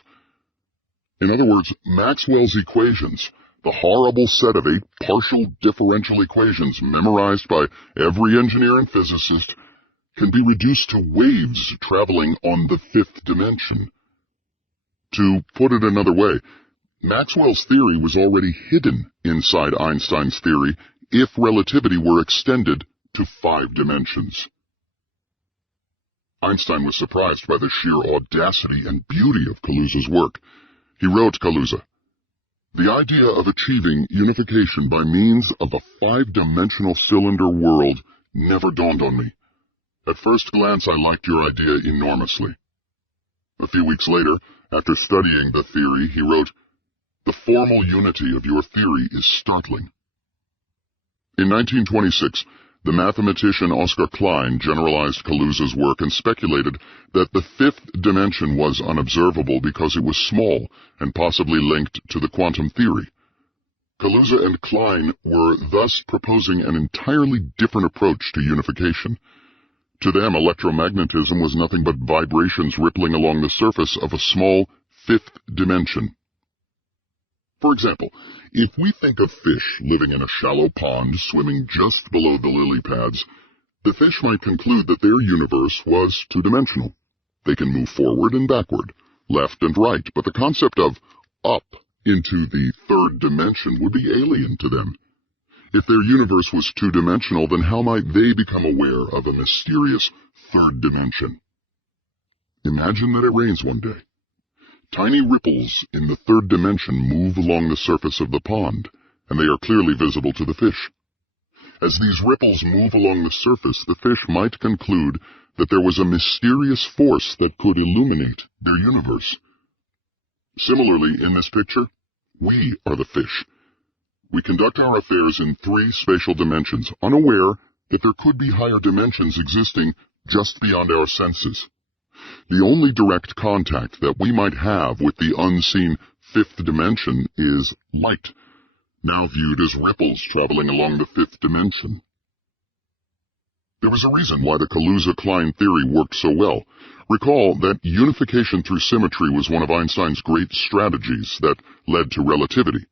In other words, Maxwell's equations, the horrible set of 8 partial differential equations memorized by every engineer and physicist, can be reduced to waves traveling on the 5th dimension. To put it another way, Maxwell's theory was already hidden inside Einstein's theory if relativity were extended to 5 dimensions. Einstein was surprised by the sheer audacity and beauty of Kaluza's work. He wrote Kaluza, "The idea of achieving unification by means of a 5-dimensional cylinder world never dawned on me. At first glance, I liked your idea enormously." A few weeks later, after studying the theory, he wrote, "The formal unity of your theory is startling." In 1926, the mathematician Oscar Klein generalized Kaluza's work and speculated that the 5th dimension was unobservable because it was small and possibly linked to the quantum theory. Kaluza and Klein were thus proposing an entirely different approach to unification. To them, electromagnetism was nothing but vibrations rippling along the surface of a small 5th dimension. For example, if we think of fish living in a shallow pond swimming just below the lily pads, the fish might conclude that their universe was 2-dimensional. They can move forward and backward, left and right, but the concept of up into the 3rd dimension would be alien to them. If their universe was 2-dimensional, then how might they become aware of a mysterious 3rd dimension? Imagine that it rains one day. Tiny ripples in the 3rd dimension move along the surface of the pond, and they are clearly visible to the fish. As these ripples move along the surface, the fish might conclude that there was a mysterious force that could illuminate their universe. Similarly, in this picture, we are the fish. We conduct our affairs in 3 spatial dimensions, unaware that there could be higher dimensions existing just beyond our senses. The only direct contact that we might have with the unseen 5th dimension is light, now viewed as ripples traveling along the 5th dimension. There was a reason why the Kaluza-Klein theory worked so well. Recall that unification through symmetry was one of Einstein's great strategies that led to relativity.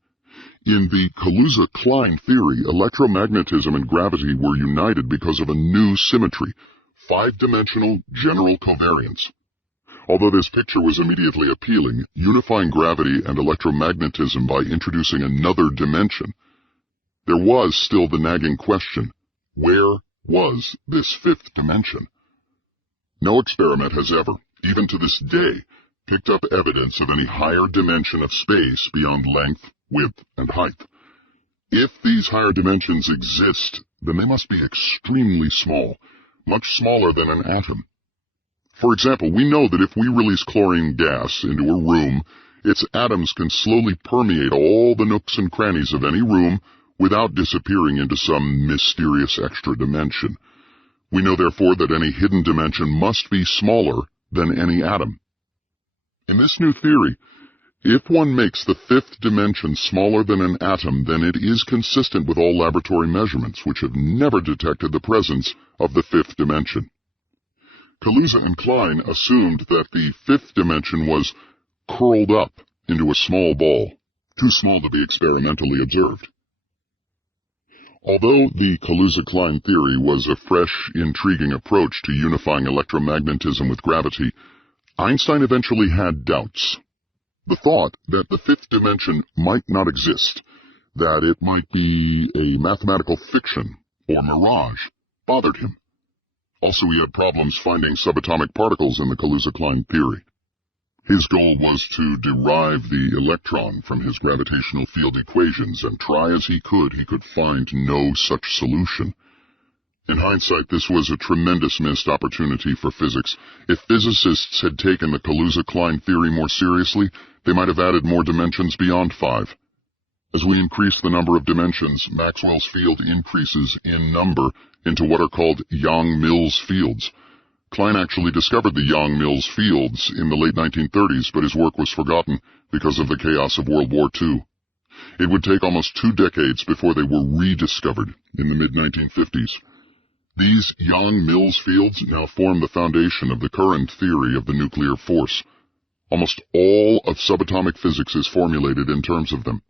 In the Kaluza-Klein theory, electromagnetism and gravity were united because of a new symmetry, 5-dimensional general covariance. Although this picture was immediately appealing, unifying gravity and electromagnetism by introducing another dimension, there was still the nagging question, where was this 5th dimension? No experiment has ever, even to this day, picked up evidence of any higher dimension of space beyond length, width, and height. If these higher dimensions exist, then they must be extremely small, much smaller than an atom. For example, we know that if we release chlorine gas into a room, its atoms can slowly permeate all the nooks and crannies of any room without disappearing into some mysterious extra dimension. We know, therefore, that any hidden dimension must be smaller than any atom. In this new theory, if one makes the fifth dimension smaller than an atom, then it is consistent with all laboratory measurements, which have never detected the presence of the fifth dimension. Kaluza and Klein assumed that the fifth dimension was curled up into a small ball, too small to be experimentally observed. Although the Kaluza-Klein theory was a fresh, intriguing approach to unifying electromagnetism with gravity, Einstein eventually had doubts. The thought that the fifth dimension might not exist, that it might be a mathematical fiction or mirage, bothered him. Also, he had problems finding subatomic particles in the Kaluza-Klein theory. His goal was to derive the electron from his gravitational field equations, and try as he could find no such solution. In hindsight, this was a tremendous missed opportunity for physics. If physicists had taken the Kaluza-Klein theory more seriously, they might have added more dimensions beyond 5. As we increase the number of dimensions, Maxwell's field increases in number into what are called Yang-Mills fields. Klein actually discovered the Yang-Mills fields in the late 1930s, but his work was forgotten because of the chaos of World War II. It would take almost 2 decades before they were rediscovered in the mid-1950s. These Yang-Mills fields now form the foundation of the current theory of the nuclear force. Almost all of subatomic physics is formulated in terms of them.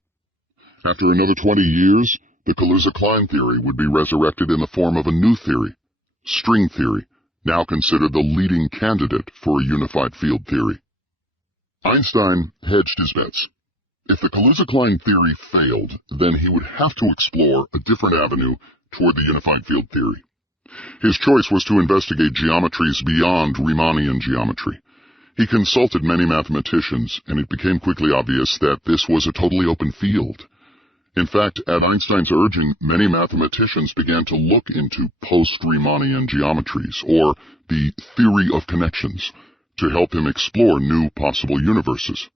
After another 20 years, the Kaluza-Klein theory would be resurrected in the form of a new theory, string theory, now considered the leading candidate for a unified field theory. Einstein hedged his bets. If the Kaluza-Klein theory failed, then he would have to explore a different avenue toward the unified field theory. His choice was to investigate geometries beyond Riemannian geometry. He consulted many mathematicians, and it became quickly obvious that this was a totally open field. In fact, at Einstein's urging, many mathematicians began to look into post-Riemannian geometries, or the theory of connections, to help him explore new possible universes.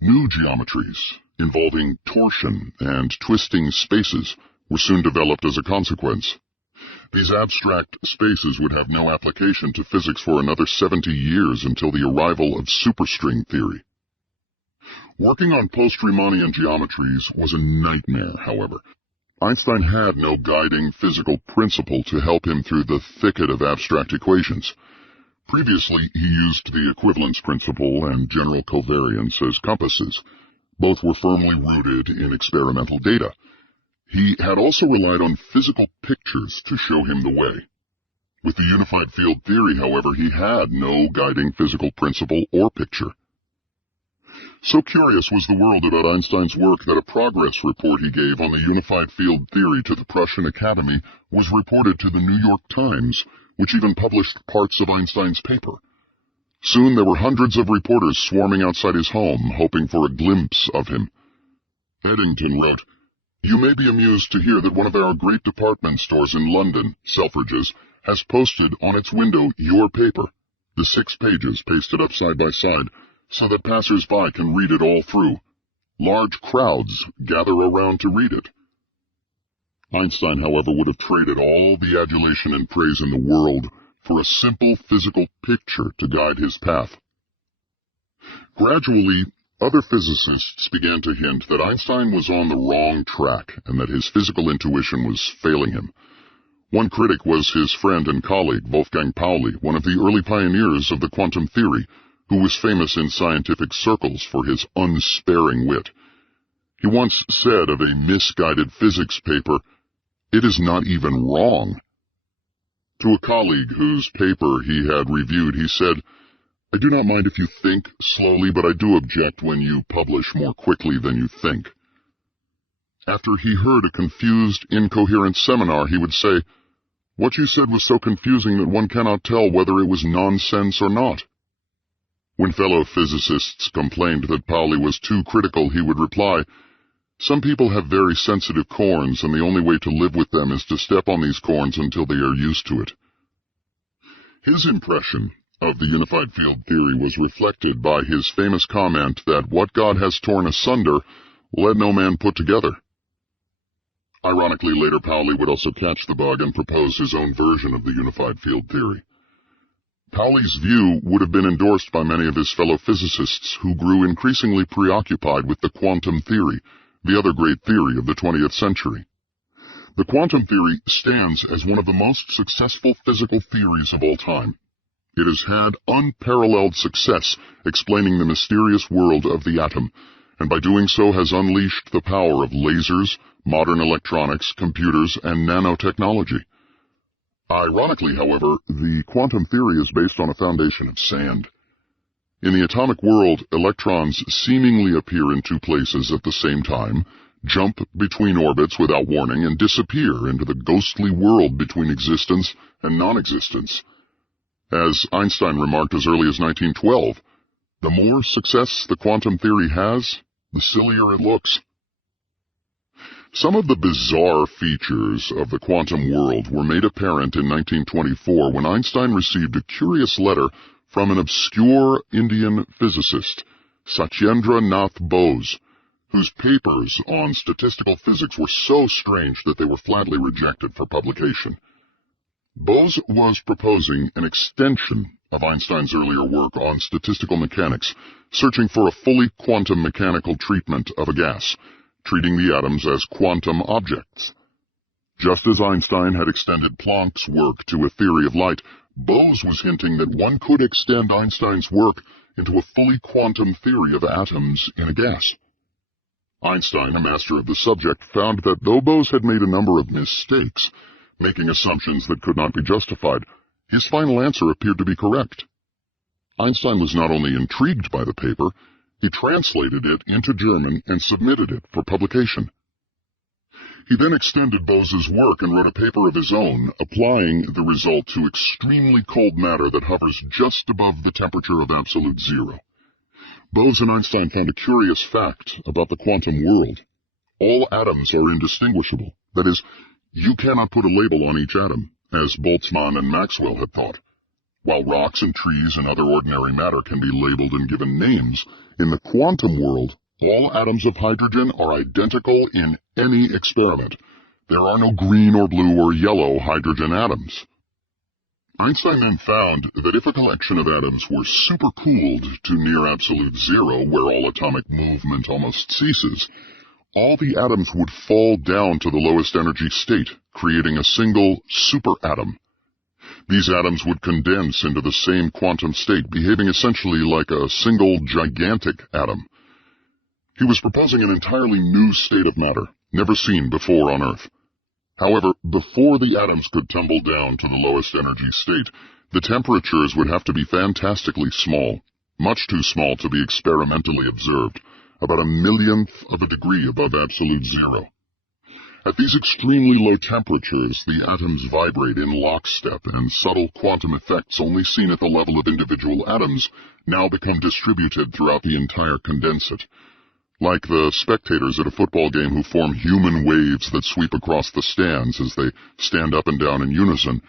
New geometries, involving torsion and twisting spaces, were soon developed as a consequence. These abstract spaces would have no application to physics for another 70 years until the arrival of superstring theory. Working on post-Riemannian geometries was a nightmare, however. Einstein had no guiding physical principle to help him through the thicket of abstract equations. Previously, he used the equivalence principle and general covariance as compasses. Both were firmly rooted in experimental data. He had also relied on physical pictures to show him the way. With the unified field theory, however, he had no guiding physical principle or picture. So curious was the world about Einstein's work that a progress report he gave on the unified field theory to the Prussian Academy was reported to the New York Times, which even published parts of Einstein's paper. Soon there were hundreds of reporters swarming outside his home, hoping for a glimpse of him. Eddington wrote, "You may be amused to hear that one of our great department stores in London, Selfridges, has posted on its window your paper, the 6 pages pasted up side by side, so that passers-by can read it all through. Large crowds gather around to read it." Einstein, however, would have traded all the adulation and praise in the world for a simple physical picture to guide his path. Gradually, other physicists began to hint that Einstein was on the wrong track and that his physical intuition was failing him. One critic was his friend and colleague, Wolfgang Pauli, one of the early pioneers of the quantum theory, who was famous in scientific circles for his unsparing wit. He once said of a misguided physics paper, "It is not even wrong." To a colleague whose paper he had reviewed, he said, "I do not mind if you think slowly, but I do object when you publish more quickly than you think." After he heard a confused, incoherent seminar, he would say, "What you said was so confusing that one cannot tell whether it was nonsense or not." When fellow physicists complained that Pauli was too critical, he would reply, Some people have very sensitive corns, and the only way to live with them is to step on these corns until they are used to it. His impression of the unified field theory was reflected by his famous comment that what God has torn asunder, let no man put together. Ironically, later Pauli would also catch the bug and propose his own version of the unified field theory. Pauli's view would have been endorsed by many of his fellow physicists who grew increasingly preoccupied with the quantum theory, the other great theory of the 20th century. The quantum theory stands as one of the most successful physical theories of all time. It has had unparalleled success explaining the mysterious world of the atom, and by doing so has unleashed the power of lasers, modern electronics, computers, and nanotechnology. Ironically, however, the quantum theory is based on a foundation of sand. In the atomic world, electrons seemingly appear in two places at the same time, jump between orbits without warning, and disappear into the ghostly world between existence and non-existence. As Einstein remarked as early as 1912, the more success the quantum theory has, the sillier it looks. Some of the bizarre features of the quantum world were made apparent in 1924 when Einstein received a curious letter from an obscure Indian physicist, Satyendra Nath Bose, whose papers on statistical physics were so strange that they were flatly rejected for publication. Bose was proposing an extension of Einstein's earlier work on statistical mechanics, searching for a fully quantum mechanical treatment of a gas, treating the atoms as quantum objects. Just as Einstein had extended Planck's work to a theory of light, Bose was hinting that one could extend Einstein's work into a fully quantum theory of atoms in a gas. Einstein, a master of the subject, found that though Bose had made a number of mistakes, making assumptions that could not be justified, his final answer appeared to be correct. Einstein was not only intrigued by the paper, he translated it into German and submitted it for publication. He then extended Bose's work and wrote a paper of his own, applying the result to extremely cold matter that hovers just above the temperature of absolute zero. Bose and Einstein found a curious fact about the quantum world. All atoms are indistinguishable. That is, you cannot put a label on each atom, as Boltzmann and Maxwell had thought. While rocks and trees and other ordinary matter can be labeled and given names, in the quantum world, all atoms of hydrogen are identical in any experiment. There are no green or blue or yellow hydrogen atoms. Einstein then found that if a collection of atoms were supercooled to near absolute zero, where all atomic movement almost ceases, all the atoms would fall down to the lowest energy state, creating a single superatom. These atoms would condense into the same quantum state, behaving essentially like a single gigantic atom. He was proposing an entirely new state of matter, never seen before on Earth. However, before the atoms could tumble down to the lowest energy state, the temperatures would have to be fantastically small, much too small to be experimentally observed, about 1/1,000,000th of a degree above absolute zero. At these extremely low temperatures, the atoms vibrate in lockstep, and subtle quantum effects only seen at the level of individual atoms now become distributed throughout the entire condensate. Like the spectators at a football game who form human waves that sweep across the stands as they stand up and down in unison,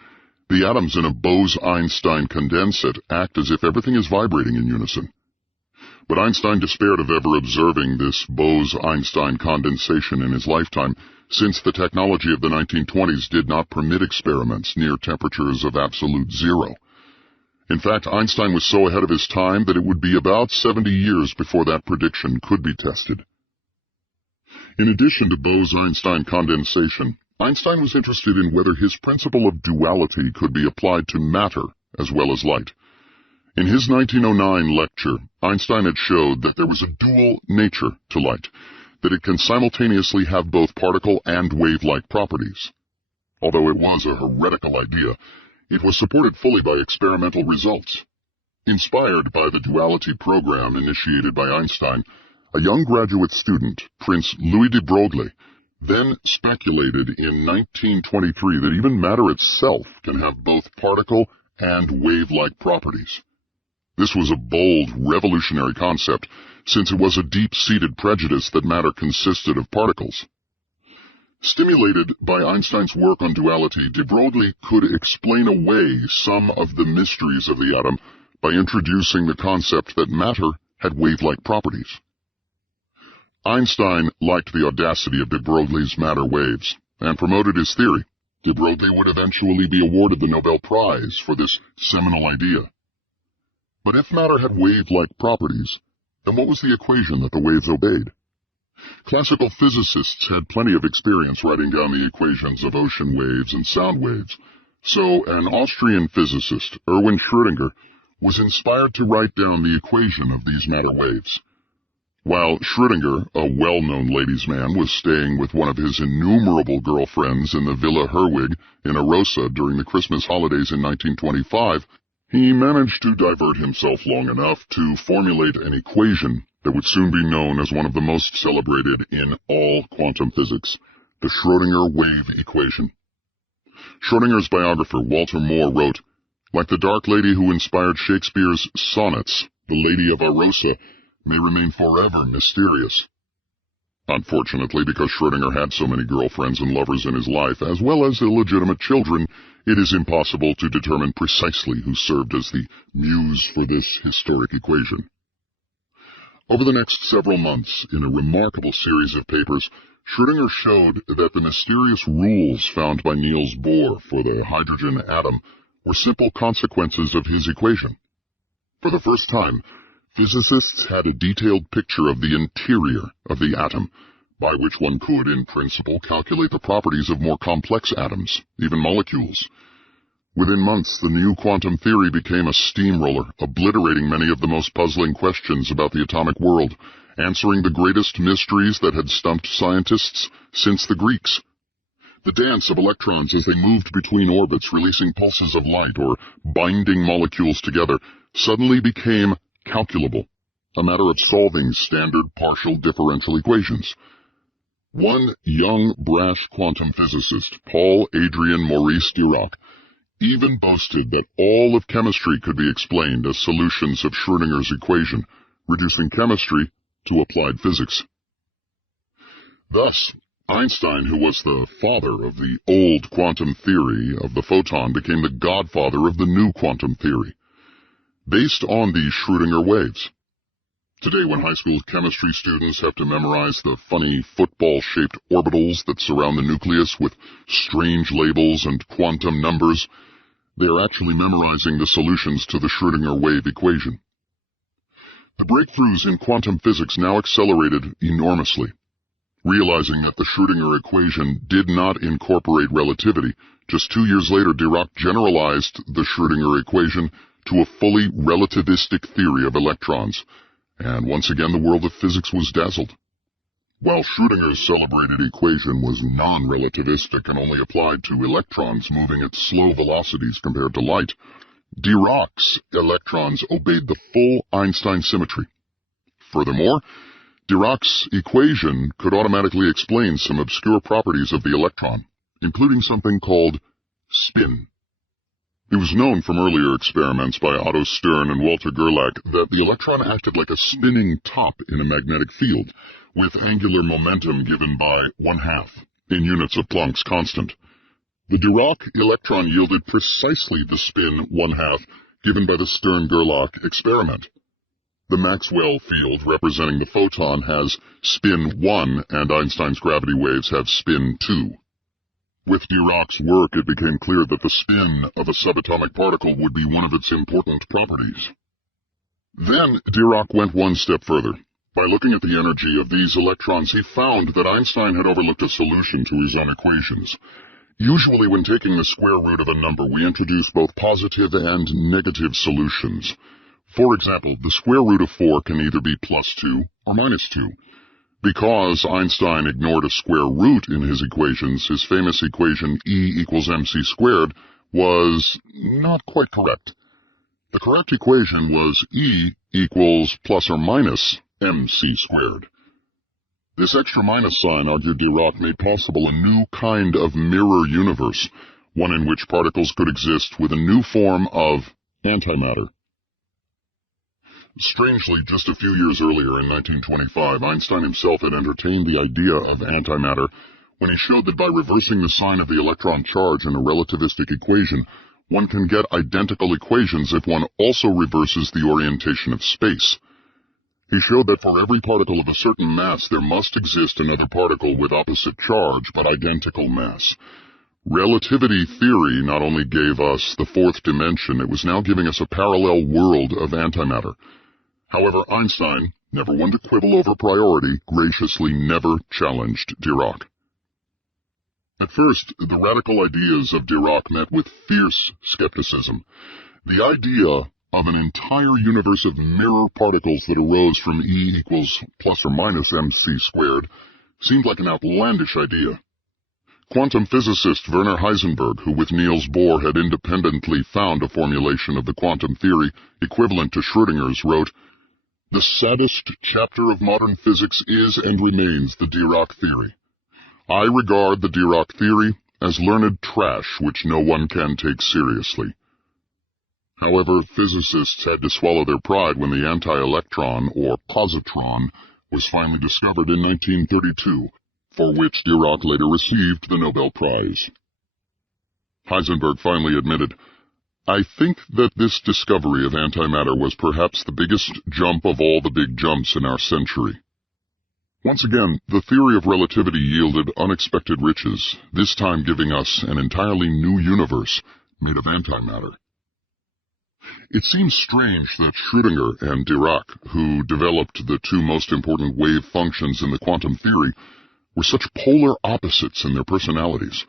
the atoms in a Bose-Einstein condensate act as if everything is vibrating in unison. But Einstein despaired of ever observing this Bose-Einstein condensation in his lifetime, since the technology of the 1920s did not permit experiments near temperatures of absolute zero. In fact, Einstein was so ahead of his time that it would be about 70 years before that prediction could be tested. In addition to Bose-Einstein condensation, Einstein was interested in whether his principle of duality could be applied to matter as well as light. In his 1909 lecture, Einstein had showed that there was a dual nature to light, that it can simultaneously have both particle and wave-like properties. Although it was a heretical idea, it was supported fully by experimental results. Inspired by the duality program initiated by Einstein, a young graduate student, Prince Louis de Broglie, then speculated in 1923 that even matter itself can have both particle and wave-like properties. This was a bold, revolutionary concept, since it was a deep-seated prejudice that matter consisted of particles. Stimulated by Einstein's work on duality, de Broglie could explain away some of the mysteries of the atom by introducing the concept that matter had wave-like properties. Einstein liked the audacity of de Broglie's matter waves and promoted his theory. De Broglie would eventually be awarded the Nobel Prize for this seminal idea. But if matter had wave-like properties, then what was the equation that the waves obeyed? Classical physicists had plenty of experience writing down the equations of ocean waves and sound waves, so an Austrian physicist, Erwin Schrödinger, was inspired to write down the equation of these matter waves. While Schrödinger, a well-known ladies' man, was staying with one of his innumerable girlfriends in the Villa Herwig in Arosa during the Christmas holidays in 1925, he managed to divert himself long enough to formulate an equation that would soon be known as one of the most celebrated in all quantum physics, the Schrödinger wave equation. Schrödinger's biographer, Walter Moore, wrote, "Like the dark lady who inspired Shakespeare's sonnets, the Lady of Arosa may remain forever mysterious." Unfortunately, because Schrödinger had so many girlfriends and lovers in his life, as well as illegitimate children, it is impossible to determine precisely who served as the muse for this historic equation. Over the next several months, in a remarkable series of papers, Schrödinger showed that the mysterious rules found by Niels Bohr for the hydrogen atom were simple consequences of his equation. For the first time, physicists had a detailed picture of the interior of the atom, by which one could, in principle, calculate the properties of more complex atoms, even molecules. Within months, the new quantum theory became a steamroller, obliterating many of the most puzzling questions about the atomic world, answering the greatest mysteries that had stumped scientists since the Greeks. The dance of electrons as they moved between orbits, releasing pulses of light or binding molecules together, suddenly became calculable, a matter of solving standard partial differential equations. One young, brash quantum physicist, Paul Adrien Maurice Dirac, even boasted that all of chemistry could be explained as solutions of Schrödinger's equation, reducing chemistry to applied physics. Thus, Einstein, who was the father of the old quantum theory of the photon, became the godfather of the new quantum theory, based on these Schrödinger waves. Today, when high school chemistry students have to memorize the funny football-shaped orbitals that surround the nucleus with strange labels and quantum numbers, they are actually memorizing the solutions to the Schrödinger wave equation. The breakthroughs in quantum physics now accelerated enormously. Realizing that the Schrödinger equation did not incorporate relativity, just 2 years later Dirac generalized the Schrödinger equation to a fully relativistic theory of electrons, and once again the world of physics was dazzled. While Schrödinger's celebrated equation was non-relativistic and only applied to electrons moving at slow velocities compared to light, Dirac's electrons obeyed the full Einstein symmetry. Furthermore, Dirac's equation could automatically explain some obscure properties of the electron, including something called spin. It was known from earlier experiments by Otto Stern and Walter Gerlach that the electron acted like a spinning top in a magnetic field, with angular momentum given by 1/2 in units of Planck's constant. The Dirac electron yielded precisely the spin 1/2 given by the Stern-Gerlach experiment. The Maxwell field representing the photon has spin 1, and Einstein's gravity waves have spin 2. With Dirac's work, it became clear that the spin of a subatomic particle would be one of its important properties. Then Dirac went one step further. By looking at the energy of these electrons, he found that Einstein had overlooked a solution to his own equations. Usually when taking the square root of a number, we introduce both positive and negative solutions. For example, the square root of 4 can either be +2 or -2. Because Einstein ignored a square root in his equations, his famous equation E = mc² was not quite correct. The correct equation was E = ± mc². This extra minus sign, argued Dirac, made possible a new kind of mirror universe, one in which particles could exist with a new form of antimatter. Strangely, just a few years earlier in 1925, Einstein himself had entertained the idea of antimatter when he showed that by reversing the sign of the electron charge in a relativistic equation, one can get identical equations if one also reverses the orientation of space. He showed that for every particle of a certain mass, there must exist another particle with opposite charge but identical mass. Relativity theory not only gave us the fourth dimension, it was now giving us a parallel world of antimatter. However, Einstein, never one to quibble over priority, graciously never challenged Dirac. At first, the radical ideas of Dirac met with fierce skepticism. The idea of an entire universe of mirror particles that arose from E equals plus or minus mc squared seemed like an outlandish idea. Quantum physicist Werner Heisenberg, who with Niels Bohr had independently found a formulation of the quantum theory equivalent to Schrödinger's, wrote, "The saddest chapter of modern physics is and remains the Dirac theory. I regard the Dirac theory as learned trash which no one can take seriously." However, physicists had to swallow their pride when the anti-electron, or positron, was finally discovered in 1932, for which Dirac later received the Nobel Prize. Heisenberg finally admitted, "I think that this discovery of antimatter was perhaps the biggest jump of all the big jumps in our century." Once again, the theory of relativity yielded unexpected riches, this time giving us an entirely new universe made of antimatter. It seems strange that Schrödinger and Dirac, who developed the two most important wave functions in the quantum theory, were such polar opposites in their personalities.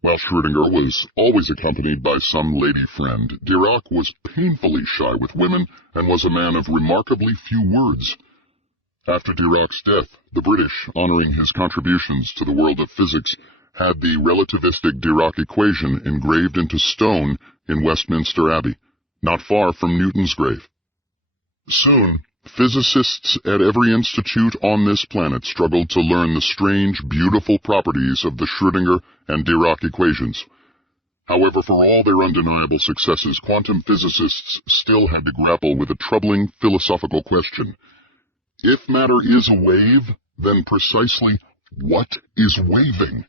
While Schrödinger was always accompanied by some lady friend, Dirac was painfully shy with women and was a man of remarkably few words. After Dirac's death, the British, honoring his contributions to the world of physics, had the relativistic Dirac equation engraved into stone in Westminster Abbey, not far from Newton's grave. Soon, physicists at every institute on this planet struggled to learn the strange, beautiful properties of the Schrödinger and Dirac equations. However, for all their undeniable successes, quantum physicists still had to grapple with a troubling philosophical question. If matter is a wave, then precisely what is waving?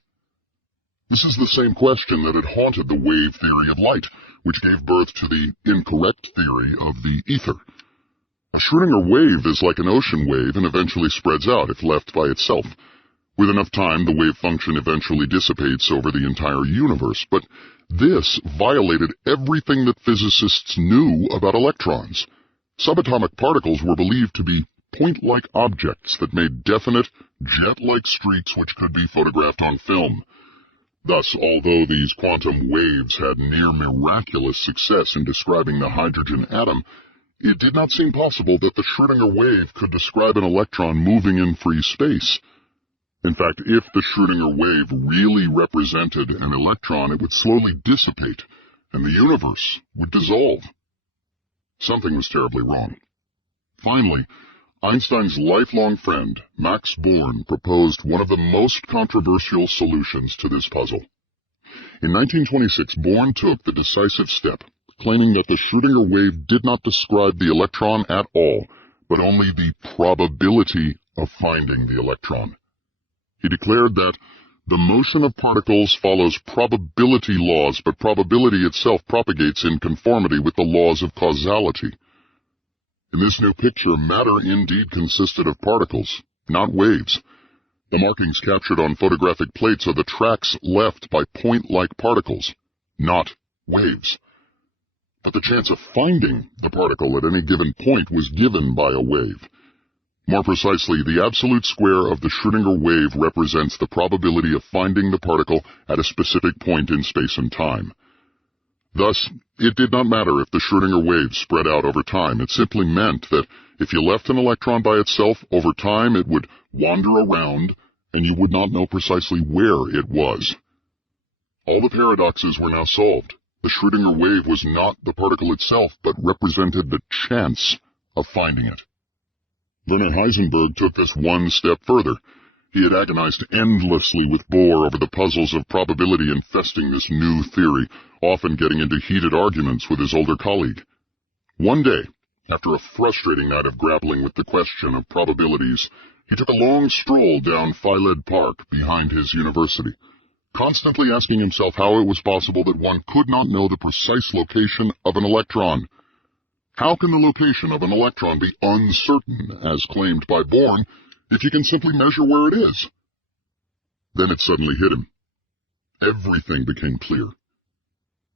This is the same question that had haunted the wave theory of light, which gave birth to the incorrect theory of the ether. A Schrödinger wave is like an ocean wave and eventually spreads out if left by itself. With enough time, the wave function eventually dissipates over the entire universe, but this violated everything that physicists knew about electrons. Subatomic particles were believed to be point-like objects that made definite, jet-like streaks which could be photographed on film. Thus, although these quantum waves had near miraculous success in describing the hydrogen atom, it did not seem possible that the Schrödinger wave could describe an electron moving in free space. In fact, if the Schrödinger wave really represented an electron, it would slowly dissipate, and the universe would dissolve. Something was terribly wrong. Finally, Einstein's lifelong friend, Max Born, proposed one of the most controversial solutions to this puzzle. In 1926, Born took the decisive step, claiming that the Schrödinger wave did not describe the electron at all, but only the probability of finding the electron. He declared that the motion of particles follows probability laws, but probability itself propagates in conformity with the laws of causality. In this new picture, matter indeed consisted of particles, not waves. The markings captured on photographic plates are the tracks left by point-like particles, not waves. But the chance of finding the particle at any given point was given by a wave. More precisely, the absolute square of the Schrödinger wave represents the probability of finding the particle at a specific point in space and time. Thus, it did not matter if the Schrödinger wave spread out over time. It simply meant that if you left an electron by itself, over time it would wander around, and you would not know precisely where it was. All the paradoxes were now solved. The Schrödinger wave was not the particle itself, but represented the chance of finding it. Werner Heisenberg took this one step further. He had agonized endlessly with Bohr over the puzzles of probability infesting this new theory, often getting into heated arguments with his older colleague. One day, After a frustrating night of grappling with the question of probabilities, he took a long stroll down Philed Park behind his university, constantly asking himself how it was possible that one could not know the precise location of an electron. How can the location of an electron be uncertain, as claimed by Born, if you can simply measure where it is? Then it suddenly hit him. Everything became clear.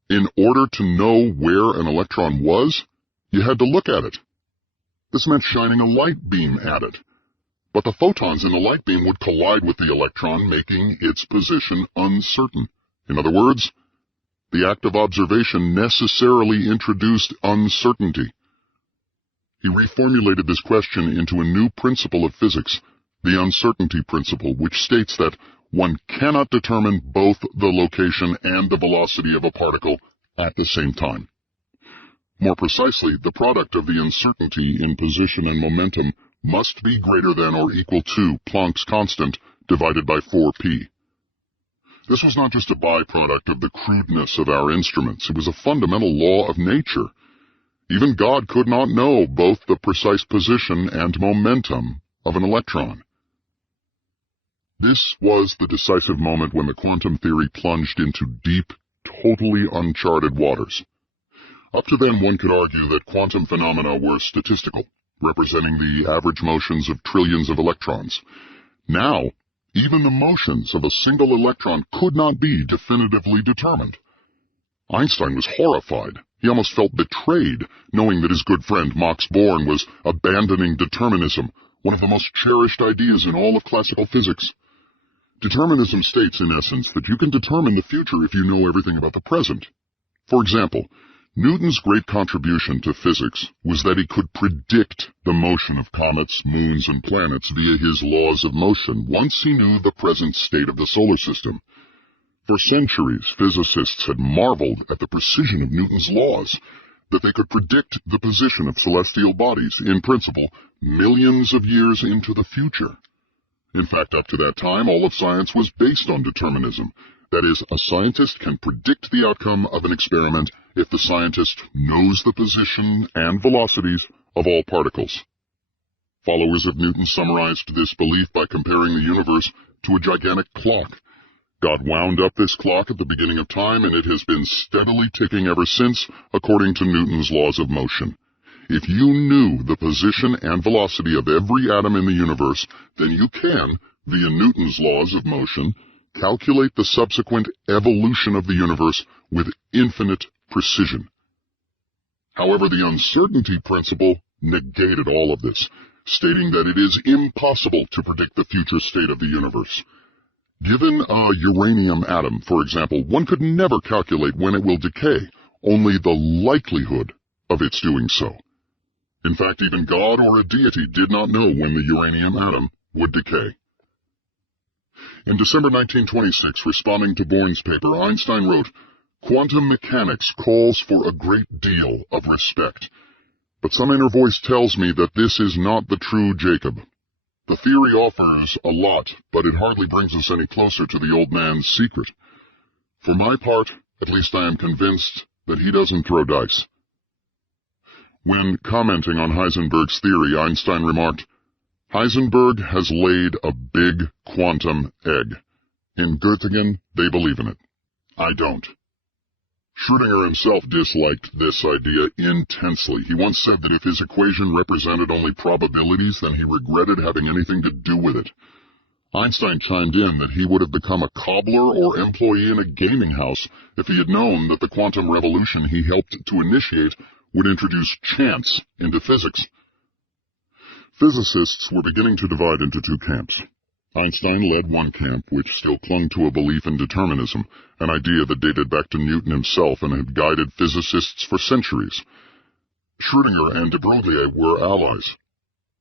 In order to know where an electron was, you had to look at it. This meant shining a light beam at it. But the photons in the light beam would collide with the electron, making its position uncertain. In other words, the act of observation necessarily introduced uncertainty. He reformulated this question into a new principle of physics, the uncertainty principle, which states that one cannot determine both the location and the velocity of a particle at the same time. More precisely, the product of the uncertainty in position and momentum must be greater than or equal to Planck's constant divided by 4p. This was not just a byproduct of the crudeness of our instruments. It was a fundamental law of nature. Even God could not know both the precise position and momentum of an electron. This was the decisive moment when the quantum theory plunged into deep, totally uncharted waters. Up to then, one could argue that quantum phenomena were statistical, representing the average motions of trillions of electrons. Now, even the motions of a single electron could not be definitively determined. Einstein was horrified. He almost felt betrayed, knowing that his good friend Max Born was abandoning determinism, one of the most cherished ideas in all of classical physics. Determinism states, in essence, that you can determine the future if you know everything about the present. For example, Newton's great contribution to physics was that he could predict the motion of comets, moons, and planets via his laws of motion once he knew the present state of the solar system. For centuries, physicists had marveled at the precision of Newton's laws, that they could predict the position of celestial bodies, in principle, millions of years into the future. In fact, up to that time, all of science was based on determinism. That is, a scientist can predict the outcome of an experiment if the scientist knows the position and velocities of all particles. Followers of Newton summarized this belief by comparing the universe to a gigantic clock. God wound up this clock at the beginning of time, and it has been steadily ticking ever since, according to Newton's laws of motion. If you knew the position and velocity of every atom in the universe, then you can, via Newton's laws of motion, calculate the subsequent evolution of the universe with infinite precision. However, the uncertainty principle negated all of this, stating that it is impossible to predict the future state of the universe. Given a uranium atom, for example, one could never calculate when it will decay, only the likelihood of its doing so. In fact, even God or a deity did not know when the uranium atom would decay. In December 1926, responding to Born's paper, Einstein wrote, "Quantum mechanics calls for a great deal of respect, but some inner voice tells me that this is not the true Jacob. The theory offers a lot, but it hardly brings us any closer to the old man's secret. For my part, at least I am convinced that he doesn't throw dice." When commenting on Heisenberg's theory, Einstein remarked, "Heisenberg has laid a big quantum egg. In Göttingen, they believe in it. I don't." Schrödinger himself disliked this idea intensely. He once said that if his equation represented only probabilities, then he regretted having anything to do with it. Einstein chimed in that he would have become a cobbler or employee in a gaming house if he had known that the quantum revolution he helped to initiate would introduce chance into physics. Physicists were beginning to divide into two camps. Einstein led one camp, which still clung to a belief in determinism, an idea that dated back to Newton himself and had guided physicists for centuries. Schrödinger and de Broglie were allies.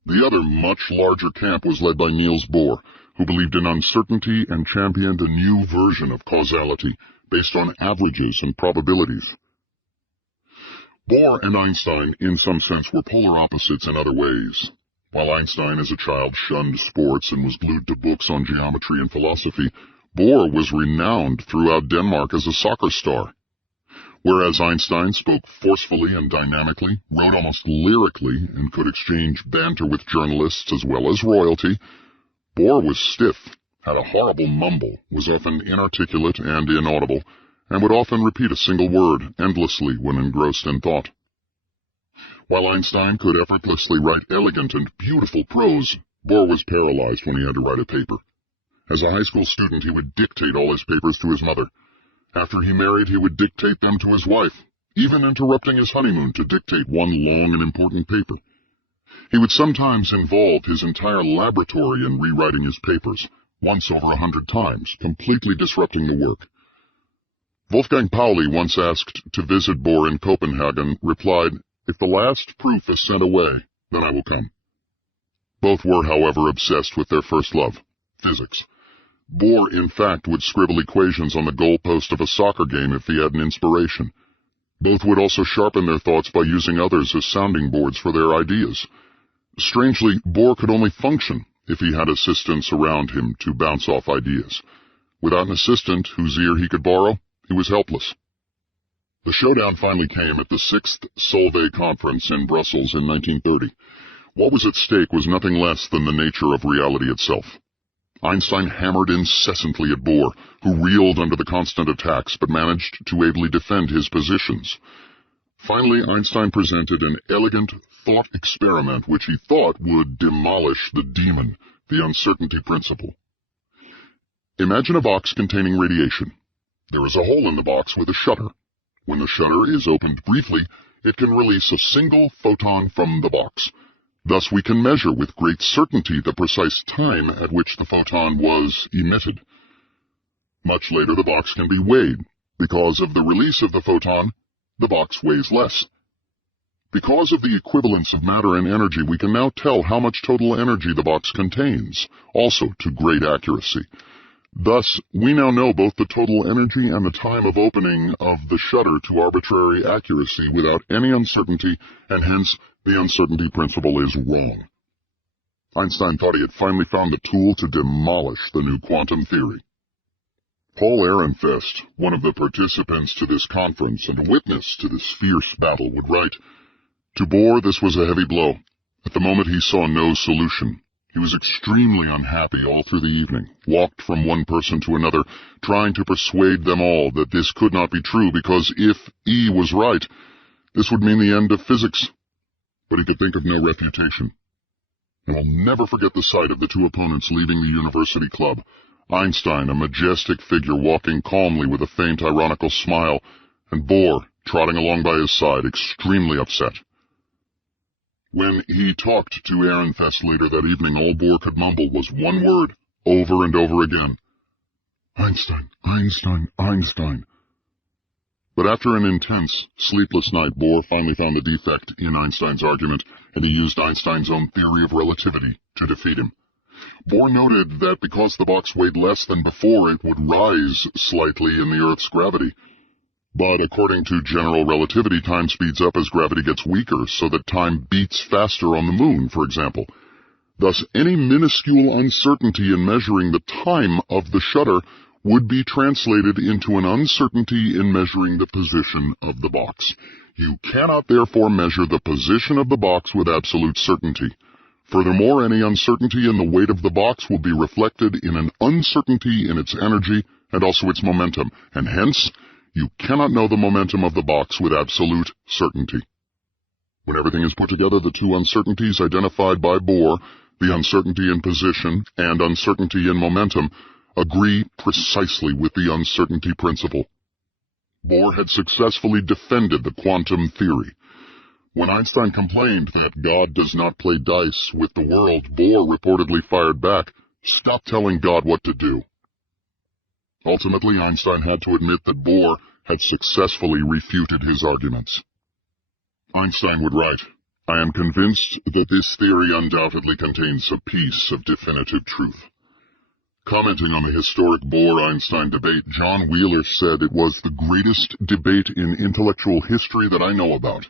The other, much larger camp was led by Niels Bohr, who believed in uncertainty and championed a new version of causality based on averages and probabilities. Bohr and Einstein, in some sense, were polar opposites in other ways. While Einstein as a child shunned sports and was glued to books on geometry and philosophy, Bohr was renowned throughout Denmark as a soccer star. Whereas Einstein spoke forcefully and dynamically, wrote almost lyrically, and could exchange banter with journalists as well as royalty, Bohr was stiff, had a horrible mumble, was often inarticulate and inaudible, and would often repeat a single word endlessly when engrossed in thought. While Einstein could effortlessly write elegant and beautiful prose, Bohr was paralyzed when he had to write a paper. As a high school student, he would dictate all his papers to his mother. After he married, he would dictate them to his wife, even interrupting his honeymoon to dictate one long and important paper. He would sometimes involve his entire laboratory in rewriting his papers, once over 100 times, completely disrupting the work. Wolfgang Pauli, once asked to visit Bohr in Copenhagen, replied, "If the last proof is sent away, then I will come." Both were, however, obsessed with their first love, physics. Bohr, in fact, would scribble equations on the goalpost of a soccer game if he had an inspiration. Both would also sharpen their thoughts by using others as sounding boards for their ideas. Strangely, Bohr could only function if he had assistants around him to bounce off ideas. Without an assistant whose ear he could borrow, he was helpless. The showdown finally came at the 6th Solvay Conference in Brussels in 1930. What was at stake was nothing less than the nature of reality itself. Einstein hammered incessantly at Bohr, who reeled under the constant attacks but managed to ably defend his positions. Finally, Einstein presented an elegant thought experiment which he thought would demolish the demon, the uncertainty principle. Imagine a box containing radiation. There is a hole in the box with a shutter. When the shutter is opened briefly, it can release a single photon from the box. Thus we can measure with great certainty the precise time at which the photon was emitted. Much later the box can be weighed. Because of the release of the photon, the box weighs less. Because of the equivalence of matter and energy, we can now tell how much total energy the box contains, also to great accuracy. Thus, we now know both the total energy and the time of opening of the shutter to arbitrary accuracy without any uncertainty, and hence the uncertainty principle is wrong. Einstein thought he had finally found the tool to demolish the new quantum theory. Paul Ehrenfest, one of the participants to this conference and a witness to this fierce battle, would write, "To Bohr this was a heavy blow. At the moment he saw no solution. He was extremely unhappy all through the evening, walked from one person to another, trying to persuade them all that this could not be true, because if E was right, this would mean the end of physics. But he could think of no refutation. And I'll never forget the sight of the two opponents leaving the university club. Einstein, a majestic figure walking calmly with a faint ironical smile, and Bohr trotting along by his side, extremely upset. When he talked to Ehrenfest later that evening, all Bohr could mumble was one word, over and over again. Einstein, Einstein, Einstein. But after an intense, sleepless night, Bohr finally found the defect in Einstein's argument, and he used Einstein's own theory of relativity to defeat him. Bohr noted that because the box weighed less than before, it would rise slightly in the Earth's gravity. But according to general relativity, time speeds up as gravity gets weaker, so that time beats faster on the moon, for example. Thus, any minuscule uncertainty in measuring the time of the shutter would be translated into an uncertainty in measuring the position of the box. You cannot therefore measure the position of the box with absolute certainty. Furthermore, any uncertainty in the weight of the box will be reflected in an uncertainty in its energy and also its momentum, and hence, you cannot know the momentum of the box with absolute certainty. When everything is put together, the two uncertainties identified by Bohr, the uncertainty in position and uncertainty in momentum, agree precisely with the uncertainty principle. Bohr had successfully defended the quantum theory. When Einstein complained that God does not play dice with the world, Bohr reportedly fired back, "Stop telling God what to do." Ultimately, Einstein had to admit that Bohr had successfully refuted his arguments. Einstein would write, "I am convinced that this theory undoubtedly contains a piece of definitive truth." Commenting on the historic Bohr-Einstein debate, John Wheeler said it was the greatest debate in intellectual history that I know about.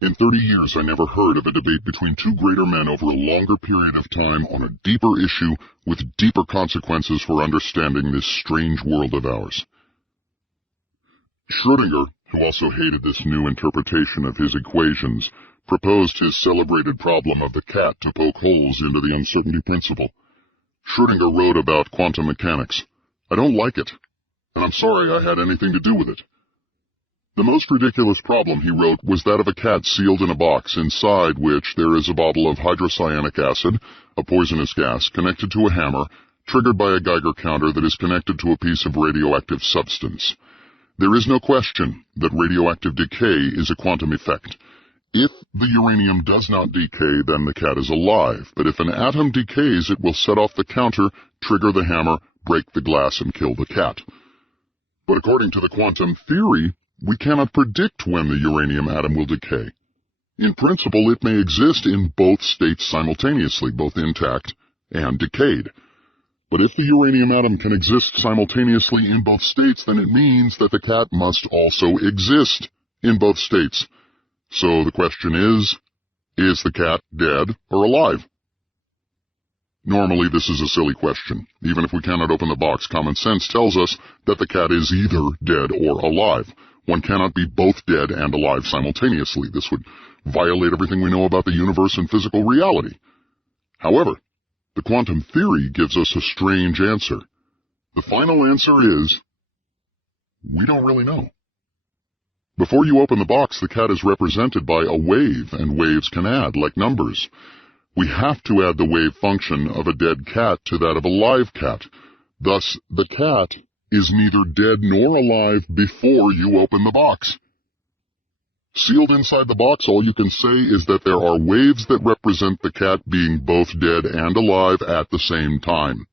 In 30 years, I never heard of a debate between two greater men over a longer period of time on a deeper issue with deeper consequences for understanding this strange world of ours. Schrödinger, who also hated this new interpretation of his equations, proposed his celebrated problem of the cat to poke holes into the uncertainty principle. Schrödinger wrote about quantum mechanics. I don't like it, and I'm sorry I had anything to do with it. The most ridiculous problem, he wrote, was that of a cat sealed in a box, inside which there is a bottle of hydrocyanic acid, a poisonous gas, connected to a hammer, triggered by a Geiger counter that is connected to a piece of radioactive substance. There is no question that radioactive decay is a quantum effect. If the uranium does not decay, then the cat is alive, but if an atom decays, it will set off the counter, trigger the hammer, break the glass, and kill the cat. But according to the quantum theory, we cannot predict when the uranium atom will decay. In principle, it may exist in both states simultaneously, both intact and decayed. But if the uranium atom can exist simultaneously in both states, then it means that the cat must also exist in both states. So the question is the cat dead or alive? Normally, this is a silly question. Even if we cannot open the box, common sense tells us that the cat is either dead or alive. One cannot be both dead and alive simultaneously. This would violate everything we know about the universe and physical reality. However, the quantum theory gives us a strange answer. The final answer is, we don't really know. Before you open the box, the cat is represented by a wave, and waves can add, like numbers. We have to add the wave function of a dead cat to that of a live cat. Thus, the cat is neither dead nor alive before you open the box. Sealed inside the box, all you can say is that there are waves that represent the cat being both dead and alive at the same time.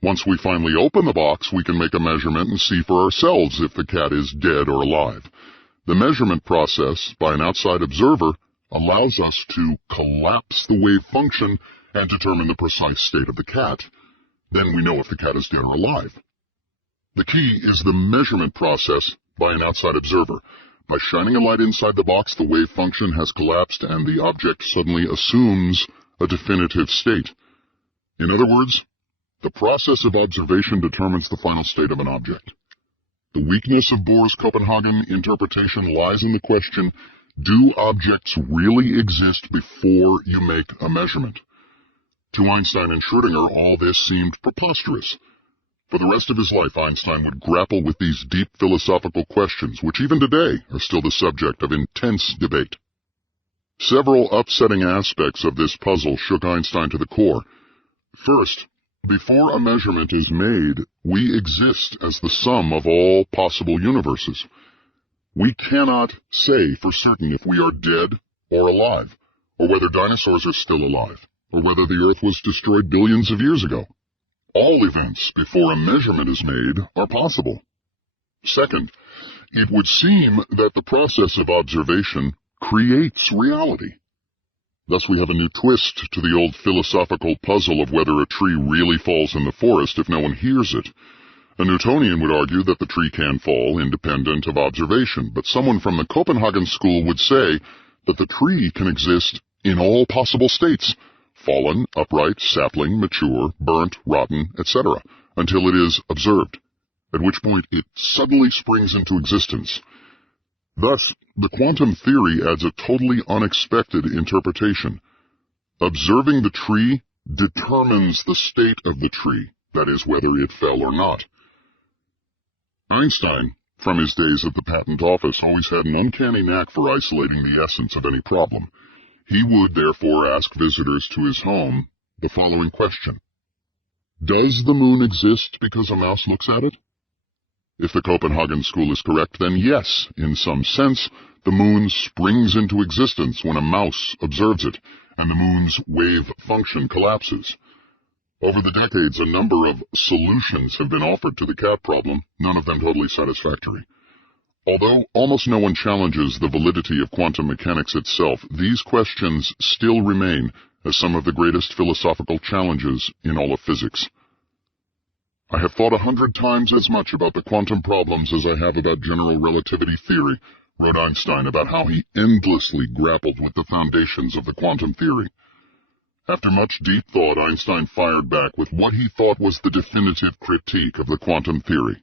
Once we finally open the box, we can make a measurement and see for ourselves if the cat is dead or alive. The measurement process, by an outside observer, allows us to collapse the wave function and determine the precise state of the cat. Then we know if the cat is dead or alive. The key is the measurement process by an outside observer. By shining a light inside the box, the wave function has collapsed and the object suddenly assumes a definitive state. In other words, the process of observation determines the final state of an object. The weakness of Bohr's Copenhagen interpretation lies in the question, do objects really exist before you make a measurement? To Einstein and Schrödinger, all this seemed preposterous. For the rest of his life, Einstein would grapple with these deep philosophical questions, which even today are still the subject of intense debate. Several upsetting aspects of this puzzle shook Einstein to the core. First, before a measurement is made, we exist as the sum of all possible universes. We cannot say for certain if we are dead or alive, or whether dinosaurs are still alive, or whether the Earth was destroyed billions of years ago. All events before a measurement is made are possible. Second, it would seem that the process of observation creates reality. Thus we have a new twist to the old philosophical puzzle of whether a tree really falls in the forest if no one hears it. A Newtonian would argue that the tree can fall independent of observation, but someone from the Copenhagen school would say that the tree can exist in all possible states, fallen, upright, sapling, mature, burnt, rotten, etc., until it is observed, at which point it suddenly springs into existence. Thus, the quantum theory adds a totally unexpected interpretation. Observing the tree determines the state of the tree, that is, whether it fell or not. Einstein, from his days at the patent office, always had an uncanny knack for isolating the essence of any problem. He would, therefore, ask visitors to his home the following question. Does the moon exist because a mouse looks at it? If the Copenhagen school is correct, then yes, in some sense, the moon springs into existence when a mouse observes it, and the moon's wave function collapses. Over the decades, a number of solutions have been offered to the cat problem, none of them totally satisfactory. Although almost no one challenges the validity of quantum mechanics itself, these questions still remain as some of the greatest philosophical challenges in all of physics. I have thought 100 times as much about the quantum problems as I have about general relativity theory, wrote Einstein about how he endlessly grappled with the foundations of the quantum theory. After much deep thought, Einstein fired back with what he thought was the definitive critique of the quantum theory.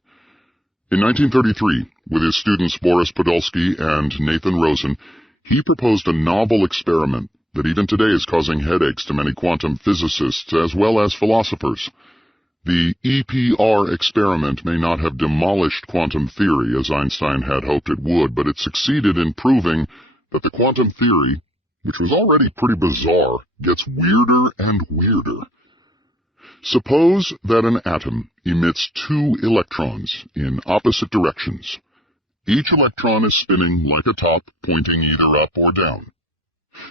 In 1933, with his students Boris Podolsky and Nathan Rosen, he proposed a novel experiment that even today is causing headaches to many quantum physicists as well as philosophers. The EPR experiment may not have demolished quantum theory as Einstein had hoped it would, but it succeeded in proving that the quantum theory, which was already pretty bizarre, gets weirder and weirder. Suppose that an atom emits two electrons in opposite directions. Each electron is spinning like a top, pointing either up or down.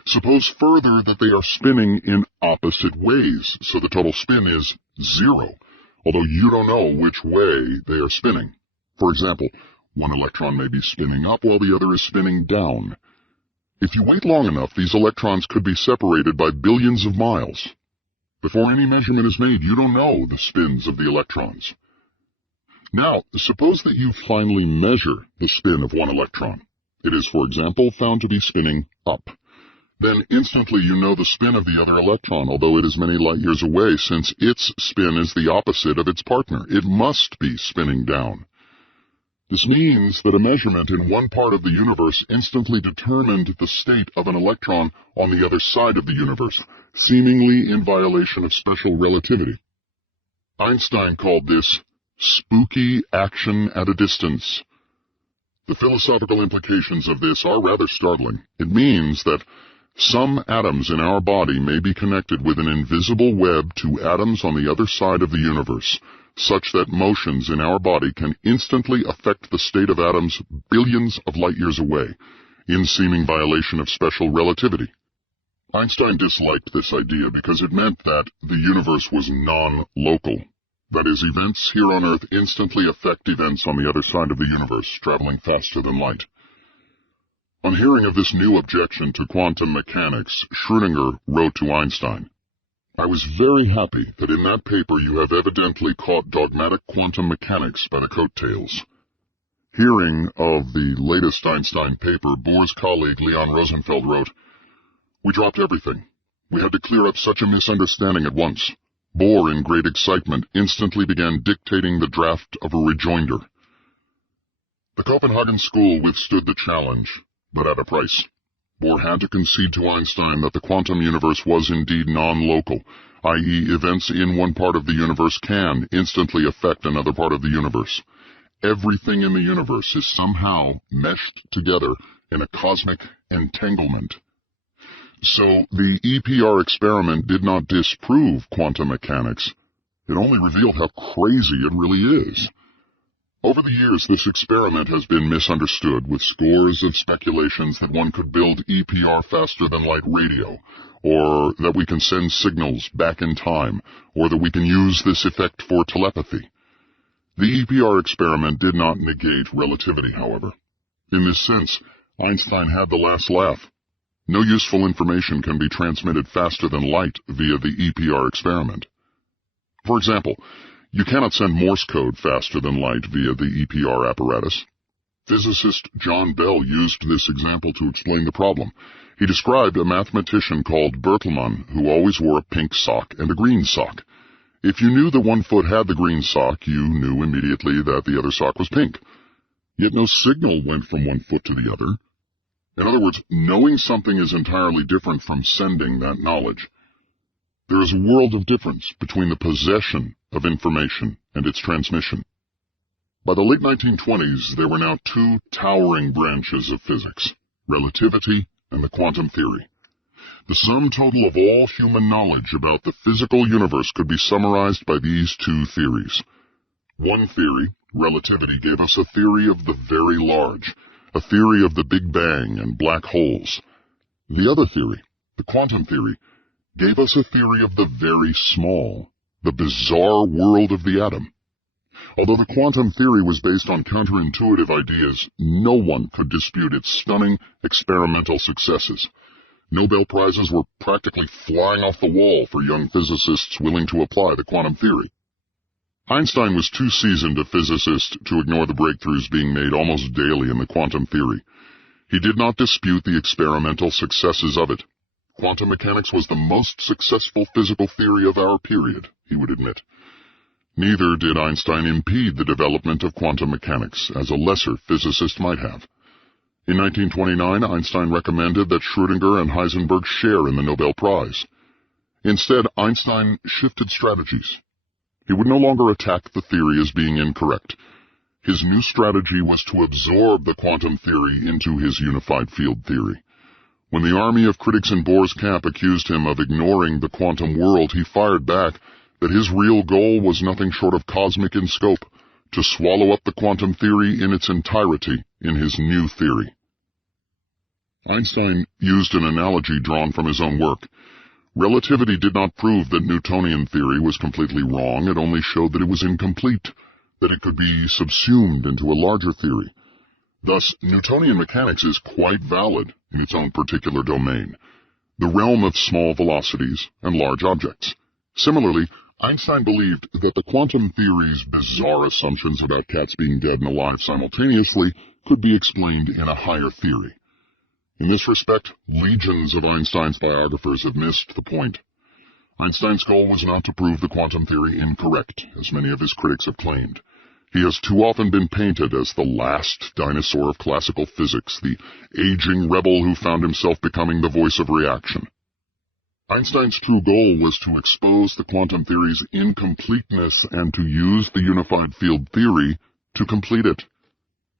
Suppose further that they are spinning in opposite ways, so the total spin is 0, although you don't know which way they are spinning. For example, one electron may be spinning up while the other is spinning down. If you wait long enough, these electrons could be separated by billions of miles. Before any measurement is made, you don't know the spins of the electrons. Now, suppose that you finally measure the spin of one electron. It is, for example, found to be spinning up. Then instantly you know the spin of the other electron, although it is many light years away, since its spin is the opposite of its partner. It must be spinning down. This means that a measurement in one part of the universe instantly determined the state of an electron on the other side of the universe, seemingly in violation of special relativity. Einstein called this spooky action at a distance. The philosophical implications of this are rather startling. It means that some atoms in our body may be connected with an invisible web to atoms on the other side of the universe, such that motions in our body can instantly affect the state of atoms billions of light years away, in seeming violation of special relativity. Einstein disliked this idea because it meant that the universe was non-local. That is, events here on Earth instantly affect events on the other side of the universe, traveling faster than light. On hearing of this new objection to quantum mechanics, Schrödinger wrote to Einstein, "I was very happy that in that paper you have evidently caught dogmatic quantum mechanics by the coattails." Hearing of the latest Einstein paper, Bohr's colleague Leon Rosenfeld wrote, "We dropped everything. We had to clear up such a misunderstanding at once." Bohr, in great excitement, instantly began dictating the draft of a rejoinder. The Copenhagen school withstood the challenge, but at a price. Bohr had to concede to Einstein that the quantum universe was indeed non-local, i.e. events in one part of the universe can instantly affect another part of the universe. Everything in the universe is somehow meshed together in a cosmic entanglement. So the EPR experiment did not disprove quantum mechanics. It only revealed how crazy it really is. Over the years, this experiment has been misunderstood, with scores of speculations that one could build EPR faster than light radio, or that we can send signals back in time, or that we can use this effect for telepathy. The EPR experiment did not negate relativity, however. In this sense, Einstein had the last laugh. No useful information can be transmitted faster than light via the EPR experiment. For example, you cannot send Morse code faster than light via the EPR apparatus. Physicist John Bell used this example to explain the problem. He described a mathematician called Bertelsmann who always wore a pink sock and a green sock. If you knew that one foot had the green sock, you knew immediately that the other sock was pink. Yet no signal went from one foot to the other. In other words, knowing something is entirely different from sending that knowledge. There is a world of difference between the possession of information and its transmission. By the late 1920s, there were now two towering branches of physics, relativity and the quantum theory. The sum total of all human knowledge about the physical universe could be summarized by these two theories. One theory, relativity, gave us a theory of the very large, a theory of the Big Bang and black holes. The other theory, the quantum theory, gave us a theory of the very small, the bizarre world of the atom. Although the quantum theory was based on counterintuitive ideas, no one could dispute its stunning experimental successes. Nobel Prizes were practically flying off the wall for young physicists willing to apply the quantum theory. Einstein was too seasoned a physicist to ignore the breakthroughs being made almost daily in the quantum theory. He did not dispute the experimental successes of it. Quantum mechanics was the most successful physical theory of our period, he would admit. Neither did Einstein impede the development of quantum mechanics, as a lesser physicist might have. In 1929, Einstein recommended that Schrödinger and Heisenberg share in the Nobel Prize. Instead, Einstein shifted strategies. He would no longer attack the theory as being incorrect. His new strategy was to absorb the quantum theory into his unified field theory. When the army of critics in Bohr's camp accused him of ignoring the quantum world, he fired back that his real goal was nothing short of cosmic in scope, to swallow up the quantum theory in its entirety in his new theory. Einstein used an analogy drawn from his own work. Relativity did not prove that Newtonian theory was completely wrong, it only showed that it was incomplete, that it could be subsumed into a larger theory. Thus, Newtonian mechanics is quite valid in its own particular domain, the realm of small velocities and large objects. Similarly, Einstein believed that the quantum theory's bizarre assumptions about cats being dead and alive simultaneously could be explained in a higher theory. In this respect, legions of Einstein's biographers have missed the point. Einstein's goal was not to prove the quantum theory incorrect, as many of his critics have claimed. He has too often been painted as the last dinosaur of classical physics, the aging rebel who found himself becoming the voice of reaction. Einstein's true goal was to expose the quantum theory's incompleteness and to use the unified field theory to complete it.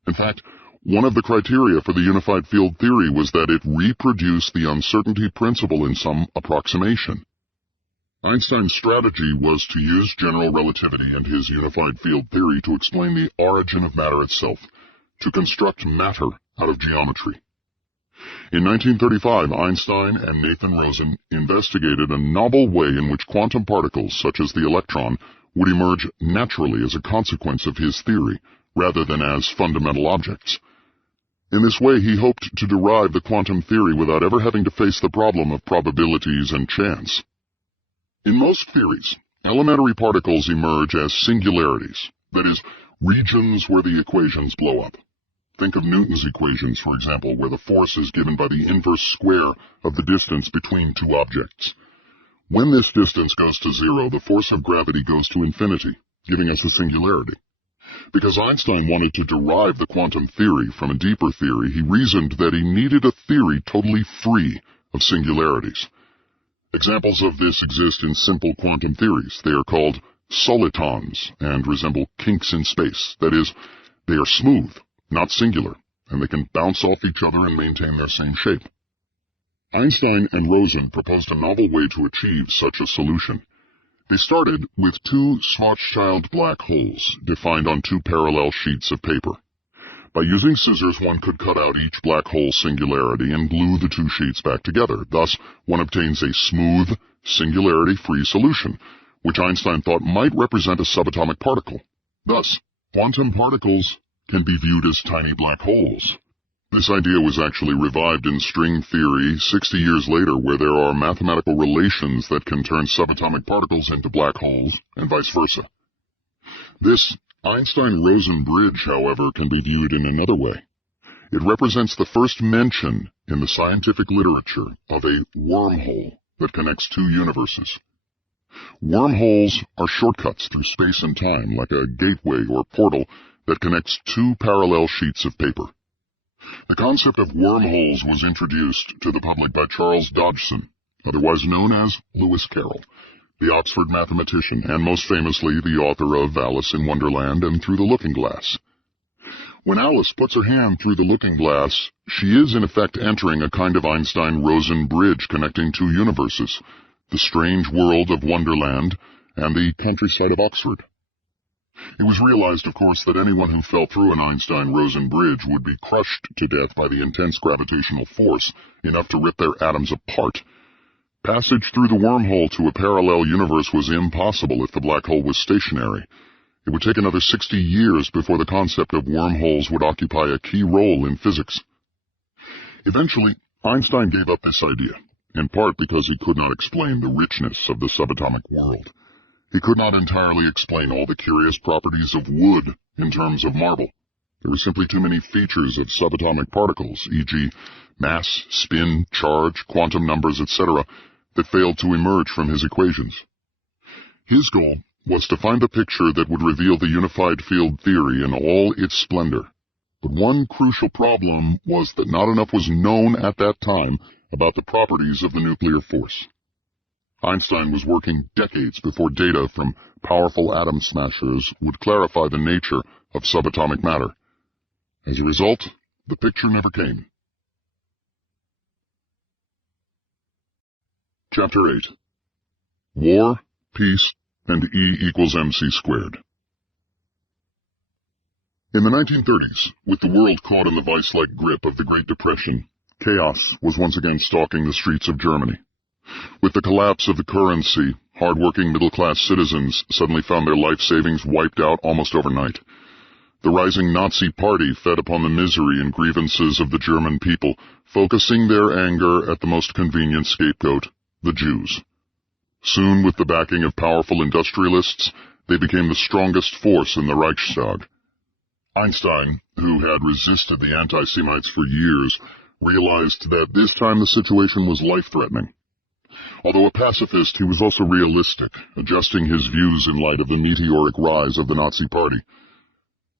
In fact, one of the criteria for the unified field theory was that it reproduced the uncertainty principle in some approximation. Einstein's strategy was to use general relativity and his unified field theory to explain the origin of matter itself, to construct matter out of geometry. In 1935, Einstein and Nathan Rosen investigated a novel way in which quantum particles, such as the electron, would emerge naturally as a consequence of his theory, rather than as fundamental objects. In this way, he hoped to derive the quantum theory without ever having to face the problem of probabilities and chance. In most theories, elementary particles emerge as singularities, that is, regions where the equations blow up. Think of Newton's equations, for example, where the force is given by the inverse square of the distance between two objects. When this distance goes to zero, the force of gravity goes to infinity, giving us a singularity. Because Einstein wanted to derive the quantum theory from a deeper theory, he reasoned that he needed a theory totally free of singularities. Examples of this exist in simple quantum theories. They are called solitons and resemble kinks in space. That is, they are smooth, not singular, and they can bounce off each other and maintain their same shape. Einstein and Rosen proposed a novel way to achieve such a solution. They started with two Schwarzschild black holes defined on two parallel sheets of paper. By using scissors, one could cut out each black hole singularity and glue the two sheets back together. Thus, one obtains a smooth, singularity-free solution, which Einstein thought might represent a subatomic particle. Thus, quantum particles can be viewed as tiny black holes. This idea was actually revived in string theory 60 years later, where there are mathematical relations that can turn subatomic particles into black holes, and vice versa. This Einstein-Rosen bridge, however, can be viewed in another way. It represents the first mention in the scientific literature of a wormhole that connects two universes. Wormholes are shortcuts through space and time, like a gateway or portal that connects two parallel sheets of paper. The concept of wormholes was introduced to the public by Charles Dodgson, otherwise known as Lewis Carroll, the Oxford mathematician, and most famously the author of Alice in Wonderland and Through the Looking Glass. When Alice puts her hand through the looking glass, she is in effect entering a kind of Einstein-Rosen bridge connecting two universes, the strange world of Wonderland and the countryside of Oxford. It was realized, of course, that anyone who fell through an Einstein-Rosen bridge would be crushed to death by the intense gravitational force, enough to rip their atoms apart. Passage through the wormhole to a parallel universe was impossible if the black hole was stationary. It would take another 60 years before the concept of wormholes would occupy a key role in physics. Eventually, Einstein gave up this idea, in part because he could not explain the richness of the subatomic world. He could not entirely explain all the curious properties of wood in terms of marble. There were simply too many features of subatomic particles, e.g., mass, spin, charge, quantum numbers, etc., that failed to emerge from his equations. His goal was to find the picture that would reveal the unified field theory in all its splendor. But one crucial problem was that not enough was known at that time about the properties of the nuclear force. Einstein was working decades before data from powerful atom smashers would clarify the nature of subatomic matter. As a result, the picture never came. Chapter 8. War, Peace, and E equals mc squared. In the 1930s, with the world caught in the vice-like grip of the Great Depression, chaos was once again stalking the streets of Germany. With the collapse of the currency, hard-working middle-class citizens suddenly found their life savings wiped out almost overnight. The rising Nazi Party fed upon the misery and grievances of the German people, focusing their anger at the most convenient scapegoat, the Jews. Soon, with the backing of powerful industrialists, they became the strongest force in the Reichstag. Einstein, who had resisted the anti-Semites for years, realized that this time the situation was life-threatening. Although a pacifist, he was also realistic, adjusting his views in light of the meteoric rise of the Nazi Party.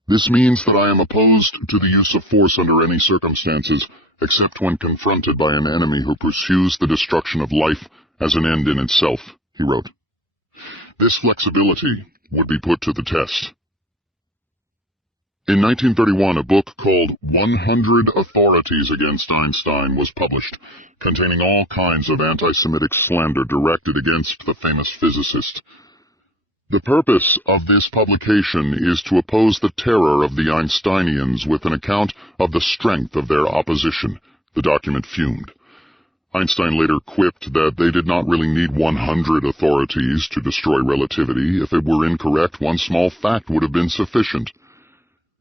This means that I am opposed to the use of force under any circumstances, except when confronted by an enemy who pursues the destruction of life as an end in itself, he wrote. This flexibility would be put to the test. In 1931, a book called 100 Authorities Against Einstein was published, containing all kinds of anti-Semitic slander directed against the famous physicist. The purpose of this publication is to oppose the terror of the Einsteinians with an account of the strength of their opposition, the document fumed. Einstein later quipped that they did not really need 100 authorities to destroy relativity. If it were incorrect, one small fact would have been sufficient.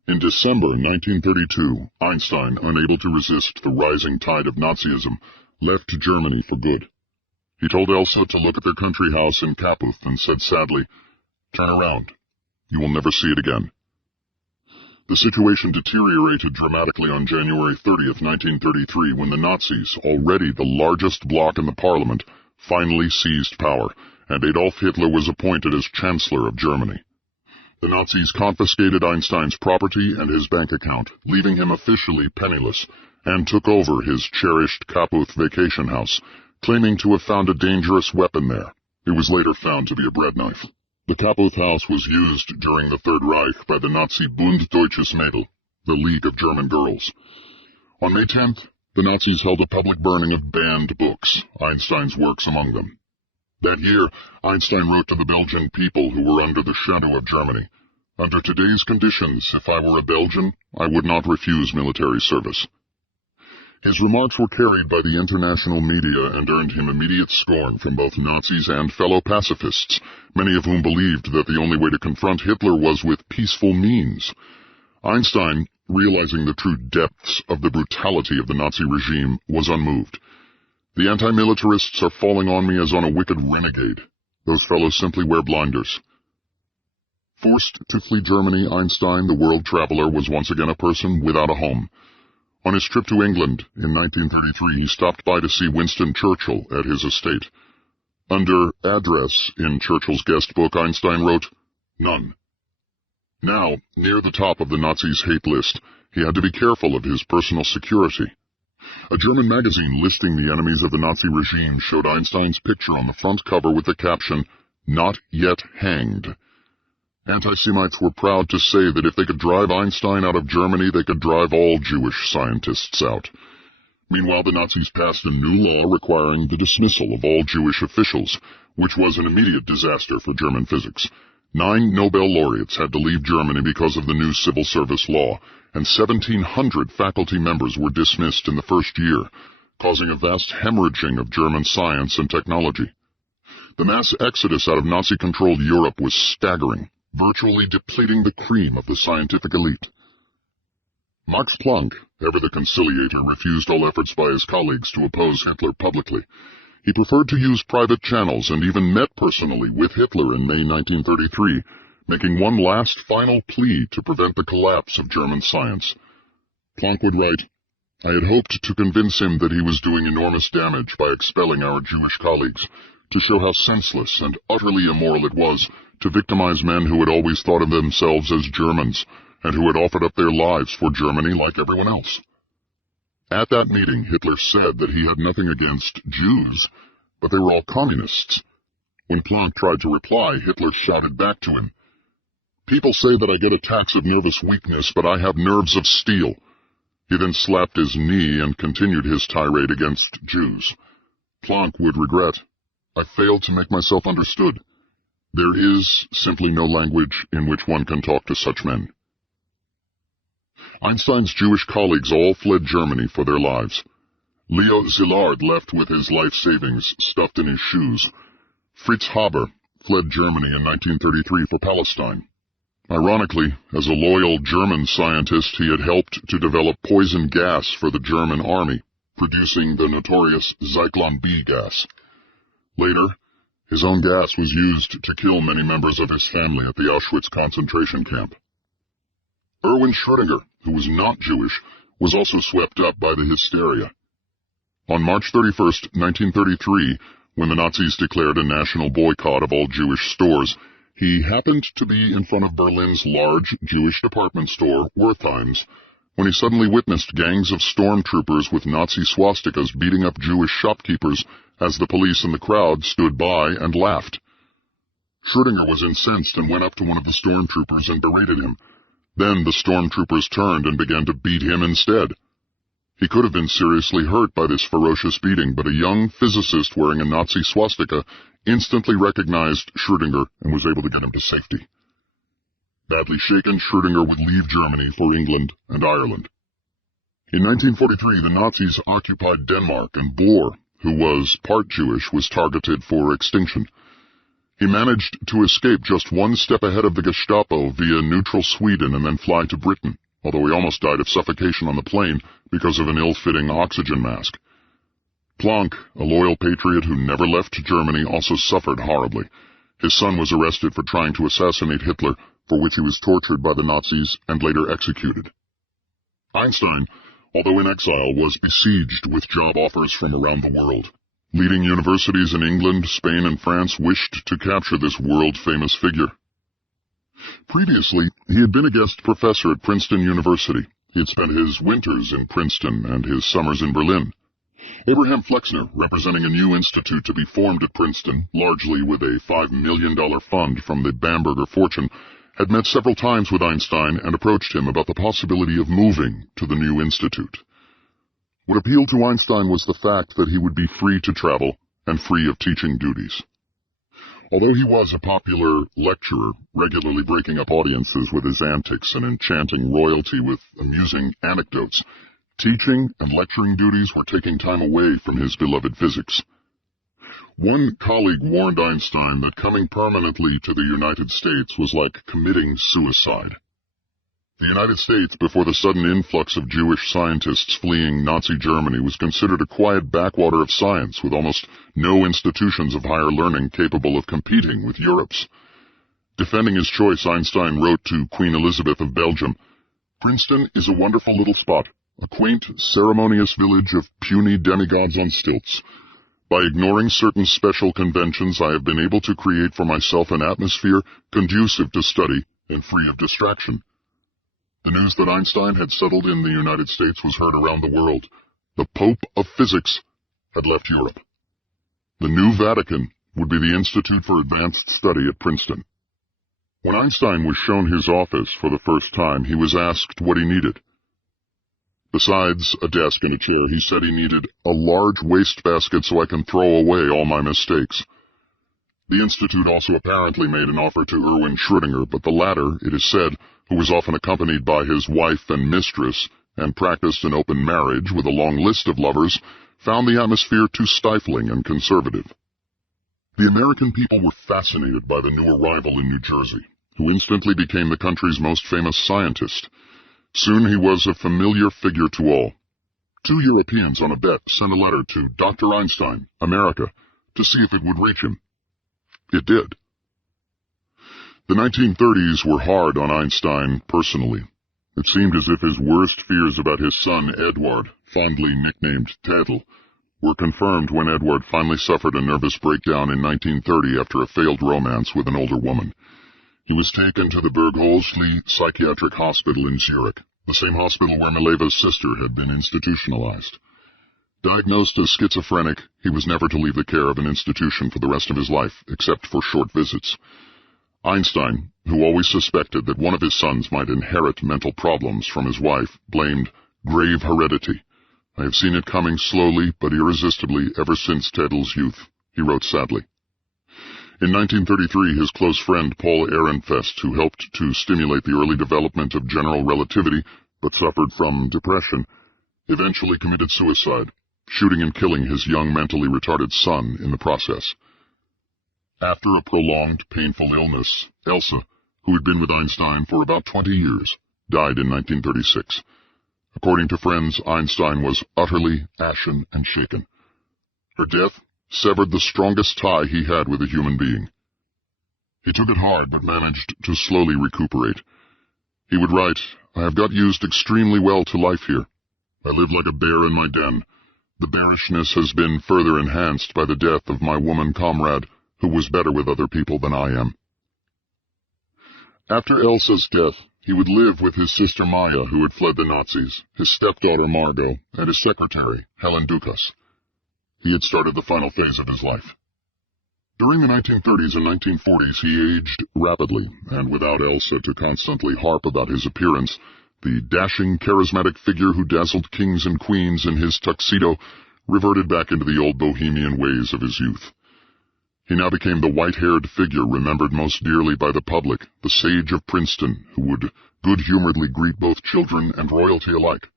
In December 1932, Einstein, unable to resist the rising tide of Nazism, left Germany for good. He told Elsa to look at their country house in Kaputh and said sadly, "Turn around. You will never see it again." The situation deteriorated dramatically on January 30th, 1933, when the Nazis, already the largest bloc in the parliament, finally seized power, and Adolf Hitler was appointed as Chancellor of Germany. The Nazis confiscated Einstein's property and his bank account, leaving him officially penniless, and took over his cherished Kaputh vacation house, claiming to have found a dangerous weapon there. It was later found to be a bread knife. The Kaputh house was used during the Third Reich by the Nazi Bund Deutsches Mädel, the League of German Girls. On May 10th, the Nazis held a public burning of banned books, Einstein's works among them. That year, Einstein wrote to the Belgian people who were under the shadow of Germany, "Under today's conditions, if I were a Belgian, I would not refuse military service." His remarks were carried by the international media and earned him immediate scorn from both Nazis and fellow pacifists, many of whom believed that the only way to confront Hitler was with peaceful means. Einstein, realizing the true depths of the brutality of the Nazi regime, was unmoved. "The anti-militarists are falling on me as on a wicked renegade. Those fellows simply wear blinders." Forced to flee Germany, Einstein, the world traveler, was once again a person without a home. On his trip to England in 1933, he stopped by to see Winston Churchill at his estate. Under address in Churchill's guest book, Einstein wrote, "None." Now, near the top of the Nazis' hate list, he had to be careful of his personal security. A German magazine listing the enemies of the Nazi regime showed Einstein's picture on the front cover with the caption, "Not yet hanged." Anti-Semites were proud to say that if they could drive Einstein out of Germany, they could drive all Jewish scientists out. Meanwhile, the Nazis passed a new law requiring the dismissal of all Jewish officials, which was an immediate disaster for German physics. 9 Nobel laureates had to leave Germany because of the new civil service law, and 1,700 faculty members were dismissed in the first year, causing a vast hemorrhaging of German science and technology. The mass exodus out of Nazi-controlled Europe was staggering, virtually depleting the cream of the scientific elite. Max Planck, ever the conciliator, refused all efforts by his colleagues to oppose Hitler publicly. He preferred to use private channels and even met personally with Hitler in May 1933, making one last final plea to prevent the collapse of German science. Planck would write, "I had hoped to convince him that he was doing enormous damage by expelling our Jewish colleagues, to show how senseless and utterly immoral it was to victimize men who had always thought of themselves as Germans and who had offered up their lives for Germany like everyone else. At that meeting, Hitler said that he had nothing against Jews, but they were all communists. When Planck tried to reply, Hitler shouted back to him, "People say that I get attacks of nervous weakness, but I have nerves of steel." He then slapped his knee and continued his tirade against Jews. Planck would regret, "I failed to make myself understood. There is simply no language in which one can talk to such men." Einstein's Jewish colleagues all fled Germany for their lives. Leo Szilard left with his life savings stuffed in his shoes. Fritz Haber fled Germany in 1933 for Palestine. Ironically, as a loyal German scientist, he had helped to develop poison gas for the German army, producing the notorious Zyklon B gas. Later, his own gas was used to kill many members of his family at the Auschwitz concentration camp. Erwin Schrödinger, who was not Jewish, was also swept up by the hysteria. On March 31, 1933, when the Nazis declared a national boycott of all Jewish stores, he happened to be in front of Berlin's large Jewish department store, Wertheim's, when he suddenly witnessed gangs of stormtroopers with Nazi swastikas beating up Jewish shopkeepers as the police and the crowd stood by and laughed. Schrödinger was incensed and went up to one of the stormtroopers and berated him. Then the stormtroopers turned and began to beat him instead. He could have been seriously hurt by this ferocious beating, but a young physicist wearing a Nazi swastika instantly recognized Schrödinger and was able to get him to safety. Badly shaken, Schrödinger would leave Germany for England and Ireland. In 1943, the Nazis occupied Denmark, and Bohr, who was part Jewish, was targeted for extinction. He managed to escape just one step ahead of the Gestapo via neutral Sweden and then fly to Britain, although he almost died of suffocation on the plane because of an ill-fitting oxygen mask. Planck, a loyal patriot who never left Germany, also suffered horribly. His son was arrested for trying to assassinate Hitler, for which he was tortured by the Nazis and later executed. Einstein, although in exile, was besieged with job offers from around the world. Leading universities in England, Spain, and France wished to capture this world-famous figure. Previously, he had been a guest professor at Princeton University. He had spent his winters in Princeton and his summers in Berlin. Abraham Flexner, representing a new institute to be formed at Princeton, largely with a $5 million fund from the Bamberger fortune, had met several times with Einstein and approached him about the possibility of moving to the new institute. What appealed to Einstein was the fact that he would be free to travel and free of teaching duties. Although he was a popular lecturer, regularly breaking up audiences with his antics and enchanting royalty with amusing anecdotes, teaching and lecturing duties were taking time away from his beloved physics. One colleague warned Einstein that coming permanently to the United States was like committing suicide. The United States, before the sudden influx of Jewish scientists fleeing Nazi Germany, was considered a quiet backwater of science with almost no institutions of higher learning capable of competing with Europe's. Defending his choice, Einstein wrote to Queen Elizabeth of Belgium, "Princeton is a wonderful little spot, a quaint, ceremonious village of puny demigods on stilts. By ignoring certain special conventions, I have been able to create for myself an atmosphere conducive to study and free of distraction." The news that Einstein had settled in the United States was heard around the world. The Pope of Physics had left Europe. The new Vatican would be the Institute for Advanced Study at Princeton. When Einstein was shown his office for the first time, he was asked what he needed. Besides a desk and a chair, he said he needed a large wastebasket so I can throw away all my mistakes. The Institute also apparently made an offer to Erwin Schrödinger, but the latter, it is said, who was often accompanied by his wife and mistress and practiced an open marriage with a long list of lovers, found the atmosphere too stifling and conservative. The American people were fascinated by the new arrival in New Jersey, who instantly became the country's most famous scientist. Soon he was a familiar figure to all. 2 Europeans on a bet sent a letter to Dr. Einstein, America, to see if it would reach him. It did. The 1930s were hard on Einstein personally. It seemed as if his worst fears about his son, Edward, fondly nicknamed Tedl, were confirmed when Edward finally suffered a nervous breakdown in 1930 after a failed romance with an older woman. He was taken to the Bergholzli Psychiatric Hospital in Zurich, the same hospital where Mileva's sister had been institutionalized. Diagnosed as schizophrenic, he was never to leave the care of an institution for the rest of his life, except for short visits. Einstein, who always suspected that one of his sons might inherit mental problems from his wife, blamed grave heredity. "I have seen it coming slowly but irresistibly ever since Tedel's youth," he wrote sadly. In 1933, his close friend Paul Ehrenfest, who helped to stimulate the early development of general relativity but suffered from depression, eventually committed suicide, shooting and killing his young mentally retarded son in the process. After a prolonged, painful illness, Elsa, who had been with Einstein for about 20 years, died in 1936. According to friends, Einstein was utterly ashen and shaken. Her death severed the strongest tie he had with a human being. He took it hard, but managed to slowly recuperate. He would write, "I have got used extremely well to life here. I live like a bear in my den. The bearishness has been further enhanced by the death of my woman comrade, who was better with other people than I am." After Elsa's death, he would live with his sister Maya, who had fled the Nazis, his stepdaughter Margot, and his secretary, Helen Dukas. He had started the final phase of his life. During the 1930s and 1940s, he aged rapidly, and without Elsa to constantly harp about his appearance, the dashing, charismatic figure who dazzled kings and queens in his tuxedo reverted back into the old bohemian ways of his youth. He now became the white-haired figure remembered most dearly by the public, the sage of Princeton, who would good-humoredly greet both children and royalty alike.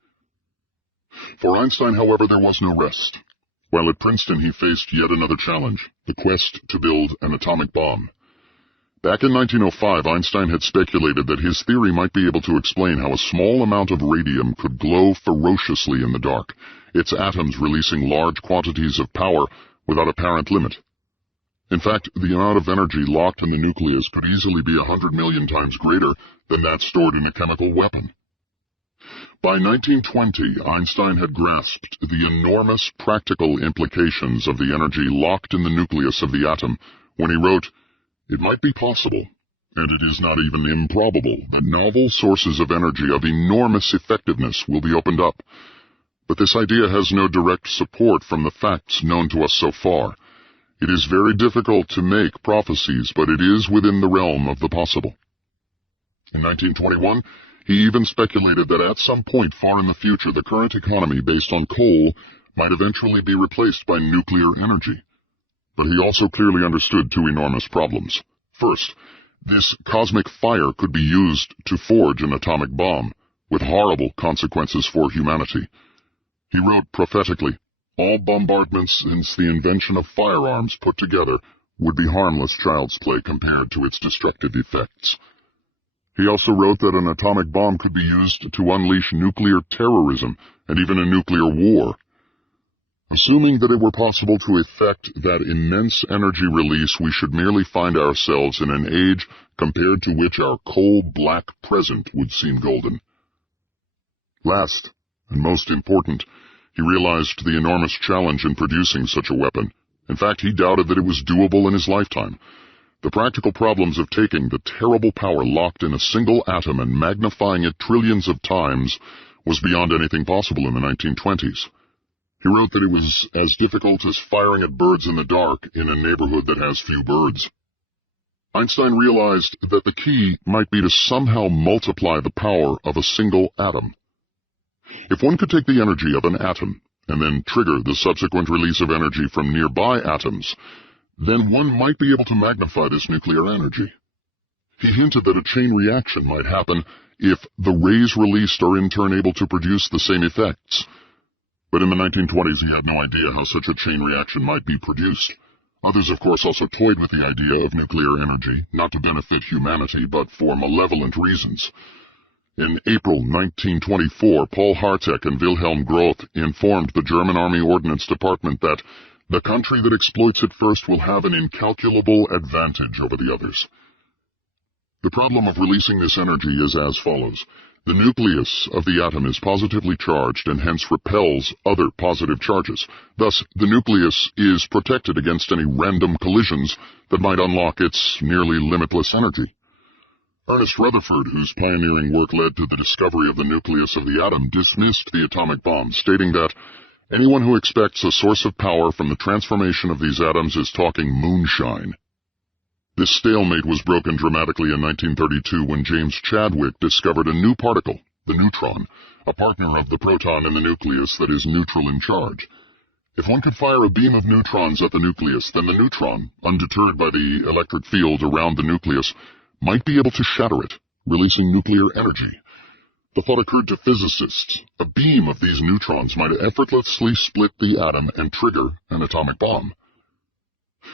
For Einstein, however, there was no rest. While at Princeton, he faced yet another challenge, the quest to build an atomic bomb. Back in 1905, Einstein had speculated that his theory might be able to explain how a small amount of radium could glow ferociously in the dark, its atoms releasing large quantities of power without apparent limit. In fact, the amount of energy locked in the nucleus could easily be 100 million times greater than that stored in a chemical weapon. By 1920, Einstein had grasped the enormous practical implications of the energy locked in the nucleus of the atom when he wrote, "It might be possible, and it is not even improbable, that novel sources of energy of enormous effectiveness will be opened up. But this idea has no direct support from the facts known to us so far. It is very difficult to make prophecies, but it is within the realm of the possible." In 1921, he even speculated that at some point far in the future, the current economy based on coal might eventually be replaced by nuclear energy. But he also clearly understood two enormous problems. First, this cosmic fire could be used to forge an atomic bomb, with horrible consequences for humanity. He wrote prophetically, "All bombardments since the invention of firearms put together would be harmless child's play compared to its destructive effects." He also wrote that an atomic bomb could be used to unleash nuclear terrorism and even a nuclear war. Assuming that it were possible to effect that immense energy release, we should merely find ourselves in an age compared to which our coal-black present would seem golden. Last, and most important, he realized the enormous challenge in producing such a weapon. In fact, he doubted that it was doable in his lifetime. The practical problems of taking the terrible power locked in a single atom and magnifying it trillions of times was beyond anything possible in the 1920s. He wrote that it was as difficult as firing at birds in the dark in a neighborhood that has few birds. Einstein realized that the key might be to somehow multiply the power of a single atom. If one could take the energy of an atom and then trigger the subsequent release of energy from nearby atoms, then one might be able to magnify this nuclear energy. He hinted that a chain reaction might happen if the rays released are in turn able to produce the same effects. But in the 1920s he had no idea how such a chain reaction might be produced. Others, of course, also toyed with the idea of nuclear energy, not to benefit humanity, but for malevolent reasons. In April 1924, Paul Hartek and Wilhelm Groth informed the German Army Ordnance Department that the country that exploits it first will have an incalculable advantage over the others. The problem of releasing this energy is as follows. The nucleus of the atom is positively charged and hence repels other positive charges. Thus, the nucleus is protected against any random collisions that might unlock its nearly limitless energy. Ernest Rutherford, whose pioneering work led to the discovery of the nucleus of the atom, dismissed the atomic bomb, stating that anyone who expects a source of power from the transformation of these atoms is talking moonshine. This stalemate was broken dramatically in 1932 when James Chadwick discovered a new particle, the neutron, a partner of the proton in the nucleus that is neutral in charge. If one could fire a beam of neutrons at the nucleus, then the neutron, undeterred by the electric field around the nucleus, might be able to shatter it, releasing nuclear energy. The thought occurred to physicists. A beam of these neutrons might effortlessly split the atom and trigger an atomic bomb.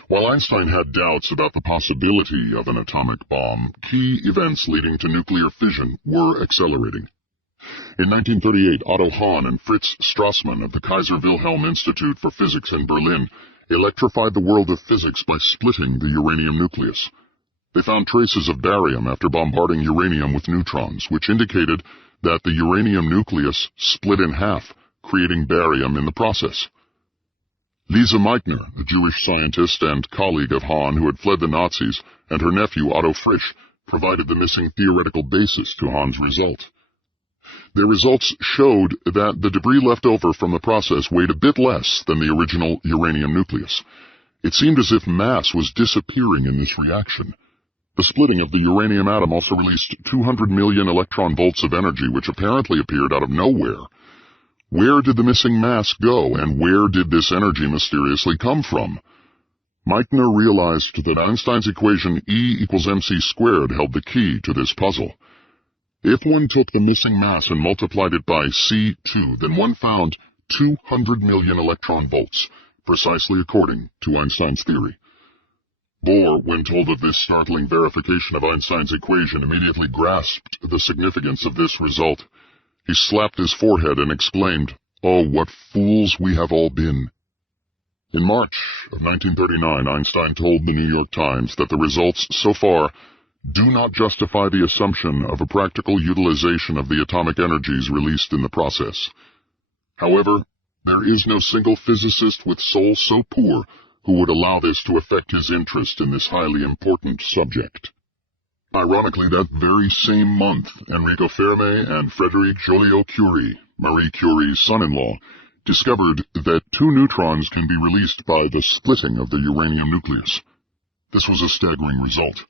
While Einstein had doubts about the possibility of an atomic bomb, key events leading to nuclear fission were accelerating. In 1938, Otto Hahn and Fritz Strassmann of the Kaiser Wilhelm Institute for Physics in Berlin electrified the world of physics by splitting the uranium nucleus. They found traces of barium after bombarding uranium with neutrons, which indicated that the uranium nucleus split in half, creating barium in the process. Lise Meitner, a Jewish scientist and colleague of Hahn who had fled the Nazis, and her nephew Otto Frisch provided the missing theoretical basis to Hahn's result. Their results showed that the debris left over from the process weighed a bit less than the original uranium nucleus. It seemed as if mass was disappearing in this reaction. The splitting of the uranium atom also released 200 million electron volts of energy, which apparently appeared out of nowhere. Where did the missing mass go, and where did this energy mysteriously come from? Meitner realized that Einstein's equation E equals mc squared held the key to this puzzle. If one took the missing mass and multiplied it by C2, then one found 200 million electron volts, precisely according to Einstein's theory. Bohr, when told of this startling verification of Einstein's equation, immediately grasped the significance of this result. He slapped his forehead and exclaimed, "Oh, what fools we have all been." In March of 1939, Einstein told the New York Times that the results so far do not justify the assumption of a practical utilization of the atomic energies released in the process. However, there is no single physicist with soul so poor who would allow this to affect his interest in this highly important subject. Ironically, that very same month, Enrico Fermi and Frédéric Joliot-Curie, Marie Curie's son-in-law, discovered that 2 neutrons can be released by the splitting of the uranium nucleus. This was a staggering result.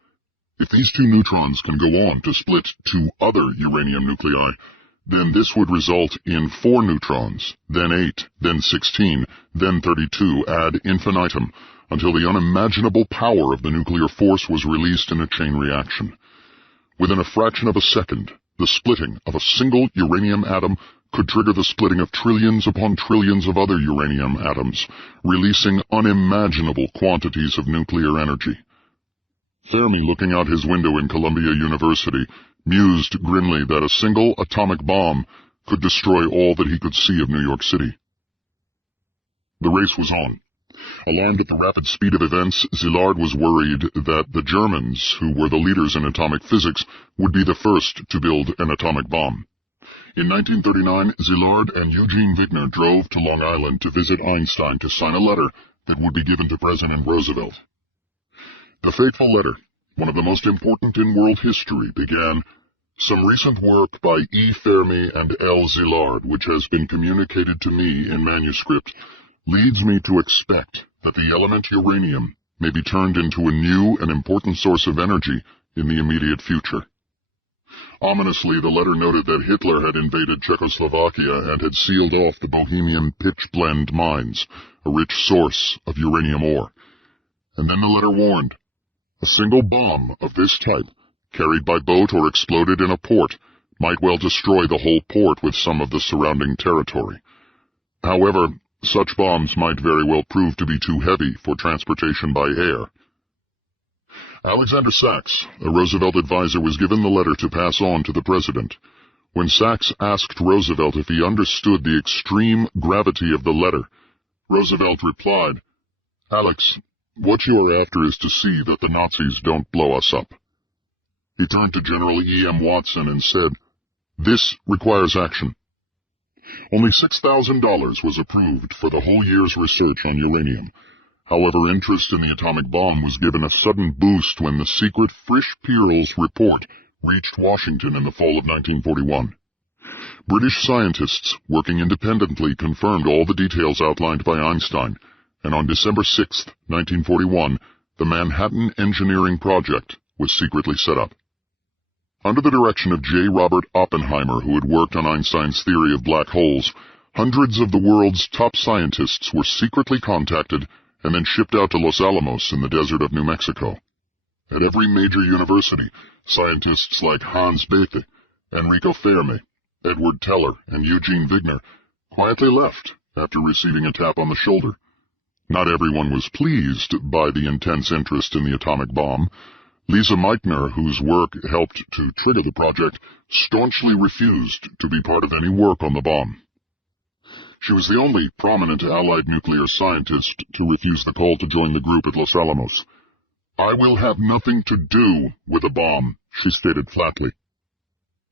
If these 2 neutrons can go on to split 2 other uranium nuclei, then this would result in 4 neutrons, then 8, then 16, then 32 ad infinitum, until the unimaginable power of the nuclear force was released in a chain reaction. Within a fraction of a second, the splitting of a single uranium atom could trigger the splitting of trillions upon trillions of other uranium atoms, releasing unimaginable quantities of nuclear energy. Fermi, looking out his window in Columbia University, mused grimly that a single atomic bomb could destroy all that he could see of New York City. The race was on. Alarmed at the rapid speed of events, Szilard was worried that the Germans, who were the leaders in atomic physics, would be the first to build an atomic bomb. In 1939, Szilard and Eugene Wigner drove to Long Island to visit Einstein to sign a letter that would be given to President Roosevelt. The fateful letter, one of the most important in world history, began, "Some recent work by E. Fermi and L. Szilard, which has been communicated to me in manuscript, leads me to expect that the element uranium may be turned into a new and important source of energy in the immediate future." Ominously, the letter noted that Hitler had invaded Czechoslovakia and had sealed off the Bohemian pitch-blende mines, a rich source of uranium ore. And then the letter warned, a single bomb of this type, carried by boat or exploded in a port, might well destroy the whole port with some of the surrounding territory. However, such bombs might very well prove to be too heavy for transportation by air. Alexander Sachs, a Roosevelt advisor, was given the letter to pass on to the president. When Sachs asked Roosevelt if he understood the extreme gravity of the letter, Roosevelt replied, "Alex, what you are after is to see that the Nazis don't blow us up." He turned to General E.M. Watson and said, "This requires action." Only $6,000 was approved for the whole year's research on uranium. However, interest in the atomic bomb was given a sudden boost when the secret Frisch-Peierls report reached Washington in the fall of 1941. British scientists working independently confirmed all the details outlined by Einstein, and on December 6, 1941, the Manhattan Engineering Project was secretly set up. Under the direction of J. Robert Oppenheimer, who had worked on Einstein's theory of black holes, hundreds of the world's top scientists were secretly contacted and then shipped out to Los Alamos in the desert of New Mexico. At every major university, scientists like Hans Bethe, Enrico Fermi, Edward Teller, and Eugene Wigner quietly left after receiving a tap on the shoulder. Not everyone was pleased by the intense interest in the atomic bomb. Lisa Meitner, whose work helped to trigger the project, staunchly refused to be part of any work on the bomb. She was the only prominent Allied nuclear scientist to refuse the call to join the group at Los Alamos. "I will have nothing to do with a bomb," she stated flatly.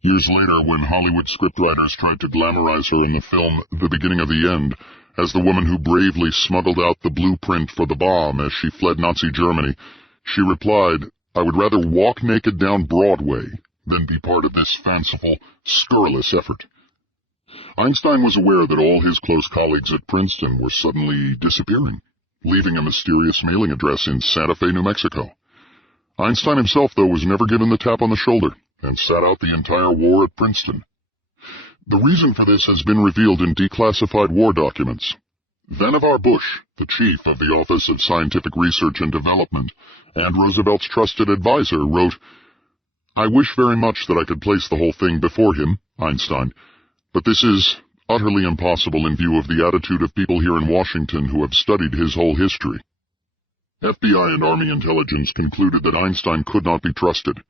Years later, when Hollywood scriptwriters tried to glamorize her in the film The Beginning of the End as the woman who bravely smuggled out the blueprint for the bomb as she fled Nazi Germany, she replied, "I would rather walk naked down Broadway than be part of this fanciful, scurrilous effort." Einstein was aware that all his close colleagues at Princeton were suddenly disappearing, leaving a mysterious mailing address in Santa Fe, New Mexico. Einstein himself, though, was never given the tap on the shoulder and sat out the entire war at Princeton. The reason for this has been revealed in declassified war documents. Vannevar Bush, the chief of the Office of Scientific Research and Development, and Roosevelt's trusted advisor, wrote, "I wish very much that I could place the whole thing before him, Einstein, but this is utterly impossible in view of the attitude of people here in Washington who have studied his whole history." FBI and Army intelligence concluded that Einstein could not be trusted.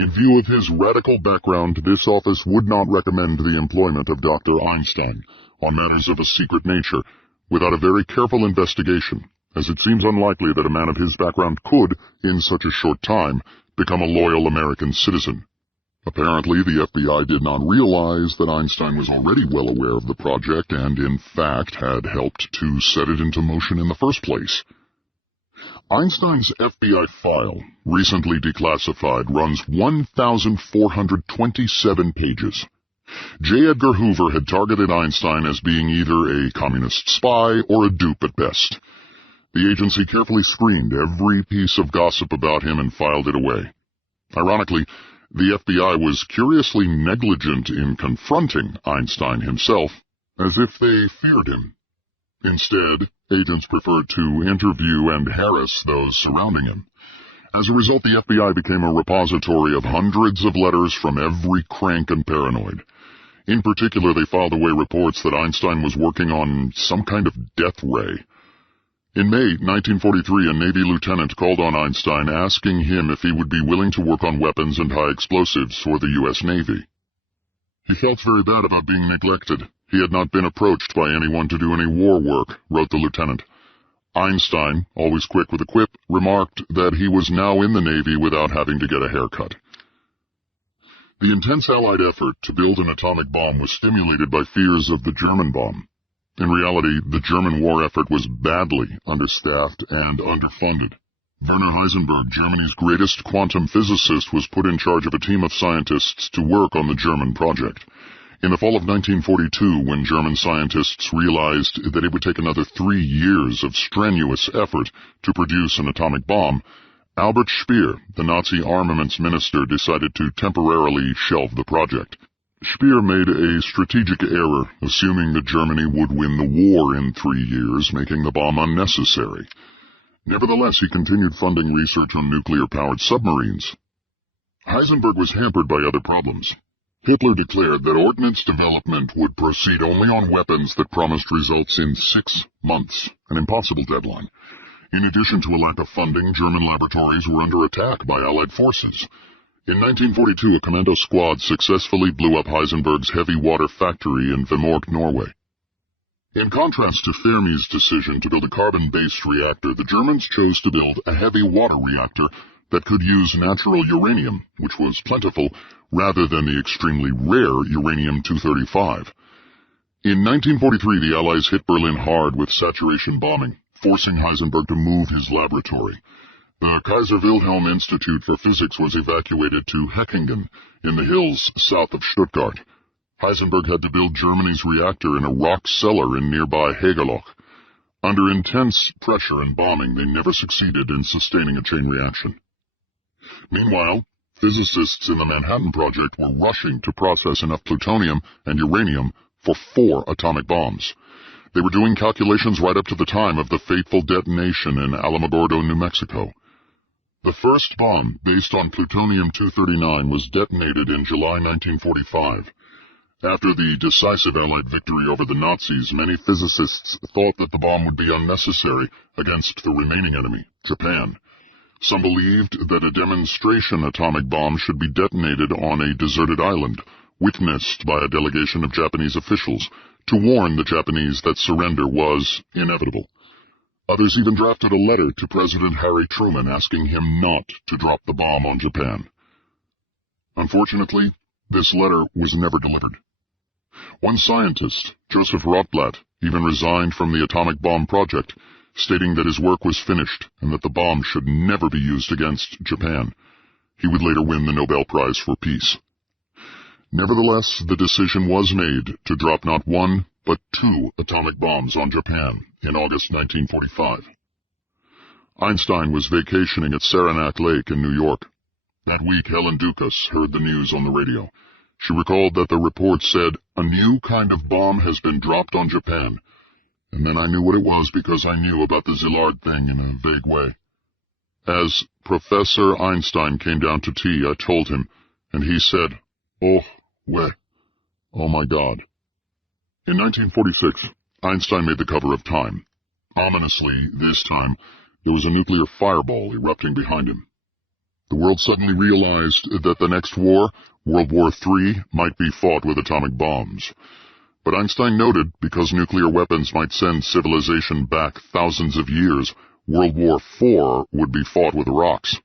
In view of his radical background, this office would not recommend the employment of Dr. Einstein on matters of a secret nature without a very careful investigation, as it seems unlikely that a man of his background could, in such a short time, become a loyal American citizen. Apparently, the FBI did not realize that Einstein was already well aware of the project and, in fact, had helped to set it into motion in the first place. Einstein's FBI file, recently declassified, runs 1,427 pages. J. Edgar Hoover had targeted Einstein as being either a communist spy or a dupe at best. The agency carefully screened every piece of gossip about him and filed it away. Ironically, the FBI was curiously negligent in confronting Einstein himself, as if they feared him. Instead, agents preferred to interview and harass those surrounding him. As a result, the FBI became a repository of hundreds of letters from every crank and paranoid. In particular, they filed away reports that Einstein was working on some kind of death ray. In May 1943, a Navy lieutenant called on Einstein asking him if he would be willing to work on weapons and high explosives for the U.S. Navy. He felt very bad about being neglected. He had not been approached by anyone to do any war work, wrote the lieutenant. Einstein, always quick with a quip, remarked that he was now in the Navy without having to get a haircut. The intense Allied effort to build an atomic bomb was stimulated by fears of the German bomb. In reality, the German war effort was badly understaffed and underfunded. Werner Heisenberg, Germany's greatest quantum physicist, was put in charge of a team of scientists to work on the German project. In the fall of 1942, when German scientists realized that it would take another 3 years of strenuous effort to produce an atomic bomb, Albert Speer, the Nazi armaments minister, decided to temporarily shelve the project. Speer made a strategic error, assuming that Germany would win the war in 3 years, making the bomb unnecessary. Nevertheless, he continued funding research on nuclear-powered submarines. Heisenberg was hampered by other problems. Hitler declared that ordnance development would proceed only on weapons that promised results in 6 months, an impossible deadline. In addition to a lack of funding, German laboratories were under attack by Allied forces. In 1942, a commando squad successfully blew up Heisenberg's heavy water factory in Vemork, Norway. In contrast to Fermi's decision to build a carbon-based reactor, the Germans chose to build a heavy water reactor that could use natural uranium, which was plentiful, rather than the extremely rare uranium-235. In 1943, the Allies hit Berlin hard with saturation bombing, forcing Heisenberg to move his laboratory. The Kaiser Wilhelm Institute for Physics was evacuated to Heckingen in the hills south of Stuttgart. Heisenberg had to build Germany's reactor in a rock cellar in nearby Hageloch. Under intense pressure and bombing, they never succeeded in sustaining a chain reaction. Meanwhile, physicists in the Manhattan Project were rushing to process enough plutonium and uranium for 4 atomic bombs. They were doing calculations right up to the time of the fateful detonation in Alamogordo, New Mexico. The first bomb, based on plutonium-239, was detonated in July 1945. After the decisive Allied victory over the Nazis, many physicists thought that the bomb would be unnecessary against the remaining enemy, Japan. Some believed that a demonstration atomic bomb should be detonated on a deserted island, witnessed by a delegation of Japanese officials, to warn the Japanese that surrender was inevitable. Others even drafted a letter to President Harry Truman asking him not to drop the bomb on Japan. Unfortunately, this letter was never delivered. One scientist, Joseph Rotblat, even resigned from the atomic bomb project, stating that his work was finished and that the bomb should never be used against Japan. He would later win the Nobel Prize for Peace. Nevertheless, the decision was made to drop not 1, but 2 atomic bombs on Japan in August 1945. Einstein was vacationing at Saranac Lake in New York. That week, Helen Dukas heard the news on the radio. She recalled that the report said, "A new kind of bomb has been dropped on Japan." And then I knew what it was because I knew about the Szilard thing in a vague way. As Professor Einstein came down to tea, I told him, and he said, "Oh, ouais. Oh my God." In 1946, Einstein made the cover of Time. Ominously, this time, there was a nuclear fireball erupting behind him. The world suddenly realized that the next war, World War III, might be fought with atomic bombs. But Einstein noted, because nuclear weapons might send civilization back thousands of years, World War IV would be fought with rocks.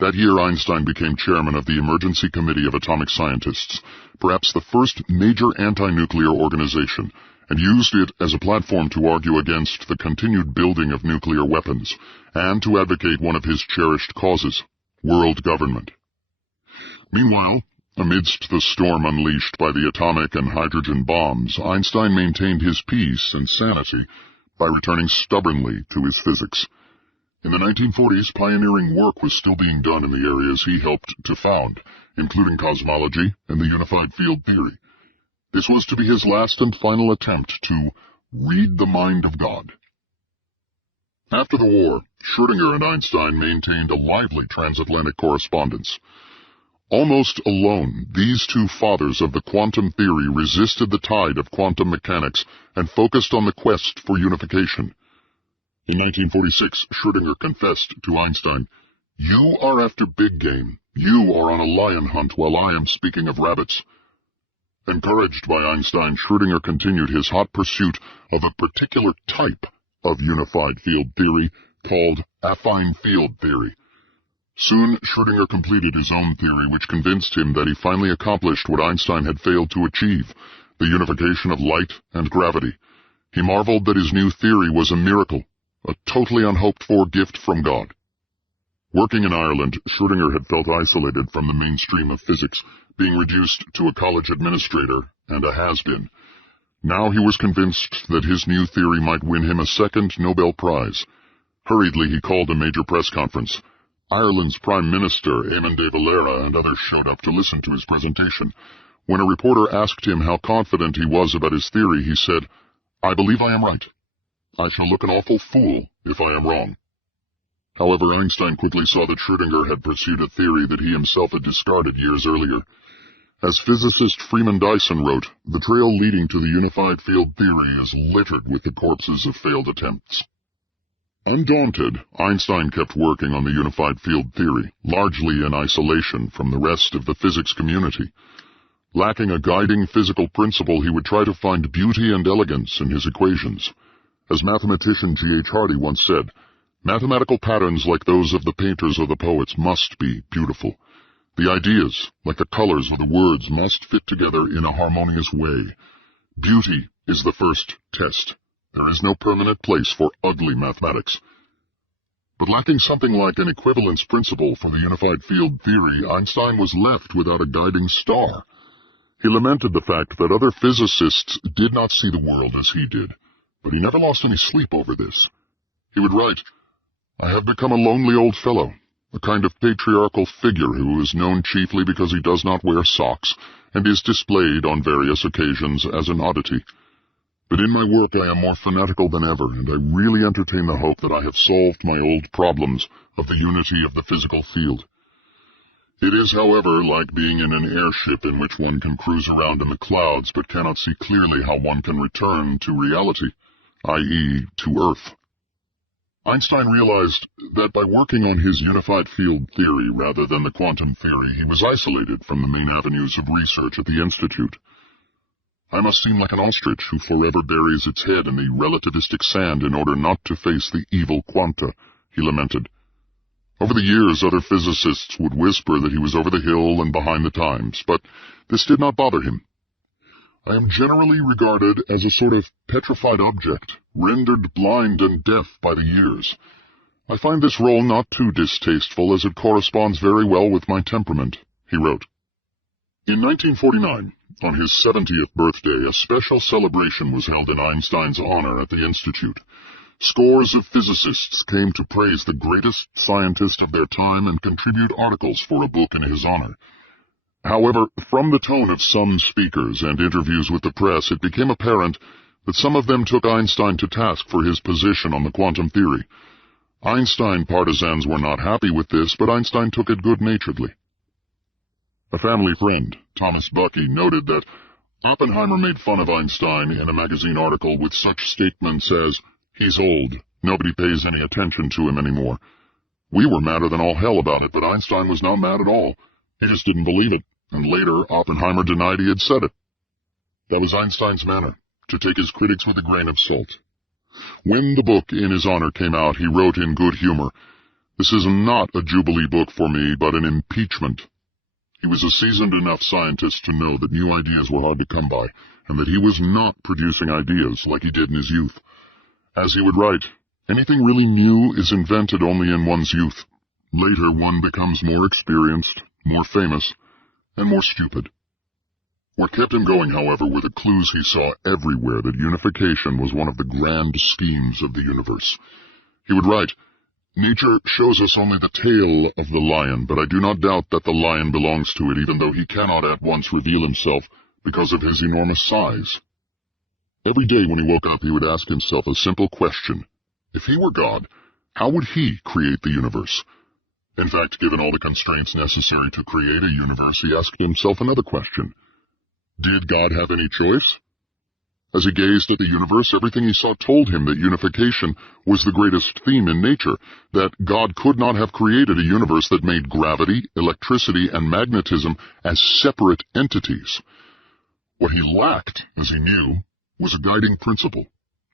That year, Einstein became chairman of the Emergency Committee of Atomic Scientists, perhaps the first major anti-nuclear organization, and used it as a platform to argue against the continued building of nuclear weapons, and to advocate one of his cherished causes, world government. Meanwhile, amidst the storm unleashed by the atomic and hydrogen bombs, Einstein maintained his peace and sanity by returning stubbornly to his physics. In the 1940s, pioneering work was still being done in the areas he helped to found, including cosmology and the unified field theory. This was to be his last and final attempt to read the mind of God. After the war, Schrödinger and Einstein maintained a lively transatlantic correspondence. Almost alone, these two fathers of the quantum theory resisted the tide of quantum mechanics and focused on the quest for unification. In 1946, Schrödinger confessed to Einstein, "You are after big game. You are on a lion hunt while I am speaking of rabbits." Encouraged by Einstein, Schrödinger continued his hot pursuit of a particular type of unified field theory called affine field theory. Soon, Schrödinger completed his own theory, which convinced him that he finally accomplished what Einstein had failed to achieve, the unification of light and gravity. He marveled that his new theory was a miracle, a totally unhoped-for gift from God. Working in Ireland, Schrödinger had felt isolated from the mainstream of physics, being reduced to a college administrator and a has-been. Now he was convinced that his new theory might win him a second Nobel Prize. Hurriedly, he called a major press conference. Ireland's Prime Minister, Eamon de Valera, and others showed up to listen to his presentation. When a reporter asked him how confident he was about his theory, he said, "I believe I am right. I shall look an awful fool if I am wrong." However, Einstein quickly saw that Schrödinger had pursued a theory that he himself had discarded years earlier. As physicist Freeman Dyson wrote, the trail leading to the unified field theory is littered with the corpses of failed attempts. Undaunted, Einstein kept working on the unified field theory, largely in isolation from the rest of the physics community. Lacking a guiding physical principle, he would try to find beauty and elegance in his equations. As mathematician G.H. Hardy once said, "Mathematical patterns like those of the painters or the poets must be beautiful. The ideas, like the colors or the words, must fit together in a harmonious way. Beauty is the first test. There is no permanent place for ugly mathematics." But lacking something like an equivalence principle for the unified field theory, Einstein was left without a guiding star. He lamented the fact that other physicists did not see the world as he did, but he never lost any sleep over this. He would write, "I have become a lonely old fellow, a kind of patriarchal figure who is known chiefly because he does not wear socks and is displayed on various occasions as an oddity. But in my work I am more fanatical than ever, and I really entertain the hope that I have solved my old problems of the unity of the physical field. It is, however, like being in an airship in which one can cruise around in the clouds but cannot see clearly how one can return to reality, i.e., to Earth." Einstein realized that by working on his unified field theory rather than the quantum theory, he was isolated from the main avenues of research at the Institute. "I must seem like an ostrich who forever buries its head in the relativistic sand in order not to face the evil quanta," he lamented. Over the years, other physicists would whisper that he was over the hill and behind the times, but this did not bother him. "I am generally regarded as a sort of petrified object, rendered blind and deaf by the years. I find this role not too distasteful, as it corresponds very well with my temperament," he wrote. In 1949, on his 70th birthday, a special celebration was held in Einstein's honor at the Institute. Scores of physicists came to praise the greatest scientist of their time and contribute articles for a book in his honor. However, from the tone of some speakers and interviews with the press, it became apparent that some of them took Einstein to task for his position on the quantum theory. Einstein partisans were not happy with this, but Einstein took it good-naturedly. A family friend, Thomas Bucky, noted that Oppenheimer made fun of Einstein in a magazine article with such statements as, "He's old. Nobody pays any attention to him anymore." We were madder than all hell about it, but Einstein was not mad at all. He just didn't believe it, and later Oppenheimer denied he had said it. That was Einstein's manner, to take his critics with a grain of salt. When the book in his honor came out, he wrote in good humor, "This is not a jubilee book for me, but an impeachment." He was a seasoned enough scientist to know that new ideas were hard to come by, and that he was not producing ideas like he did in his youth. As he would write, "Anything really new is invented only in one's youth. Later one becomes more experienced, more famous, and more stupid." What kept him going, however, were the clues he saw everywhere that unification was one of the grand schemes of the universe. He would write, "Nature shows us only the tail of the lion, but I do not doubt that the lion belongs to it, even though he cannot at once reveal himself because of his enormous size." Every day when he woke up, he would ask himself a simple question. If he were God, how would he create the universe? In fact, given all the constraints necessary to create a universe, he asked himself another question. Did God have any choice? As he gazed at the universe, everything he saw told him that unification was the greatest theme in nature, that God could not have created a universe that made gravity, electricity, and magnetism as separate entities. What he lacked, as he knew, was a guiding principle,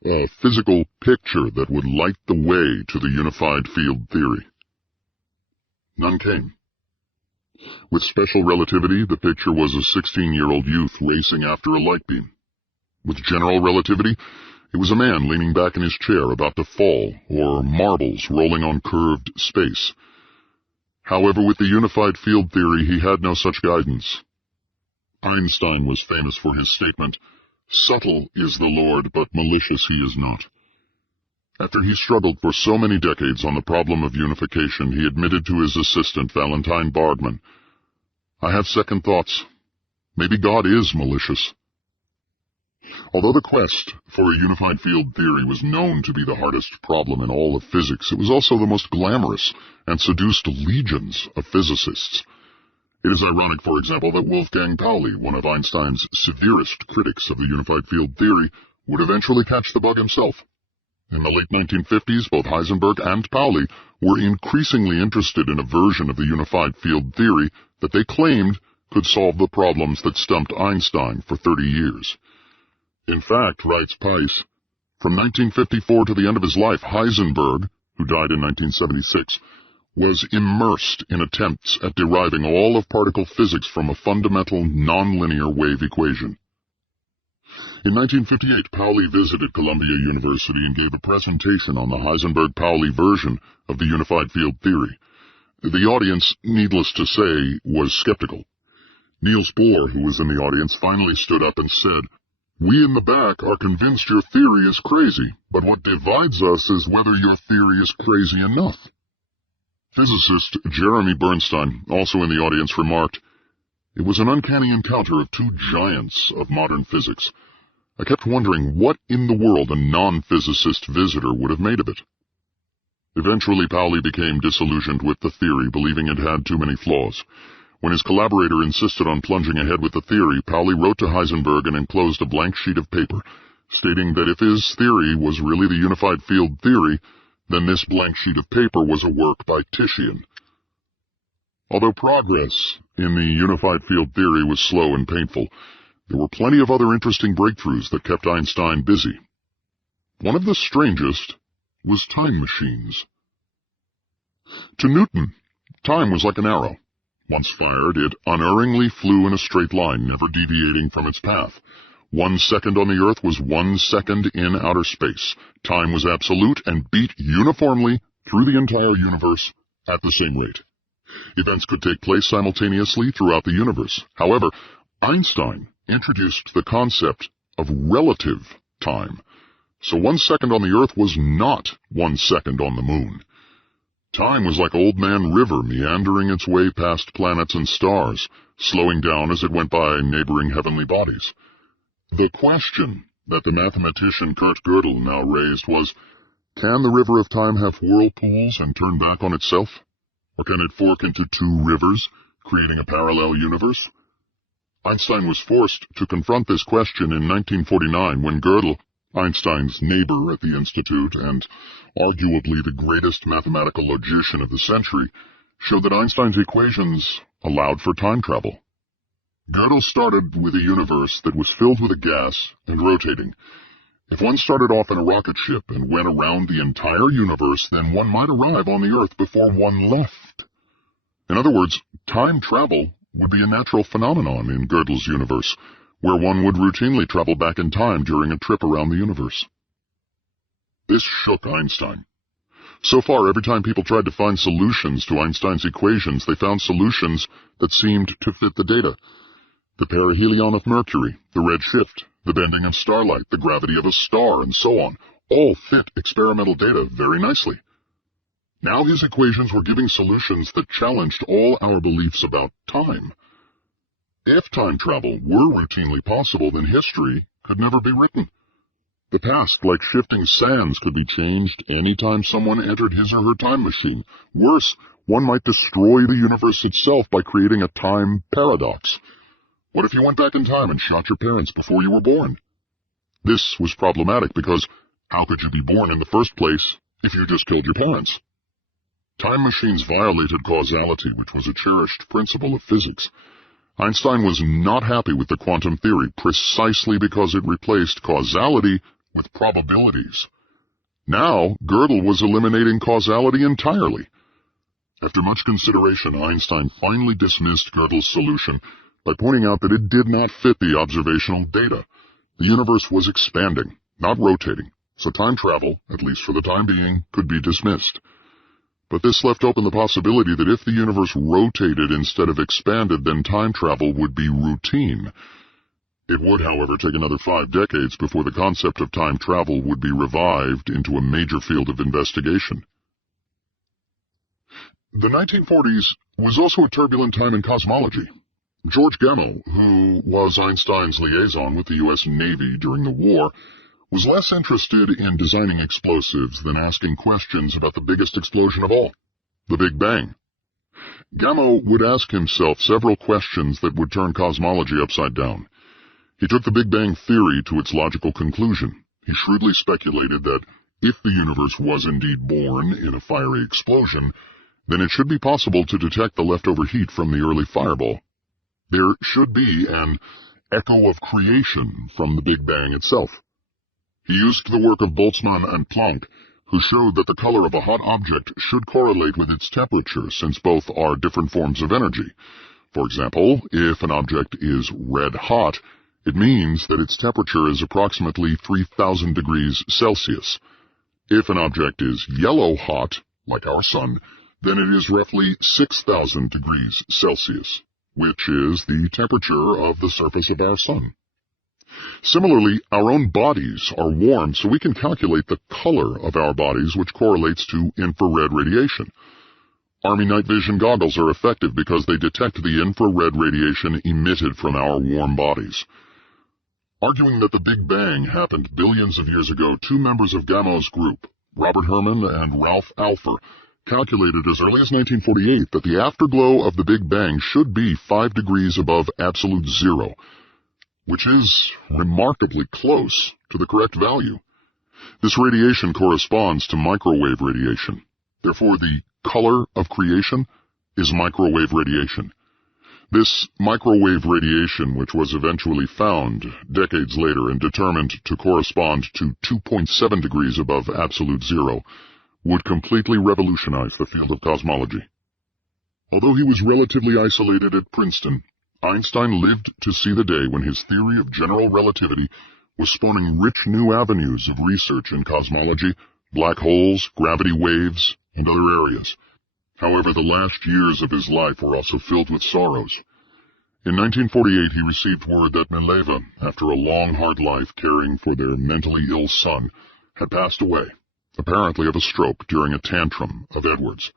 a physical picture that would light the way to the unified field theory. None came. With special relativity, the picture was a 16-year-old youth racing after a light beam. With general relativity, it was a man leaning back in his chair about to fall, or marbles rolling on curved space. However, with the unified field theory, he had no such guidance. Einstein was famous for his statement, "Subtle is the Lord, but malicious he is not." After he struggled for so many decades on the problem of unification, he admitted to his assistant, Valentine Bargmann, "I have second thoughts. Maybe God is malicious." Although the quest for a unified field theory was known to be the hardest problem in all of physics, it was also the most glamorous and seduced legions of physicists. It is ironic, for example, that Wolfgang Pauli, one of Einstein's severest critics of the unified field theory, would eventually catch the bug himself. In the late 1950s, both Heisenberg and Pauli were increasingly interested in a version of the unified field theory that they claimed could solve the problems that stumped Einstein for 30 years. In fact, writes Peiss, from 1954 to the end of his life, Heisenberg, who died in 1976, was immersed in attempts at deriving all of particle physics from a fundamental nonlinear wave equation. In 1958, Pauli visited Columbia University and gave a presentation on the Heisenberg-Pauli version of the unified field theory. The audience, needless to say, was skeptical. Niels Bohr, who was in the audience, finally stood up and said, "We in the back are convinced your theory is crazy, but what divides us is whether your theory is crazy enough." Physicist Jeremy Bernstein, also in the audience, remarked, "It was an uncanny encounter of two giants of modern physics. I kept wondering what in the world a non-physicist visitor would have made of it." Eventually, Pauli became disillusioned with the theory, believing it had too many flaws. When his collaborator insisted on plunging ahead with the theory, Pauli wrote to Heisenberg and enclosed a blank sheet of paper, stating that if his theory was really the unified field theory, then this blank sheet of paper was a work by Titian. Although progress in the unified field theory was slow and painful, there were plenty of other interesting breakthroughs that kept Einstein busy. One of the strangest was time machines. To Newton, time was like an arrow. Once fired, it unerringly flew in a straight line, never deviating from its path. 1 second on the Earth was 1 second in outer space. Time was absolute and beat uniformly through the entire universe at the same rate. Events could take place simultaneously throughout the universe. However, Einstein introduced the concept of relative time. So 1 second on the Earth was not 1 second on the Moon. Time was like Old Man River meandering its way past planets and stars, slowing down as it went by neighboring heavenly bodies. The question that the mathematician Kurt Gödel now raised was, can the river of time have whirlpools and turn back on itself? Or can it fork into two rivers, creating a parallel universe? Einstein was forced to confront this question in 1949 when Gödel, Einstein's neighbor at the Institute and arguably the greatest mathematical logician of the century, showed that Einstein's equations allowed for time travel. Gödel started with a universe that was filled with a gas and rotating. If one started off in a rocket ship and went around the entire universe, then one might arrive on the Earth before one left. In other words, time travel would be a natural phenomenon in Gödel's universe, where one would routinely travel back in time during a trip around the universe. This shook Einstein. So far, every time people tried to find solutions to Einstein's equations, they found solutions that seemed to fit the data. The perihelion of Mercury, the red shift, the bending of starlight, the gravity of a star, and so on, all fit experimental data very nicely. Now his equations were giving solutions that challenged all our beliefs about time. If time travel were routinely possible, then history could never be written. The past, like shifting sands, could be changed any time someone entered his or her time machine. Worse, one might destroy the universe itself by creating a time paradox. What if you went back in time and shot your parents before you were born? This was problematic because how could you be born in the first place if you just killed your parents? Time machines violated causality, which was a cherished principle of physics. Einstein was not happy with the quantum theory precisely because it replaced causality with probabilities. Now, Gödel was eliminating causality entirely. After much consideration, Einstein finally dismissed Gödel's solution by pointing out that it did not fit the observational data. The universe was expanding, not rotating, so time travel, at least for the time being, could be dismissed. But this left open the possibility that if the universe rotated instead of expanded, then time travel would be routine. It would, however, take another 5 decades before the concept of time travel would be revived into a major field of investigation. The 1940s was also a turbulent time in cosmology. George Gamow, who was Einstein's liaison with the U.S. Navy during the war, was less interested in designing explosives than asking questions about the biggest explosion of all, the Big Bang. Gamow would ask himself several questions that would turn cosmology upside down. He took the Big Bang theory to its logical conclusion. He shrewdly speculated that if the universe was indeed born in a fiery explosion, then it should be possible to detect the leftover heat from the early fireball. There should be an echo of creation from the Big Bang itself. He used the work of Boltzmann and Planck, who showed that the color of a hot object should correlate with its temperature, since both are different forms of energy. For example, if an object is red hot, It means that its temperature is approximately 3,000 degrees Celsius. If an object is yellow hot, like our sun, then it is roughly 6,000 degrees Celsius, which is the temperature of the surface of our sun. Similarly, our own bodies are warm, so we can calculate the color of our bodies, which correlates to infrared radiation. Army night vision goggles are effective because they detect the infrared radiation emitted from our warm bodies. Arguing that the Big Bang happened billions of years ago, two members of Gamo's group, Robert Herman and Ralph Alpher, calculated as early as 1948 that the afterglow of the Big Bang should be 5 degrees above absolute zero, which is remarkably close to the correct value. This radiation corresponds to microwave radiation. Therefore, the color of creation is microwave radiation. This microwave radiation, which was eventually found decades later and determined to correspond to 2.7 degrees above absolute zero, would completely revolutionize the field of cosmology. Although he was relatively isolated at Princeton, Einstein lived to see the day when his theory of general relativity was spawning rich new avenues of research in cosmology, black holes, gravity waves, and other areas. However, the last years of his life were also filled with sorrows. In 1948, he received word that Mileva, after a long, hard life caring for their mentally ill son, had passed away, apparently of a stroke during a tantrum of Edward's.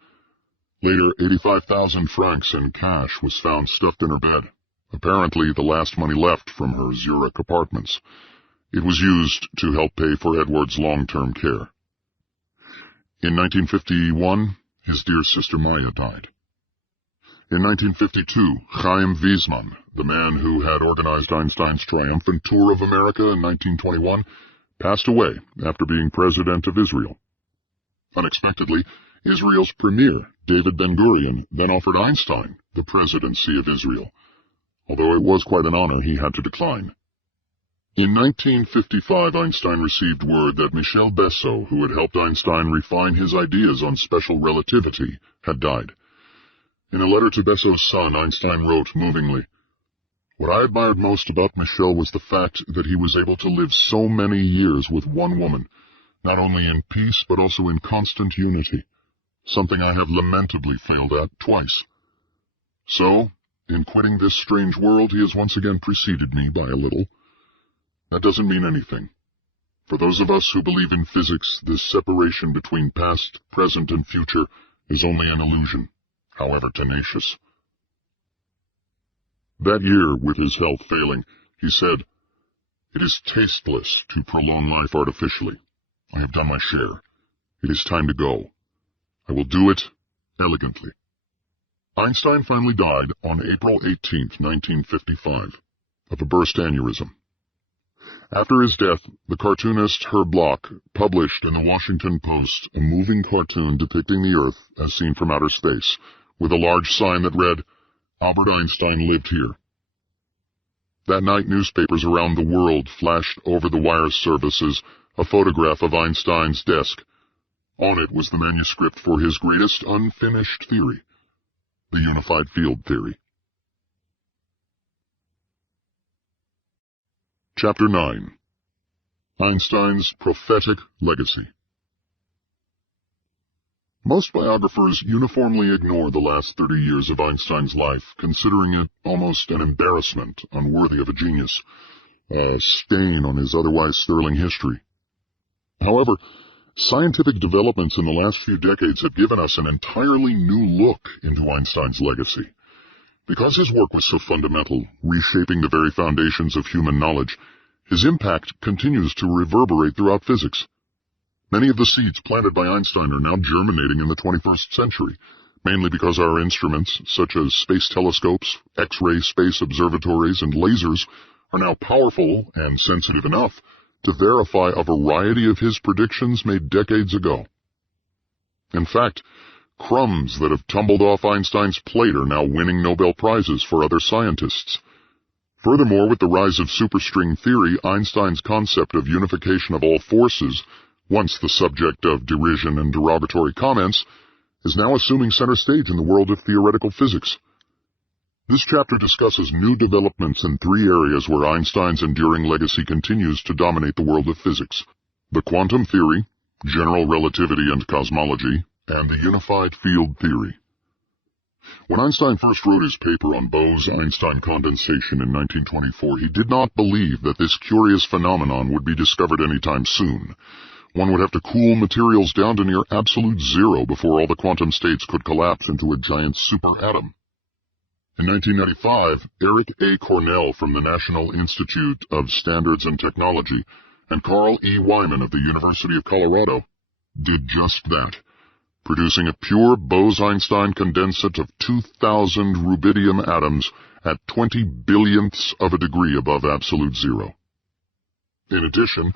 Later, 85,000 francs in cash was found stuffed in her bed, apparently the last money left from her Zurich apartments. It was used to help pay for Edward's long-term care. In 1951, his dear sister Maya died. In 1952, Chaim Weizmann, the man who had organized Einstein's triumphant tour of America in 1921, passed away after being president of Israel. Unexpectedly, Israel's premier, David Ben-Gurion, then offered Einstein the presidency of Israel, although it was quite an honor he had to decline. In 1955, Einstein received word that Michel Besso, who had helped Einstein refine his ideas on special relativity, had died. In a letter to Besso's son, Einstein wrote movingly, "What I admired most about Michel was the fact that he was able to live so many years with one woman, not only in peace but also in constant unity, something I have lamentably failed at twice. So, in quitting this strange world, he has once again preceded me by a little. That doesn't mean anything. For those of us who believe in physics, this separation between past, present, and future is only an illusion, however tenacious." That year, with his health failing, he said, "It is tasteless to prolong life artificially. I have done my share. It is time to go. I will do it elegantly." Einstein finally died on April 18, 1955, of a burst aneurysm. After his death, the cartoonist Herb Bloch published in the Washington Post a moving cartoon depicting the Earth as seen from outer space, with a large sign that read, "Albert Einstein lived here." That night, newspapers around the world flashed over the wire services a photograph of Einstein's desk. On it was the manuscript for his greatest unfinished theory, the unified field theory. Chapter 9. Einstein's Prophetic Legacy. Most biographers uniformly ignore the last 30 years of Einstein's life, considering it almost an embarrassment unworthy of a genius, a stain on his otherwise sterling history. However, scientific developments in the last few decades have given us an entirely new look into Einstein's legacy. Because his work was so fundamental, reshaping the very foundations of human knowledge, his impact continues to reverberate throughout physics. Many of the seeds planted by Einstein are now germinating in the 21st century, mainly because our instruments, such as space telescopes, X-ray space observatories, and lasers, are now powerful and sensitive enough to verify a variety of his predictions made decades ago. In fact, crumbs that have tumbled off Einstein's plate are now winning Nobel Prizes for other scientists. Furthermore, with the rise of superstring theory, Einstein's concept of unification of all forces, once the subject of derision and derogatory comments, is now assuming center stage in the world of theoretical physics. This chapter discusses new developments in three areas where Einstein's enduring legacy continues to dominate the world of physics: the quantum theory, general relativity and cosmology, and the unified field theory. When Einstein first wrote his paper on Bose-Einstein condensation in 1924, he did not believe that this curious phenomenon would be discovered anytime soon. One would have to cool materials down to near absolute zero before all the quantum states could collapse into a giant superatom. In 1995, Eric A. Cornell from the National Institute of Standards and Technology and Carl E. Wyman of the University of Colorado did just that, producing a pure Bose-Einstein condensate of 2,000 rubidium atoms at 20 billionths of a degree above absolute zero. In addition,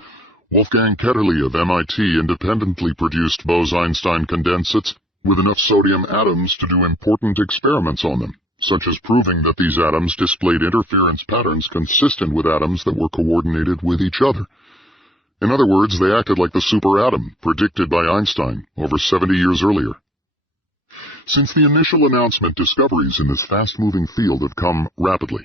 Wolfgang Ketterle of MIT independently produced Bose-Einstein condensates with enough sodium atoms to do important experiments on them, such as proving that these atoms displayed interference patterns consistent with atoms that were coordinated with each other. In other words, they acted like the superatom predicted by Einstein over 70 years earlier. Since the initial announcement, discoveries in this fast-moving field have come rapidly.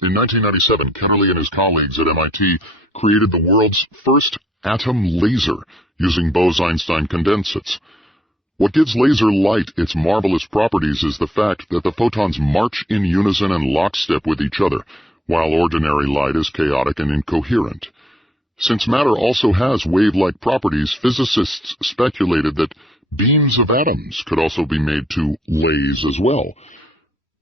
In 1997, Ketterle and his colleagues at MIT created the world's first atom laser using Bose-Einstein condensates. What gives laser light its marvelous properties is the fact that the photons march in unison and lockstep with each other, while ordinary light is chaotic and incoherent. Since matter also has wave-like properties, physicists speculated that beams of atoms could also be made to laze as well.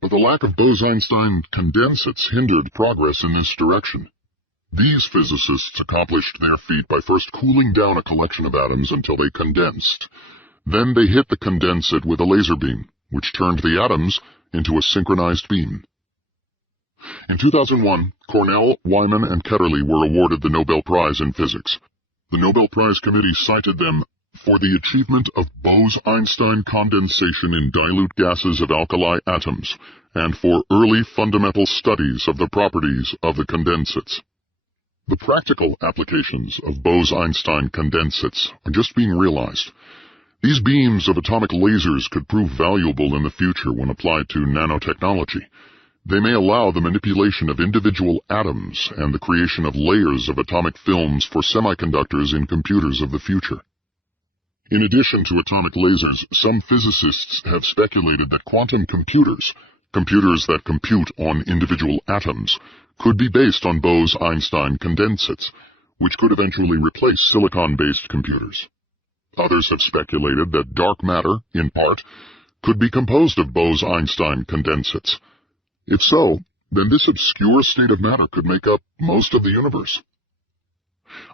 But the lack of Bose-Einstein condensates hindered progress in this direction. These physicists accomplished their feat by first cooling down a collection of atoms until they condensed. Then they hit the condensate with a laser beam, which turned the atoms into a synchronized beam. In 2001, Cornell, Wyman, and Ketterle were awarded the Nobel Prize in Physics. The Nobel Prize Committee cited them for the achievement of Bose-Einstein condensation in dilute gases of alkali atoms, and for early fundamental studies of the properties of the condensates. The practical applications of Bose-Einstein condensates are just being realized. These beams of atomic lasers could prove valuable in the future when applied to nanotechnology. They may allow the manipulation of individual atoms and the creation of layers of atomic films for semiconductors in computers of the future. In addition to atomic lasers, some physicists have speculated that quantum computers that compute on individual atoms, could be based on Bose-Einstein condensates, which could eventually replace silicon-based computers. Others have speculated that dark matter, in part, could be composed of Bose-Einstein condensates. If so, then this obscure state of matter could make up most of the universe.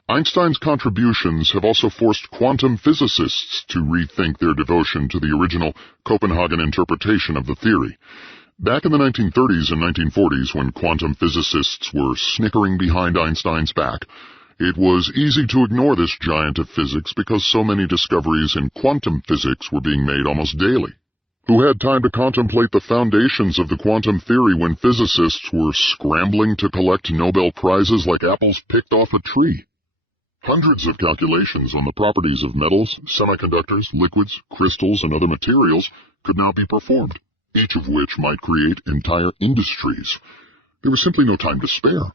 Einstein's contributions have also forced quantum physicists to rethink their devotion to the original Copenhagen interpretation of the theory. Back in the 1930s and 1940s, when quantum physicists were snickering behind Einstein's back, it was easy to ignore this giant of physics because so many discoveries in quantum physics were being made almost daily. Who had time to contemplate the foundations of the quantum theory when physicists were scrambling to collect Nobel Prizes like apples picked off a tree? Hundreds of calculations on the properties of metals, semiconductors, liquids, crystals, and other materials could now be performed, each of which might create entire industries. There was simply no time to spare.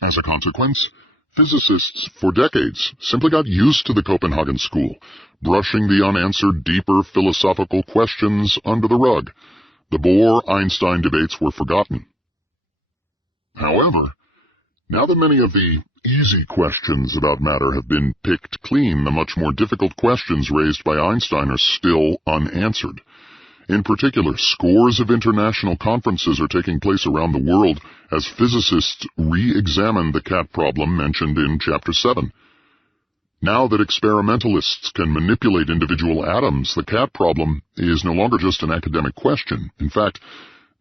As a consequence, physicists for decades simply got used to the Copenhagen school, brushing the unanswered deeper philosophical questions under the rug. The Bohr-Einstein debates were forgotten. However, now that many of the easy questions about matter have been picked clean, the much more difficult questions raised by Einstein are still unanswered. In particular, scores of international conferences are taking place around the world as physicists re-examine the cat problem mentioned in Chapter 7. Now that experimentalists can manipulate individual atoms, the cat problem is no longer just an academic question. In fact,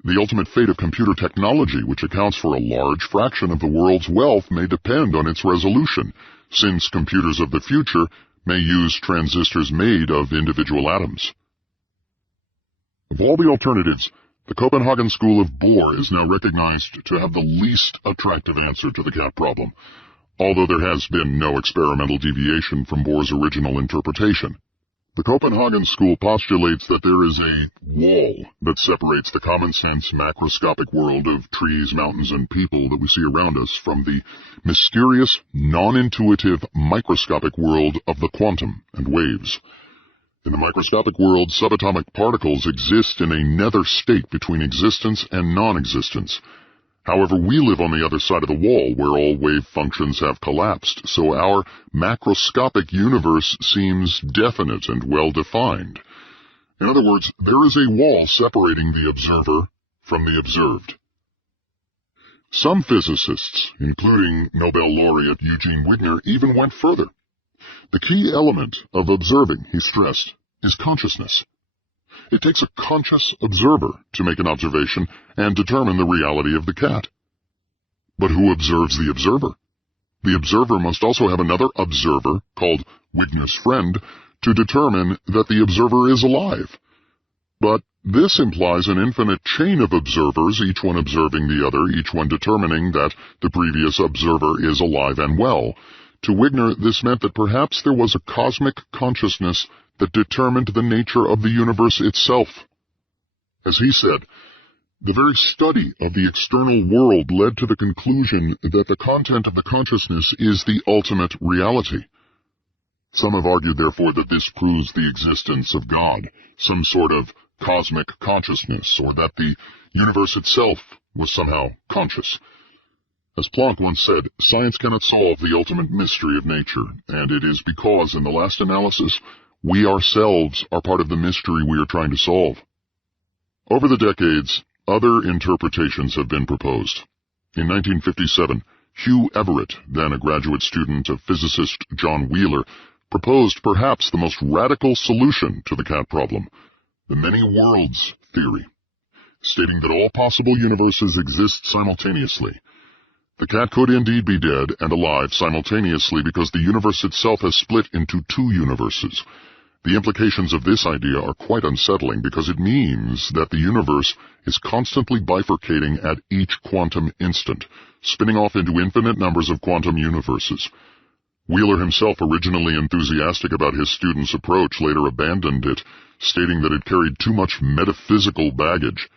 the ultimate fate of computer technology, which accounts for a large fraction of the world's wealth, may depend on its resolution, since computers of the future may use transistors made of individual atoms. Of all the alternatives, the Copenhagen School of Bohr is now recognized to have the least attractive answer to the cat problem, although there has been no experimental deviation from Bohr's original interpretation. The Copenhagen school postulates that there is a wall that separates the common-sense macroscopic world of trees, mountains, and people that we see around us from the mysterious, non-intuitive, microscopic world of the quantum and waves. In the microscopic world, subatomic particles exist in a nether state between existence and non-existence. However, we live on the other side of the wall, where all wave functions have collapsed, so our macroscopic universe seems definite and well-defined. In other words, there is a wall separating the observer from the observed. Some physicists, including Nobel laureate Eugene Wigner, even went further. The key element of observing, he stressed, is consciousness. It takes a conscious observer to make an observation and determine the reality of the cat. But who observes the observer? The observer must also have another observer, called Wigner's friend, to determine that the observer is alive. But this implies an infinite chain of observers, each one observing the other, each one determining that the previous observer is alive and well. To Wigner, this meant that perhaps there was a cosmic consciousness that determined the nature of the universe itself. As he said, the very study of the external world led to the conclusion that the content of the consciousness is the ultimate reality. Some have argued, therefore, that this proves the existence of God, some sort of cosmic consciousness, or that the universe itself was somehow conscious. As Planck once said, science cannot solve the ultimate mystery of nature, and it is because, in the last analysis, we ourselves are part of the mystery we are trying to solve. Over the decades, other interpretations have been proposed. In 1957, Hugh Everett, then a graduate student of physicist John Wheeler, proposed perhaps the most radical solution to the cat problem, the many worlds theory, stating that all possible universes exist simultaneously. The cat could indeed be dead and alive simultaneously because the universe itself has split into two universes. The implications of this idea are quite unsettling because it means that the universe is constantly bifurcating at each quantum instant, spinning off into infinite numbers of quantum universes. Wheeler himself, originally enthusiastic about his student's approach, later abandoned it, stating that it carried too much metaphysical baggage.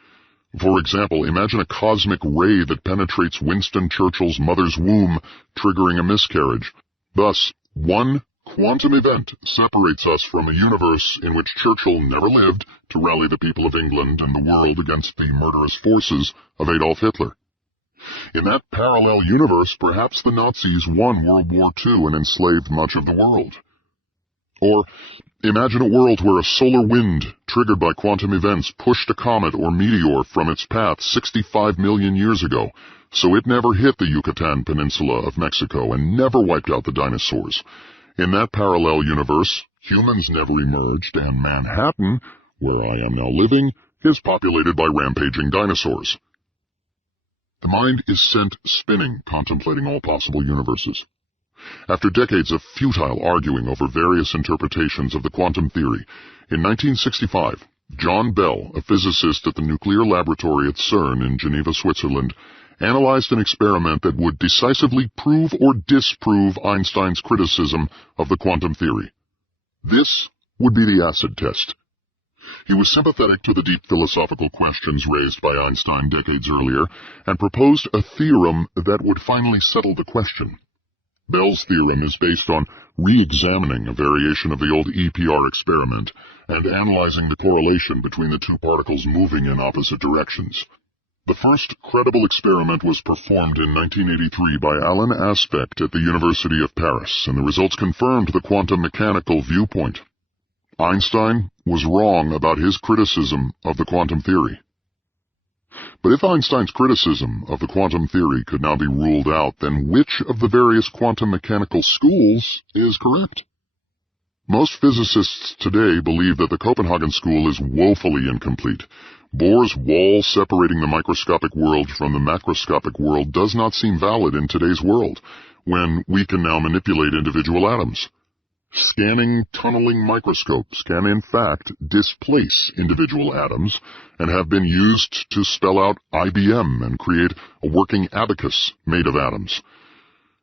For example, imagine a cosmic ray that penetrates Winston Churchill's mother's womb, triggering a miscarriage. Thus, one quantum event separates us from a universe in which Churchill never lived to rally the people of England and the world against the murderous forces of Adolf Hitler. In that parallel universe, perhaps the Nazis won World War II and enslaved much of the world. Or imagine a world where a solar wind, triggered by quantum events, pushed a comet or meteor from its path 65 million years ago, so it never hit the Yucatan Peninsula of Mexico and never wiped out the dinosaurs. In that parallel universe, humans never emerged, and Manhattan, where I am now living, is populated by rampaging dinosaurs. The mind is sent spinning, contemplating all possible universes. After decades of futile arguing over various interpretations of the quantum theory, in 1965, John Bell, a physicist at the nuclear laboratory at CERN in Geneva, Switzerland, analyzed an experiment that would decisively prove or disprove Einstein's criticism of the quantum theory. This would be the acid test. He was sympathetic to the deep philosophical questions raised by Einstein decades earlier and proposed a theorem that would finally settle the question. Bell's theorem is based on re-examining a variation of the old EPR experiment and analyzing the correlation between the two particles moving in opposite directions. The first credible experiment was performed in 1983 by Alain Aspect at the University of Paris, and the results confirmed the quantum mechanical viewpoint. Einstein was wrong about his criticism of the quantum theory. But if Einstein's criticism of the quantum theory could now be ruled out, then which of the various quantum mechanical schools is correct? Most physicists today believe that the Copenhagen school is woefully incomplete. Bohr's wall separating the microscopic world from the macroscopic world does not seem valid in today's world, when we can now manipulate individual atoms. Scanning tunneling microscopes can in fact displace individual atoms and have been used to spell out IBM and create a working abacus made of atoms.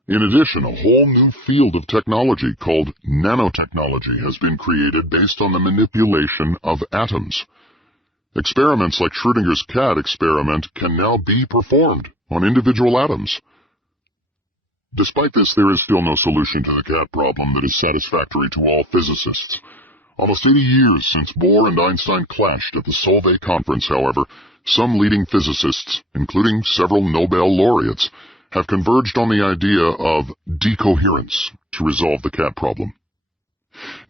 In addition, a whole new field of technology called nanotechnology has been created based on the manipulation of atoms. Experiments like Schrödinger's cat experiment can now be performed on individual atoms. Despite this, there is still no solution to the cat problem that is satisfactory to all physicists. Almost 80 years since Bohr and Einstein clashed at the Solvay conference, however, some leading physicists, including several Nobel laureates, have converged on the idea of decoherence to resolve the cat problem.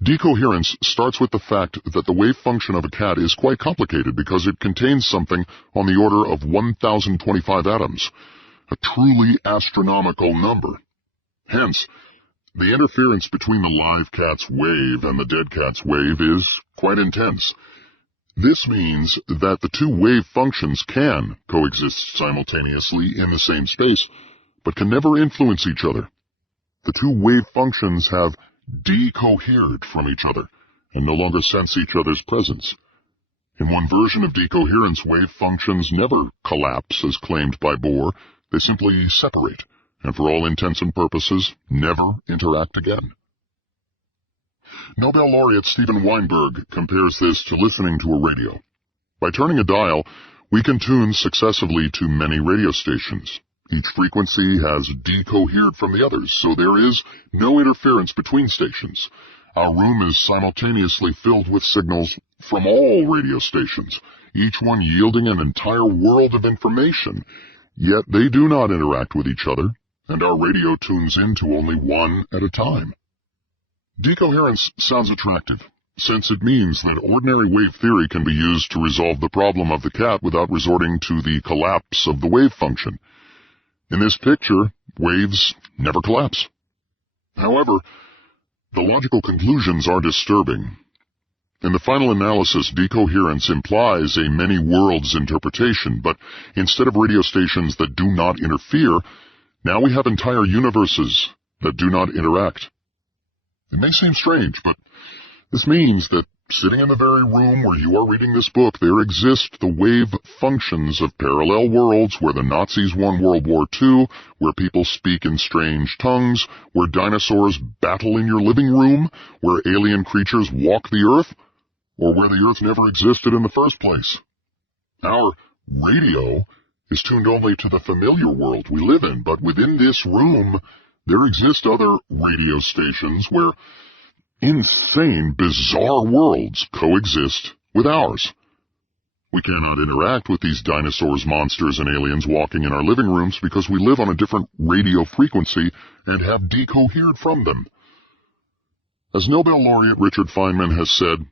Decoherence starts with the fact that the wave function of a cat is quite complicated because it contains something on the order of 1,025 atoms, a truly astronomical number. Hence, the interference between the live cat's wave and the dead cat's wave is quite intense. This means that the two wave functions can coexist simultaneously in the same space, but can never influence each other. The two wave functions have decohered from each other and no longer sense each other's presence. In one version of decoherence, wave functions never collapse as claimed by Bohr. They simply separate, and for all intents and purposes, never interact again. Nobel laureate Steven Weinberg compares this to listening to a radio. By turning a dial, we can tune successively to many radio stations. Each frequency has decohered from the others, so there is no interference between stations. Our room is simultaneously filled with signals from all radio stations, each one yielding an entire world of information. Yet they do not interact with each other, and our radio tunes into only one at a time. Decoherence sounds attractive, since it means that ordinary wave theory can be used to resolve the problem of the cat without resorting to the collapse of the wave function. In this picture, waves never collapse. However, the logical conclusions are disturbing. In the final analysis, decoherence implies a many worlds interpretation, but instead of radio stations that do not interfere, now we have entire universes that do not interact. It may seem strange, but this means that sitting in the very room where you are reading this book, there exist the wave functions of parallel worlds where the Nazis won World War II, where people speak in strange tongues, where dinosaurs battle in your living room, where alien creatures walk the earth, or where the earth never existed in the first place. Our radio is tuned only to the familiar world we live in, but within this room, there exist other radio stations where insane, bizarre worlds coexist with ours. We cannot interact with these dinosaurs, monsters, and aliens walking in our living rooms because we live on a different radio frequency and have decohered from them. As Nobel laureate Richard Feynman has said,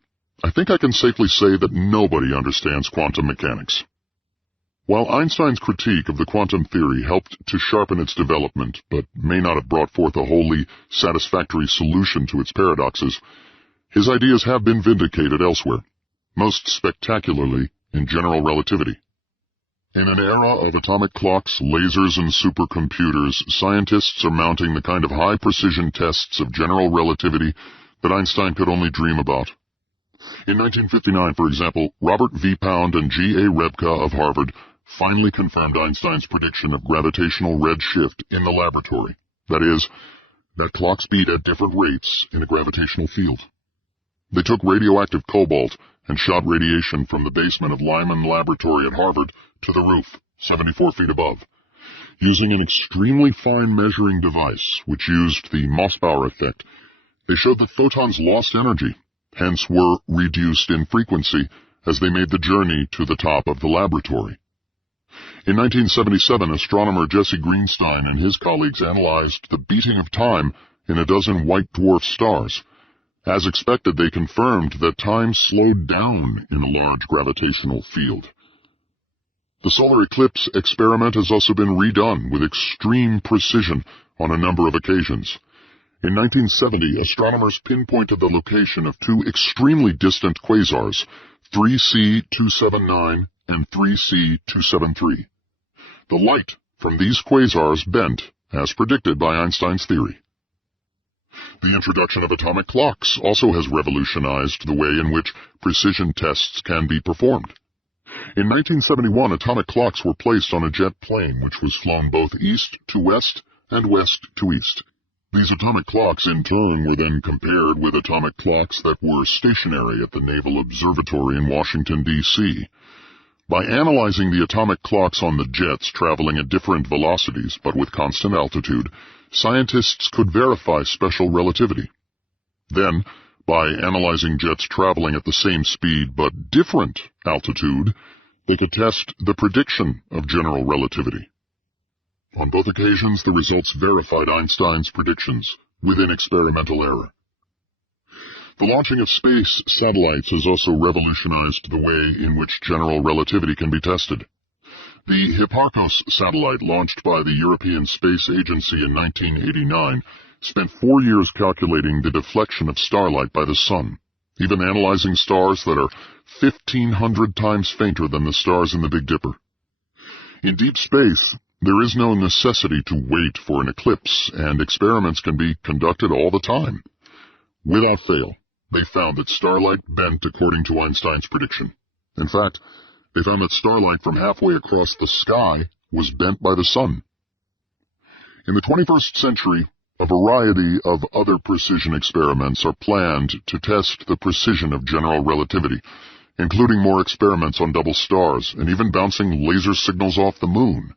I think I can safely say that nobody understands quantum mechanics. While Einstein's critique of the quantum theory helped to sharpen its development, but may not have brought forth a wholly satisfactory solution to its paradoxes, his ideas have been vindicated elsewhere, most spectacularly in general relativity. In an era of atomic clocks, lasers, and supercomputers, scientists are mounting the kind of high-precision tests of general relativity that Einstein could only dream about. In 1959, for example, Robert V. Pound and G.A. Rebka of Harvard finally confirmed Einstein's prediction of gravitational redshift in the laboratory. That is, that clocks beat at different rates in a gravitational field. They took radioactive cobalt and shot radiation from the basement of Lyman Laboratory at Harvard to the roof, 74 feet above. Using an extremely fine measuring device, which used the Mossbauer effect, they showed that photons lost energy, hence were reduced in frequency as they made the journey to the top of the laboratory. In 1977, astronomer Jesse Greenstein and his colleagues analyzed the beating of time in a dozen white dwarf stars. As expected, they confirmed that time slowed down in a large gravitational field. The solar eclipse experiment has also been redone with extreme precision on a number of occasions. In 1970, astronomers pinpointed the location of two extremely distant quasars, 3C279 and 3C273. The light from these quasars bent, as predicted by Einstein's theory. The introduction of atomic clocks also has revolutionized the way in which precision tests can be performed. In 1971, atomic clocks were placed on a jet plane which was flown both east to west and west to east. These atomic clocks, in turn, were then compared with atomic clocks that were stationary at the Naval Observatory in Washington, D.C. By analyzing the atomic clocks on the jets traveling at different velocities but with constant altitude, scientists could verify special relativity. Then, by analyzing jets traveling at the same speed but different altitude, they could test the prediction of general relativity. On both occasions, the results verified Einstein's predictions, within experimental error. The launching of space satellites has also revolutionized the way in which general relativity can be tested. The Hipparcos satellite, launched by the European Space Agency in 1989, spent 4 years calculating the deflection of starlight by the sun, even analyzing stars that are 1,500 times fainter than the stars in the Big Dipper. In deep space, there is no necessity to wait for an eclipse, and experiments can be conducted all the time. Without fail, they found that starlight bent according to Einstein's prediction. In fact, they found that starlight from halfway across the sky was bent by the sun. In the 21st century, a variety of other precision experiments are planned to test the precision of general relativity, including more experiments on double stars and even bouncing laser signals off the moon.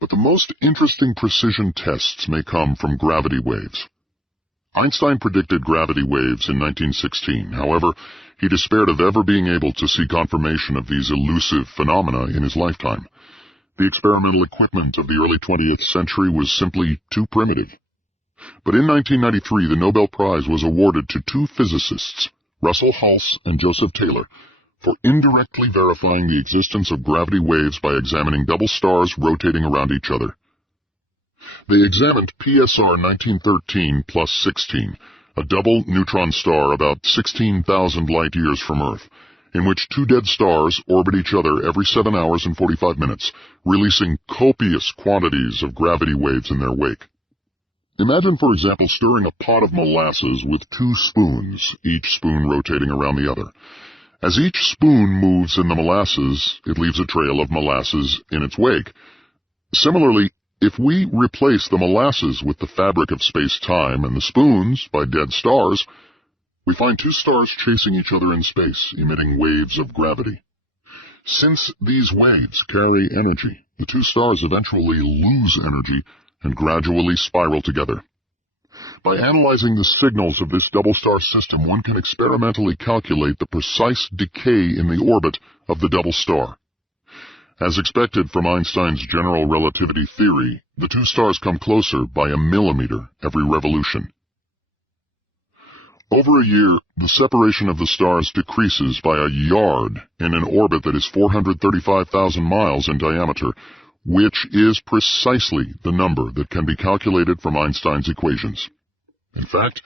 But the most interesting precision tests may come from gravity waves. Einstein predicted gravity waves in 1916. However, he despaired of ever being able to see confirmation of these elusive phenomena in his lifetime. The experimental equipment of the early 20th century was simply too primitive. But in 1993, the Nobel Prize was awarded to two physicists, Russell Hulse and Joseph Taylor, for indirectly verifying the existence of gravity waves by examining double stars rotating around each other. They examined PSR 1913 plus 16, a double neutron star about 16,000 light-years from Earth, in which two dead stars orbit each other every 7 hours and 45 minutes, releasing copious quantities of gravity waves in their wake. Imagine, for example, stirring a pot of molasses with two spoons, each spoon rotating around the other. As each spoon moves in the molasses, it leaves a trail of molasses in its wake. Similarly, if we replace the molasses with the fabric of space-time and the spoons by dead stars, we find two stars chasing each other in space, emitting waves of gravity. Since these waves carry energy, the two stars eventually lose energy and gradually spiral together. By analyzing the signals of this double-star system, one can experimentally calculate the precise decay in the orbit of the double star. As expected from Einstein's general relativity theory, the two stars come closer by a millimeter every revolution. Over a year, the separation of the stars decreases by a yard in an orbit that is 435,000 miles in diameter, which is precisely the number that can be calculated from Einstein's equations. In fact,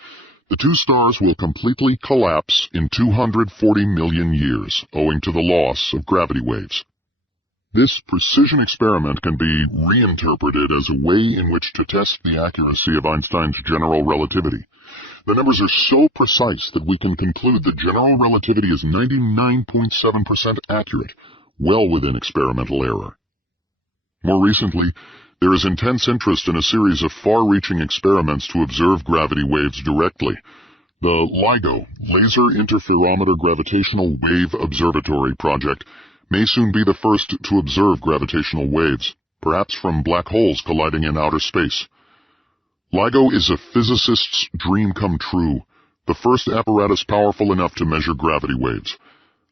the two stars will completely collapse in 240 million years, owing to the loss of gravity waves. This precision experiment can be reinterpreted as a way in which to test the accuracy of Einstein's general relativity. The numbers are so precise that we can conclude that general relativity is 99.7% accurate, well within experimental error. More recently, there is intense interest in a series of far-reaching experiments to observe gravity waves directly. The LIGO, Laser Interferometer Gravitational Wave Observatory project, may soon be the first to observe gravitational waves, perhaps from black holes colliding in outer space. LIGO is a physicist's dream come true, the first apparatus powerful enough to measure gravity waves.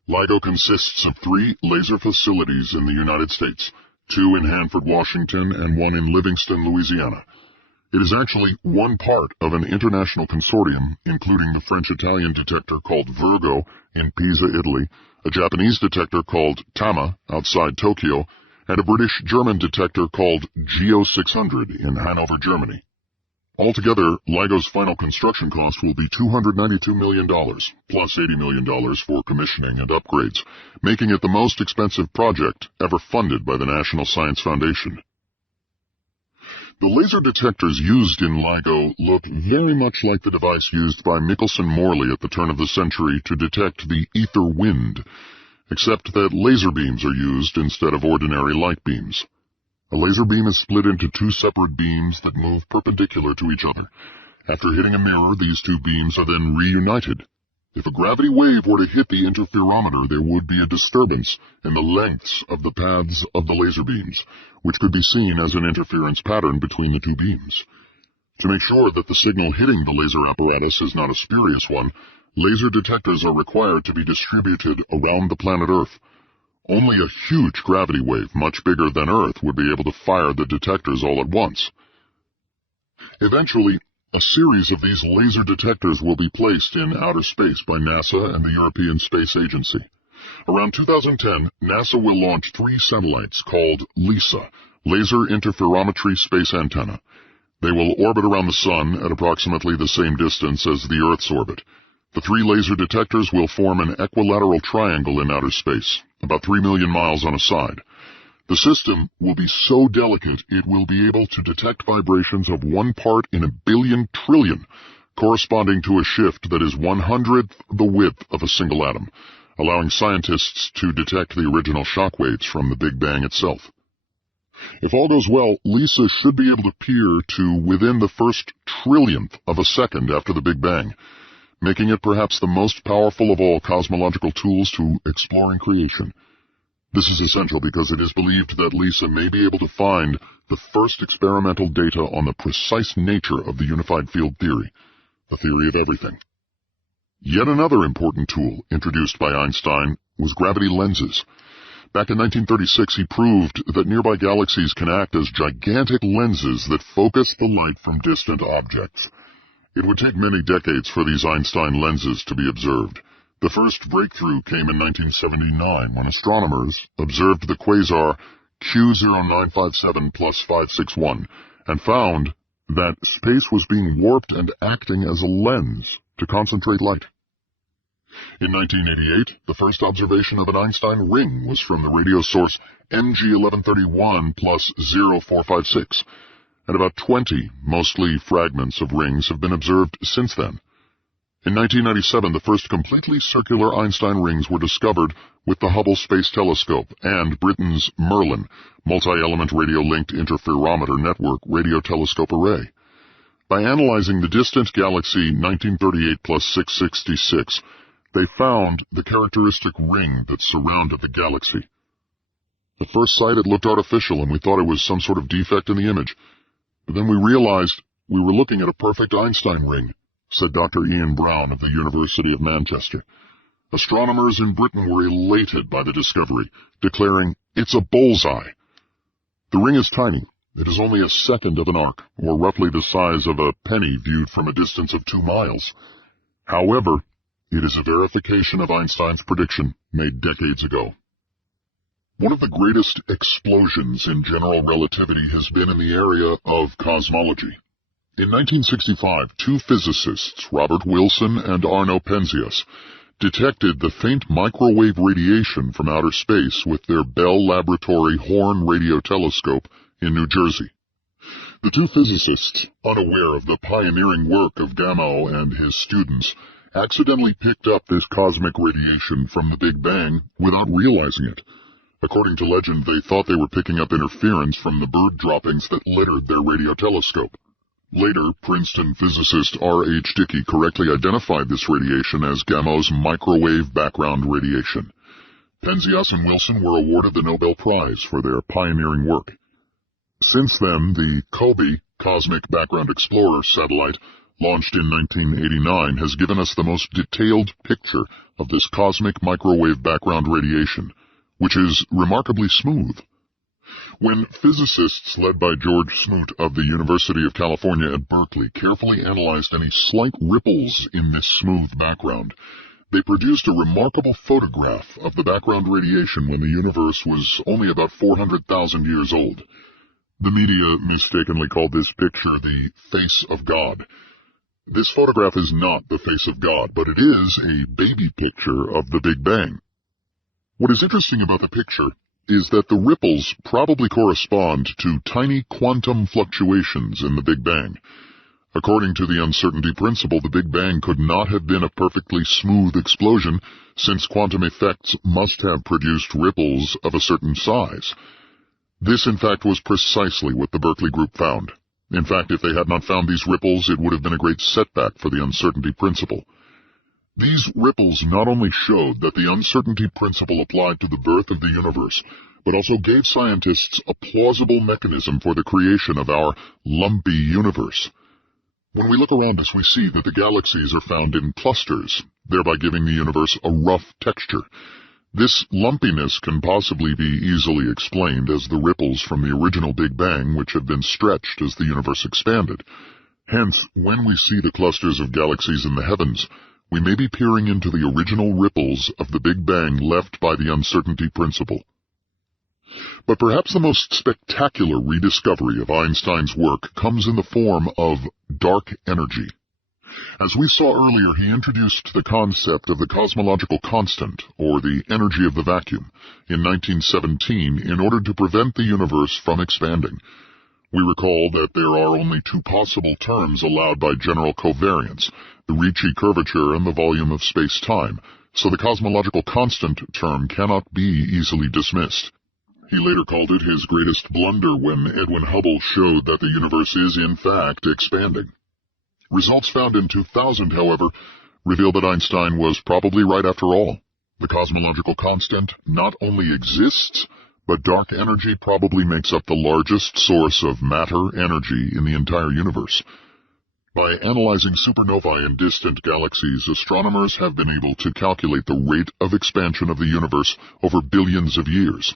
LIGO consists of 3 laser facilities in the United States, 2 in Hanford, Washington, and 1 in Livingston, Louisiana. It is actually one part of an international consortium, including the French-Italian detector called Virgo in Pisa, Italy, a Japanese detector called Tama outside Tokyo, and a British-German detector called Geo 600 in Hanover, Germany. Altogether, LIGO's final construction cost will be $292 million, plus $80 million for commissioning and upgrades, making it the most expensive project ever funded by the National Science Foundation. The laser detectors used in LIGO look very much like the device used by Michelson-Morley at the turn of the century to detect the ether wind, except that laser beams are used instead of ordinary light beams. A laser beam is split into two separate beams that move perpendicular to each other. After hitting a mirror, these two beams are then reunited. If a gravity wave were to hit the interferometer, there would be a disturbance in the lengths of the paths of the laser beams, which could be seen as an interference pattern between the two beams. To make sure that the signal hitting the laser apparatus is not a spurious one, laser detectors are required to be distributed around the planet Earth. Only a huge gravity wave, much bigger than Earth, would be able to fire the detectors all at once. Eventually, a series of these laser detectors will be placed in outer space by NASA and the European Space Agency. Around 2010, NASA will launch 3 satellites called LISA, Laser Interferometry Space Antenna. They will orbit around the Sun at approximately the same distance as the Earth's orbit. The 3 laser detectors will form an equilateral triangle in outer space, about 3 million miles on a side. The system will be so delicate it will be able to detect vibrations of 1 part in a billion trillion, corresponding to a shift that is 1/100th the width of a single atom, allowing scientists to detect the original shock waves from the Big Bang itself. If all goes well, LISA should be able to peer to within the first trillionth of a second after the Big Bang, making it perhaps the most powerful of all cosmological tools to exploring creation. This is essential because it is believed that LISA may be able to find the first experimental data on the precise nature of the unified field theory, the theory of everything. Yet another important tool introduced by Einstein was gravity lenses. Back in 1936, he proved that nearby galaxies can act as gigantic lenses that focus the light from distant objects. It would take many decades for these Einstein lenses to be observed. The first breakthrough came in 1979 when astronomers observed the quasar Q0957+561 and found that space was being warped and acting as a lens to concentrate light. In 1988, the first observation of an Einstein ring was from the radio source MG1131+0456, and about 20, mostly fragments of rings, have been observed since then. In 1997, the first completely circular Einstein rings were discovered with the Hubble Space Telescope and Britain's Merlin, multi-element radio-linked interferometer network radio telescope array. By analyzing the distant galaxy 1938+666, they found the characteristic ring that surrounded the galaxy. At first sight, it looked artificial, and we thought it was some sort of defect in the image. But then we realized we were looking at a perfect Einstein ring, said Dr. Ian Brown of the University of Manchester. Astronomers in Britain were elated by the discovery, declaring, "It's a bullseye." The ring is tiny. It is only a second of an arc, or roughly the size of a penny viewed from a distance of 2 miles. However, it is a verification of Einstein's prediction made decades ago. One of the greatest explosions in general relativity has been in the area of cosmology. In 1965, 2 physicists, Robert Wilson and Arno Penzias, detected the faint microwave radiation from outer space with their Bell Laboratory Horn radio telescope in New Jersey. The 2 physicists, unaware of the pioneering work of Gamow and his students, accidentally picked up this cosmic radiation from the Big Bang without realizing it. According to legend, they thought they were picking up interference from the bird droppings that littered their radio telescope. Later, Princeton physicist R.H. Dickey correctly identified this radiation as Gamow's microwave background radiation. Penzias and Wilson were awarded the Nobel Prize for their pioneering work. Since then, the COBE, Cosmic Background Explorer satellite, launched in 1989, has given us the most detailed picture of this cosmic microwave background radiation, which is remarkably smooth. When physicists led by George Smoot of the University of California at Berkeley carefully analyzed any slight ripples in this smooth background, they produced a remarkable photograph of the background radiation when the universe was only about 400,000 years old. The media mistakenly called this picture the face of God. This photograph is not the face of God, but it is a baby picture of the Big Bang. What is interesting about the picture is that the ripples probably correspond to tiny quantum fluctuations in the Big Bang. According to the uncertainty principle, the Big Bang could not have been a perfectly smooth explosion, since quantum effects must have produced ripples of a certain size. This, in fact, was precisely what the Berkeley group found. In fact, if they had not found these ripples, it would have been a great setback for the uncertainty principle. These ripples not only showed that the uncertainty principle applied to the birth of the universe, but also gave scientists a plausible mechanism for the creation of our lumpy universe. When we look around us, we see that the galaxies are found in clusters, thereby giving the universe a rough texture. This lumpiness can possibly be easily explained as the ripples from the original Big Bang, which have been stretched as the universe expanded. Hence, when we see the clusters of galaxies in the heavens, we may be peering into the original ripples of the Big Bang left by the uncertainty principle. But perhaps the most spectacular rediscovery of Einstein's work comes in the form of dark energy. As we saw earlier, he introduced the concept of the cosmological constant, or the energy of the vacuum, in 1917 in order to prevent the universe from expanding. We recall that there are only two possible terms allowed by general covariance, the Ricci curvature and the volume of space-time, so the cosmological constant term cannot be easily dismissed. He later called it his greatest blunder when Edwin Hubble showed that the universe is in fact expanding. Results found in 2000, however, reveal that Einstein was probably right after all. The cosmological constant not only exists, but dark energy probably makes up the largest source of matter energy in the entire universe. By analyzing supernovae in distant galaxies, astronomers have been able to calculate the rate of expansion of the universe over billions of years.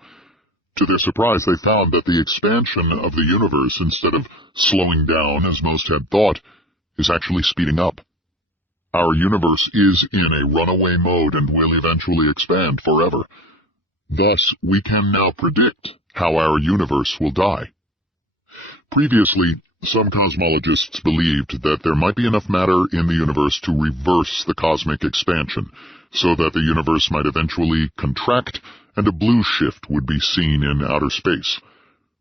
To their surprise, they found that the expansion of the universe, instead of slowing down as most had thought, is actually speeding up. Our universe is in a runaway mode and will eventually expand forever. Thus, we can now predict how our universe will die. Previously, some cosmologists believed that there might be enough matter in the universe to reverse the cosmic expansion, so that the universe might eventually contract and a blue shift would be seen in outer space.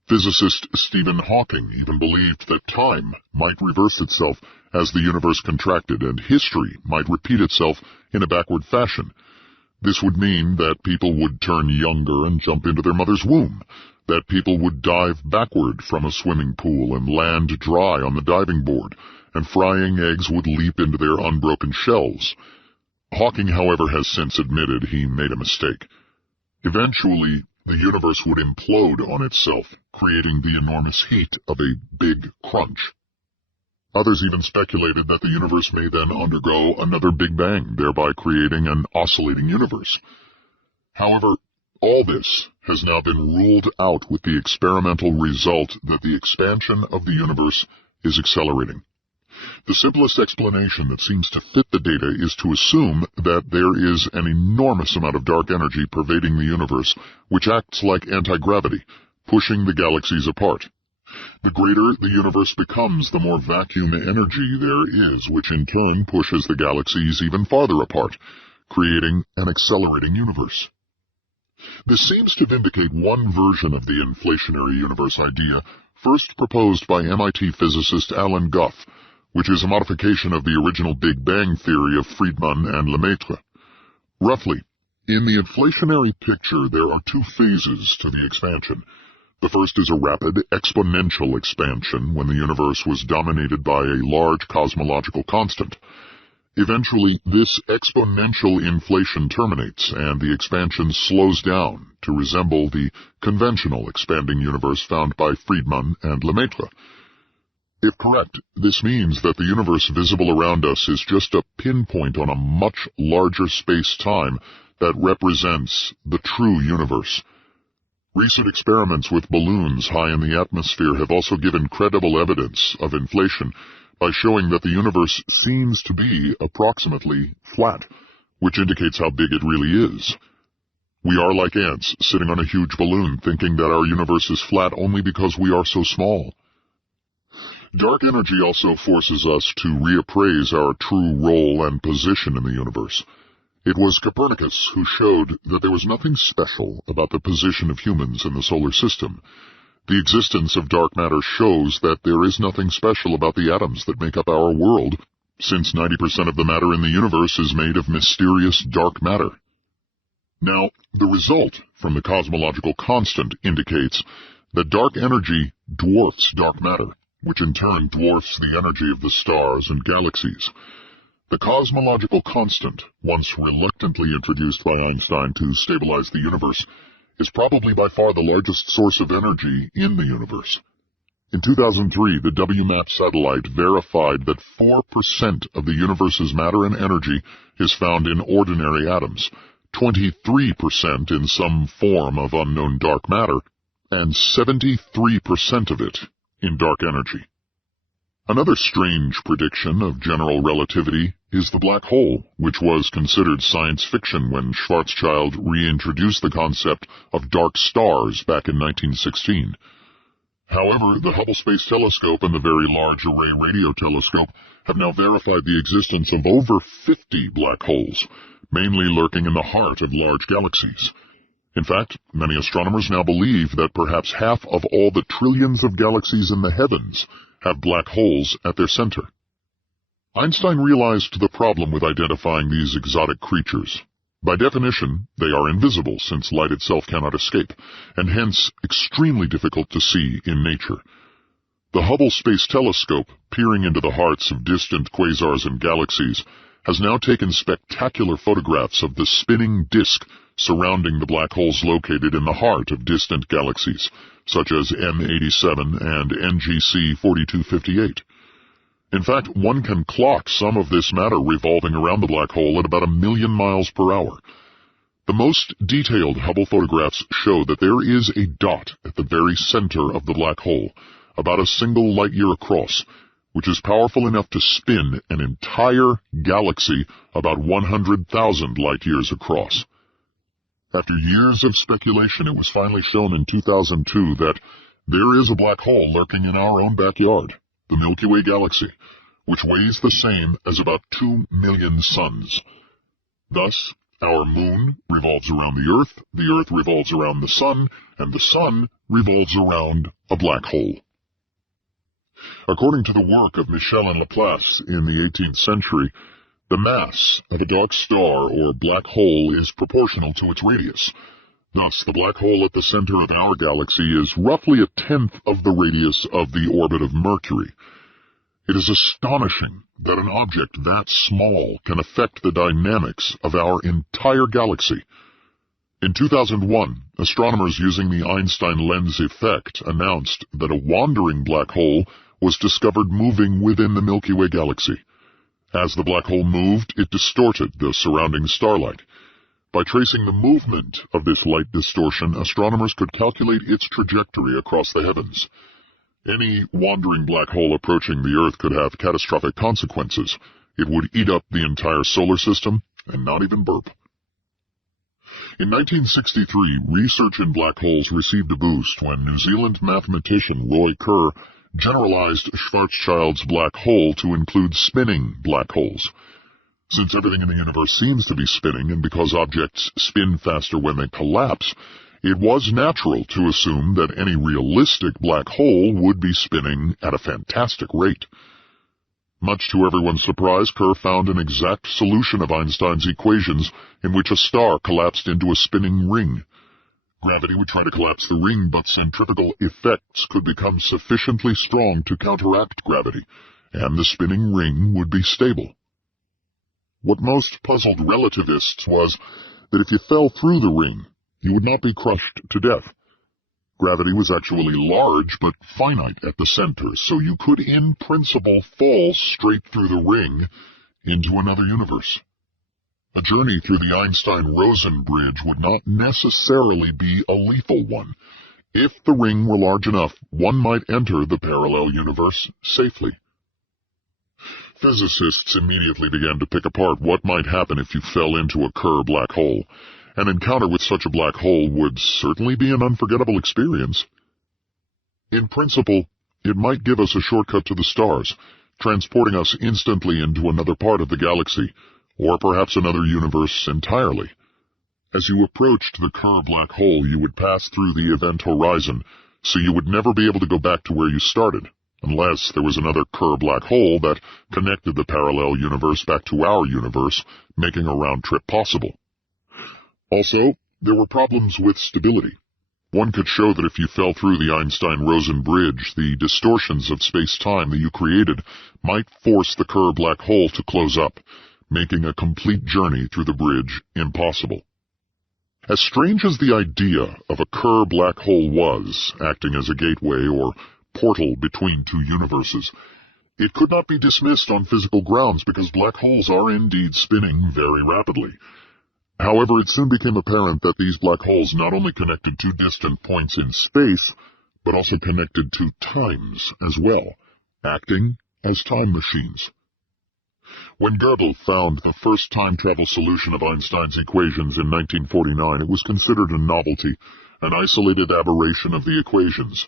Physicist Stephen Hawking even believed that time might reverse itself as the universe contracted and history might repeat itself in a backward fashion. This would mean that people would turn younger and jump into their mother's womb, that people would dive backward from a swimming pool and land dry on the diving board, and frying eggs would leap into their unbroken shells. Hawking, however, has since admitted he made a mistake. Eventually, the universe would implode on itself, creating the enormous heat of a big crunch. Others even speculated that the universe may then undergo another Big Bang, thereby creating an oscillating universe. However, all this has now been ruled out with the experimental result that the expansion of the universe is accelerating. The simplest explanation that seems to fit the data is to assume that there is an enormous amount of dark energy pervading the universe, which acts like anti-gravity, pushing the galaxies apart. The greater the universe becomes, the more vacuum energy there is, which in turn pushes the galaxies even farther apart, creating an accelerating universe. This seems to vindicate one version of the inflationary universe idea, first proposed by MIT physicist Alan Guth, which is a modification of the original Big Bang theory of Friedmann and Lemaitre. Roughly, in the inflationary picture there are two phases to the expansion. The first is a rapid, exponential expansion when the universe was dominated by a large cosmological constant. Eventually, this exponential inflation terminates, and the expansion slows down to resemble the conventional expanding universe found by Friedmann and Lemaitre. If correct, this means that the universe visible around us is just a pinpoint on a much larger space-time that represents the true universe. Recent experiments with balloons high in the atmosphere have also given credible evidence of inflation by showing that the universe seems to be approximately flat, which indicates how big it really is. We are like ants sitting on a huge balloon thinking that our universe is flat only because we are so small. Dark energy also forces us to reappraise our true role and position in the universe. It was Copernicus who showed that there was nothing special about the position of humans in the solar system. The existence of dark matter shows that there is nothing special about the atoms that make up our world, since 90% of the matter in the universe is made of mysterious dark matter. Now, the result from the cosmological constant indicates that dark energy dwarfs dark matter, which in turn dwarfs the energy of the stars and galaxies. The cosmological constant, once reluctantly introduced by Einstein to stabilize the universe, is probably by far the largest source of energy in the universe. In 2003, the WMAP satellite verified that 4% of the universe's matter and energy is found in ordinary atoms, 23% in some form of unknown dark matter, and 73% of it in dark energy. Another strange prediction of general relativity is the black hole, which was considered science fiction when Schwarzschild reintroduced the concept of dark stars back in 1916. However, the Hubble Space Telescope and the Very Large Array Radio Telescope have now verified the existence of over 50 black holes, mainly lurking in the heart of large galaxies. In fact, many astronomers now believe that perhaps half of all the trillions of galaxies in the heavens have black holes at their center. Einstein realized the problem with identifying these exotic creatures. By definition, they are invisible since light itself cannot escape, and hence extremely difficult to see in nature. The Hubble Space Telescope, peering into the hearts of distant quasars and galaxies, has now taken spectacular photographs of the spinning disk surrounding the black holes located in the heart of distant galaxies, such as M87 and NGC 4258. In fact, one can clock some of this matter revolving around the black hole at about 1 million miles per hour. The most detailed Hubble photographs show that there is a dot at the very center of the black hole, about a single light year across, which is powerful enough to spin an entire galaxy about 100,000 light years across. After years of speculation, it was finally shown in 2002 that there is a black hole lurking in our own backyard, the Milky Way galaxy, which weighs the same as about 2 million suns. Thus, our moon revolves around the Earth revolves around the sun, and the sun revolves around a black hole. According to the work of Michel and Laplace in the 18th century, the mass of a dark star or black hole is proportional to its radius. Thus, the black hole at the center of our galaxy is roughly 1/10 of the radius of the orbit of Mercury. It is astonishing that an object that small can affect the dynamics of our entire galaxy. In 2001, astronomers using the Einstein lens effect announced that a wandering black hole was discovered moving within the Milky Way galaxy. As the black hole moved, it distorted the surrounding starlight. By tracing the movement of this light distortion, astronomers could calculate its trajectory across the heavens. Any wandering black hole approaching the Earth could have catastrophic consequences. It would eat up the entire solar system and not even burp. In 1963, research in black holes received a boost when New Zealand mathematician Roy Kerr generalized Schwarzschild's black hole to include spinning black holes. Since everything in the universe seems to be spinning, and because objects spin faster when they collapse, it was natural to assume that any realistic black hole would be spinning at a fantastic rate. Much to everyone's surprise, Kerr found an exact solution of Einstein's equations in which a star collapsed into a spinning ring. Gravity would try to collapse the ring, but centrifugal effects could become sufficiently strong to counteract gravity, and the spinning ring would be stable. What most puzzled relativists was that if you fell through the ring, you would not be crushed to death. Gravity was actually large but finite at the center, so you could in principle fall straight through the ring into another universe. A journey through the Einstein-Rosen bridge would not necessarily be a lethal one. If the ring were large enough, one might enter the parallel universe safely. Physicists immediately began to pick apart what might happen if you fell into a Kerr black hole. An encounter with such a black hole would certainly be an unforgettable experience. In principle, it might give us a shortcut to the stars, transporting us instantly into another part of the galaxy, or perhaps another universe entirely. As you approached the Kerr black hole, you would pass through the event horizon, so you would never be able to go back to where you started, unless there was another Kerr black hole that connected the parallel universe back to our universe, making a round trip possible. Also, there were problems with stability. One could show that if you fell through the Einstein-Rosen bridge, the distortions of space-time that you created might force the Kerr black hole to close up, making a complete journey through the bridge impossible. As strange as the idea of a Kerr black hole was, acting as a gateway or portal between two universes, it could not be dismissed on physical grounds because black holes are indeed spinning very rapidly. However, it soon became apparent that these black holes not only connected two distant points in space, but also connected to times as well, acting as time machines. When Gödel found the first time travel solution of Einstein's equations in 1949, it was considered a novelty, an isolated aberration of the equations.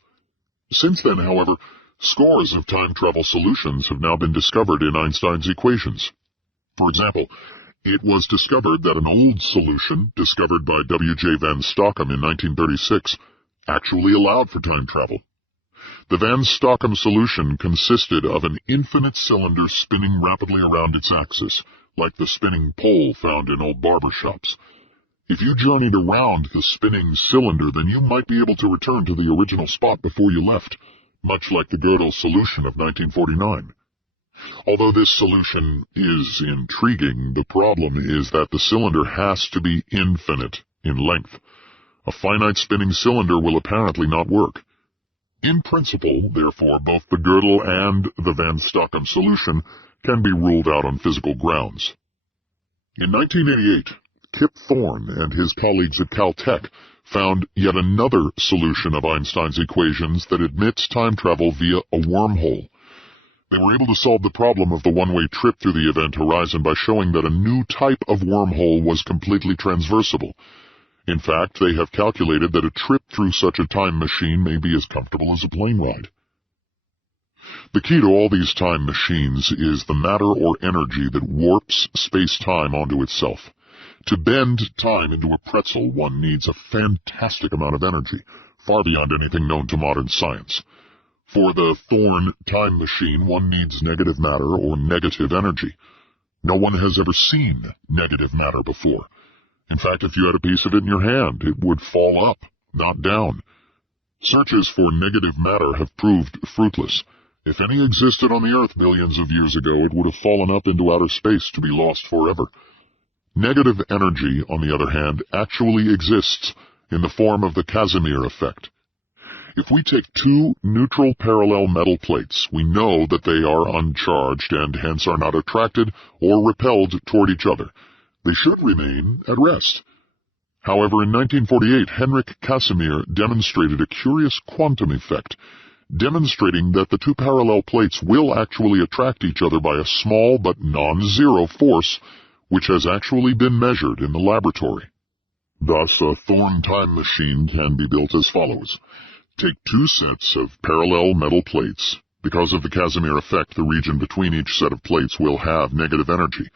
Since then, however, scores of time travel solutions have now been discovered in Einstein's equations. For example, it was discovered that an old solution, discovered by W.J. van Stockham in 1936, actually allowed for time travel. The van Stockham solution consisted of an infinite cylinder spinning rapidly around its axis, like the spinning pole found in old barber shops. If you journeyed around the spinning cylinder, then you might be able to return to the original spot before you left, much like the Gödel solution of 1949. Although this solution is intriguing, the problem is that the cylinder has to be infinite in length. A finite spinning cylinder will apparently not work. In principle, therefore, both the Gödel and the van Stockham solution can be ruled out on physical grounds. In 1988, Kip Thorne and his colleagues at Caltech found yet another solution of Einstein's equations that admits time travel via a wormhole. They were able to solve the problem of the one-way trip through the event horizon by showing that a new type of wormhole was completely transversable. In fact, they have calculated that a trip through such a time machine may be as comfortable as a plane ride. The key to all these time machines is the matter or energy that warps space-time onto itself. To bend time into a pretzel, one needs a fantastic amount of energy, far beyond anything known to modern science. For the Thorne time machine, one needs negative matter or negative energy. No one has ever seen negative matter before. In fact, if you had a piece of it in your hand, it would fall up, not down. Searches for negative matter have proved fruitless. If any existed on the Earth billions of years ago, it would have fallen up into outer space to be lost forever. Negative energy, on the other hand, actually exists in the form of the Casimir effect. If we take two neutral parallel metal plates, we know that they are uncharged and hence are not attracted or repelled toward each other. They should remain at rest. However, in 1948, Henrik Casimir demonstrated a curious quantum effect, demonstrating that the two parallel plates will actually attract each other by a small but non-zero force, which has actually been measured in the laboratory. Thus, a Thorne time machine can be built as follows. Take two sets of parallel metal plates. Because of the Casimir effect, the region between each set of plates will have negative energy.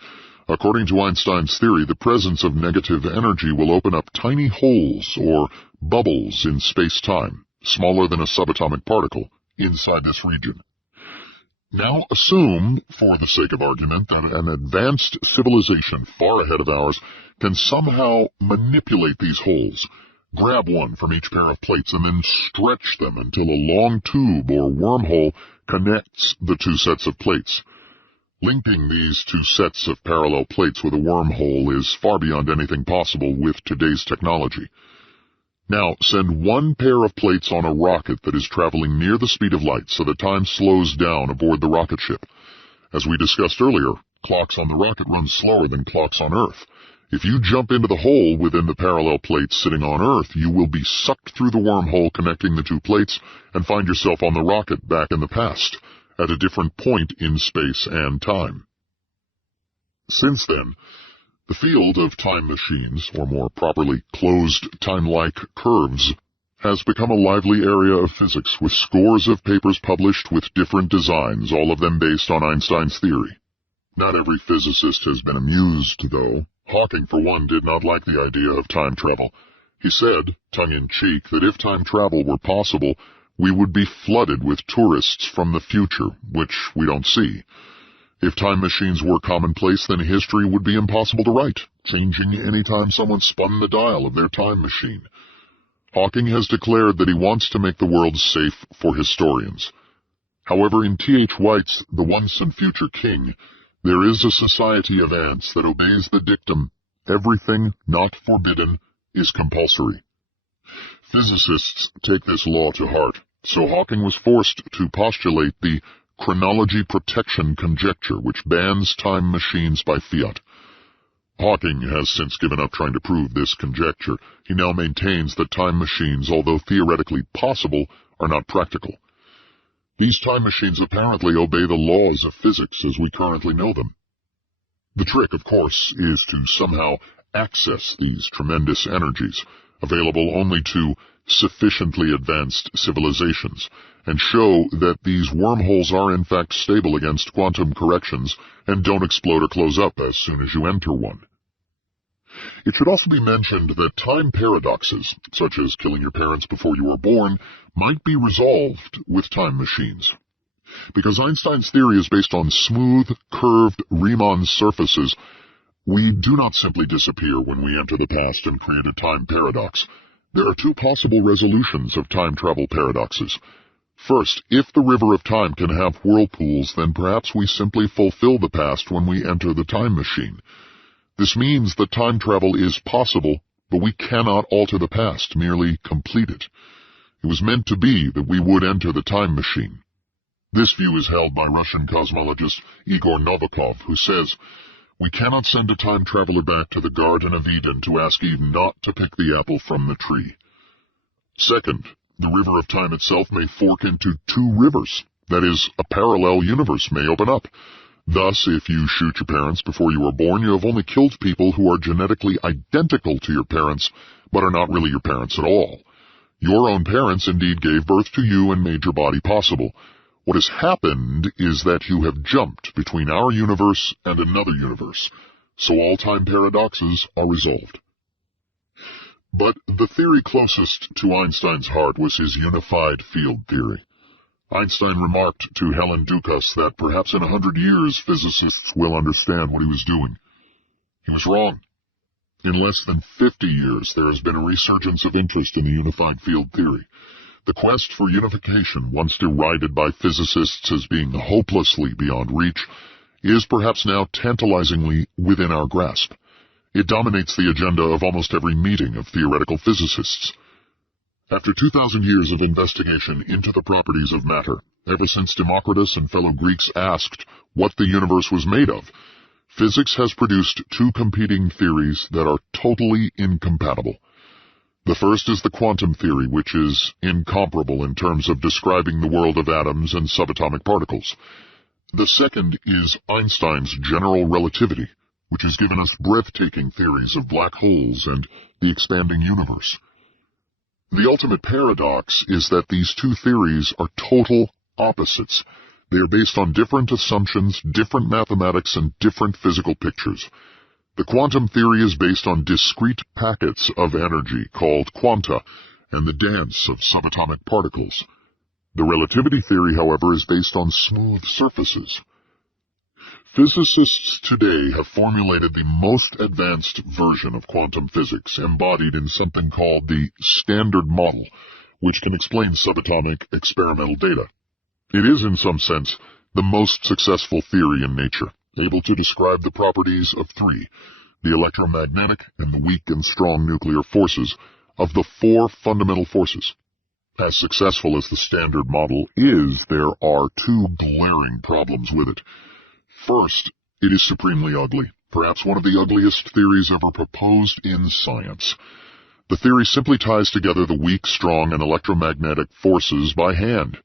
According to Einstein's theory, the presence of negative energy will open up tiny holes or bubbles in space-time, smaller than a subatomic particle, inside this region. Now assume, for the sake of argument, that an advanced civilization far ahead of ours can somehow manipulate these holes. Grab one from each pair of plates and then stretch them until a long tube or wormhole connects the two sets of plates. Linking these two sets of parallel plates with a wormhole is far beyond anything possible with today's technology. Now, send one pair of plates on a rocket that is traveling near the speed of light so that time slows down aboard the rocket ship. As we discussed earlier, clocks on the rocket run slower than clocks on Earth. If you jump into the hole within the parallel plates sitting on Earth, you will be sucked through the wormhole connecting the two plates and find yourself on the rocket back in the past, at a different point in space and time. Since then, the field of time machines, or more properly, closed time-like curves, has become a lively area of physics with scores of papers published with different designs, all of them based on Einstein's theory. Not every physicist has been amused, though. Hawking, for one, did not like the idea of time travel. He said, tongue-in-cheek, that if time travel were possible, we would be flooded with tourists from the future, which we don't see. If time machines were commonplace, then history would be impossible to write, changing any time someone spun the dial of their time machine. Hawking has declared that he wants to make the world safe for historians. However, in T.H. White's The Once and Future King, there is a society of ants that obeys the dictum, everything not forbidden is compulsory. Physicists take this law to heart, so Hawking was forced to postulate the chronology protection conjecture, which bans time machines by fiat. Hawking has since given up trying to prove this conjecture. He now maintains that time machines, although theoretically possible, are not practical. These time machines apparently obey the laws of physics as we currently know them. The trick, of course, is to somehow access these tremendous energies, available only to sufficiently advanced civilizations, and show that these wormholes are in fact stable against quantum corrections and don't explode or close up as soon as you enter one. It should also be mentioned that time paradoxes, such as killing your parents before you were born, might be resolved with time machines. Because Einstein's theory is based on smooth, curved Riemann surfaces, we do not simply disappear when we enter the past and create a time paradox. There are two possible resolutions of time travel paradoxes. First, if the river of time can have whirlpools, then perhaps we simply fulfill the past when we enter the time machine. This means that time travel is possible, but we cannot alter the past, merely complete it. It was meant to be that we would enter the time machine. This view is held by Russian cosmologist Igor Novikov, who says, "We cannot send a time traveler back to the Garden of Eden to ask Eve not to pick the apple from the tree." Second, the river of time itself may fork into two rivers. That is, a parallel universe may open up. Thus, if you shoot your parents before you were born, you have only killed people who are genetically identical to your parents, but are not really your parents at all. Your own parents indeed gave birth to you and made your body possible. What has happened is that you have jumped between our universe and another universe, so all time paradoxes are resolved. But the theory closest to Einstein's heart was his unified field theory. Einstein remarked to Helen Dukas that perhaps in 100 years physicists will understand what he was doing. He was wrong. In less than 50 years, there has been a resurgence of interest in the unified field theory. The quest for unification, once derided by physicists as being hopelessly beyond reach, is perhaps now tantalizingly within our grasp. It dominates the agenda of almost every meeting of theoretical physicists. After 2,000 years of investigation into the properties of matter, ever since Democritus and fellow Greeks asked what the universe was made of, physics has produced two competing theories that are totally incompatible. The first is the quantum theory, which is incomparable in terms of describing the world of atoms and subatomic particles. The second is Einstein's general relativity, which has given us breathtaking theories of black holes and the expanding universe. The ultimate paradox is that these two theories are total opposites. They are based on different assumptions, different mathematics, and different physical pictures. The quantum theory is based on discrete packets of energy called quanta and the dance of subatomic particles. The relativity theory, however, is based on smooth surfaces. Physicists today have formulated the most advanced version of quantum physics, embodied in something called the Standard Model, which can explain subatomic experimental data. It is, in some sense, the most successful theory in nature, able to describe the properties of three, the electromagnetic and the weak and strong nuclear forces, of the four fundamental forces. As successful as the Standard Model is, there are two glaring problems with it. First, it is supremely ugly, perhaps one of the ugliest theories ever proposed in science. The theory simply ties together the weak, strong, and electromagnetic forces by hand.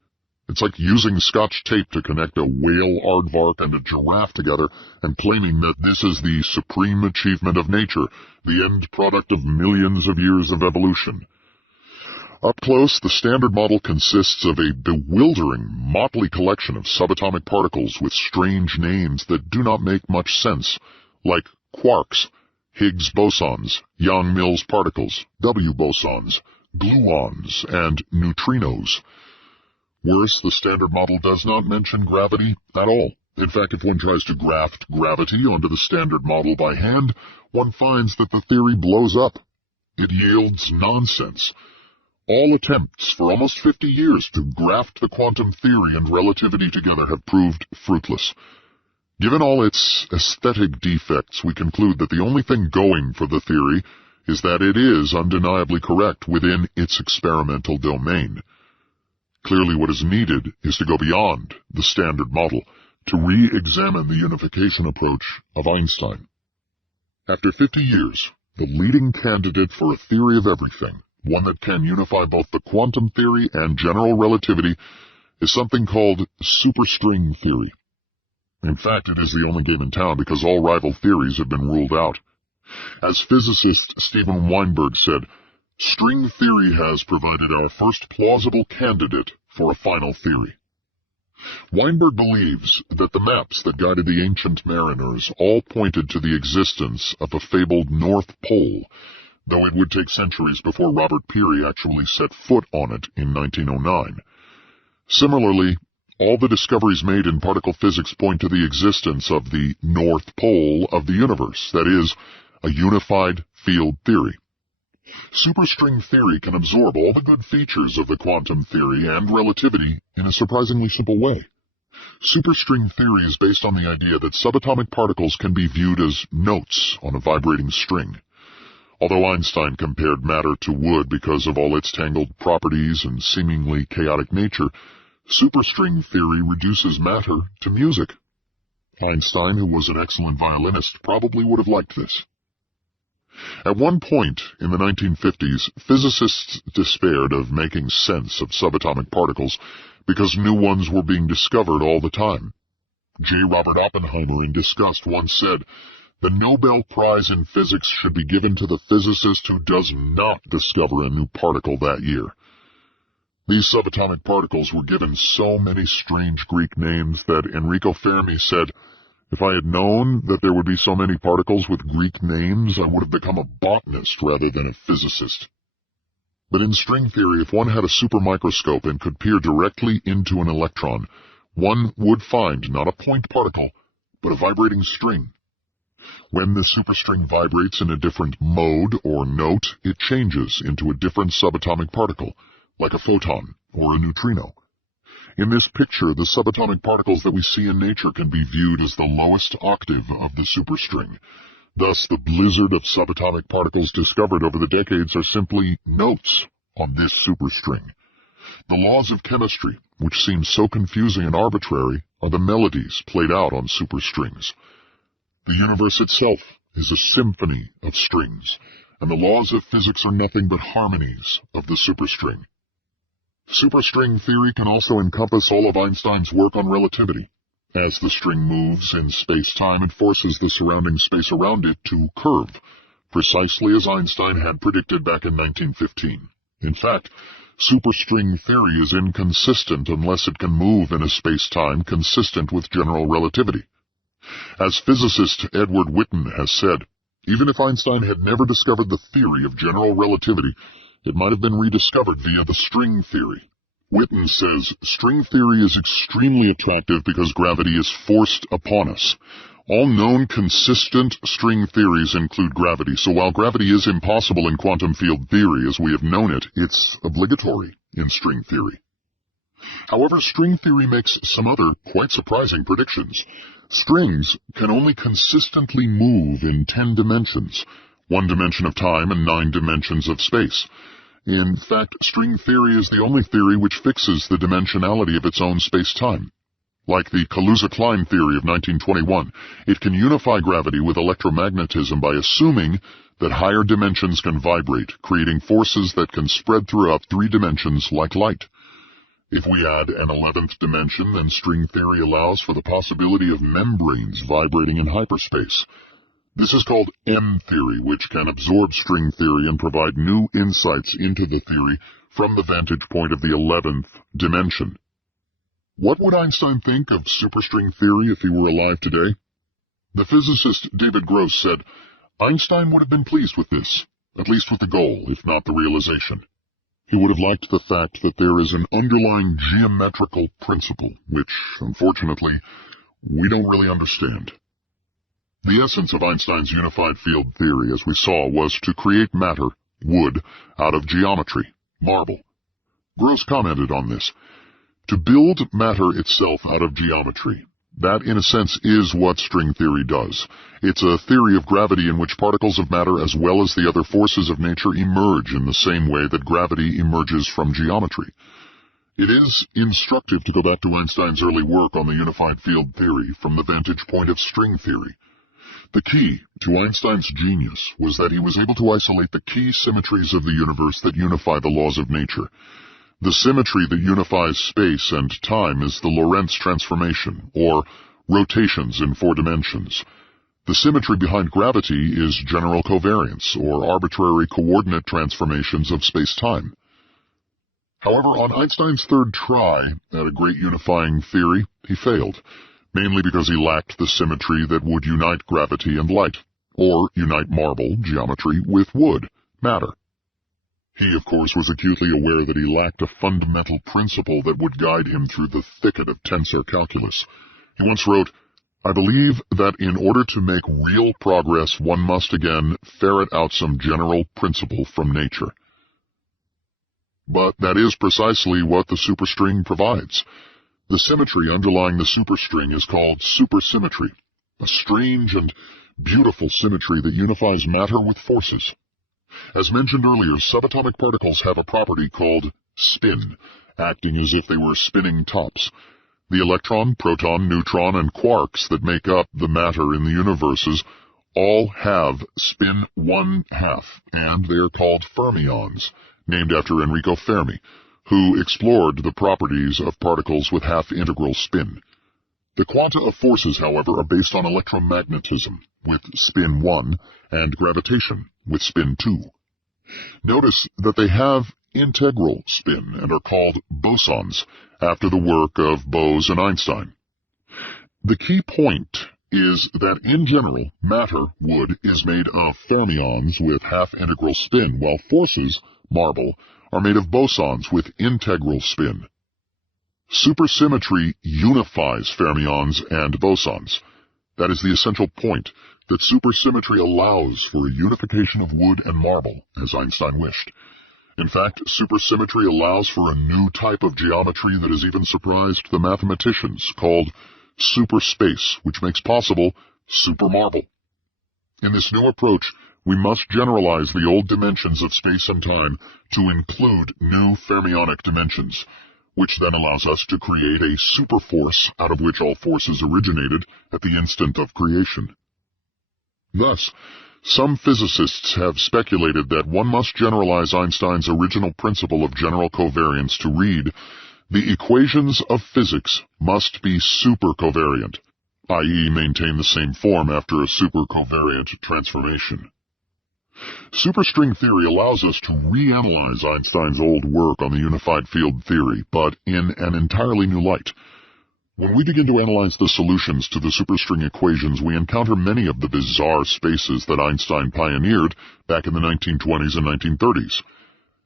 It's like using Scotch tape to connect a whale, aardvark, and a giraffe together and claiming that this is the supreme achievement of nature, the end product of millions of years of evolution. Up close, the Standard Model consists of a bewildering, motley collection of subatomic particles with strange names that do not make much sense, like quarks, Higgs bosons, Yang-Mills particles, W bosons, gluons, and neutrinos. Worse, the Standard Model does not mention gravity at all. In fact, if one tries to graft gravity onto the Standard Model by hand, one finds that the theory blows up. It yields nonsense. All attempts for almost 50 years to graft the quantum theory and relativity together have proved fruitless. Given all its aesthetic defects, we conclude that the only thing going for the theory is that it is undeniably correct within its experimental domain. Clearly what is needed is to go beyond the standard model, to re-examine the unification approach of Einstein. After 50 years, the leading candidate for a theory of everything, one that can unify both the quantum theory and general relativity, is something called superstring theory. In fact, it is the only game in town because all rival theories have been ruled out. As physicist Steven Weinberg said, "String theory has provided our first plausible candidate for a final theory." Weinberg believes that the maps that guided the ancient mariners all pointed to the existence of a fabled North Pole, though it would take centuries before Robert Peary actually set foot on it in 1909. Similarly, all the discoveries made in particle physics point to the existence of the North Pole of the universe, that is, a unified field theory. Superstring theory can absorb all the good features of the quantum theory and relativity in a surprisingly simple way. Superstring theory is based on the idea that subatomic particles can be viewed as notes on a vibrating string. Although Einstein compared matter to wood because of all its tangled properties and seemingly chaotic nature, superstring theory reduces matter to music. Einstein, who was an excellent violinist, probably would have liked this. At one point in the 1950s, physicists despaired of making sense of subatomic particles because new ones were being discovered all the time. J. Robert Oppenheimer, in disgust, once said, "The Nobel Prize in Physics should be given to the physicist who does not discover a new particle that year." These subatomic particles were given so many strange Greek names that Enrico Fermi said, "If I had known that there would be so many particles with Greek names, I would have become a botanist rather than a physicist." But in string theory, if one had a supermicroscope and could peer directly into an electron, one would find not a point particle, but a vibrating string. When the superstring vibrates in a different mode or note, it changes into a different subatomic particle, like a photon or a neutrino. In this picture, the subatomic particles that we see in nature can be viewed as the lowest octave of the superstring. Thus, the blizzard of subatomic particles discovered over the decades are simply notes on this superstring. The laws of chemistry, which seem so confusing and arbitrary, are the melodies played out on superstrings. The universe itself is a symphony of strings, and the laws of physics are nothing but harmonies of the superstring. Superstring theory can also encompass all of Einstein's work on relativity. As the string moves in space-time, it forces the surrounding space around it to curve, precisely as Einstein had predicted back in 1915. In fact, superstring theory is inconsistent unless it can move in a space-time consistent with general relativity. As physicist Edward Witten has said, even if Einstein had never discovered the theory of general relativity, it might have been rediscovered via the string theory. Witten says, "String theory is extremely attractive because gravity is forced upon us. All known consistent string theories include gravity, so while gravity is impossible in quantum field theory as we have known it, it's obligatory in string theory." However, string theory makes some other quite surprising predictions. Strings can only consistently move in 10 dimensions, 1 dimension of time and 9 dimensions of space. In fact, string theory is the only theory which fixes the dimensionality of its own space-time. Like the Kaluza-Klein theory of 1921, it can unify gravity with electromagnetism by assuming that higher dimensions can vibrate, creating forces that can spread throughout 3 dimensions like light. If we add an 11th dimension, then string theory allows for the possibility of membranes vibrating in hyperspace. This is called M-theory, which can absorb string theory and provide new insights into the theory from the vantage point of the 11th dimension. What would Einstein think of superstring theory if he were alive today? The physicist David Gross said, "Einstein would have been pleased with this, at least with the goal, if not the realization. He would have liked the fact that there is an underlying geometrical principle, which, unfortunately, we don't really understand." The essence of Einstein's unified field theory, as we saw, was to create matter, wood, out of geometry, marble. Gross commented on this. To build matter itself out of geometry, that in a sense is what string theory does. It's a theory of gravity in which particles of matter as well as the other forces of nature emerge in the same way that gravity emerges from geometry. It is instructive to go back to Einstein's early work on the unified field theory from the vantage point of string theory. The key to Einstein's genius was that he was able to isolate the key symmetries of the universe that unify the laws of nature. The symmetry that unifies space and time is the Lorentz transformation, or rotations in 4 dimensions. The symmetry behind gravity is general covariance, or arbitrary coordinate transformations of space-time. However, on Einstein's third try at a great unifying theory, he failed, mainly because he lacked the symmetry that would unite gravity and light, or unite marble, geometry, with wood, matter. He, of course, was acutely aware that he lacked a fundamental principle that would guide him through the thicket of tensor calculus. He once wrote, "I believe that in order to make real progress, one must again ferret out some general principle from nature." But that is precisely what the superstring provides. The symmetry underlying the superstring is called supersymmetry, a strange and beautiful symmetry that unifies matter with forces. As mentioned earlier, subatomic particles have a property called spin, acting as if they were spinning tops. The electron, proton, neutron, and quarks that make up the matter in the universes all have spin 1/2, and they are called fermions, named after Enrico Fermi, who explored the properties of particles with half-integral spin. The quanta of forces, however, are based on electromagnetism, with spin 1, and gravitation, with spin 2. Notice that they have integral spin and are called bosons, after the work of Bose and Einstein. The key point is that in general, matter, wood, is made of fermions with half-integral spin, while forces, marble, are made of bosons with integral spin. Supersymmetry unifies fermions and bosons. That is the essential point, that supersymmetry allows for a unification of wood and marble, as Einstein wished. In fact, supersymmetry allows for a new type of geometry that has even surprised the mathematicians, called superspace, which makes possible supermarble. In this new approach, we must generalize the old dimensions of space and time to include new fermionic dimensions, which then allows us to create a superforce out of which all forces originated at the instant of creation. Thus, some physicists have speculated that one must generalize Einstein's original principle of general covariance to read, "The equations of physics must be supercovariant," i.e. maintain the same form after a supercovariant transformation. Superstring theory allows us to reanalyze Einstein's old work on the unified field theory, but in an entirely new light. When we begin to analyze the solutions to the superstring equations, we encounter many of the bizarre spaces that Einstein pioneered back in the 1920s and 1930s.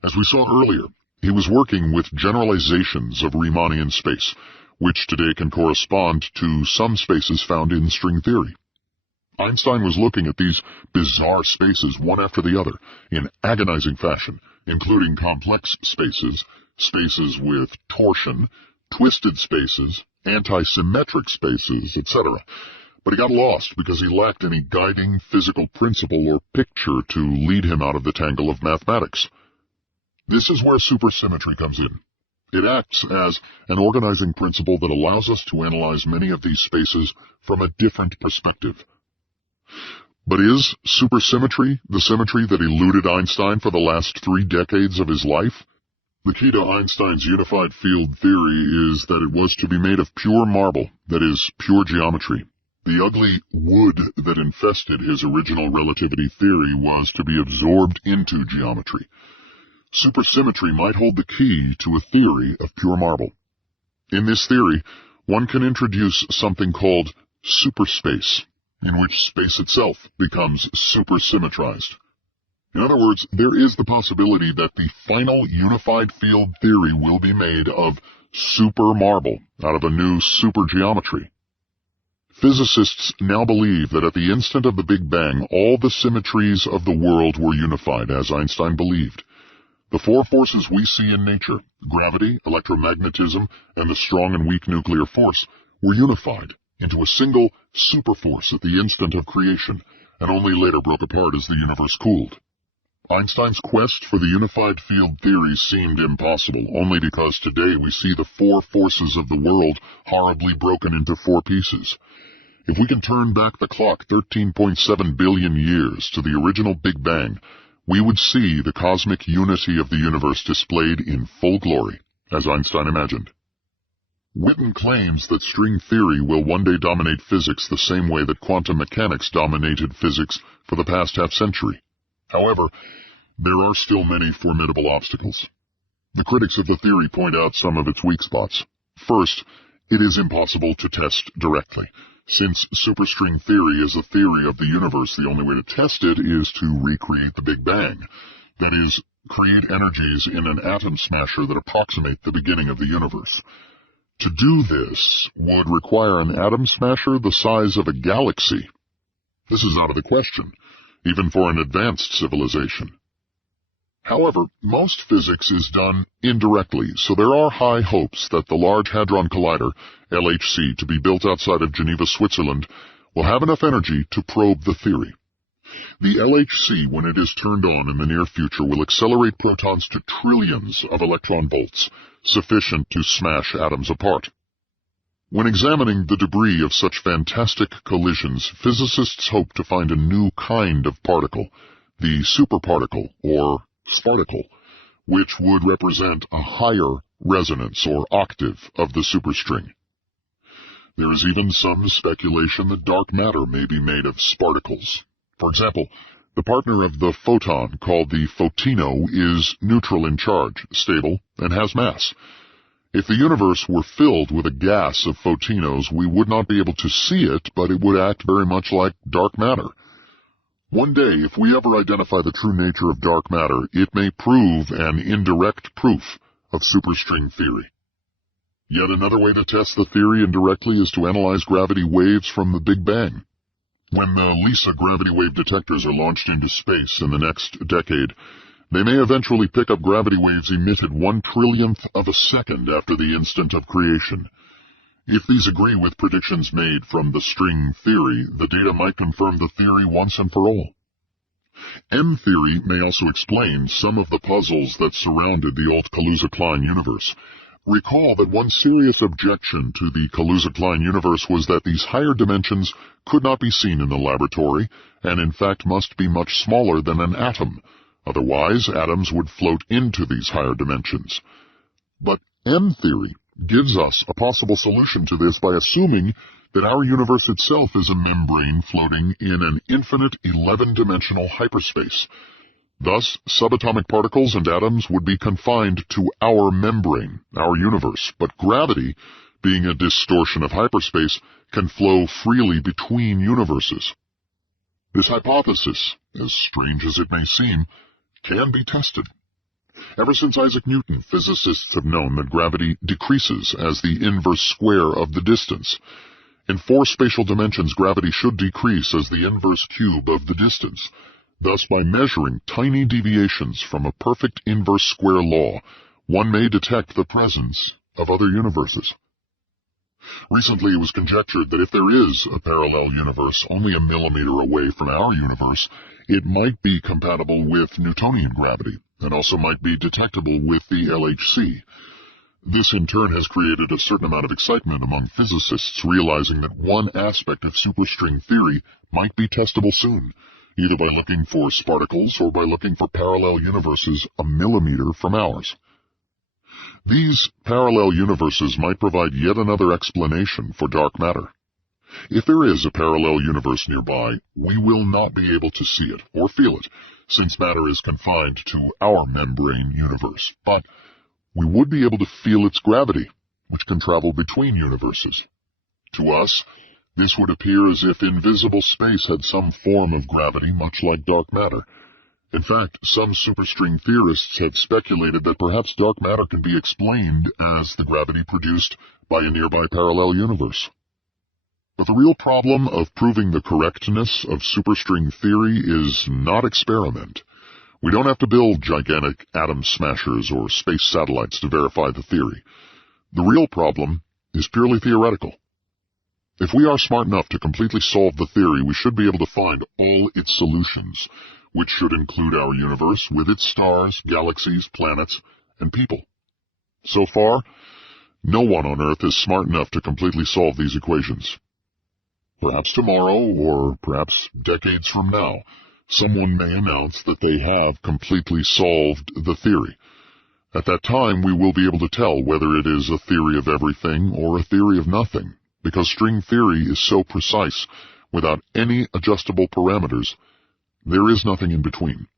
As we saw earlier, he was working with generalizations of Riemannian space, which today can correspond to some spaces found in string theory. Einstein was looking at these bizarre spaces one after the other in agonizing fashion, including complex spaces, spaces with torsion, twisted spaces, anti-symmetric spaces, etc. But he got lost because he lacked any guiding physical principle or picture to lead him out of the tangle of mathematics. This is where supersymmetry comes in. It acts as an organizing principle that allows us to analyze many of these spaces from a different perspective. But is supersymmetry the symmetry that eluded Einstein for the last 3 decades of his life? The key to Einstein's unified field theory is that it was to be made of pure marble, that is, pure geometry. The ugly wood that infested his original relativity theory was to be absorbed into geometry. Supersymmetry might hold the key to a theory of pure marble. In this theory, one can introduce something called superspace, in which space itself becomes supersymmetrized. In other words, there is the possibility that the final unified field theory will be made of super marble out of a new supergeometry. Physicists now believe that at the instant of the Big Bang, all the symmetries of the world were unified, as Einstein believed. The four forces we see in nature, gravity, electromagnetism, and the strong and weak nuclear force, were unified into a single superforce at the instant of creation, and only later broke apart as the universe cooled. Einstein's quest for the unified field theory seemed impossible, only because today we see the four forces of the world horribly broken into four pieces. If we can turn back the clock 13.7 billion years to the original Big Bang, we would see the cosmic unity of the universe displayed in full glory, as Einstein imagined. Witten claims that string theory will one day dominate physics the same way that quantum mechanics dominated physics for the past half-century. However, there are still many formidable obstacles. The critics of the theory point out some of its weak spots. First, it is impossible to test directly. Since superstring theory is a theory of the universe, the only way to test it is to recreate the Big Bang. That is, create energies in an atom smasher that approximate the beginning of the universe. To do this would require an atom smasher the size of a galaxy. This is out of the question, even for an advanced civilization. However, most physics is done indirectly, so there are high hopes that the Large Hadron Collider, LHC, to be built outside of Geneva, Switzerland, will have enough energy to probe the theory. The LHC, when it is turned on in the near future, will accelerate protons to trillions of electron volts, sufficient to smash atoms apart. When examining the debris of such fantastic collisions, physicists hope to find a new kind of particle, the superparticle, or sparticle, which would represent a higher resonance or octave of the superstring. There is even some speculation that dark matter may be made of sparticles. For example, the partner of the photon, called the photino, is neutral in charge, stable, and has mass. If the universe were filled with a gas of photinos, we would not be able to see it, but it would act very much like dark matter. One day, if we ever identify the true nature of dark matter, it may prove an indirect proof of superstring theory. Yet another way to test the theory indirectly is to analyze gravity waves from the Big Bang. When the LISA gravity wave detectors are launched into space in the next decade, they may eventually pick up gravity waves emitted 1/trillionth of a second after the instant of creation. If these agree with predictions made from the string theory, the data might confirm the theory once and for all. M theory may also explain some of the puzzles that surrounded the old Kaluza-Klein universe. Recall that one serious objection to the Kaluza-Klein universe was that these higher dimensions could not be seen in the laboratory, and in fact must be much smaller than an atom. Otherwise, atoms would float into these higher dimensions. But M theory gives us a possible solution to this by assuming that our universe itself is a membrane floating in an infinite 11-dimensional hyperspace. Thus, subatomic particles and atoms would be confined to our membrane, our universe, but gravity, being a distortion of hyperspace, can flow freely between universes. This hypothesis, as strange as it may seem, can be tested. Ever since Isaac Newton, physicists have known that gravity decreases as the inverse square of the distance. In 4 spatial dimensions, gravity should decrease as the inverse cube of the distance. Thus, by measuring tiny deviations from a perfect inverse square law, one may detect the presence of other universes. Recently, it was conjectured that if there is a parallel universe only a millimeter away from our universe, it might be compatible with Newtonian gravity, and also might be detectable with the LHC. This in turn has created a certain amount of excitement among physicists, realizing that one aspect of superstring theory might be testable soon, either by looking for sparticles or by looking for parallel universes a millimeter from ours. These parallel universes might provide yet another explanation for dark matter. If there is a parallel universe nearby, we will not be able to see it or feel it, since matter is confined to our membrane universe, but we would be able to feel its gravity, which can travel between universes. To us, this would appear as if invisible space had some form of gravity, much like dark matter. In fact, some superstring theorists have speculated that perhaps dark matter can be explained as the gravity produced by a nearby parallel universe. But the real problem of proving the correctness of superstring theory is not experiment. We don't have to build gigantic atom smashers or space satellites to verify the theory. The real problem is purely theoretical. If we are smart enough to completely solve the theory, we should be able to find all its solutions, which should include our universe with its stars, galaxies, planets, and people. So far, no one on Earth is smart enough to completely solve these equations. Perhaps tomorrow, or perhaps decades from now, someone may announce that they have completely solved the theory. At that time, we will be able to tell whether it is a theory of everything or a theory of nothing, because string theory is so precise, without any adjustable parameters, there is nothing in between.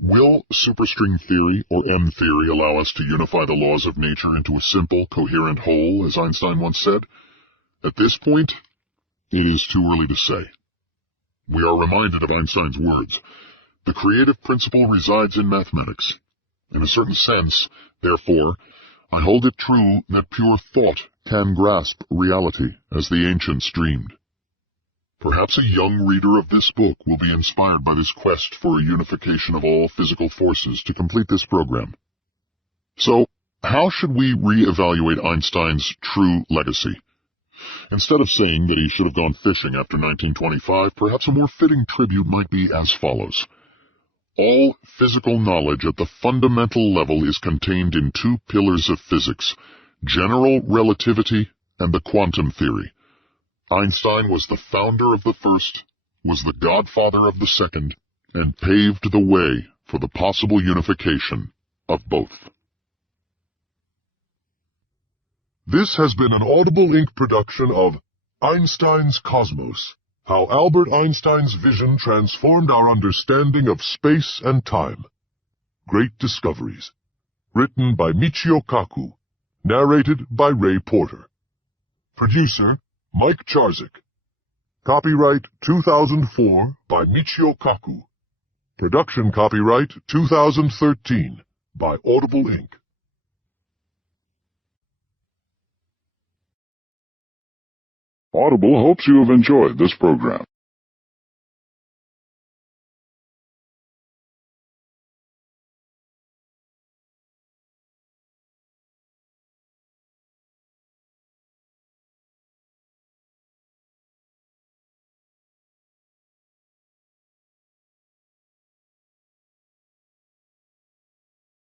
Will superstring theory, or M theory, allow us to unify the laws of nature into a simple, coherent whole, as Einstein once said? At this point, it is too early to say. We are reminded of Einstein's words. The creative principle resides in mathematics. In a certain sense, therefore, I hold it true that pure thought can grasp reality, as the ancients dreamed. Perhaps a young reader of this book will be inspired by this quest for a unification of all physical forces to complete this program. So, how should we re-evaluate Einstein's true legacy? Instead of saying that he should have gone fishing after 1925, perhaps a more fitting tribute might be as follows. All physical knowledge at the fundamental level is contained in two pillars of physics, general relativity and the quantum theory. Einstein was the founder of the first, was the godfather of the second, and paved the way for the possible unification of both. This has been an Audible Inc. production of Einstein's Cosmos, How Albert Einstein's Vision Transformed Our Understanding of Space and Time. Great Discoveries. Written by Michio Kaku. Narrated by Ray Porter. Producer, Mike Charzik. Copyright 2004 by Michio Kaku. Production copyright 2013 by Audible Inc. Audible hopes you have enjoyed this program.